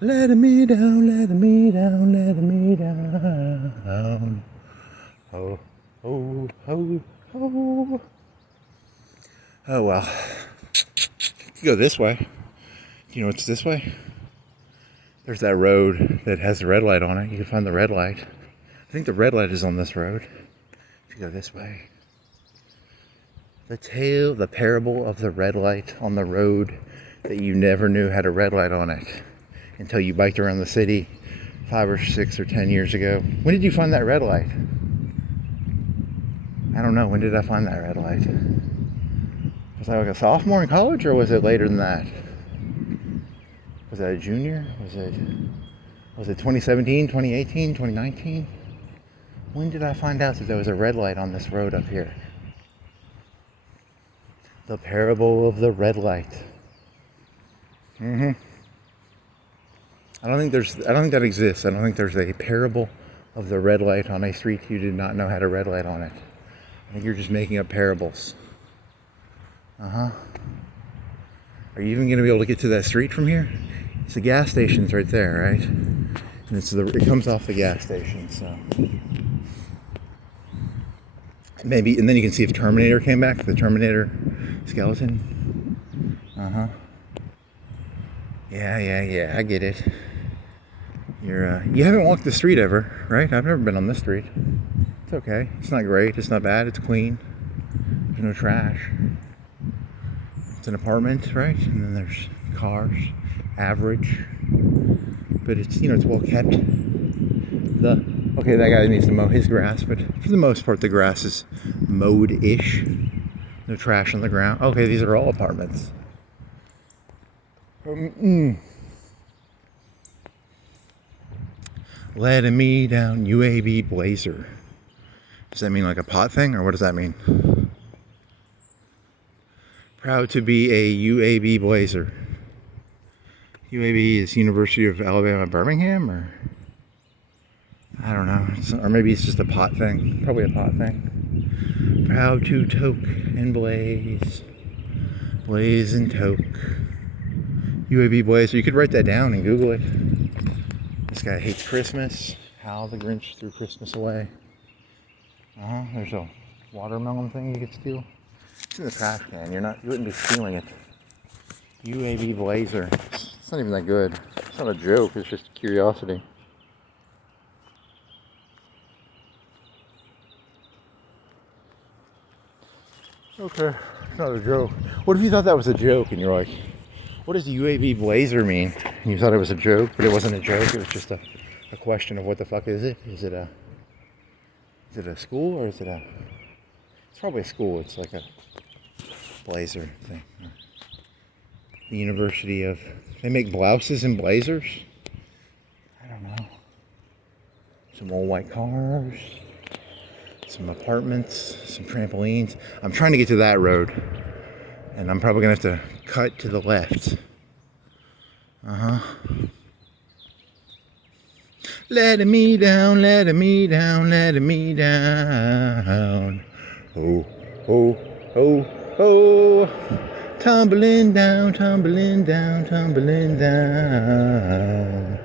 Letting me down, letting me down, letting me down. Oh, oh, oh, oh. Oh well. You go this way. You know what's this way? There's that road that has the red light on it. You can find the red light. I think the red light is on this road. If you go this way. The parable of the red light on the road that you never knew had a red light on it until you biked around the city 5 or 6 or 10 years ago. When did you find that red light? I don't know. When did I find that red light? Was I like a sophomore in college, or was it later than that? Was that a junior? Was it 2017, 2018, 2019? When did I find out that there was a red light on this road up here? The parable of the red light. I don't think that exists. I don't think there's a parable of the red light on a street you did not know had a red light on it. I think you're just making up parables. Are you even going to be able to get to that street from here? It's the gas station's right there, right? And it comes off the gas station, so maybe. And then you can see if Terminator came back, the Terminator skeleton. Yeah, I get it. You haven't walked the street ever, right? I've never been on this street. It's okay. It's not great. It's not bad. It's clean. There's no trash. It's an apartment, right? And then there's cars. Average. But it's, it's well kept. Okay, that guy needs to mow his grass, but for the most part, the grass is mowed-ish. No trash on the ground. Okay, these are all apartments. Letting me down, UAV Blazer. Does that mean like a pot thing, or what does that mean? Proud to be a UAB Blazer. UAB is University of Alabama, Birmingham, or I don't know. Or maybe it's just a pot thing. Probably a pot thing. Proud to toke and blaze. Blaze and toke. UAB Blazer. You could write that down and Google it. This guy hates Christmas. How the Grinch threw Christmas away. There's a watermelon thing you could steal. It's in the trash can. You wouldn't be stealing it. UAB Blazer. It's not even that good. It's not a joke. It's just curiosity. Okay, it's not a joke. What if you thought that was a joke and you're like, what does UAB Blazer mean? And you thought it was a joke, but it wasn't a joke. It was just a question of what the fuck is it? Is it a school, or is it it's probably a school. It's like a blazer thing. The University of, they make blouses and blazers? I don't know. Some old white cars, some apartments, some trampolines. I'm trying to get to that road, and I'm probably gonna have to cut to the left. Letting me down, letting me down, letting me down. Oh, oh, oh, oh. Tumbling down, tumbling down, tumbling down.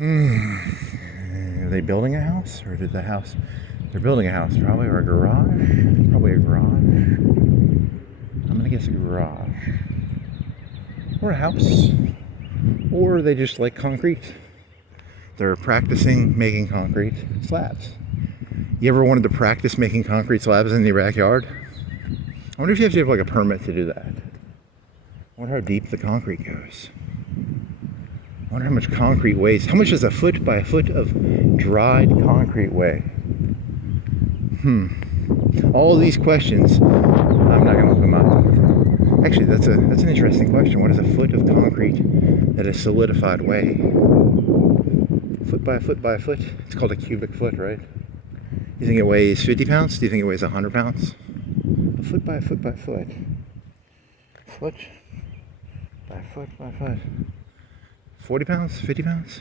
Are they building a house? Or did the house... They're building a house, probably, or a garage? Probably a garage. I'm gonna guess a garage. Or a house. Or they just like concrete. They're practicing making concrete slabs. You ever wanted to practice making concrete slabs in your backyard? I wonder if you have to have like a permit to do that. I wonder how deep the concrete goes. I wonder how much concrete weighs. How much does a foot by a foot of dried concrete weigh? All these questions, I'm not going to look them up. Actually, that's an interesting question. What does a foot of concrete that is solidified weigh? Foot by foot by foot? It's called a cubic foot, right? You think it weighs 50 pounds? Do you think it weighs 100 pounds? A foot by foot by foot. Foot by foot by foot. 40 pounds? 50 pounds?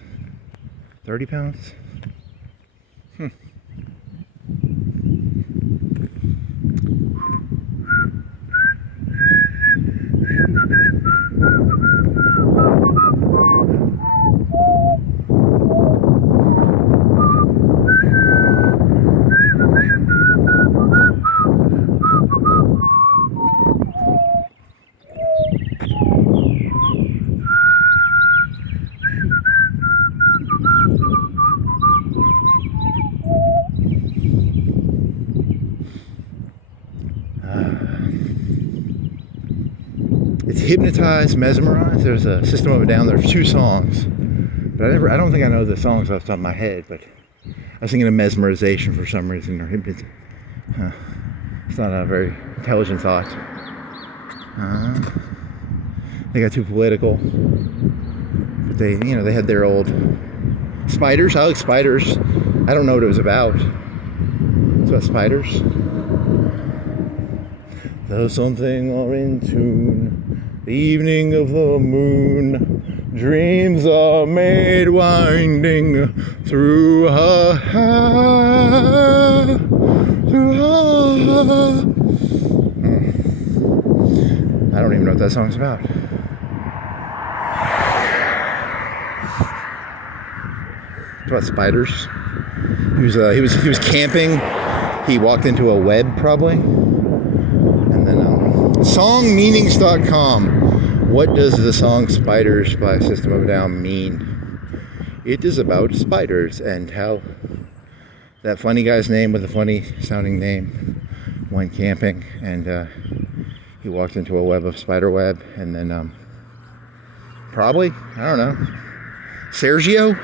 30 pounds? It's Hypnotized, Mesmerized. There's a System of a Down. There's 2 songs, but I don't think I know the songs off the top of my head. But I was thinking of mesmerization for some reason, or hypnotism. It's not a very intelligent thought. They got too political, but they had their old spiders. I like spiders. I don't know what it was about. It's about spiders. There's something all in tune. The evening of the moon, dreams are made winding through her hair, through her. I don't even know what that song's about. It's about spiders. He was camping. He walked into a web probably. And then songmeanings.com. What does the song Spiders by System of a Down mean? It is about spiders and how that funny guy's name with a funny sounding name went camping, and he walked into a web of spider web, and then probably, I don't know, Sergio?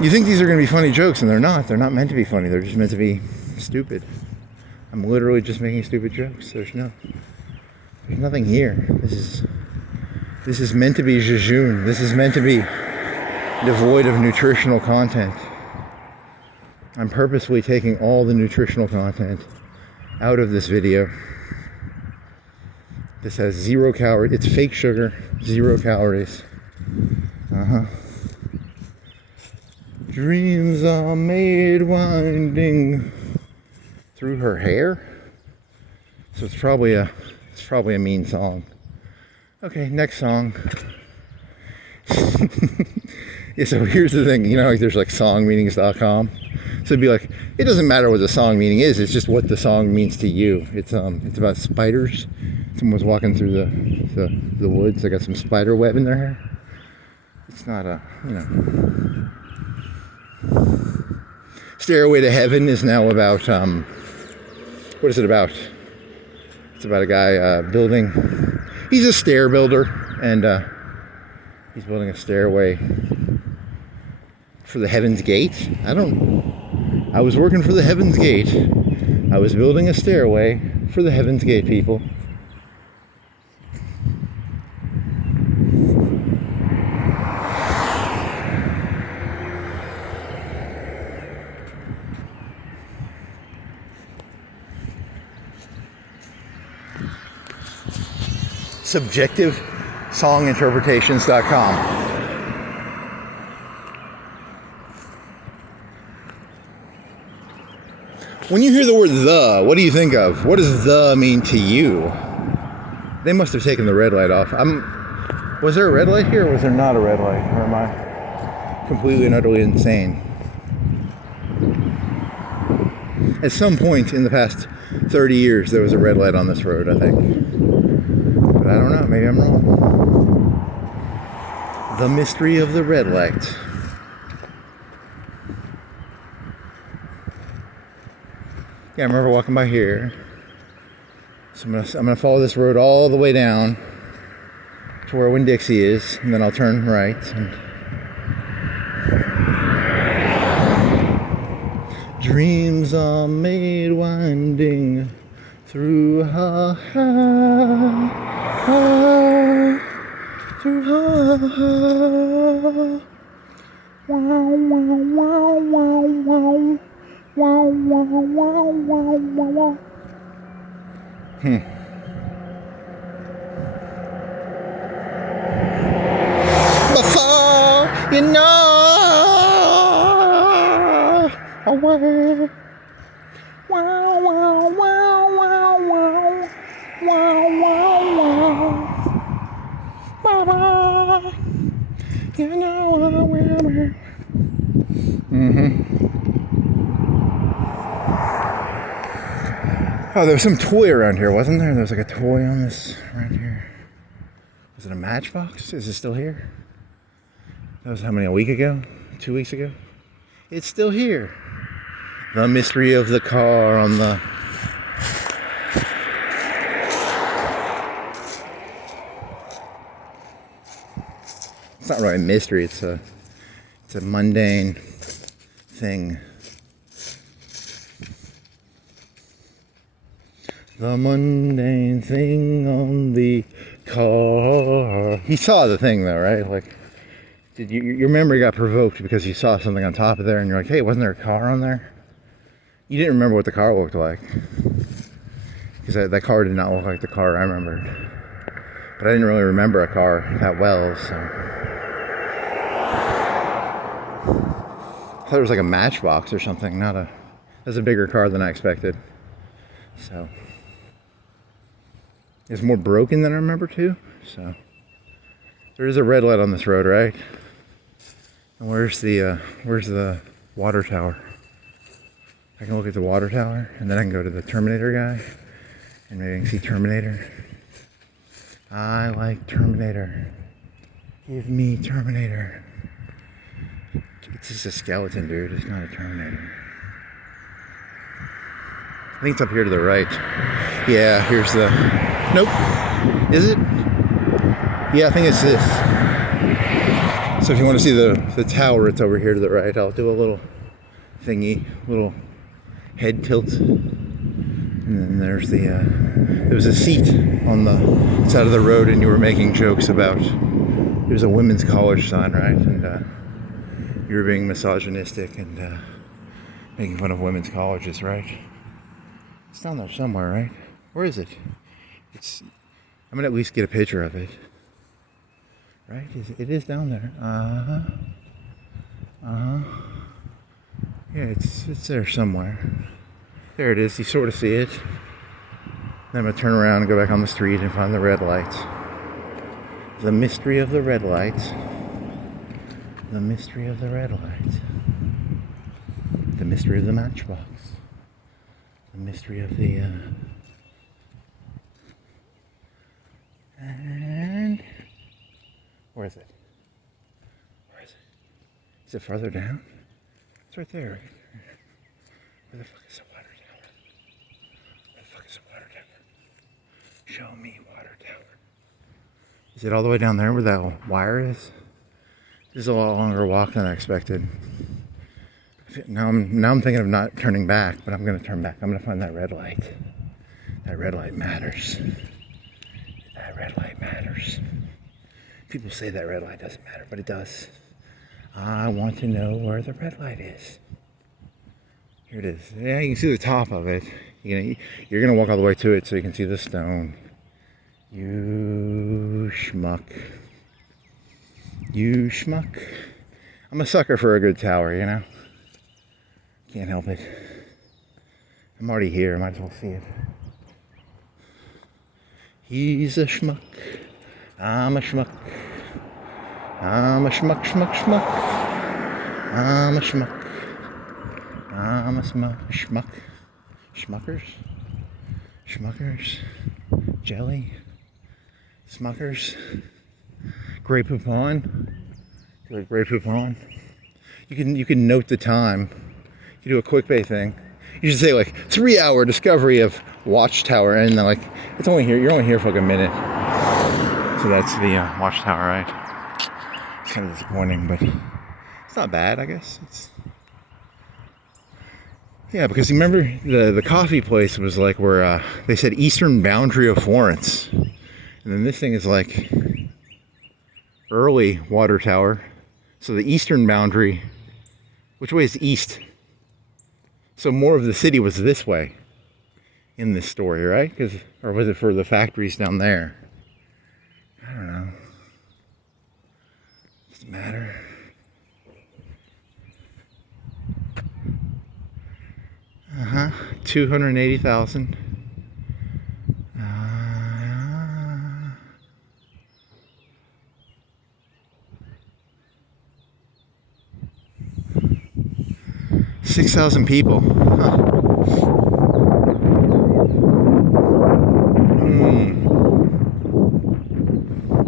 You think these are going to be funny jokes, and they're not. They're not meant to be funny. They're just meant to be stupid. I'm literally just making stupid jokes. There's nothing here. This is meant to be jejune. This is meant to be devoid of nutritional content. I'm purposefully taking all the nutritional content out of this video. This has 0 calories. It's fake sugar, 0 calories. Dreams are made winding through her hair. So it's probably a mean song. Okay, next song. Yeah, so here's the thing, like there's like songmeanings.com. So it'd be like, it doesn't matter what the song meaning is, it's just what the song means to you. It's about spiders. Someone's walking through the woods. They got some spider web in their hair. It's not Stairway to Heaven is now about, what is it about? It's about a guy building, he's a stair builder, and he's building a stairway for the Heaven's Gate. I was working for the Heaven's Gate. I was building a stairway for the Heaven's Gate people. subjectivesonginterpretations.com. When you hear the word "the," what do you think of? What does "the" mean to you? They must have taken the red light off. Was there a red light here, or was there not a red light? Or am I completely and utterly insane? At some point in the past 30 years, there was a red light on this road, I think. But I don't know, maybe I'm wrong. The mystery of the red light. Yeah, I remember walking by here. So I'm gonna follow this road all the way down to where Winn-Dixie is, and then I'll turn right. And dreams are made winding through through wow, wow, wow, wow, wow. Wow, wow, wow, wow, wow, wow. Before you know away. Wow, wow, wow, wow, wow. Wow, wow, wow. Bye-bye. You know where. Oh, there was some toy around here, wasn't there? There was like a toy on this right here. Was it a Matchbox? Is it still here? That was how many, a week ago? 2 weeks ago? It's still here. The mystery of the car on the... It's not really a mystery, it's a mundane thing. The mundane thing on the car. He saw the thing though, right? Like, did your memory got provoked because you saw something on top of there and you're like, hey, wasn't there a car on there? You didn't remember what the car looked like. Because that car did not look like the car I remembered. But I didn't really remember a car that well, so. I thought it was like a Matchbox or something, not a... That's a bigger car than I expected. So. It's more broken than I remember too, so. There is a red light on this road, right? And where's the water tower? I can look at the water tower, and then I can go to the Terminator guy, and maybe I can see Terminator. I like Terminator. Give me Terminator. It's just a skeleton, dude. It's not a Terminator. I think it's up here to the right. Yeah, here's the... Nope. Is it? Yeah, I think it's this. So if you want to see the tower, it's over here to the right. I'll do a little thingy, little head tilt. And then there's the... there was a seat on the side of the road, and you were making jokes about... There's a women's college sign, right? And you were being misogynistic and making fun of women's colleges, right? It's down there somewhere, right? Where is it? I'm gonna at least get a picture of it. Right? It is down there. Yeah, it's there somewhere. There it is. You sort of see it. Then I'm gonna turn around and go back on the street and find the red light. The mystery of the red light. The mystery of the red light. The mystery of the Matchbox. The mystery of the, and where is it? Where is it? Is it farther down? It's right there. Right? Where the fuck is the water tower? Where the fuck is the water tower? Show me water tower. Is it all the way down there where that wire is? This is a lot longer walk than I expected. Now I'm thinking of not turning back, but I'm going to turn back. I'm going to find that red light. That red light matters. That red light matters. People say that red light doesn't matter, but it does. I want to know where the red light is. Here it is. Yeah, you can see the top of it. You're going to walk all the way to it so you can see the stone. You schmuck. You schmuck. I'm a sucker for a good tower, you know? Can't help it. I'm already here. I might as well see it. He's a schmuck. I'm a schmuck. I'm a schmuck, schmuck, schmuck. I'm a schmuck. I'm a schmuck. Schmuckers? Schmuckers? Jelly? Smuckers? Grey Poupon? Like Grey Poupon? You can note the time. You do a quick pay thing. You should say like 3-hour discovery of Watchtower, and then like it's only here. You're only here for like a minute. So that's the Watchtower, right? It's kind of disappointing, but it's not bad, I guess. Yeah, because you remember the coffee place was like where they said eastern boundary of Florence, and then this thing is like early water tower. So the eastern boundary, which way is east? So more of the city was this way in this story, right? Or was it for the factories down there? I don't know. Doesn't matter. Uh-huh. 280,000. 6,000 people. Huh.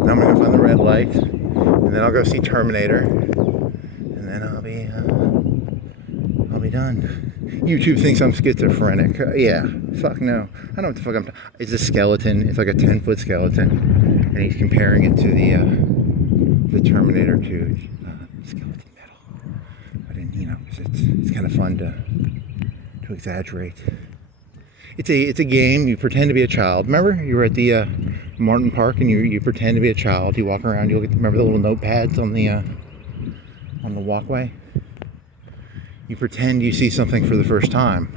Now I'm gonna go find the red light, and then I'll go see Terminator, and then I'll be done. YouTube thinks I'm schizophrenic. Yeah, fuck no. I don't know what the fuck I'm. It's a skeleton. It's like a 10-foot skeleton, and he's comparing it to the Terminator 2 skeleton metal. But it's kind of fun to exaggerate. It's a game. You pretend to be a child. Remember, you were at the Martin Park, and you pretend to be a child. You walk around. You remember the little notepads on the walkway. You pretend you see something for the first time,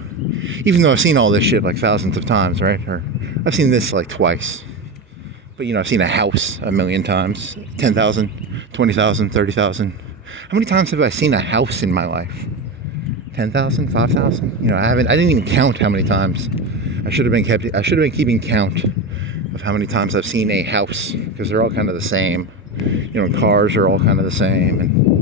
even though I've seen all this shit like thousands of times, right? Or I've seen this like twice. But I've seen a house a million times, 10,000, 20,000, 30,000. How many times have I seen a house in my life? 10,000, 5,000? I didn't even count how many times. I should have been keeping count of how many times I've seen a house, because they're all kind of the same. Cars are all kind of the same, and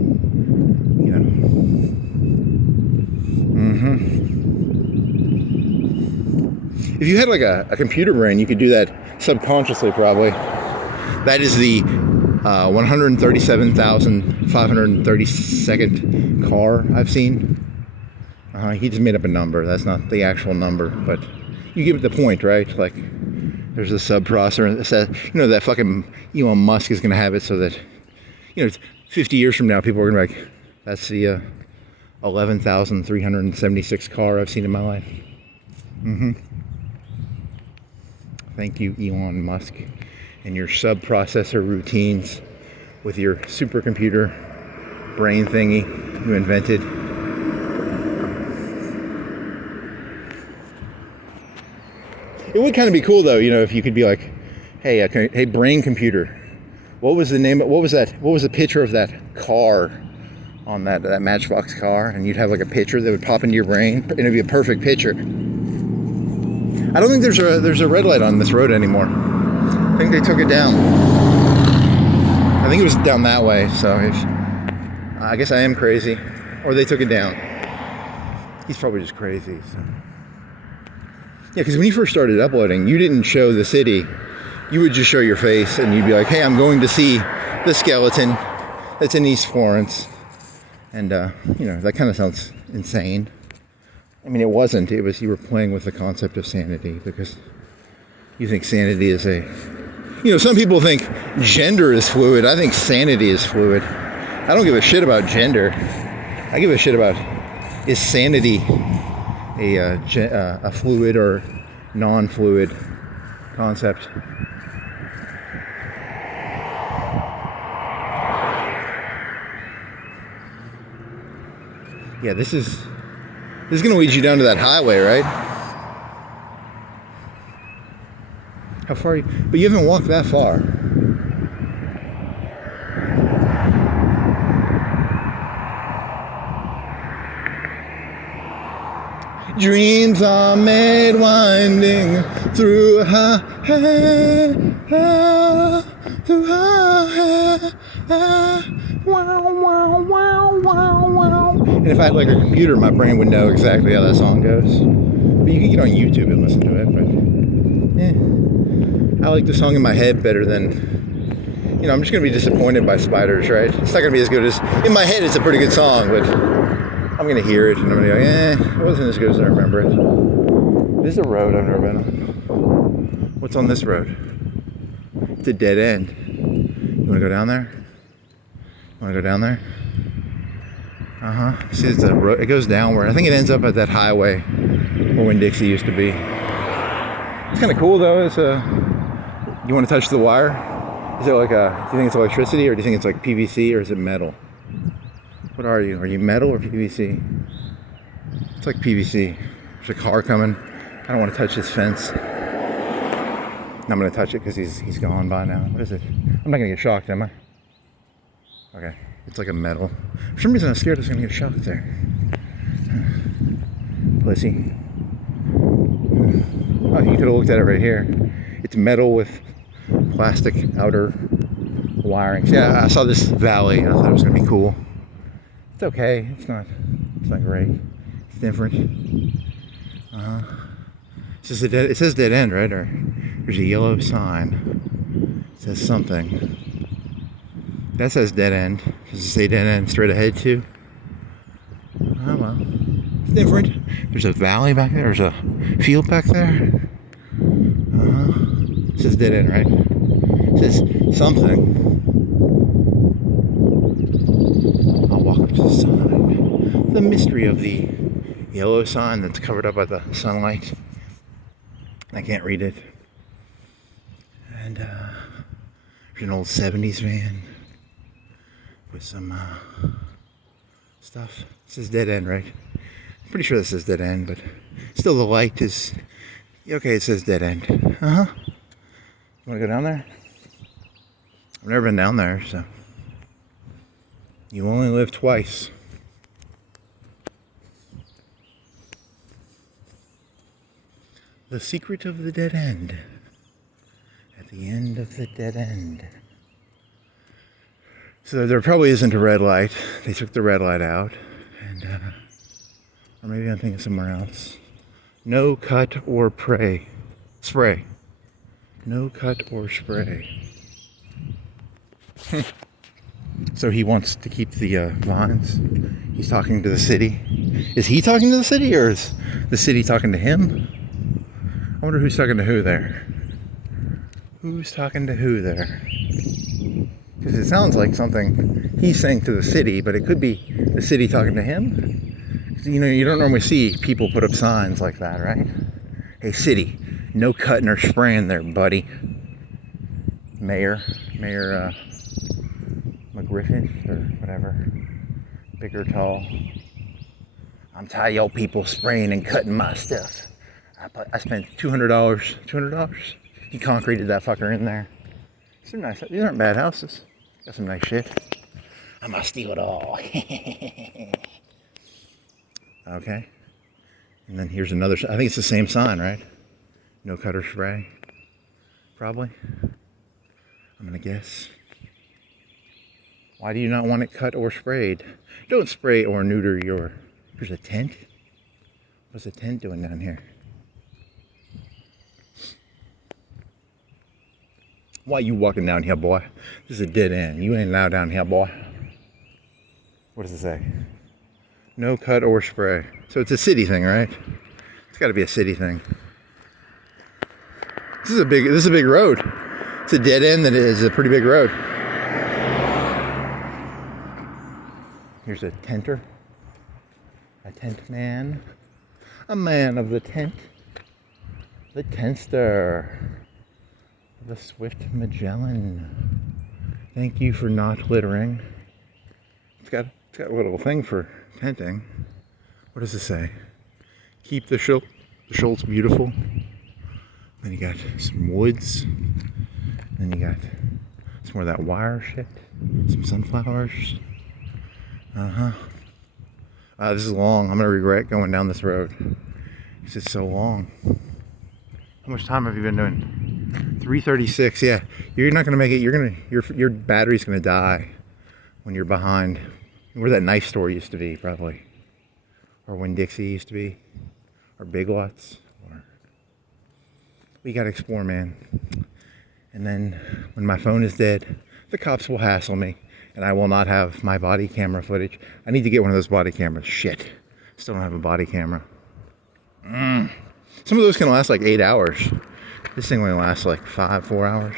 If you had like a computer brain, you could do that subconsciously, probably. That is the 137,532nd car I've seen. He just made up a number. That's not the actual number, but you get the point, right? Like, there's a subprocessor that says, that fucking Elon Musk is going to have it so that, 50 years from now, people are going to be like, that's the 11,376 car I've seen in my life. Thank you, Elon Musk, and your subprocessor routines with your supercomputer brain thingy you invented. It would kind of be cool, though, if you could be like, hey, brain computer, what was the name? What was that? What was the picture of that car on that Matchbox car? And you'd have like a picture that would pop into your brain, and it'd be a perfect picture. I don't think there's a red light on this road anymore. I think they took it down. I think it was down that way. So I guess I am crazy, or they took it down. He's probably just crazy. So. Yeah, because when you first started uploading, you didn't show the city. You would just show your face, and you'd be like, hey, I'm going to see the skeleton that's in East Florence. And, that kind of sounds insane. I mean, it wasn't. It was, you were playing with the concept of sanity, because you think sanity is some people think gender is fluid. I think sanity is fluid. I don't give a shit about gender. I give a shit about, is sanity a fluid or non-fluid concept? Yeah, this is going to lead you down to that highway, right? How far? But you haven't walked that far. Dreams are made winding through And if I had like a computer, my brain would know exactly how that song goes. But you can get on YouTube and listen to it. But I like the song in my head better than, I'm just gonna be disappointed by spiders, right? It's not gonna be as good as in my head. It's a pretty good song, but I'm gonna hear it and I'm gonna go, it wasn't as good as I remember it. This is a road I've never been on. What's on this road? It's a dead end. You wanna go down there? Wanna go down there? See, it's a road. It goes downward. I think it ends up at that highway where Winn-Dixie used to be. It's kind of cool though. It's you want to touch the wire? Is it like do you think it's electricity or do you think it's like PVC or is it metal? What are you? Are you metal or PVC? It's like PVC. There's a car coming. I don't want to touch this fence. I'm going to touch it because he's gone by now. What is it? I'm not going to get shocked, am I? Okay. It's like a metal. For some reason I'm scared I was going to get shocked there. Pussy. Oh, you could have looked at it right here. It's metal with plastic outer wiring. Yeah, I saw this valley and I thought it was going to be cool. It's okay. It's not great. It's different. It says dead end, right? Or there's a yellow sign. It says something. That says dead end. Does it say dead end straight ahead too? Oh well. It's different. There's a valley back there. There's a field back there. It says dead end, right? It says something. I'll walk up to the sign. The mystery of the yellow sign that's covered up by the sunlight. I can't read it. And there's an old 70s van with some stuff. It says dead end, right? I'm pretty sure this says dead end, but still the light is okay. It says dead end. You want to go down there? I've never been down there, so you only live twice. The secret of the dead end. At the end of the dead end. So there probably isn't a red light. They took the red light out, and or maybe I'm thinking somewhere else. No cut or spray. No cut or spray. So he wants to keep the vines. He's talking to the city. Is he talking to the city, or is the city talking to him? I wonder who's talking to who there. Who's talking to who there? Because it sounds like something he's saying to the city, but it could be the city talking to him. You know, you don't normally see people put up signs like that, right? Hey, city, no cutting or spraying there, buddy. Mayor McGriffin or whatever. Big or tall. I'm tired of y'all people spraying and cutting my stuff. I spent $200. $200? He concreted that fucker in there. These aren't bad houses. Got some nice shit. I'm gonna steal it all. Okay. And then here's another, I think it's the same sign, right? No cut or spray. Probably. I'm gonna guess. Why do you not want it cut or sprayed? Don't spray or neuter your... There's a tent? What's the tent doing down here? Why you walking down here, boy? This is a dead end. You ain't allowed down here, boy. What does it say? No cut or spray. So it's a city thing, right? It's got to be a city thing. This is a big road. It's a dead end that is a pretty big road. Here's a tenter. A tent man. A man of the tent. The tentster. The Swift Magellan. Thank you for not littering. It's got a little thing for tenting. What does it say? Keep the shoals beautiful. Then you got some woods. Then you got some more of that wire shit. Some sunflowers. This is long. I'm gonna regret going down this road. It's just so long. How much time have you been doing? 3:36. Yeah, you're not gonna make it. Your battery's gonna die when you're behind where that knife store used to be, probably, or Winn-Dixie used to be, or Big Lots. Or we gotta explore, man. And then when my phone is dead, the cops will hassle me And I will not have my body camera footage. I need to get one of those body cameras. Shit. Still don't have a body camera. Some of those can last like 8 hours. This thing only lasts like 4 hours.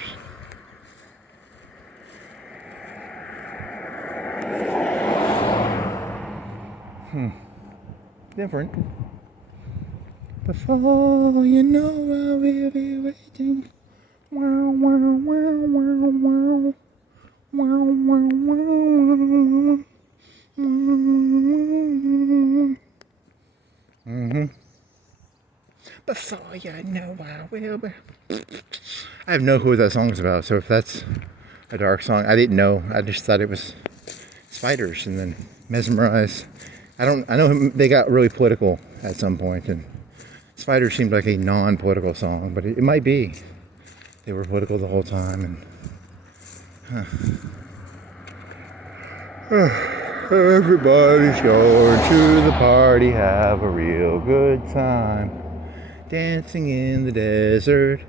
Different. Before you know I will be waiting. Wow, wow, wow, wow, wow. Wow, wow, wow, wow. Before you know I will be. I have no clue what that song's about, so if that's a dark song, I didn't know. I just thought it was spiders and then mesmerized. I know they got really political at some point, and Spiders seemed like a non-political song, but it might be. They were political the whole time, and everybody's going to the party, have a real good time, dancing in the desert,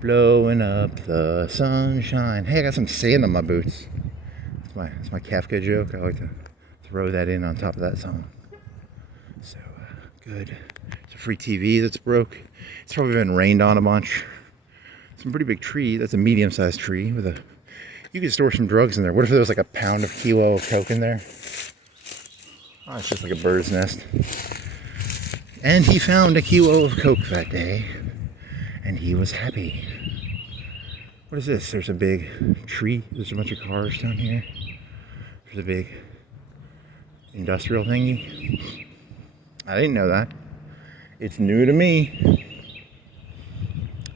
blowing up the sunshine. Hey, I got some sand on my boots. It's my Kafka joke. I like to throw that in on top of that song. So good. It's a free TV that's broke. It's probably been rained on a bunch. Some pretty big tree. That's a medium-sized tree with a. You could store some drugs in there. What if there was like a pound of kilo of coke in there? Oh, it's just like a bird's nest. And he found a kilo of coke that day, and he was happy. What is this? There's a big tree. There's a bunch of cars down here. There's a big industrial thingy. I didn't know that. It's new to me.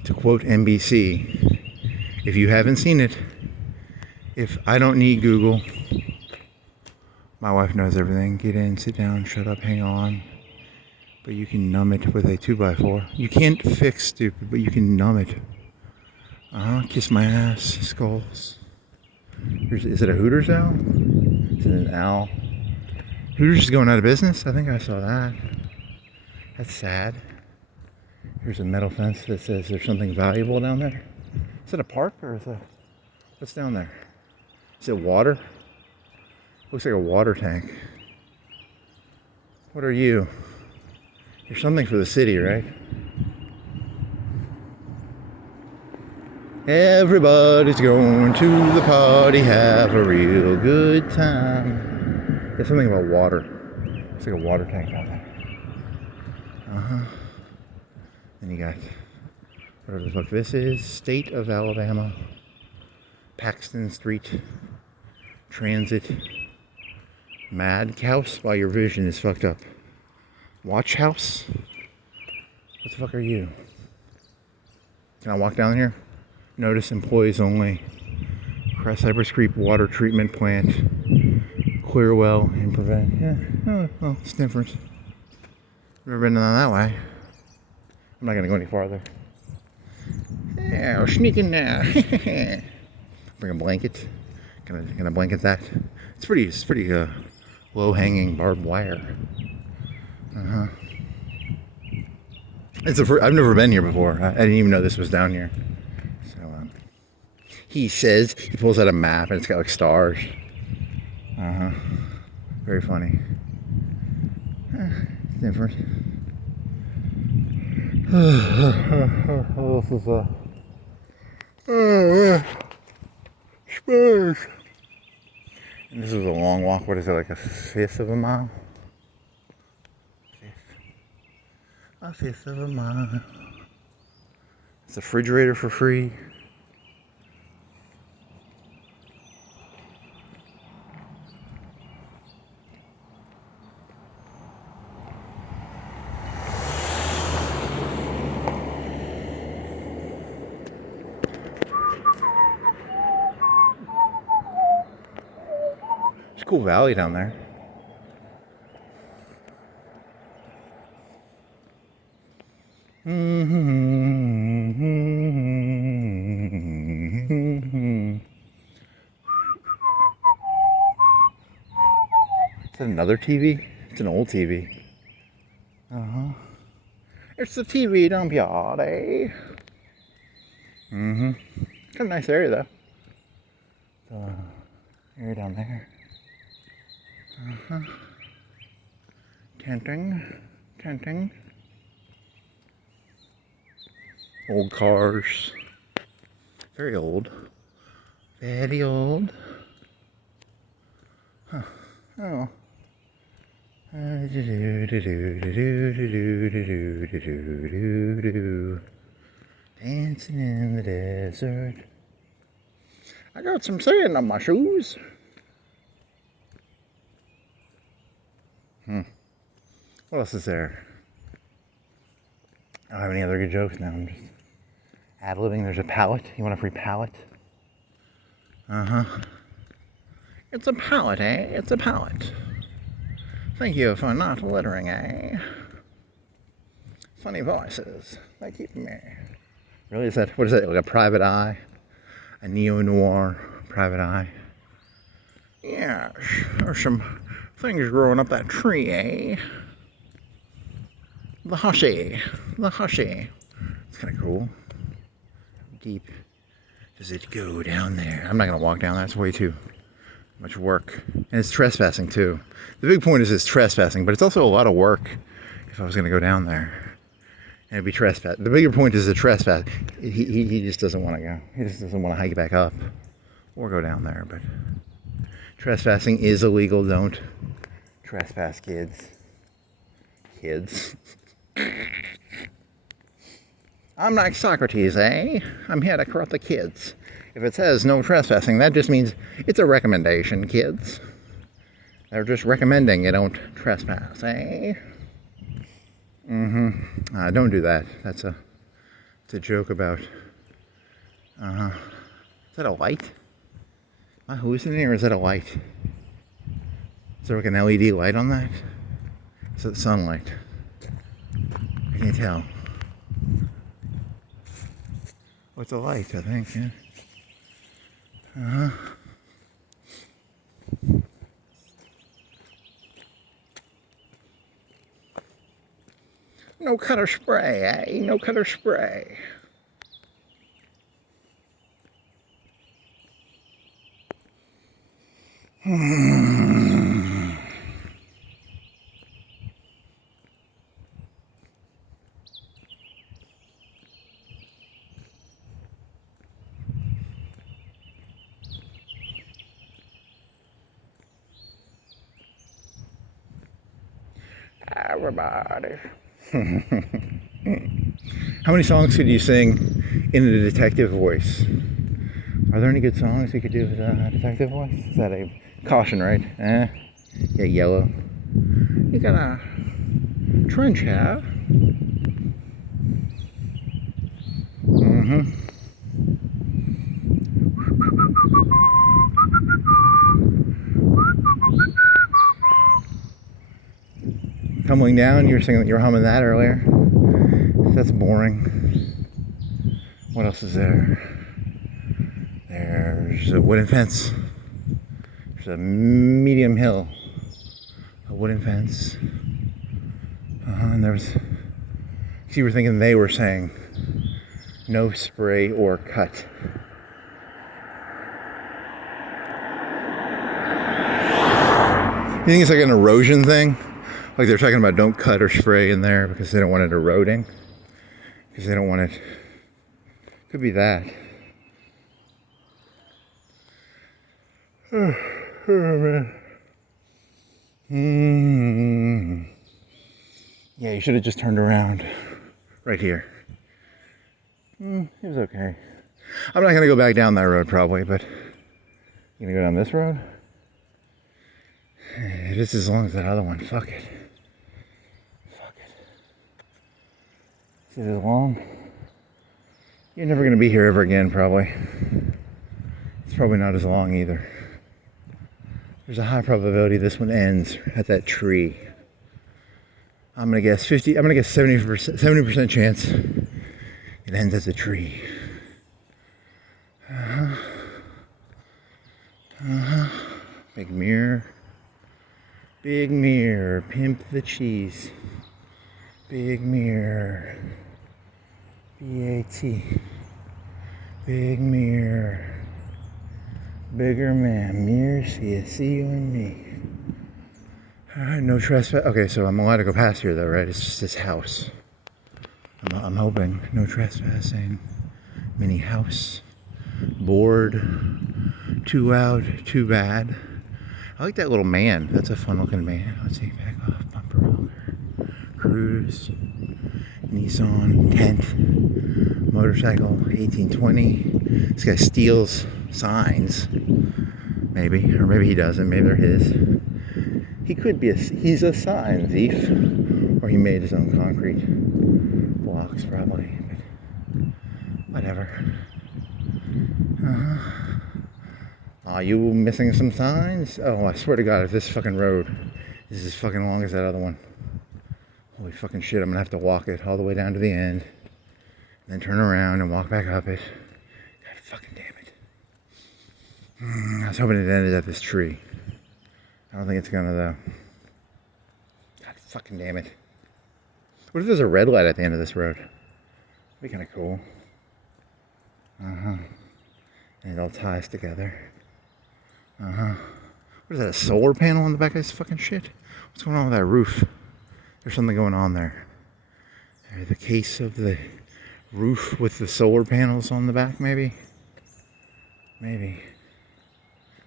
To quote NBC, if you haven't seen it, if I don't need Google, my wife knows everything. Get in, sit down, shut up, hang on. But you can numb it with a 2x4. You can't fix stupid, but you can numb it. Kiss my ass, skulls. Is it a Hooters owl? Is it an owl? Hooters is going out of business? I think I saw that. That's sad. Here's a metal fence that says there's something valuable down there. Is it a park or is it... What's down there? Is it water? Looks like a water tank. What are you? You're something for the city, right? Everybody's going to the party, have a real good time. There's something about water. It's like a water tank down there. Then you got whatever the fuck this is. State of Alabama. Paxton Street. Transit. Mad House. While your vision is fucked up. Watch House? What the fuck are you? Can I walk down here? Notice employees only. Cypress Creek Water Treatment Plant. Clearwell and Prevent. Yeah, oh, well, it's different. Never been down that way. I'm not gonna go any farther. Yeah, we're sneaking now. Bring a blanket. Gonna blanket that. It's pretty low-hanging barbed wire. I've never been here before. I didn't even know this was down here. So he says he pulls out a map and it's got like stars. Very funny. It's different. This is a space. And this is a long walk. What is it, like a fifth of a mile? A fifth of a mile. It's a refrigerator for free. It's a cool valley down there. Is that another TV? It's an old TV. It's the TV dump yard, eh? Kind of nice area though. Area down there. Tenting. Old cars. Very old. Very old. Huh. Oh. Dancing in the desert. I got some sand on my shoes. What else is there? I don't have any other good jokes now. I'm just ad-libbing. There's a pallet. You want a free pallet? It's a pallet, eh? It's a pallet. Thank you for not littering, eh? Funny voices. They keep me. Really? Is that, what is that, like a private eye? A neo-noir private eye? Yes, there's some things growing up that tree, eh? The hushy. It's kind of cool. How deep does it go down there? I'm not going to walk down there. It's way too much work. And it's trespassing, too. The big point is it's trespassing, but it's also a lot of work if I was going to go down there. And it'd be trespass. The bigger point is the trespass. He just doesn't want to go. He just doesn't want to hike back up or go down there. But trespassing is illegal. Don't trespass, kids. I'm like Socrates, eh? I'm here to corrupt the kids. If it says no trespassing, that just means it's a recommendation, kids. They're just recommending you don't trespass, eh? Don't do that. It's a joke about, is that a light? Am I hallucinating or is that a light? Is there like an LED light on that? Is it sunlight? I can't tell. Oh, it's a light, I think, yeah. No cutter spray, eh? No cutter spray. Everybody. How many songs could you sing in a detective voice? Are there any good songs you could do with a detective voice? Is that a caution, right? Yeah, yellow. You got a trench hat. Tumbling down, you were humming that earlier. That's boring. What else is there? There's a wooden fence. There's a medium hill. A wooden fence. And there was, you were thinking they were saying no spray or cut. You think it's like an erosion thing? Like they're talking about don't cut or spray in there because they don't want it eroding. Because they don't want it. Could be that. Oh man. Yeah, you should have just turned around. Right here. It was okay. I'm not going to go back down that road probably, but you going to go down this road? Just as long as that other one. Fuck it. Is it long? You're never going to be here ever again, probably. It's probably not as long either. There's a high probability this one ends at that tree. I'm going to guess 70% chance it ends at the tree. Big mirror. Big mirror. Pimp the cheese. Big mirror. B-A-T. Big mirror. Bigger man, mercy, see you and me. Alright, no trespass. Okay, so I'm allowed to go past here though, right? It's just this house. I'm hoping. No trespassing. Mini house. Board. Too loud, too bad. I like that little man. That's a fun looking man. Let's see, back off, bumper rocker. Cruise. Nissan, tent. Motorcycle, 1820. This guy steals signs. Maybe. Or maybe he doesn't. Maybe they're his. He could be he's a sign thief. Or he made his own concrete blocks probably. But whatever. Are you missing some signs? Oh, I swear to God, if this fucking road is as fucking long as that other one. Holy fucking shit, I'm gonna have to walk it all the way down to the end. Then turn around and walk back up it. God fucking damn it. I was hoping it ended at this tree. I don't think it's gonna though. God fucking damn it. What if there's a red light at the end of this road? That'd be kind of cool. And it all ties together. What is that, a solar panel on the back of this fucking shit? What's going on with that roof? There's something going on there. The case of the roof with the solar panels on the back, maybe? Maybe.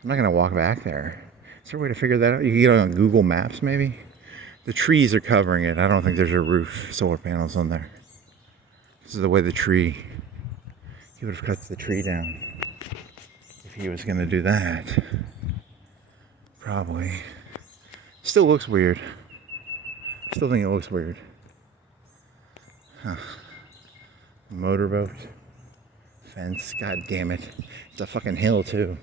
I'm not gonna walk back there. Is there a way to figure that out? You can get on Google Maps, maybe? The trees are covering it. I don't think there's a roof, solar panels on there. This is the way the tree, he would have cut the tree down if he was gonna do that. Probably. Still looks weird. Still think it looks weird. Motorboat. Fence. God damn it. It's a fucking hill too.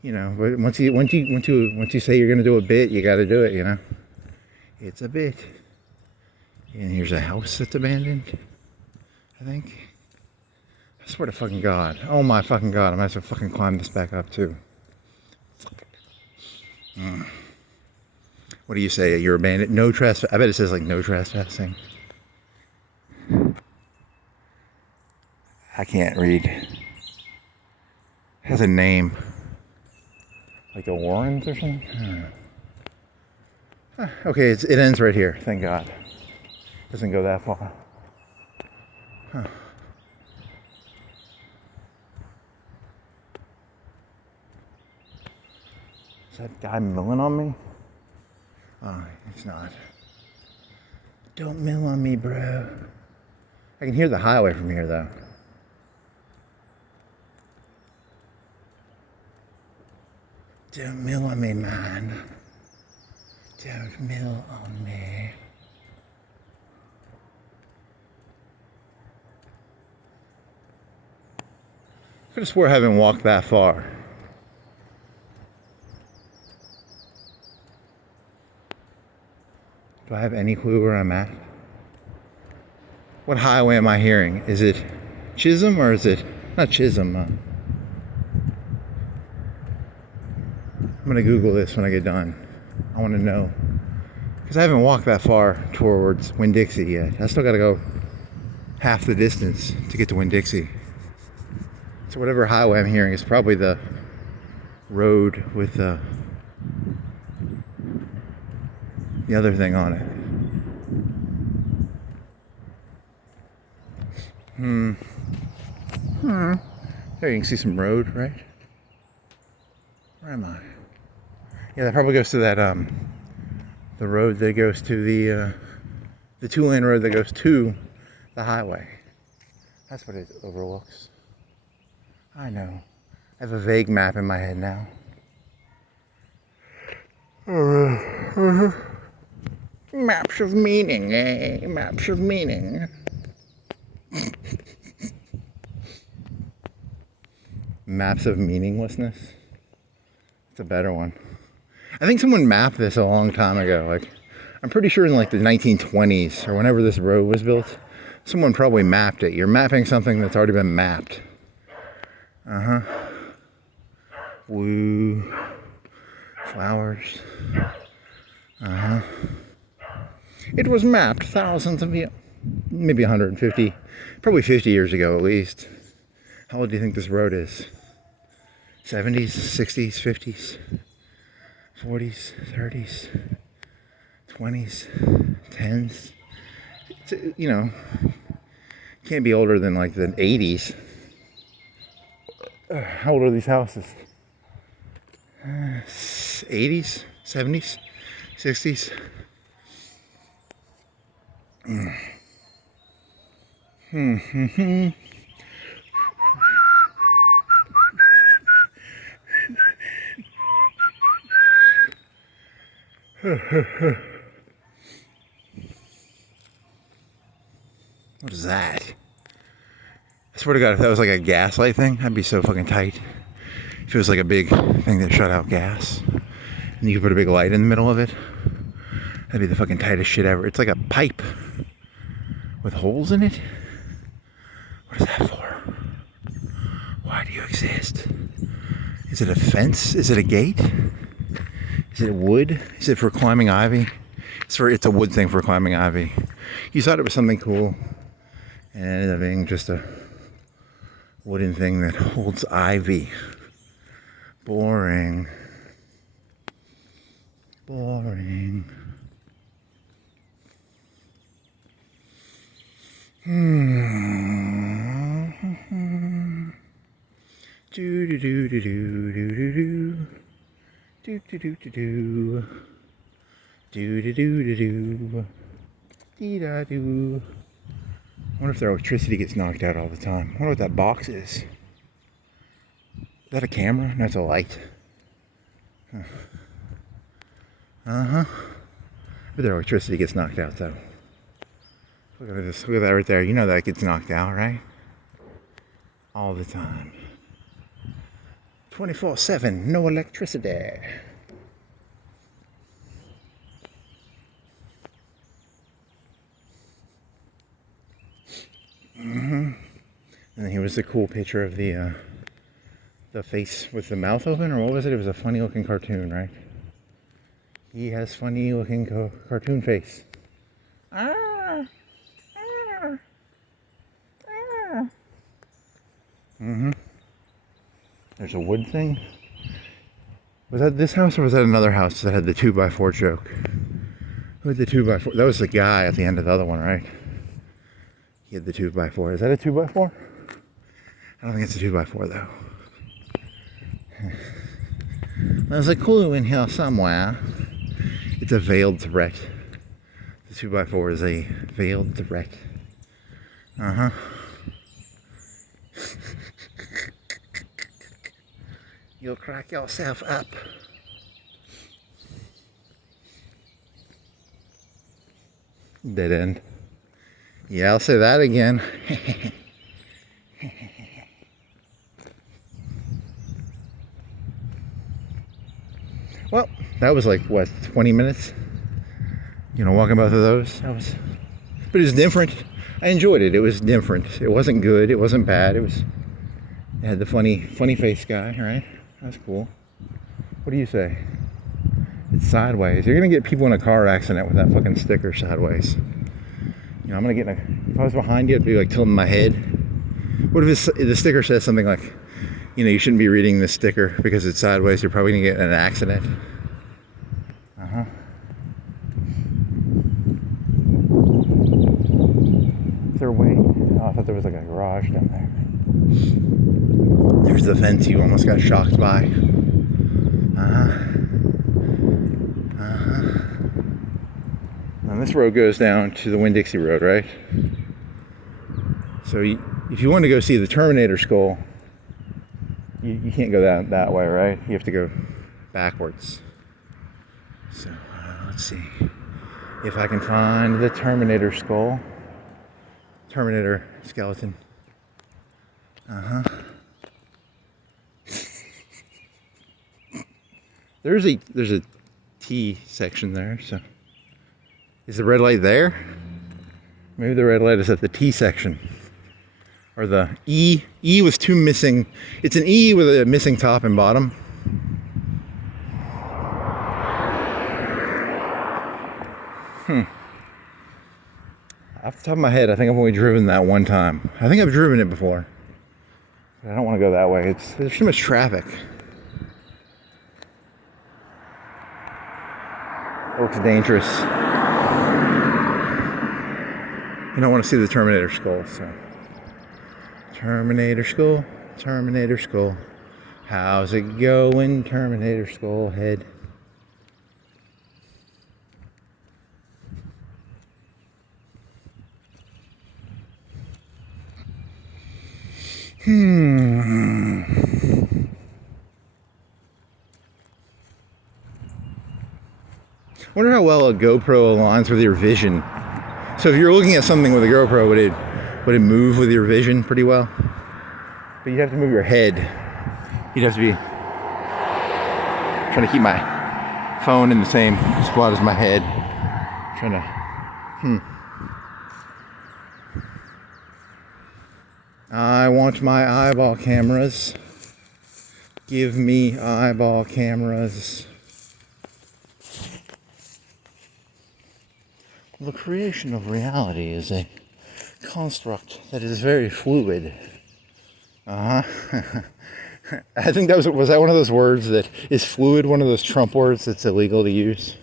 You know, but once you say you're gonna do a bit, you gotta do it, you know. It's a bit. And here's a house that's abandoned, I think. I swear to fucking God. Oh my fucking God, I'm gonna have to fucking climb this back up too. What do you say? You're abandoned? No trespass. I bet it says like no trespassing. I can't read. It has a name. Like the Warrens or something? Okay, it ends right here. Thank God. Doesn't go that far. Is that guy milling on me? Oh, it's not. Don't mill on me, bro. I can hear the highway from here, though. Don't mill on me, man. Don't mill on me. I could have swore I haven't walked that far. Do I have any clue where I'm at? What highway am I hearing? Is it Chisholm or is it not Chisholm? I'm gonna Google this when I get done. I want to know because I haven't walked that far towards Winn-Dixie yet. I still got to go half the distance to get to Winn-Dixie. So whatever highway I'm hearing is probably the road with the other thing on it. There you can see some road, right? Where am I? Yeah, that probably goes to that the road that goes to the 2-lane road that goes to the highway. That's what it overlooks. I know. I have a vague map in my head now. Maps of meaning, eh? Maps of meaning. Maps of meaninglessness. It's a better one. I think someone mapped this a long time ago. Like, I'm pretty sure in like the 1920s or whenever this road was built, someone probably mapped it. You're mapping something that's already been mapped. Woo. Flowers. It was mapped thousands of years, maybe 150, probably 50 years ago at least. How old do you think this road is? 70s, 60s, 50s, 40s, 30s, 20s, 10s. It's, you know, can't be older than like the 80s. How old are these houses? 80s, 70s, 60s. What is that? I swear to God, if that was like a gaslight thing, that'd be so fucking tight. If it was like a big thing that shut out gas, and you could put a big light in the middle of it, that'd be the fucking tightest shit ever. It's like a pipe with holes in it. What is that for? Why do you exist? Is it a fence? Is it a gate? Is it wood? Is it for climbing ivy? It's a wood thing for climbing ivy. You thought it was something cool, and it ended up being just a wooden thing that holds ivy. Boring. Boring. Do do do do do do do do do do do do do do do do do dee da do. I wonder if their electricity gets knocked out all the time. I wonder what that box is. Is that a camera? No, it's a light. Uh-huh. But their electricity gets knocked out though. Look at this. Look at that right there. You know that gets knocked out, right? All the time. 24/7, no electricity. And then here was the cool picture of the face with the mouth open, or what was it? It was a funny looking cartoon, right? He has funny looking cartoon face. There's a wood thing. Was that this house or was that another house that had the 2x4 joke? Who had the 2x4? That was the guy at the end of the other one, right? He had the 2x4. Is that a 2x4? I don't think it's a 2x4 though. There's a clue in here somewhere. It's a veiled threat. The 2x4 is a veiled threat. You'll crack yourself up. Dead end. Yeah, I'll say that again. Well, that was like, what, 20 minutes? You know, walking both of those. But it was different. I enjoyed it. It was different. It wasn't good. It wasn't bad. It had the funny face guy, right? That's cool. What do you say? It's sideways. You're gonna get people in a car accident with that fucking sticker sideways. You know, I'm gonna get if I was behind you, I'd be like tilting my head. What if the sticker says something like, you know, you shouldn't be reading this sticker because it's sideways, you're probably gonna get in an accident. Is there a way? Oh, I thought there was like a garage down there. There's the fence you almost got shocked by. And this road goes down to the Winn-Dixie Road, right? So if you want to go see the Terminator skull, you can't go that way, right? You have to go backwards. So let's see if I can find the Terminator skull. Terminator skeleton. There's a T section there, so is the red light there? Maybe the red light is at the T section. Or the E with two missing. It's an E with a missing top and bottom. Off the top of my head, I think I've only driven that one time. I think I've driven it before. I don't want to go that way. There's too much traffic. It looks dangerous. You don't want to see the Terminator skull, so. Terminator skull, Terminator skull. How's it going, Terminator skull head? Wonder how well a GoPro aligns with your vision. So if you're looking at something with a GoPro, would it move with your vision pretty well? But you'd have to move your head. You'd have to be trying to keep my phone in the same spot as my head. Trying to, I want my eyeball cameras. Give me eyeball cameras. The creation of reality is a construct that is very fluid. I think was that one of those words that is fluid, one of those Trump words that's illegal to use?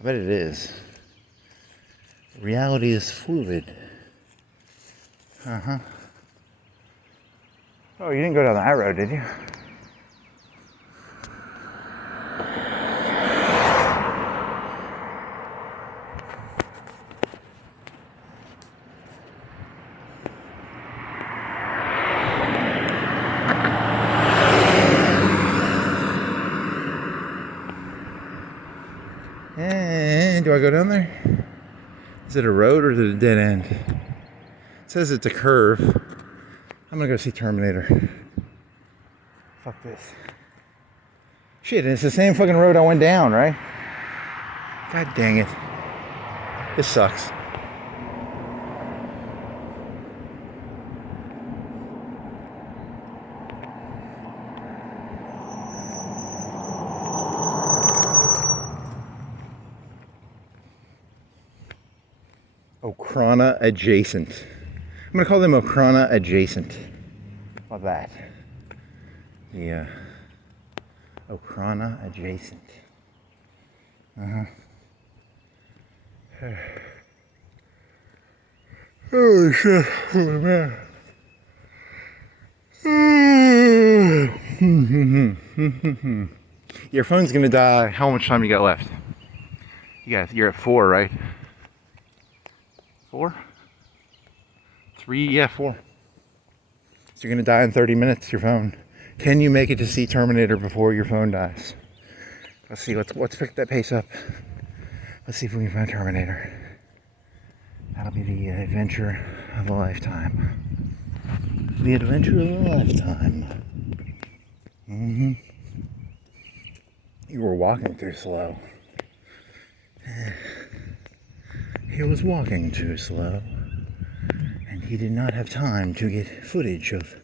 I bet it is. Reality is fluid. Oh, you didn't go down that road, did you? And do I go down there? Is it a road or is it a dead end? It says it's a curve. I'm gonna go see Terminator. Fuck this. Shit, it's the same fucking road I went down, right? God dang it. This sucks. Ochrana adjacent. I'm gonna call them Ochrana adjacent. How about that? The Ochrana adjacent. Oh shit! Oh man. Your phone's gonna die. How much time you got left? You're at 4, right? 4? 3? Yeah, 4. So you're gonna die in 30 minutes, your phone. Can you make it to see Terminator before your phone dies? Let's see, let's pick that pace up. Let's see if we can find Terminator. That'll be the adventure of a lifetime. The adventure of a lifetime. You were walking too slow. He was walking too slow, and he did not have time to get footage of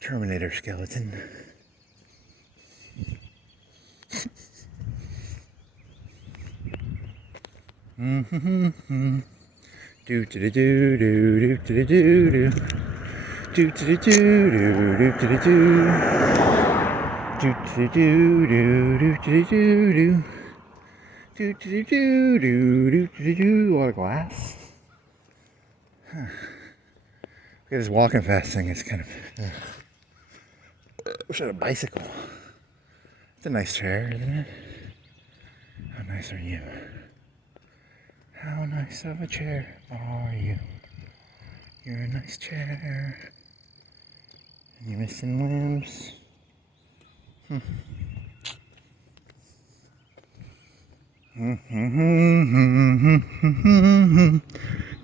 Terminator skeleton. Do do do do do do do do do do do do do do do. What a glass. Look at this walking fast thing. It's kind of. I wish I had a bicycle. It's a nice chair, isn't it? How nice are you? How nice of a chair are you? You're a nice chair. And you're missing limbs.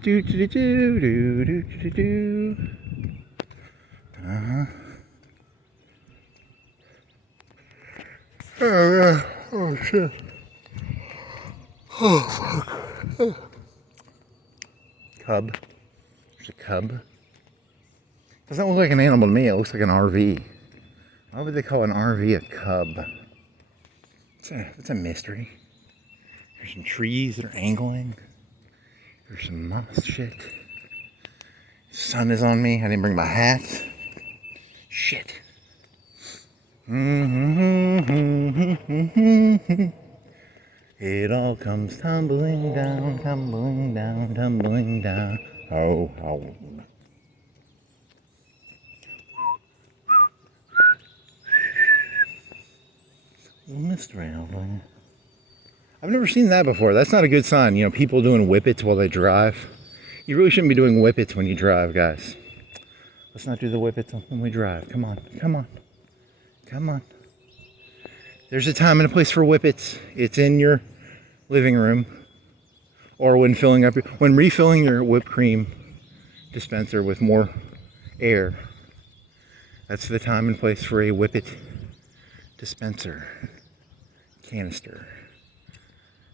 Do do do do do do do. Oh yeah. Oh shit. Oh fuck. Cub. There's a cub. Doesn't look like an animal to me. It looks like an RV. Why would they call an RV a cub? It's a mystery. There's some trees that are angling. There's some moss shit. Sun is on me. I didn't bring my hat. Shit. It all comes tumbling down, tumbling down, tumbling down. Oh, oh. Mystery album. I've never seen that before. That's not a good sign. You know, people doing whippets while they drive. You really shouldn't be doing whippets when you drive, guys. Let's not do the whippets when we drive. Come on, come on, come on. There's a time and a place for whippets. It's in your living room, or when refilling your whipped cream dispenser with more air. That's the time and place for a whippet dispenser canister.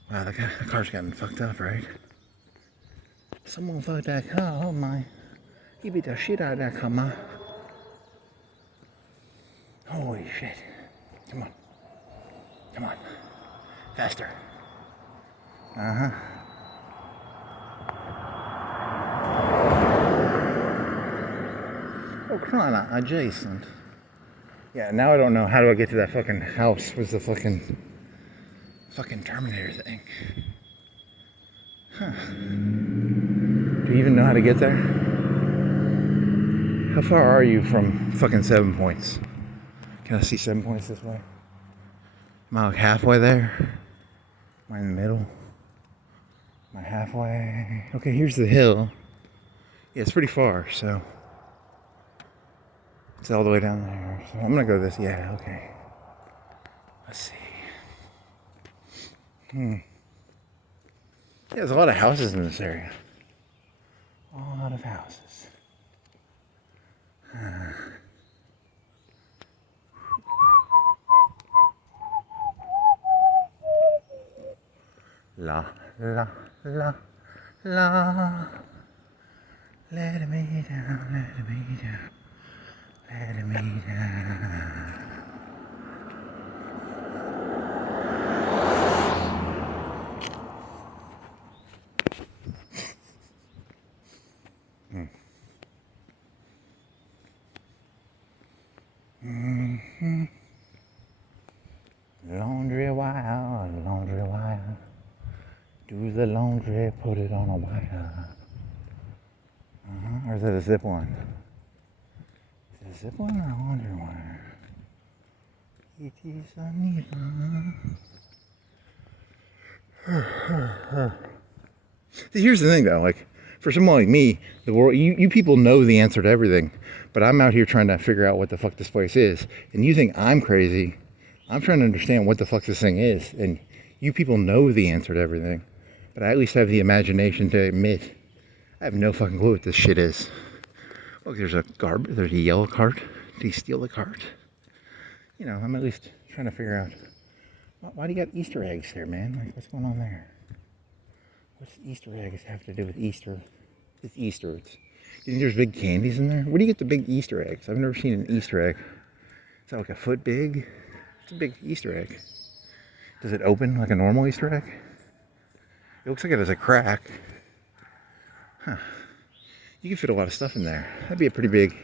Wow, the car's gotten fucked up, right? Someone fucked that car. Oh my! He beat the shit out of that car, man. Holy shit! Come on, come on, faster. Uh-huh. Oh, crying out, adjacent. Yeah, now I don't know. How do I get to that fucking house? What's the fucking Terminator thing? Huh. Do you even know how to get there? How far are you from fucking 7 Points? Can I see 7 Points this way? Am I like halfway there? Am I in the middle? Am I halfway? Okay, here's the hill. Yeah, it's pretty far, so it's all the way down there. So I'm gonna go this. Yeah, okay. Let's see. Yeah, there's a lot of houses in this area. A lot of houses. La la la la. Let me down, let me down, let me down. Laundry wire. Do the laundry, put it on a wire. Or is it a zip line? Is it a zip line or a laundry wire? It is a needle. Here's the thing though, like, for someone like me, the world, you people know the answer to everything, but I'm out here trying to figure out what the fuck this place is, and you think I'm crazy. I'm trying to understand what the fuck this thing is, and you people know the answer to everything, but I at least have the imagination to admit I have no fucking clue what this shit is. Look, there's a yellow cart. Did he steal the cart? You know, I'm at least trying to figure out, why do you got Easter eggs there, man? Like, what's going on there? What's Easter eggs have to do with Easter? It's Easter. Do you think there's big candies in there? Where do you get the big Easter eggs? I've never seen an Easter egg. Is that like a foot big? It's a big Easter egg. Does it open like a normal Easter egg? It looks like it has a crack. Huh. You can fit a lot of stuff in there. That'd be a pretty big...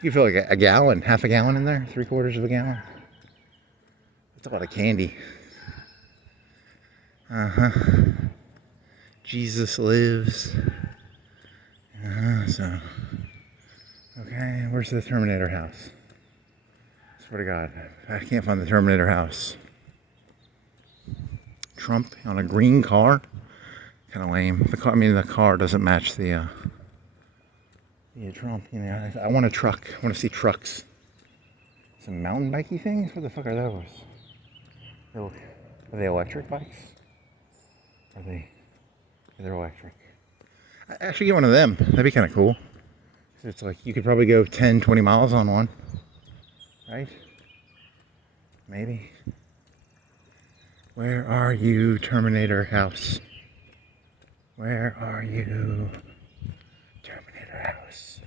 You can fit like a gallon, half a gallon in there, 3/4 of a gallon. That's a lot of candy. Uh-huh. Jesus lives. So... Okay, where's the Terminator house? Swear to God, I can't find the Terminator house. Trump on a green car? Kind of lame. The car doesn't match the Trump. You know, I want a truck. I want to see trucks. Some mountain bikey things? What the fuck are those? Are they electric bikes? They're electric. I actually get one of them. That'd be kind of cool. It's like you could probably go 10, 20 miles on one. Right? Maybe. Where are you, Terminator house? Where are you, Terminator house?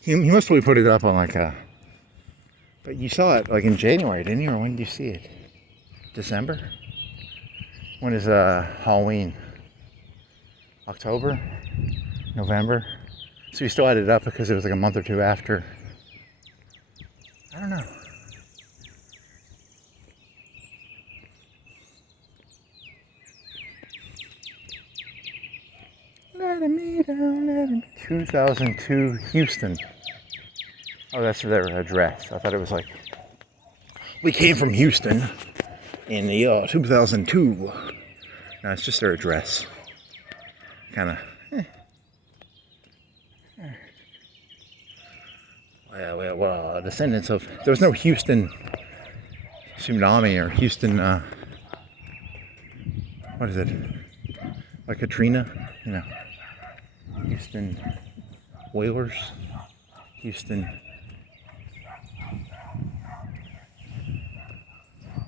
He must probably put it up on like a... But you saw it like in January, didn't you? Or when did you see it? December? When is Halloween? October? November? So we still had it up because it was like a month or two after. I don't know. Let me down, let me. 2002 Houston. Oh, that's their address. I thought it was like, we came from Houston in the year 2002. No, it's just their address. Kind of. Well, descendants of. There was no Houston tsunami or Houston. What is it? Like Katrina, you know. Houston Whalers. Houston.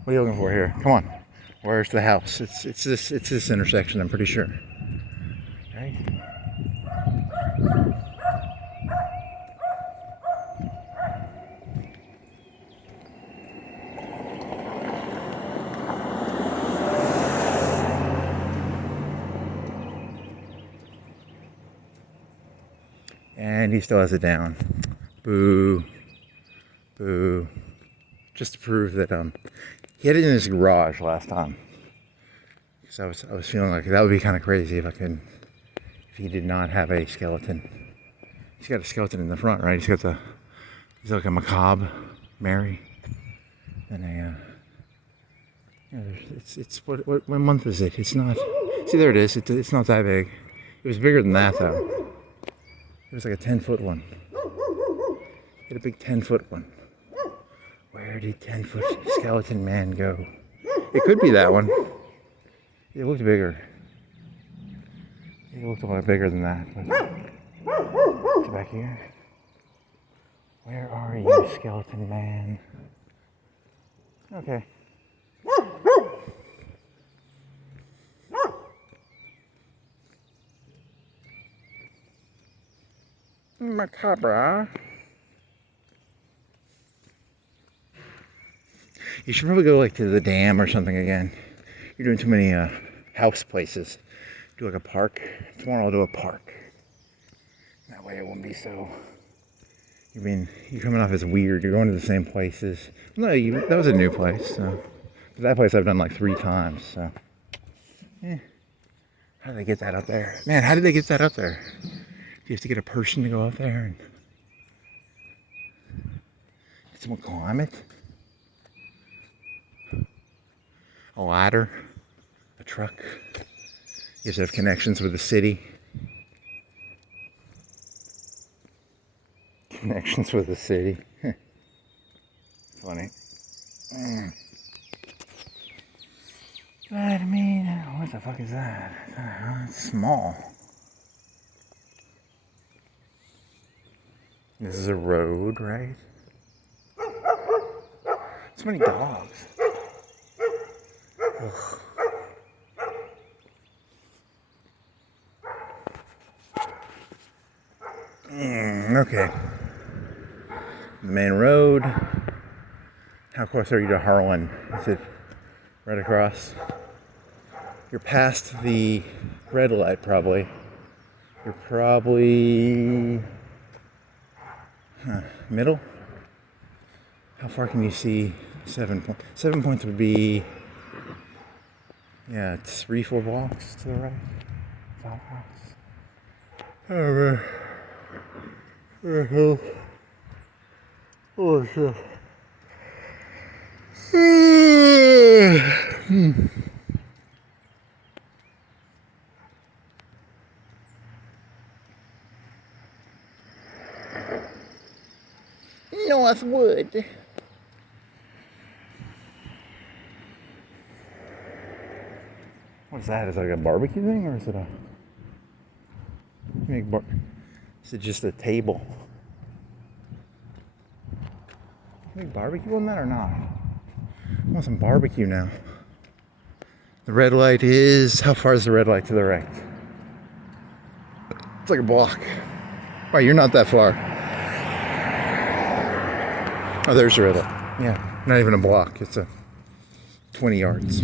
What are you looking for here? Come on. Where's the house? It's this intersection, I'm pretty sure. Right? And he still has it down. Boo. Boo. Just to prove that he had it in his garage last time. Because I was feeling like that would be kind of crazy if he did not have a skeleton. He's got a skeleton in the front, right? He's like a macabre Mary. And what month is it? It's not, see there it is, it's not that big. It was bigger than that though. It was like a 10-foot one. He had a big 10-foot one. Where did 10-foot skeleton man go? It could be that one. It looked bigger. It looked a lot bigger than that. But get back here. Where are you, skeleton man? Okay. Macabre. You should probably go like to the dam or something again. You're doing too many house places. Do like a park. Tomorrow I'll do a park. That way it won't be so. You're coming off as weird. You're going to the same places. No, that was a new place. So. But that place I've done like 3 times. So, how did they get that up there? Man, how did they get that up there? Do you have to get a person to go up there and did someone climb it? A ladder, a truck. You have to have connections with the city. Connections with the city. Funny. Let me know. What the fuck is that? It's small. This is a road, right? So many dogs. Ugh. Okay. The main road. How close are you to Harlan? Is it right across? You're past the red light, probably. You're probably middle. How far can you see? 7 points. 7 points would be, yeah, 3-4 blocks to the right. South house. Oh man. Oh shit. Northwood. What's that? Is it like a barbecue thing, or is it a is it just a table? Make barbecue on that or not? I want some barbecue now. The red light is, how far is the red light to the right? It's like a block. Wow, you're not that far. Oh, there's the red light. Yeah, not even a block. It's a 20 yards.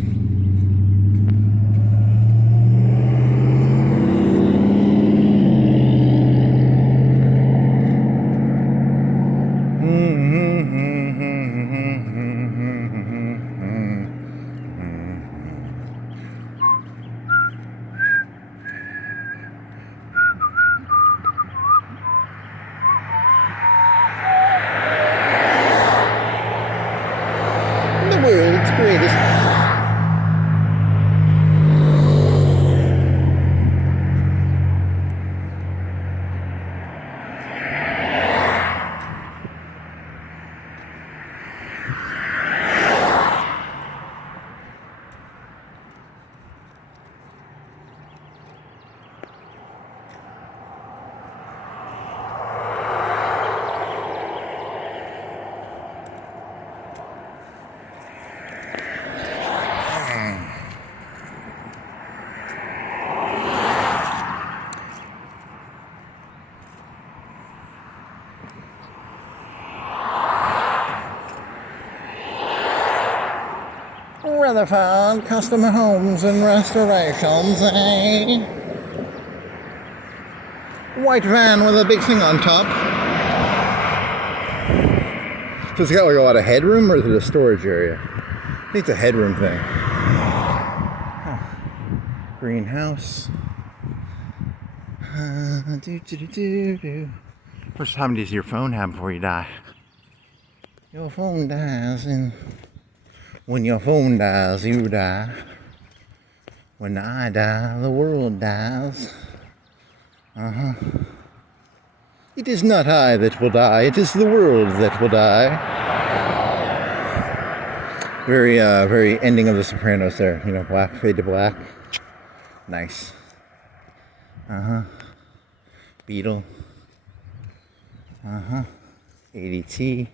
Rutherford Custom Homes and Restorations, eh? White van with a big thing on top. So it's got like a lot of headroom, or is it a storage area? I think it's a headroom thing. Huh. Greenhouse. How much time does your phone have before you die? Your phone dies, and when your phone dies, you die. When I die, the world dies. It is not I that will die, it is the world that will die. Very ending of The Sopranos there. You know, black, fade to black. Nice. Beetle. ADT.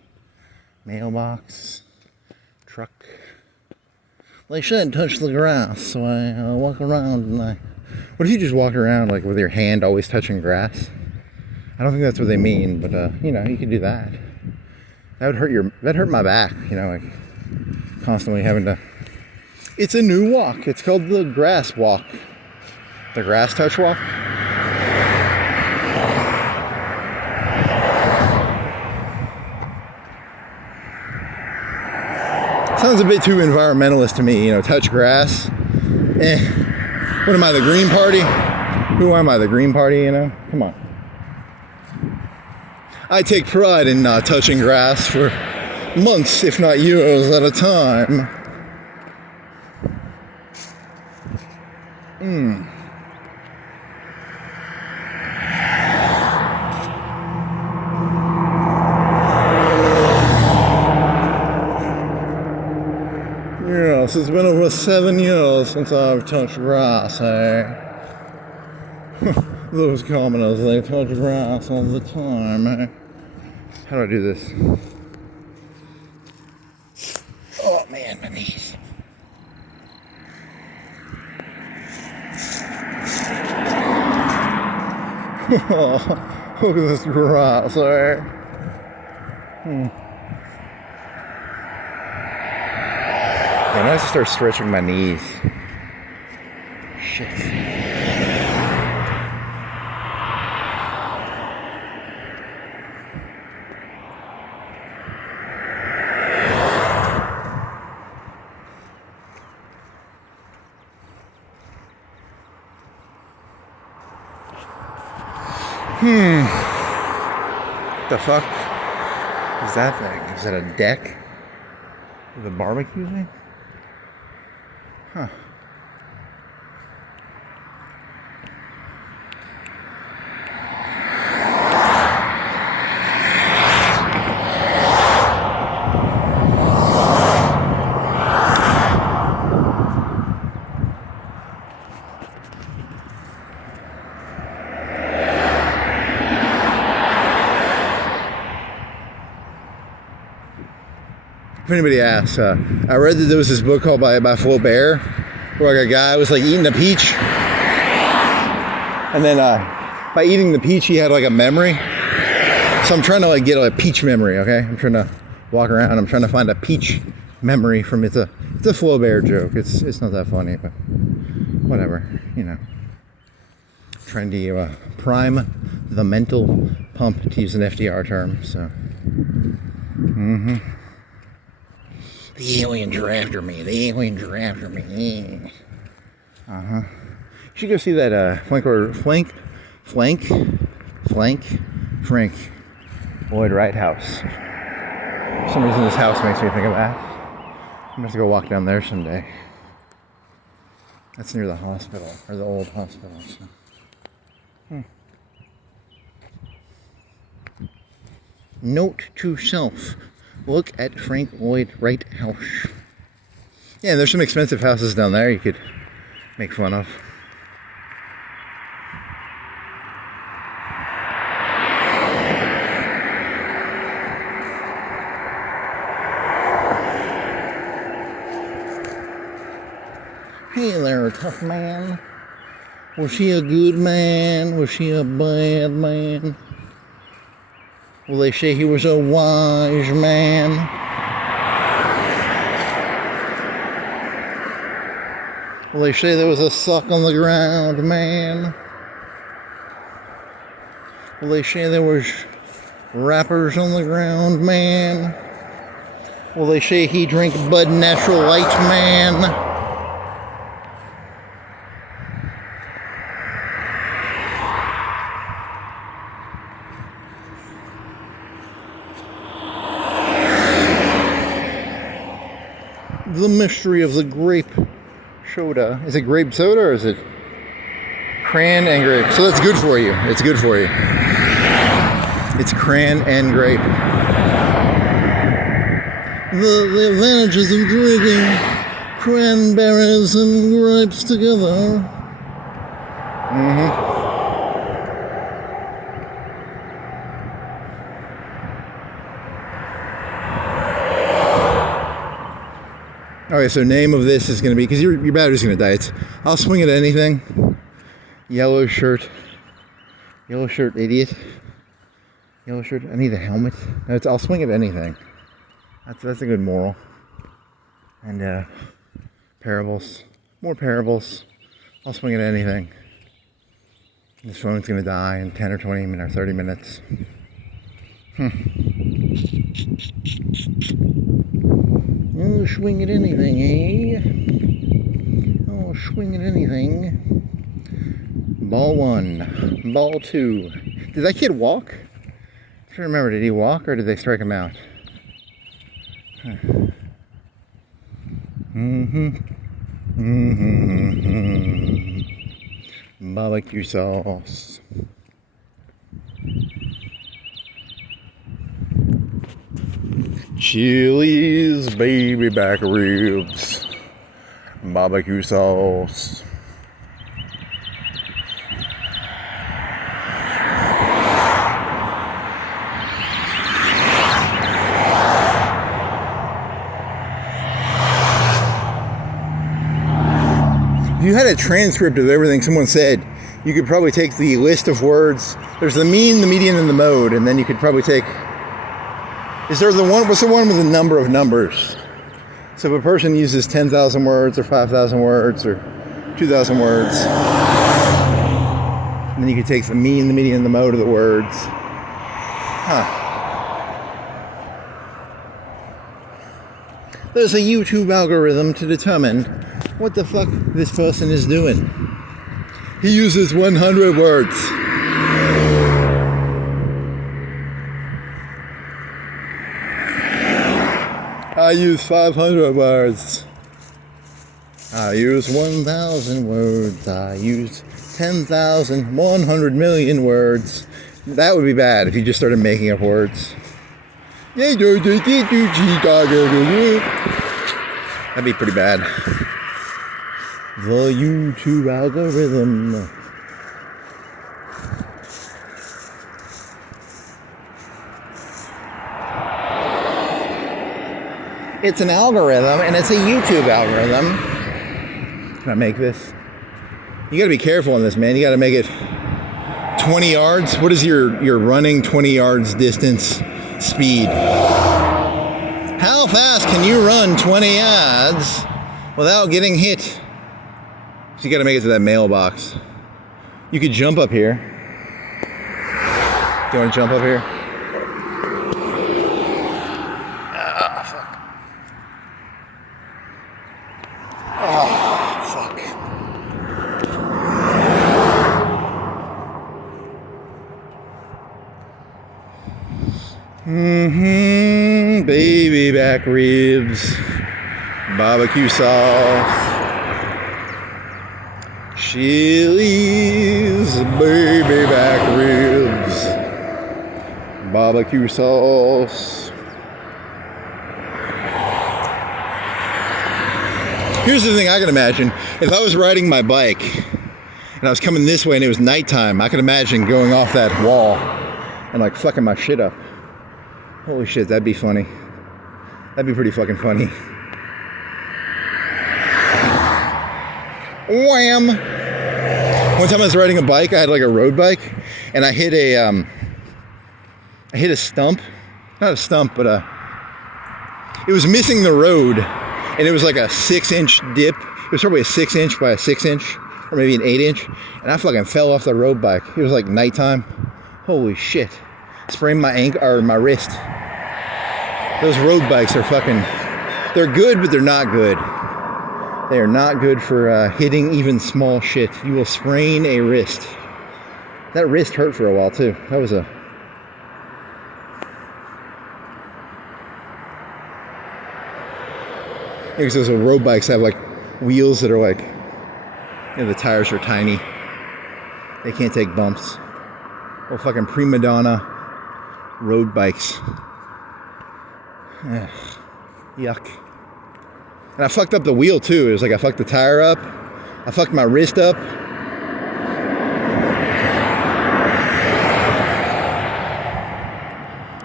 Mailbox. Truck. Well, I shouldn't touch the grass, so I walk around and I... What if you just walked around like with your hand always touching grass? I don't think that's what they mean, but you know, you could do that. That'd hurt my back, you know, like constantly having to... It's a new walk. It's called the grass walk. The grass touch walk. Sounds a bit too environmentalist to me, you know, touch grass. What am I, the Green Party? Who am I, the Green Party, you know? Come on. I take pride in not touching grass for months, if not years at a time. Yes, it's been over 7 years since I've touched grass, eh? Those commoners, they touch grass all the time, eh? How do I do this? Oh man, my knees. Oh, look at this grass, eh? I have to start stretching my knees. Shit. What the fuck is that thing? Is that a deck with a barbecue thing? Huh. If anybody asks, I read that there was this book called by Flaubert, where like a guy was like eating a peach, and then by eating the peach he had like a memory. So I'm trying to like get a peach memory, okay? I'm trying to walk around, I'm trying to find a peach memory from it's a Flaubert joke. It's not that funny, but whatever, you know. Trying to prime the mental pump, to use an FDR term, so. The aliens are after me. The aliens are after me. You should go see that Frank Lloyd Wright house. For some reason this house makes me think of that. I'm gonna have to go walk down there someday. That's near the hospital, or the old hospital. So. Note to self. Look at Frank Lloyd Wright house. Yeah, there's some expensive houses down there you could make fun of. Hey there, tough man. Was he a good man? Was he a bad man? Well, they say he was a wise man. Well, they say there was a sock on the ground, man. Well, they say there was rappers on the ground, man. Well, they say he drink Bud Natural Light, man. The mystery of the grape soda. Is it grape soda or is it cran and grape? So that's good for you. It's good for you. It's cran and grape. The advantages of drinking cranberries and grapes together. Okay, so name of this is going to be, because your battery's going to die. It's I'll swing at anything. Yellow shirt, idiot. Yellow shirt. I need a helmet. No, it's I'll swing at anything. That's a good moral. And parables, more parables. I'll swing at anything. This phone's going to die in 10 or 20 minutes or 30 minutes. Oh, swing at anything, eh? Oh, swing at anything. Ball 1, ball 2. Did that kid walk? I'm trying to remember, did he walk or did they strike him out? Barbecue sauce. Chili's baby back ribs, barbecue sauce. If you had a transcript of everything someone said, you could probably take the list of words. There's the mean, the median, and the mode, and then you could probably take. Is there the one? What's the one with the number of numbers? So if a person uses 10,000 words or 5,000 words or 2,000 words, and then you could take the mean, the median, and the mode of the words. There's a YouTube algorithm to determine what the fuck this person is doing. He uses 100 words. I use 500 words. I use 1,000 words. I use 10,000, 100 million words. That would be bad if you just started making up words. That'd be pretty bad. The YouTube algorithm. It's an algorithm, and it's a YouTube algorithm. Can I make this? You gotta be careful on this, man. You gotta make it 20 yards. What is your running 20 yards distance speed? How fast can you run 20 yards without getting hit? So you gotta make it to that mailbox. You could jump up here. Do you wanna jump up here? Baby back ribs, barbecue sauce, Chili's baby back ribs, barbecue sauce. Here's the thing I can imagine. If I was riding my bike and I was coming this way and it was nighttime, I could imagine going off that wall and like fucking my shit up. Holy shit, that'd be funny. That'd be pretty fucking funny. Wham! One time I was riding a bike, I had like a road bike, and I hit a stump. Not a stump, but it was missing the road, and it was like a 6-inch dip It was probably a 6-inch by a 6-inch, or maybe an 8-inch, and I fucking fell off the road bike. It was like nighttime. Holy shit! Sprained my ankle or my wrist. Those road bikes are fucking. They're good, but they're not good. They are not good for hitting even small shit. You will sprain a wrist. That wrist hurt for a while too. That was a. Because those road bikes have like wheels that are like, you know, the tires are tiny. They can't take bumps. Or fucking prima donna road bikes. Ugh. Yuck. And I fucked up the wheel too. It was like I fucked the tire up. I fucked my wrist up.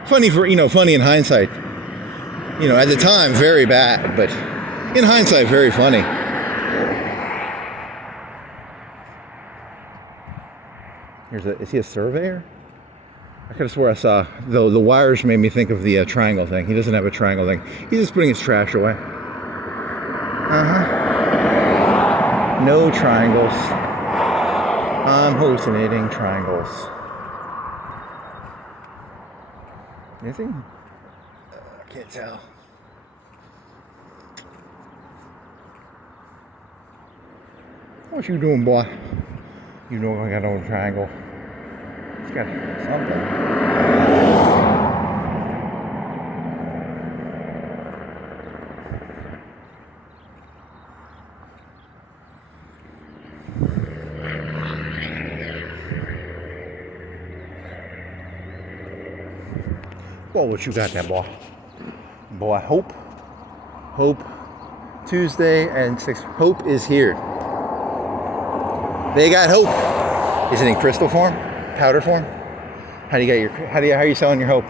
Funny funny in hindsight. You know, at the time, very bad, but in hindsight, very funny. Is he a surveyor? I could have swore I saw, though the wires made me think of the triangle thing. He doesn't have a triangle thing. He's just putting his trash away. No triangles. I'm hallucinating triangles. Is he? I can't tell. What you doing, boy? You know I got no triangle. It's got something. Boy, what you got there, boy? Boy, Hope. Tuesday and 6. Hope is here. They got hope. Is it in crystal form? Powder form? How are you selling your hope?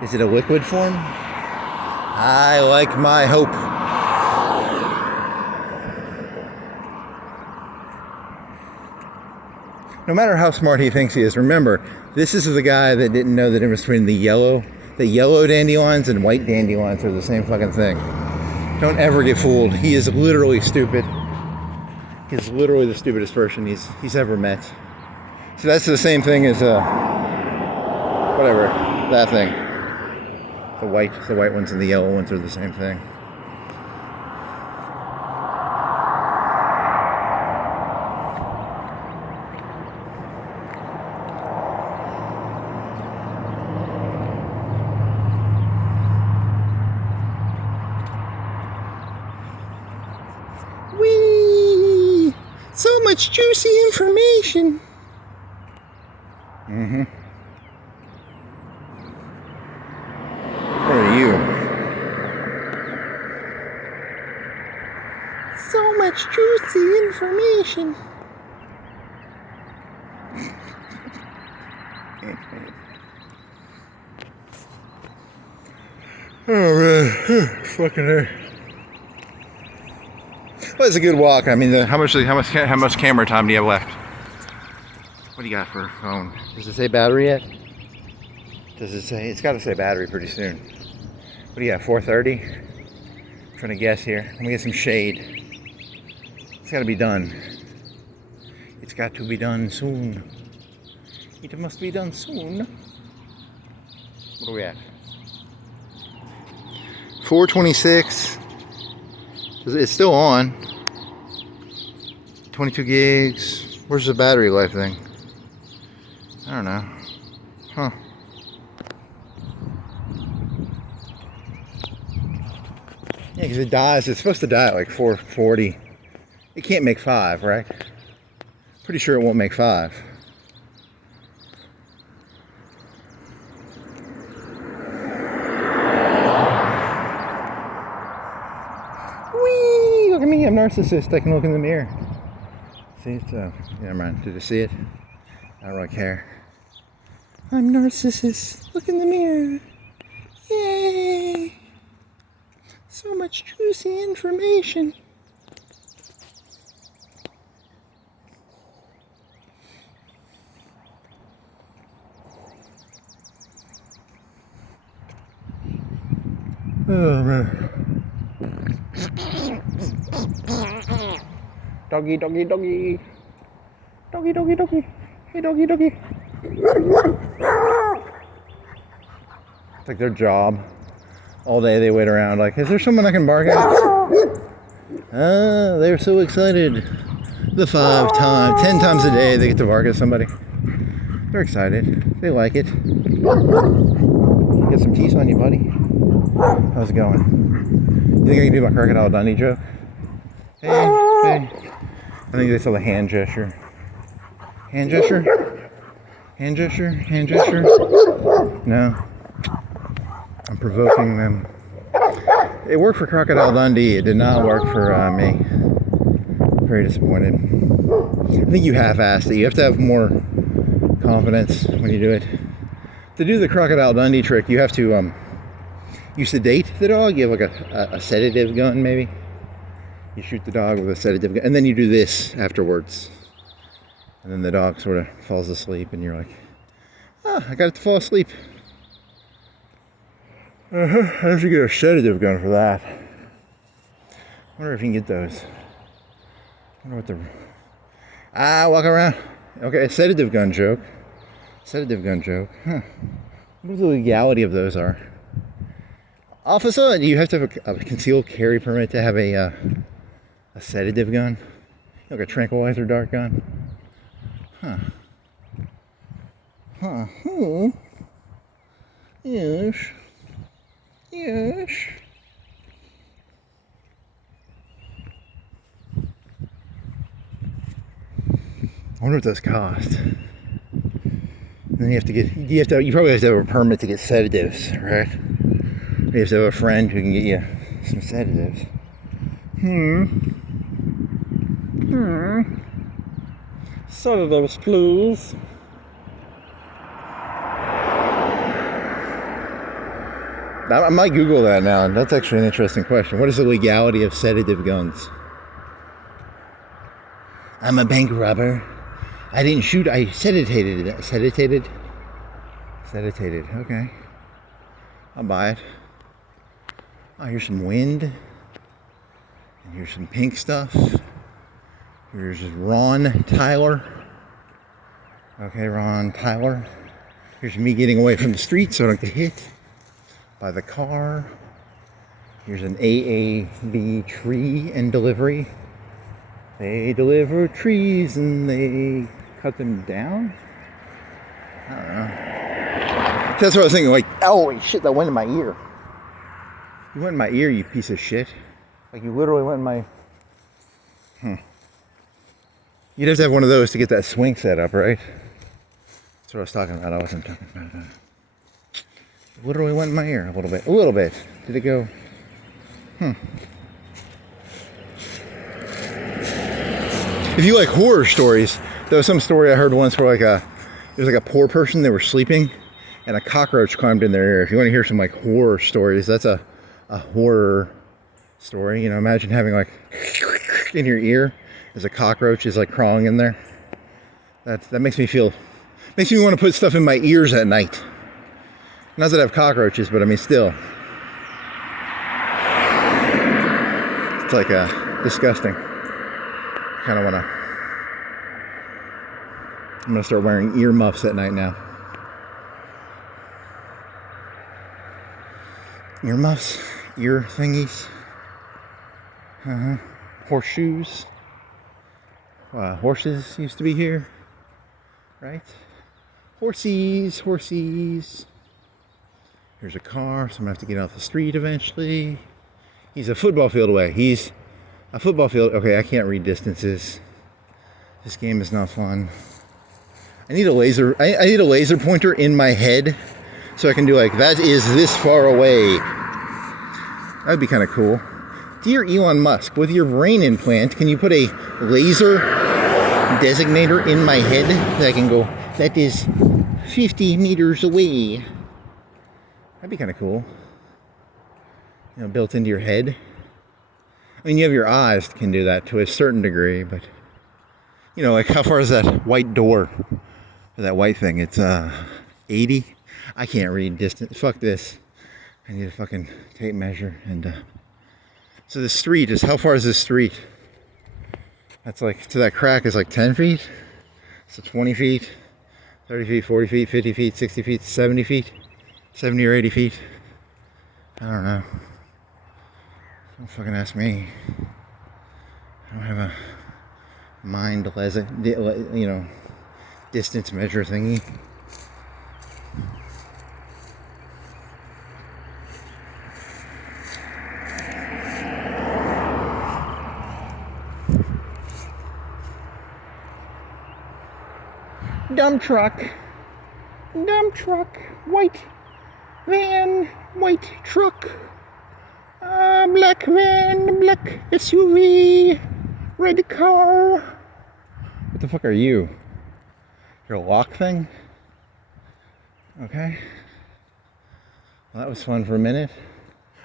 Is it a liquid form? I like my hope. No matter how smart he thinks he is, remember, this is the guy that didn't know the difference between the yellow dandelions and white dandelions are the same fucking thing. Don't ever get fooled. He is literally stupid. He's literally the stupidest person he's ever met. So that's the same thing as whatever, that thing. The white ones and the yellow ones are the same thing. Whee! So much juicy information. Mm-hmm. What are you? So much juicy information. Oh man, fucking hell. Well, it's a good walk. I mean, how much camera time do you have left? What do you got for a phone? Does it say battery yet? Does it say? It's got to say battery pretty soon. What do you got? 4:30? I'm trying to guess here. Let me get some shade. It's got to be done. It's got to be done soon. It must be done soon. What are we at? 4:26. It's still on. 22 gigs. Where's the battery life thing? I don't know. Huh. Yeah, because it dies. It's supposed to die at like 4:40. It can't make 5, right? Pretty sure it won't make 5. Whee! Look at me. I'm a narcissist. I can look in the mirror. See it? Yeah, never mind. Did you see it? I don't really care. I'm narcissist. Look in the mirror. Yay! So much juicy information. Oh man. Doggy, doggy, doggy. Doggy, doggy, doggy. Hey, doggy, doggy. It's like their job. All day they wait around like, is there someone I can bark at? They're so excited. The 10 times a day they get to bark at somebody. They're excited. They like it. Get some teeth on you, buddy. How's it going? You think I can do my Crocodile Dundee joke? Hey, hey. I think they saw the hand gesture. Hand gesture? Hand gesture? Hand gesture? No. I'm provoking them. It worked for Crocodile Dundee. It did not work for me. Very disappointed. I think you half-assed it. You have to have more confidence when you do it. To do the Crocodile Dundee trick, you have to you sedate the dog. You have like a sedative gun, maybe. You shoot the dog with a sedative gun, and then you do this afterwards. And then the dog sort of falls asleep, and you're like, I got it to fall asleep. I have to get a sedative gun for that. I wonder if you can get those. I wonder what the... walk around. Okay, a sedative gun joke. Sedative gun joke. Huh. What the legality of those are. Officer, do you have to have a concealed carry permit to have a sedative gun? Like a tranquilizer dart gun? Huh. Huh. Yes. Yes. I wonder what those cost. And then you probably have to have a permit to get sedatives, right? You have to have a friend who can get you some sedatives. Sedatives, please. I might Google that now. That's actually an interesting question. What is the legality of sedative guns? I'm a bank robber. I didn't shoot, I sedated it. Sedated? Sedated, okay. I'll buy it. Oh, here's some wind. And here's some pink stuff. Here's Ron Tyler. Okay, Ron Tyler. Here's me getting away from the street so I don't get hit by the car. Here's an AAB tree and delivery. They deliver trees and they cut them down? I don't know. That's what I was thinking, like, oh shit, that went in my ear. You went in my ear, you piece of shit. Like, you literally went in my... You'd have to have one of those to get that swing set up, right? That's what I was talking about. I wasn't talking about that. It literally went in my ear a little bit. A little bit. Did it go? If you like horror stories, there was some story I heard once where there was like a poor person, they were sleeping, and a cockroach climbed in their ear. If you want to hear some like horror stories, that's a horror story. You know, imagine having like in your ear as a cockroach is like crawling in there. That makes me want to put stuff in my ears at night. Not that I have cockroaches, but I mean still. It's like disgusting. I want to... I'm going to start wearing earmuffs at night now. Earmuffs? Ear thingies? Horseshoes? Horses used to be here. Right? Horsies. Here's a car, so I'm going to have to get off the street eventually. He's a football field away. He's a football field. Okay, I can't read distances. This game is not fun. I need a laser. I need a laser pointer in my head so I can do like, that is this far away. That'd be kind of cool. Dear Elon Musk, with your brain implant, can you put a laser designator in my head that I can go, that is 50 meters away? That'd be kind of cool. You know, built into your head. I mean, you have your eyes can do that to a certain degree, but you know, like how far is that white door? Or that white thing? It's 80. I can't read distance. Fuck this. I need a fucking tape measure. And so the street is, how far is this street? That's like, to that crack is like 10 feet. So 20 feet, 30 feet, 40 feet, 50 feet, 60 feet, 70 feet, 70 or 80 feet. I don't know. Don't fucking ask me. I don't have a distance measure thingy. Dump truck, white van, white truck, black van, black SUV, red car. What the fuck are you? You're a lock thing? Okay. Well, that was fun for a minute.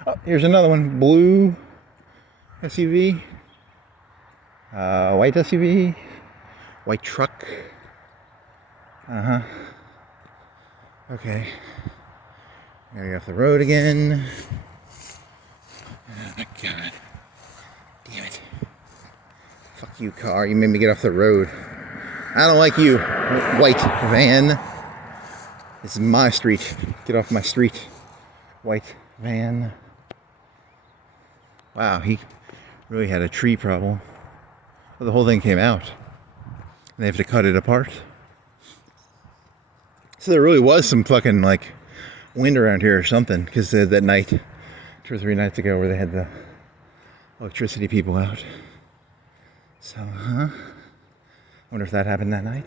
Oh, here's another one. Blue SUV. White SUV. White truck. Okay. I gotta get off the road again. Oh my god. Damn it. Fuck you, car. You made me get off the road. I don't like you, white van. This is my street. Get off my street, white van. Wow, he really had a tree problem. Well, the whole thing came out. And they have to cut it apart. So there really was some fucking like wind around here or something, because that night, 2 or 3 nights ago, where they had the electricity people out. So, I wonder if that happened that night.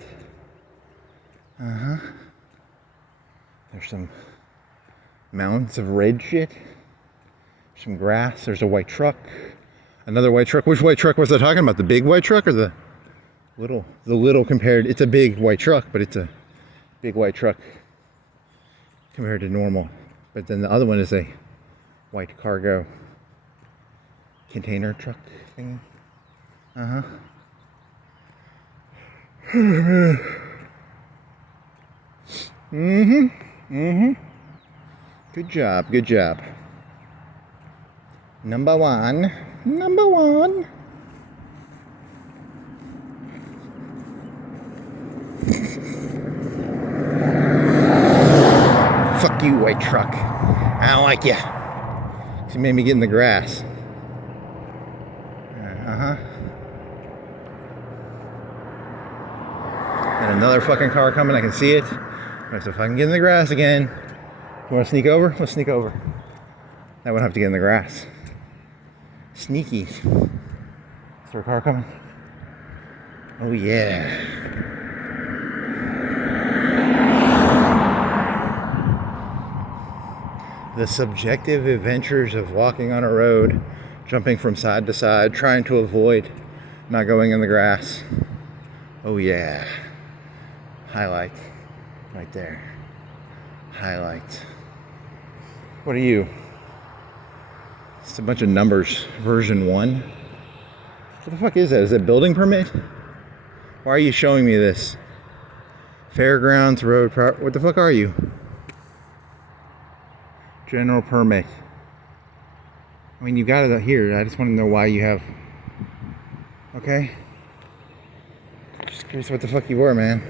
There's some mounds of red shit. Some grass. There's a white truck. Another white truck. Which white truck was I talking about? The big white truck or the little? The little compared. It's a big white truck, but it's a big white truck compared to normal. But then the other one is a white cargo container truck thing. Good job, good job. Number one. Fuck you, white truck. I don't like you. You made me get in the grass. And another fucking car coming, I can see it. I have to fucking get in the grass again. You want to sneak over? Let's sneak over. That would have to get in the grass. Sneaky. Is there a car coming? Oh yeah. The subjective adventures of walking on a road, jumping from side to side, trying to avoid not going in the grass. Oh yeah. Highlight. Right there. Highlight. What are you? It's a bunch of numbers. Version 1. What the fuck is that? Is that building permit? Why are you showing me this? Fairgrounds Road. What the fuck are you? General permit. I mean, you got it here. I just want to know why you have. Okay. Just curious what the fuck you were, man.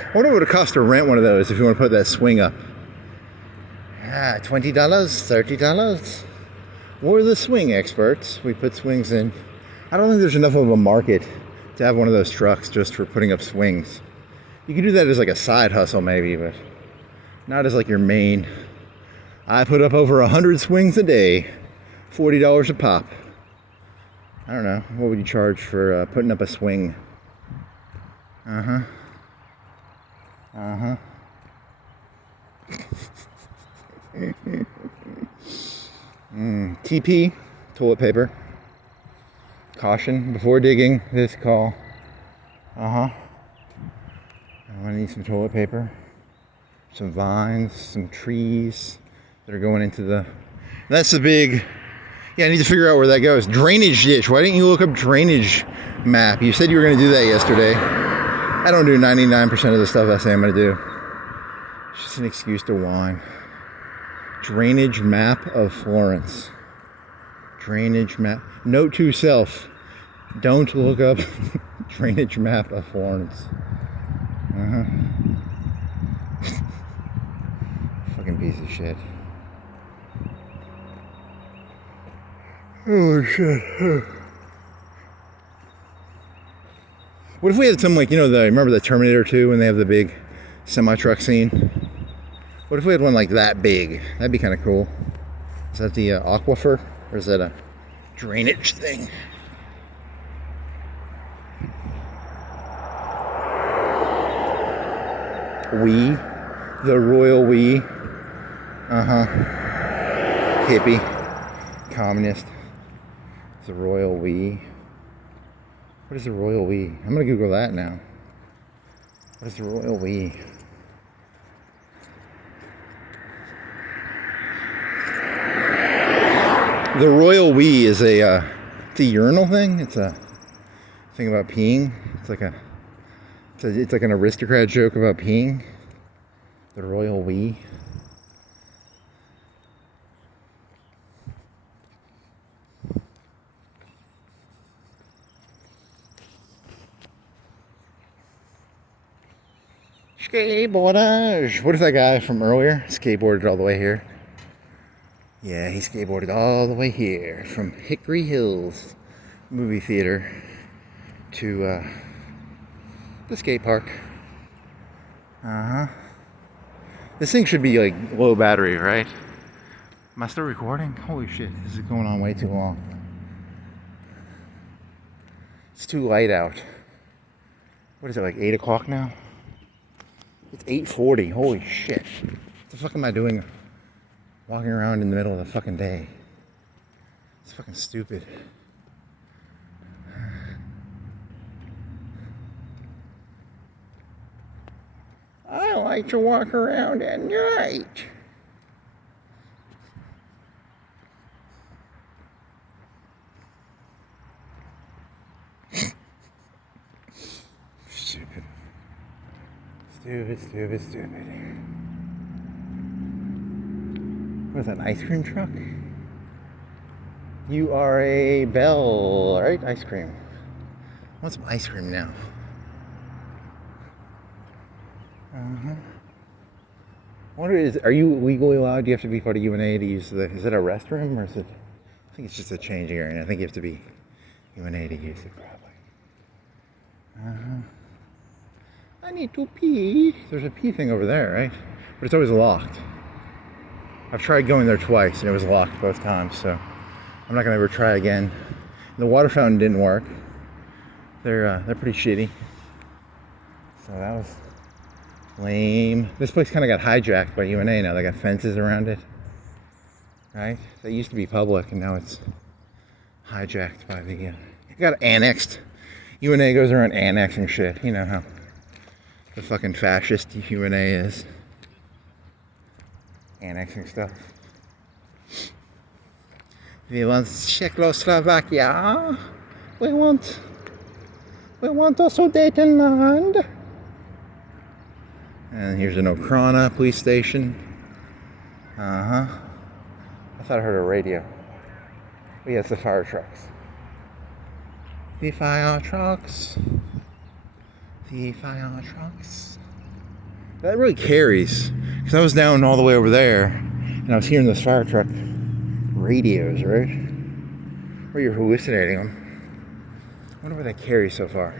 I wonder what it would cost to rent one of those if you want to put that swing up. $20, $30. We're the swing experts. We put swings in. I don't think there's enough of a market to have one of those trucks just for putting up swings. You could do that as like a side hustle maybe, but not as like your main. I put up over 100 swings a day, $40 a pop. I don't know. What would you charge for putting up a swing? TP, toilet paper. Caution before digging this call. I want to need some toilet paper, some vines, some trees that are going into the. That's the big. Yeah, I need to figure out where that goes. Drainage ditch. Why didn't you look up drainage map? You said you were going to do that yesterday. I don't do 99% of the stuff I say I'm going to do. It's just an excuse to whine. Drainage map of Florence. Drainage map. Note to self. Don't look up drainage map of Florence. Fucking piece of shit. Oh shit. What if we had some, like, remember the Terminator 2 when they have the big semi-truck scene? What if we had one like that big? That'd be kind of cool. Is that the aquifer? Or is that a drainage thing? We, the royal we. Hippie, communist. It's a royal we. What is the royal we? I'm gonna Google that now. What is the royal we? The royal we is it's a urinal thing. It's a thing about peeing. It's like an aristocrat joke about peeing. The royal we. Skateboardage. What if that guy from earlier skateboarded all the way here? Yeah, he skateboarded all the way here from Hickory Hills movie theater to the skate park. This thing should be like low battery, right? Am I still recording? Holy shit, this is going on way too long. It's too light out. What is it, like 8 o'clock now? It's 8:40. Holy shit. What the fuck am I doing walking around in the middle of the fucking day? It's fucking stupid. I like to walk around at night. Stupid. Stupid. What is that, an ice cream truck? You are a bell, right? Ice cream. I want some ice cream now. Are you legally allowed? Do you have to be part of UNA to use is it a restroom or is it? I think it's just a changing area. I think you have to be UNA to use it probably. I need to pee. There's a pee thing over there, right? But it's always locked. I've tried going there twice and it was locked both times, so I'm not gonna ever try again. The water fountain didn't work. They're pretty shitty. So that was lame. This place kind of got hijacked by UNA now. They got fences around it, right? They used to be public and now it's hijacked by the. It got annexed. UNA goes around annexing shit. You know how the fucking fascist UNA is. Annexing stuff. We want Czechoslovakia. We want the Sudetenland. And here's an Okrana police station. I thought I heard a radio. Oh yeah, it's the fire trucks. The fire trucks. The fire trucks. That really carries. Because I was down all the way over there, and I was hearing those fire truck radios, right? Or you're hallucinating them. I wonder where they carry so far.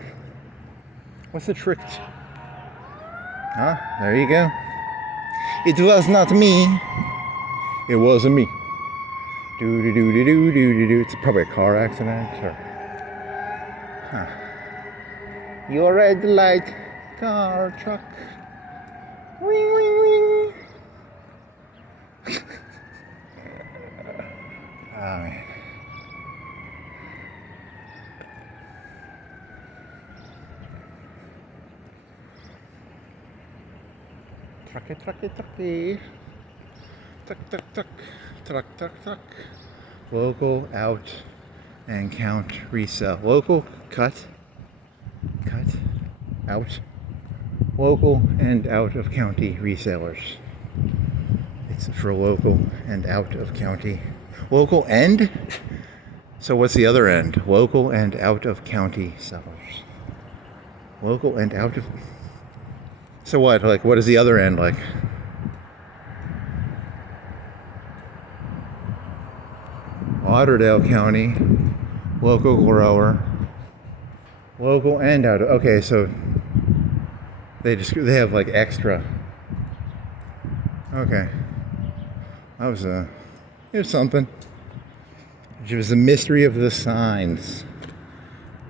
What's the trick? There you go. It was not me. It wasn't me. Do. It's probably a car accident. Or, Your red light car truck. Ring, ring, ring. Oh, man. Trucky. Truck. Local, out, and count, resell. Local, cut, out. Local and out of county resellers. It's for local and out of county. Local and? So what's the other end? Local and out of county sellers. Local and out of... So what? Like, what is the other end like? Lauderdale County, local grower, local and out of... Okay, so they have like extra. Okay. That was here's something. It was the mystery of the signs.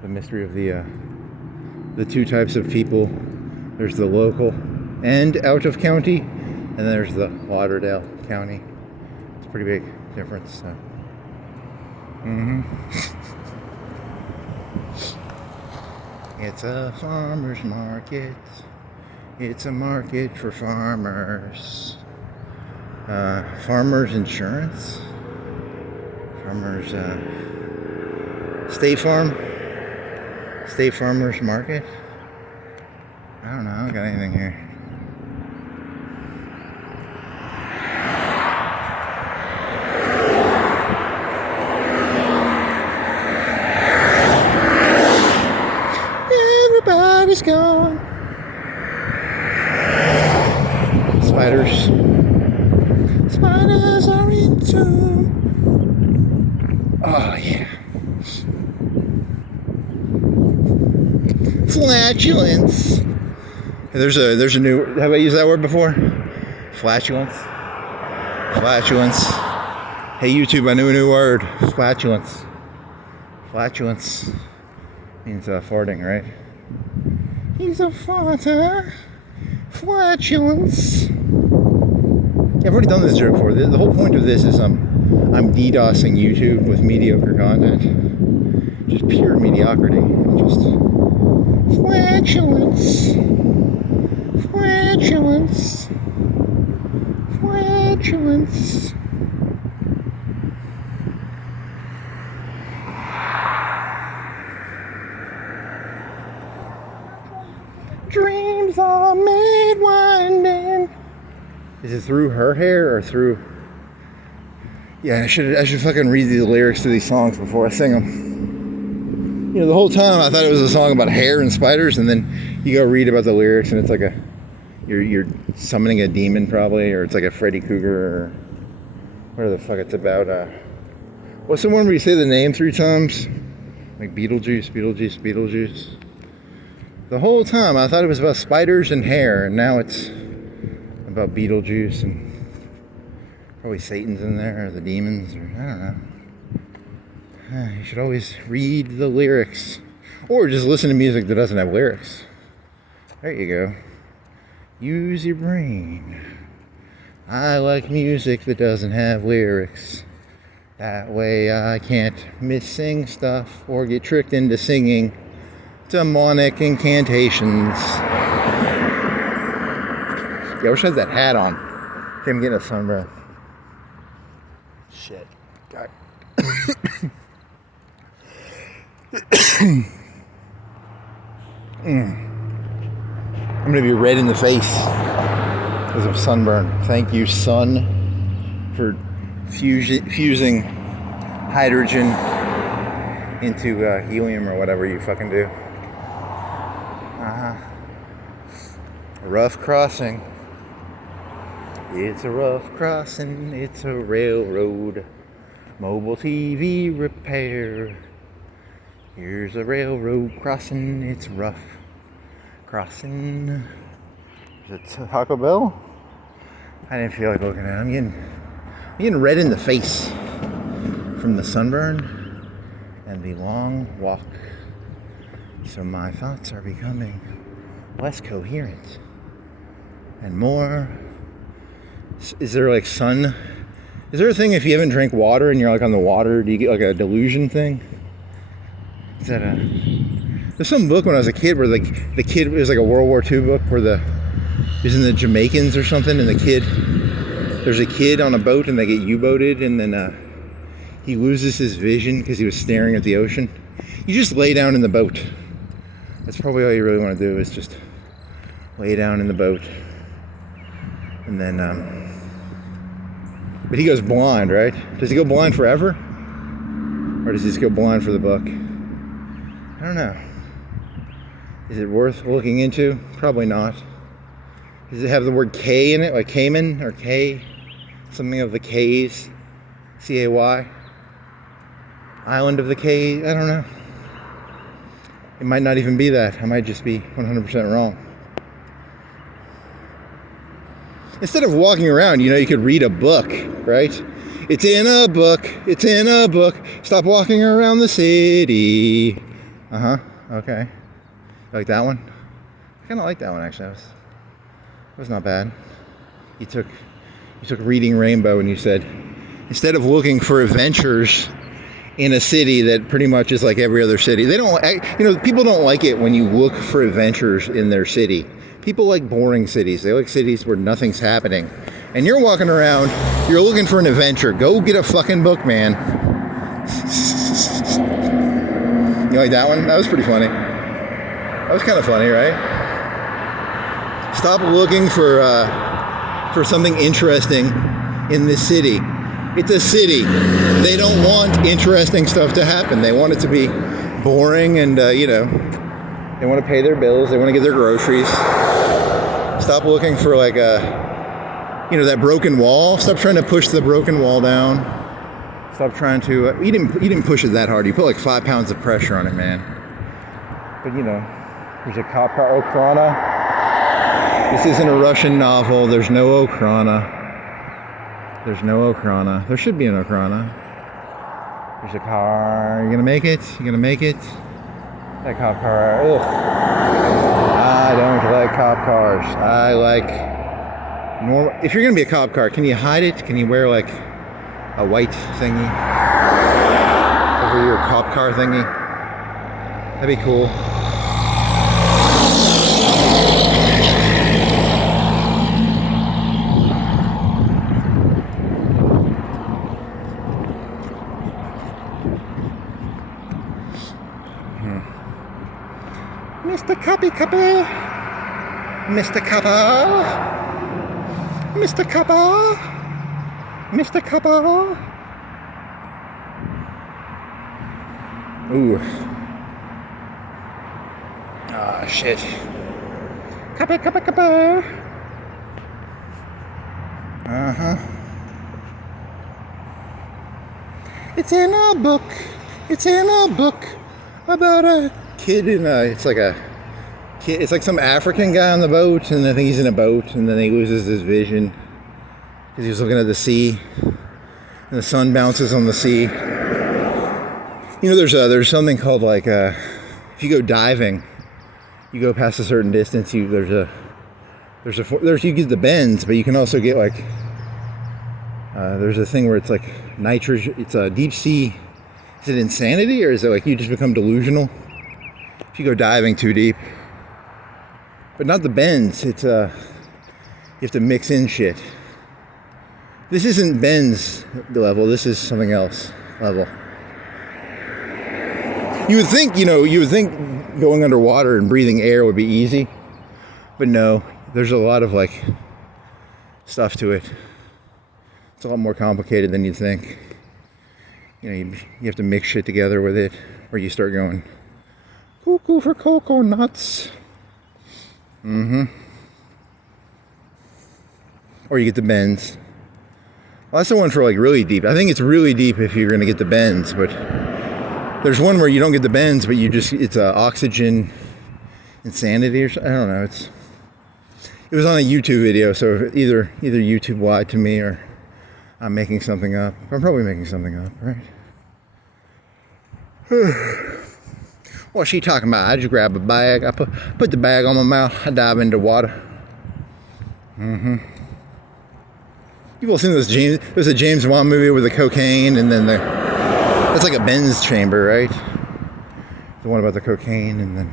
The mystery of the two types of people. There's the local and out of county, and then there's the Lauderdale County. It's a pretty big difference. So. It's a farmer's market. It's a market for farmers. Farmers insurance. Farmers State Farm. State Farmers Market. I don't know, I don't got anything here. Everybody's gone. Spiders. Spiders are into. Oh yeah. Flatulence. There's a new. Have I used that word before? Flatulence. Flatulence. Hey YouTube, I knew a new word. Flatulence. Flatulence means farting, right? He's a farter. Flatulence. Yeah, I've already done this joke before. The whole point of this is I'm DDoSing YouTube with mediocre content. Just pure mediocrity. Just flatulence. Flatulence. Flatulence. Dreams are made winding. Is it through her hair or through? Yeah, I should fucking read the lyrics to these songs before I sing them. You know, the whole time I thought it was a song about hair and spiders, and then you go read about the lyrics, and it's like you're summoning a demon probably, or it's like a Freddy Krueger, or whatever the fuck it's about. What's the one where you say the name 3 times? Like Beetlejuice, Beetlejuice, Beetlejuice. The whole time I thought it was about spiders and hair, and now it's about Beetlejuice and probably Satan's in there, or the demons, or I don't know. You should always read the lyrics, or just listen to music that doesn't have lyrics. There you go. Use your brain. I like music that doesn't have lyrics. That way I can't miss-sing stuff or get tricked into singing demonic incantations. Yeah, I wish I had that hat on. I'm getting a sunburn. Shit. God. I'm gonna be red in the face because of sunburn. Thank you, sun, for fusing hydrogen into helium or whatever you fucking do. Rough crossing. It's a rough crossing. It's a railroad. Mobile TV repair. Here's a railroad crossing. It's rough crossing. Is it Taco Bell? I didn't feel like looking at it. I'm getting red in the face from the sunburn and the long walk. So my thoughts are becoming less coherent and more. Is there like sun? Is there a thing if you haven't drank water and you're like on the water, do you get like a delusion thing? Is that there's some book when I was a kid where like the kid, it was like a World War II book where it was in the Jamaicans or something, and there's a kid on a boat and they get U-boated, and then he loses his vision because he was staring at the ocean. You just lay down in the boat. That's probably all you really want to do, is just lay down in the boat. And then But he goes blind, right? Does he go blind forever? Or does he just go blind for the book? I don't know. Is it worth looking into? Probably not. Does it have the word K in it? Like Cayman or K? Something of the K's? C-A-Y? Island of the K? I don't know. It might not even be that. I might just be 100% wrong. Instead of walking around, you could read a book, right? It's in a book. It's in a book. Stop walking around the city. Okay. You like that one? I kind of like that one, actually. That was not bad. You took Reading Rainbow and you said, instead of looking for adventures in a city that pretty much is like every other city, people don't like it when you look for adventures in their city. People like boring cities. They like cities where nothing's happening. And you're walking around, you're looking for an adventure. Go get a fucking book, man. You like that one? That was pretty funny. That was kind of funny, right? Stop looking for something interesting in this city. It's a city. They don't want interesting stuff to happen. They want it to be boring and, they want to pay their bills. They want to get their groceries. Stop looking for like that broken wall. Stop trying to push the broken wall down. Stop trying to, you didn't push it that hard. You put like 5 pounds of pressure on it, man. But there's a cop car, Okrana. This isn't a Russian novel. There's no Okrana. There's no Okrana. There should be an Okrana. There's a car. You gonna make it? You gonna make it? That cop car. Ugh. I don't like cop cars. I like normal. If you're gonna be a cop car, can you hide it? Can you wear like a white thingy over your cop car thingy? That'd be cool. Mr. Copy Copper, Mr. Copper, Mr. Copper, Mr. Copper. Ooh. Ah, shit. Copper, Copper, Copper. It's in a book. It's in a book about a kid in it's like some African guy on the boat, and I think he's in a boat, and then he loses his vision because he was looking at the sea, and the sun bounces on the sea. There's something called like if you go diving, you go past a certain distance, you get the bends, but you can also get like there's a thing where it's like nitrogen. It's a deep sea. Is it insanity, or is it like you just become delusional if you go diving too deep? But not the bends. It's you have to mix in shit. This isn't bends level. This is something else level. You would think going underwater and breathing air would be easy, but no. There's a lot of like stuff to it. It's a lot more complicated than you'd think. You have to mix shit together with it, or you start going cuckoo for cocoa nuts. Or you get the bends. Well, that's the one for like really deep. I think it's really deep if you're gonna get the bends, but there's one where you don't get the bends, but it's oxygen insanity or something. I don't know. It was on a YouTube video, so either YouTube lied to me or I'm making something up. I'm probably making something up, right? What's she talking about? I just grab a bag. I put the bag on my mouth. I dive into water. You've all seen there's a James Bond movie with the cocaine, and then that's like a Benz chamber, right? The one about the cocaine, and then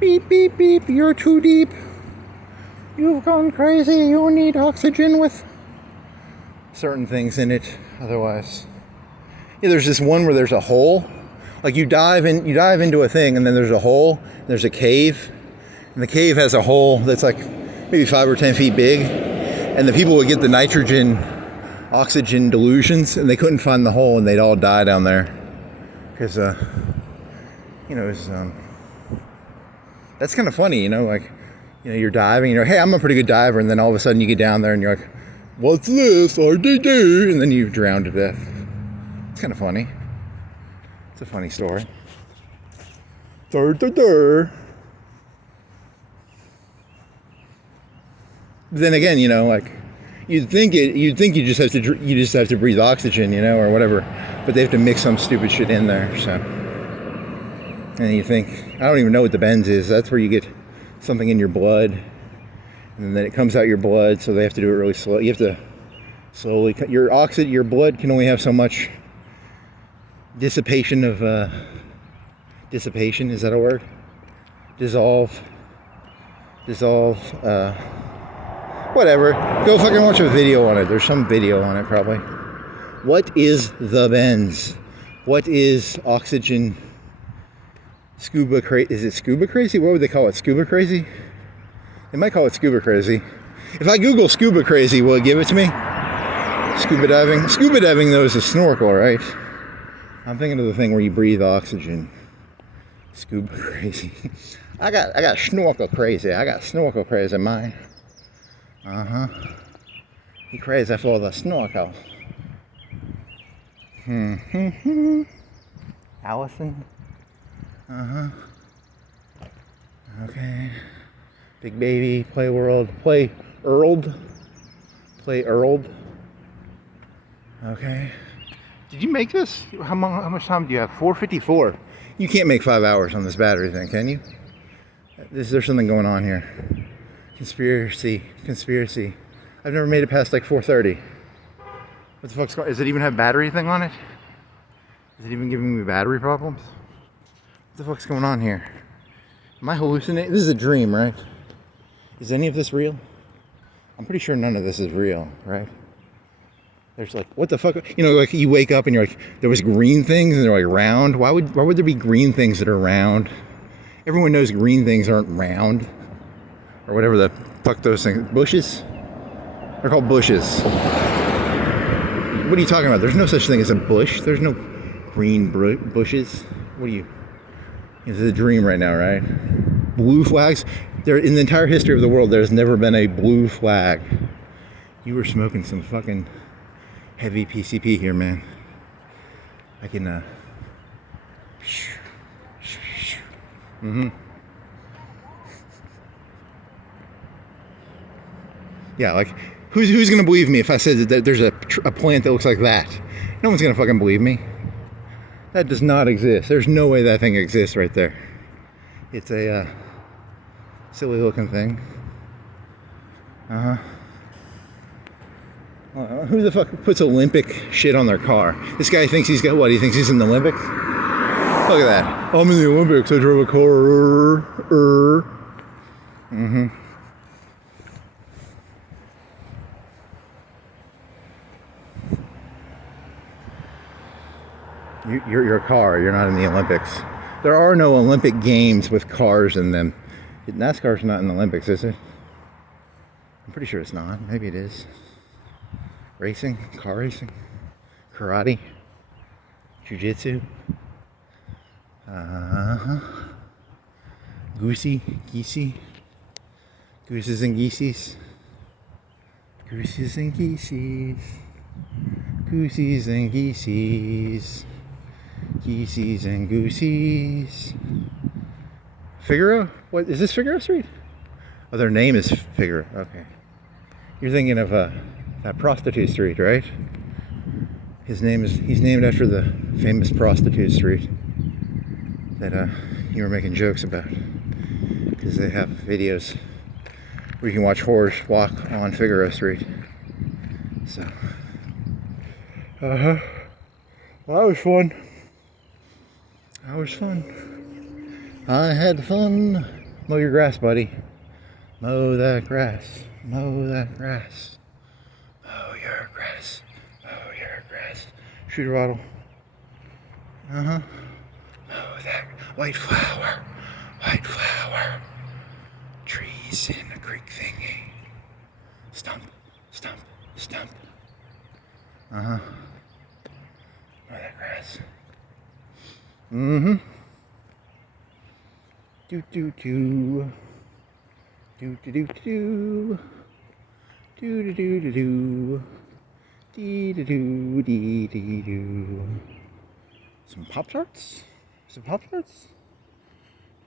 beep, beep, beep, you're too deep. You've gone crazy. You need oxygen with certain things in it. Otherwise, Yeah, there's this one where there's a hole. Like you dive into a thing, and then there's a hole. There's a cave, and the cave has a hole that's like maybe 5 or 10 feet big. And the people would get the nitrogen, oxygen delusions, and they couldn't find the hole, and they'd all die down there. Because, you know, it's, that's kind of funny, you know, like, you know, you're diving, you're like, hey, I'm a pretty good diver, and then all of a sudden you get down there and you're like, what's this? RDD, and then you drown to death. It's kind of funny. It's a funny story. Then again, you know, like you'd think you just have to breathe oxygen, you know, or whatever, but they have to mix some stupid shit in there. So, and you think, I don't even know what the bends is. That's where you get something in your blood, and then it comes out your blood. So they have to do it really slow. You have to slowly cut your oxygen. Your blood can only have so much dissipation of dissipation. Is that a word? Dissolve. Whatever. Go fucking watch a video on it. There's some video on it probably. What is the bends? What is oxygen? Scuba crazy? Is it scuba crazy? What would they call it? Scuba crazy? They might call it scuba crazy. If I Google scuba crazy, will it give it to me? Scuba diving. Scuba diving though is a snorkel, right? I'm thinking of the thing where you breathe oxygen. Scuba crazy. I got snorkel crazy. I got snorkel crazy, mine. He crazy for the snorkel. Allison. Okay. Big baby, play world, play Earled. Okay. Did you make this? How much time do you have? 4:54. You can't make 5 hours on this battery thing, can you? There's something going on here. Conspiracy. I've never made it past like 4:30. What the fuck's going on? Does it even have battery thing on it? Is it even giving me battery problems? What the fuck's going on here? Am I hallucinating? This is a dream, right? Is any of this real? I'm pretty sure none of this is real, right? There's like, what the fuck? You know, like you wake up and you're like, there was green things and they're like round. Why would there be green things that are round? Everyone knows green things aren't round. Or whatever the fuck those things. Bushes? They're called bushes. What are you talking about? There's no such thing as a bush. There's no green bushes. What are you? This is a dream right now, right? Blue flags. There, in the entire history of the world, there's never been a blue flag. You were smoking some fucking heavy PCP here, man. I can, Yeah, like, who's gonna believe me if I said that there's a plant that looks like that? No one's gonna fucking believe me. That does not exist. There's no way that thing exists right there. It's a silly looking thing. Who the fuck puts Olympic shit on their car? This guy thinks he's got what? He thinks he's in the Olympics? Look at that. I'm in the Olympics. I drove a car. You're a car. You're not in the Olympics. There are no Olympic games with cars in them. NASCAR's not in the Olympics, is it? I'm pretty sure it's not. Maybe it is. Racing, car racing, karate, jiu-jitsu, geesey, gooses and geesies, gooses and geesies, goosies and geesies, geesies and goosies. Figaro? What is this? Figaro Street? Oh, their name is Figaro. Okay, you're thinking of that prostitute street, right? He's named after the famous prostitute street that you were making jokes about, because they have videos where you can watch Florence Walk on Figaro Street. So, well, that was fun. I had fun. Mow your grass, buddy. Mow that grass. Mow that grass. Mow your grass. Mow your grass. Shooter bottle. Uh-huh. Oh, that white flower. White flower. Trees in the creek thingy. Stump, stump, stump. Uh-huh. Oh, that grass. Mm-hmm. Do-do-do. Do-do-do-do. Do-do-do-do-do. Dee-do-do-dee-dee-do. Some Pop-Tarts? Some Pop-Tarts?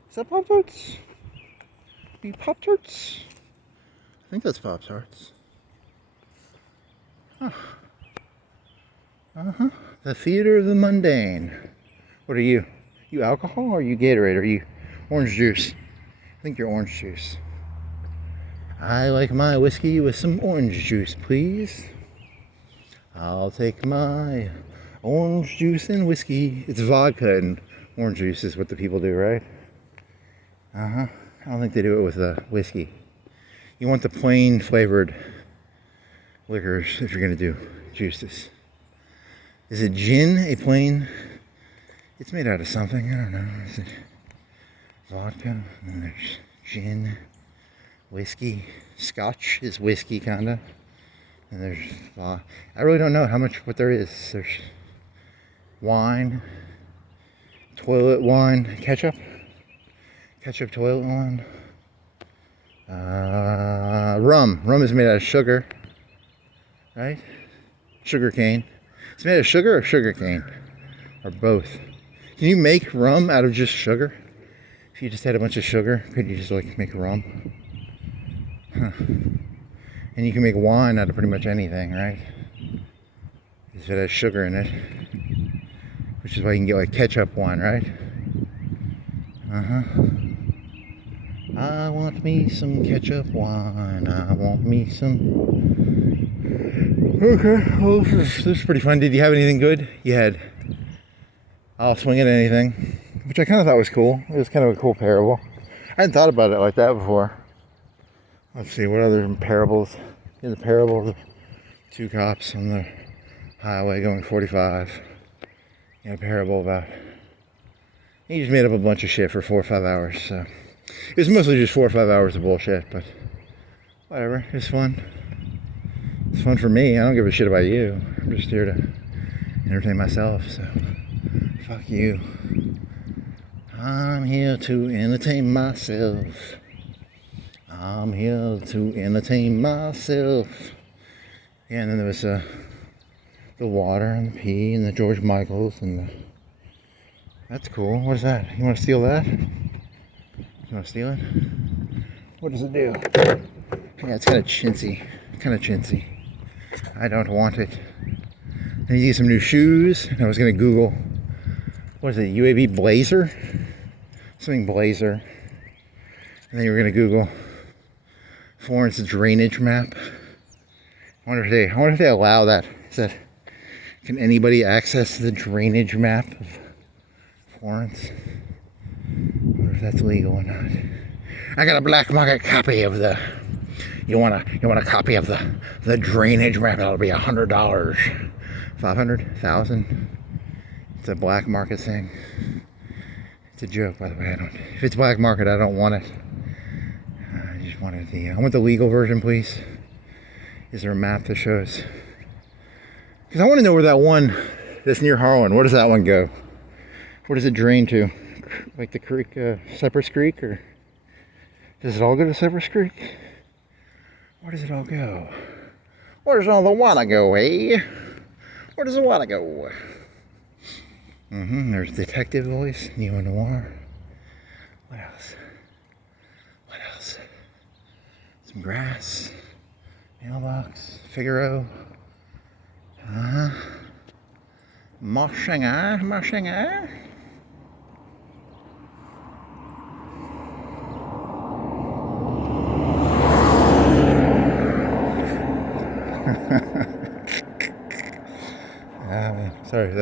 Is that Pop-Tarts? Be Pop-Tarts? I think that's Pop-Tarts. Huh. Uh-huh. The theater of the mundane. What are you? You alcohol or are you Gatorade? Or are you orange juice? I think you're orange juice. I like my whiskey with some orange juice, please. I'll take my orange juice and whiskey. It's vodka and orange juice is what the people do, right? Uh-huh. I don't think they do it with whiskey. You want the plain flavored liquors if you're going to do juices. Is it gin a plain? It's made out of something. I don't know. Is it vodka? And there's gin, whiskey. Scotch is whiskey, kind of. And there's, I really don't know what there is. There's wine, toilet wine, ketchup, toilet wine, rum. Rum is made out of sugar, right? Sugar cane. It's made out of sugar or sugar cane, or both. Can you make rum out of just sugar? If you just had a bunch of sugar, could you just like make rum? Huh. And you can make wine out of pretty much anything, right? If it has sugar in it. Which is why you can get like ketchup wine, right? Uh-huh. I want me some ketchup wine. I want me some... Okay, well this is pretty fun. Did you have anything good? You had I'll Swing at Anything, which I kind of thought was cool. It was kind of a cool parable. I hadn't thought about it like that before. Let's see, what other parables? In the parable of the two cops on the highway going 45. A parable about... He just made up a bunch of shit for 4 or 5 hours, so... It was mostly just 4 or 5 hours of bullshit, but... Whatever, it's fun. It's fun for me, I don't give a shit about you. I'm just here to entertain myself, so... Fuck you. I'm here to entertain myself. I'm here to entertain myself. Yeah, and then there was the water and the pee and the George Michaels and the... That's cool. What is that? You want to steal that? You want to steal it? What does it do? Yeah, it's kind of chintzy. I don't want it. I need to get some new shoes. I was going to Google, what is it, UAB Blazer? Something Blazer. And then you were going to Google Florence drainage map. I wonder if they allow that. Can anybody access the drainage map of Florence? I wonder if that's legal or not. I got a black market copy of the... You want a copy of the drainage map? That'll be $100. 500? 1,000? It's a black market thing. It's a joke, by the way. If it's black market, I don't want it. I just wanted I want the legal version, please. Is there a map that shows? Because I want to know where that one that's near Harlan, where does that one go? Where does it drain to? Like the creek, Cypress Creek, or does it all go to Cypress Creek? Where does it all go? Where does all the water go, eh? Where does the water go? There's detective voice, neo-noir. What else? Some grass. Mailbox. Figaro. Marchinger. Sorry, I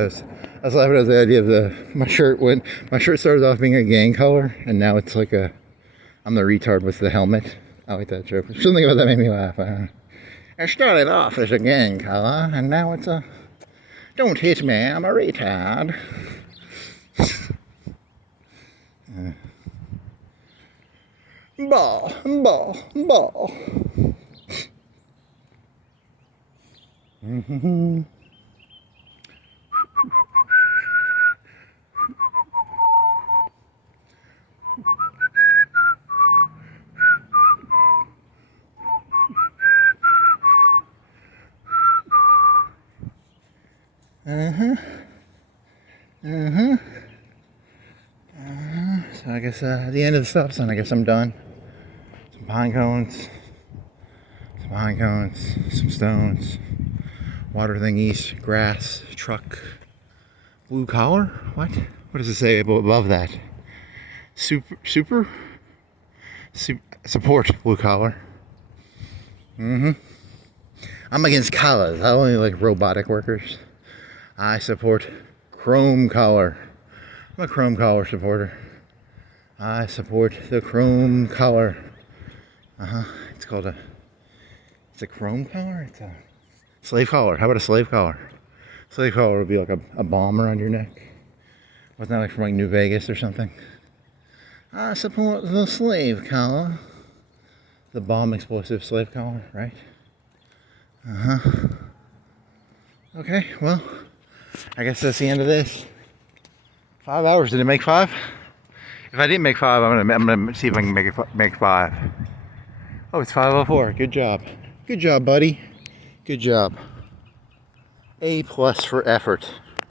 was laughing at the idea of my shirt. When my shirt started off being a gang color, and now it's like I'm the retard with the helmet. I like that joke. Something about that made me laugh. It started off as a gang color, and now it's a... Don't hit me, I'm a retard. Ball, ball, ball. Mm-hmm. So I guess at the end of the stop sign, I guess I'm done. Some pine cones, some stones, water thingies, grass, truck, blue collar. What does it say above that? Support blue collar. I'm against collars. I only like robotic workers. I support chrome collar. I'm a chrome collar supporter. I support the chrome collar. It's called it's a chrome collar? It's a slave collar. How about a slave collar? Slave collar would be like a bomb around your neck. Wasn't that like from like New Vegas or something? I support the slave collar. The bomb explosive slave collar, right? Okay, well, I guess that's the end of this. 5 hours. Did it make 5? If I didn't make 5, I'm gonna see if I can make 5. Oh, it's 5:04. Good job. Good job, buddy. Good job. A+ for effort.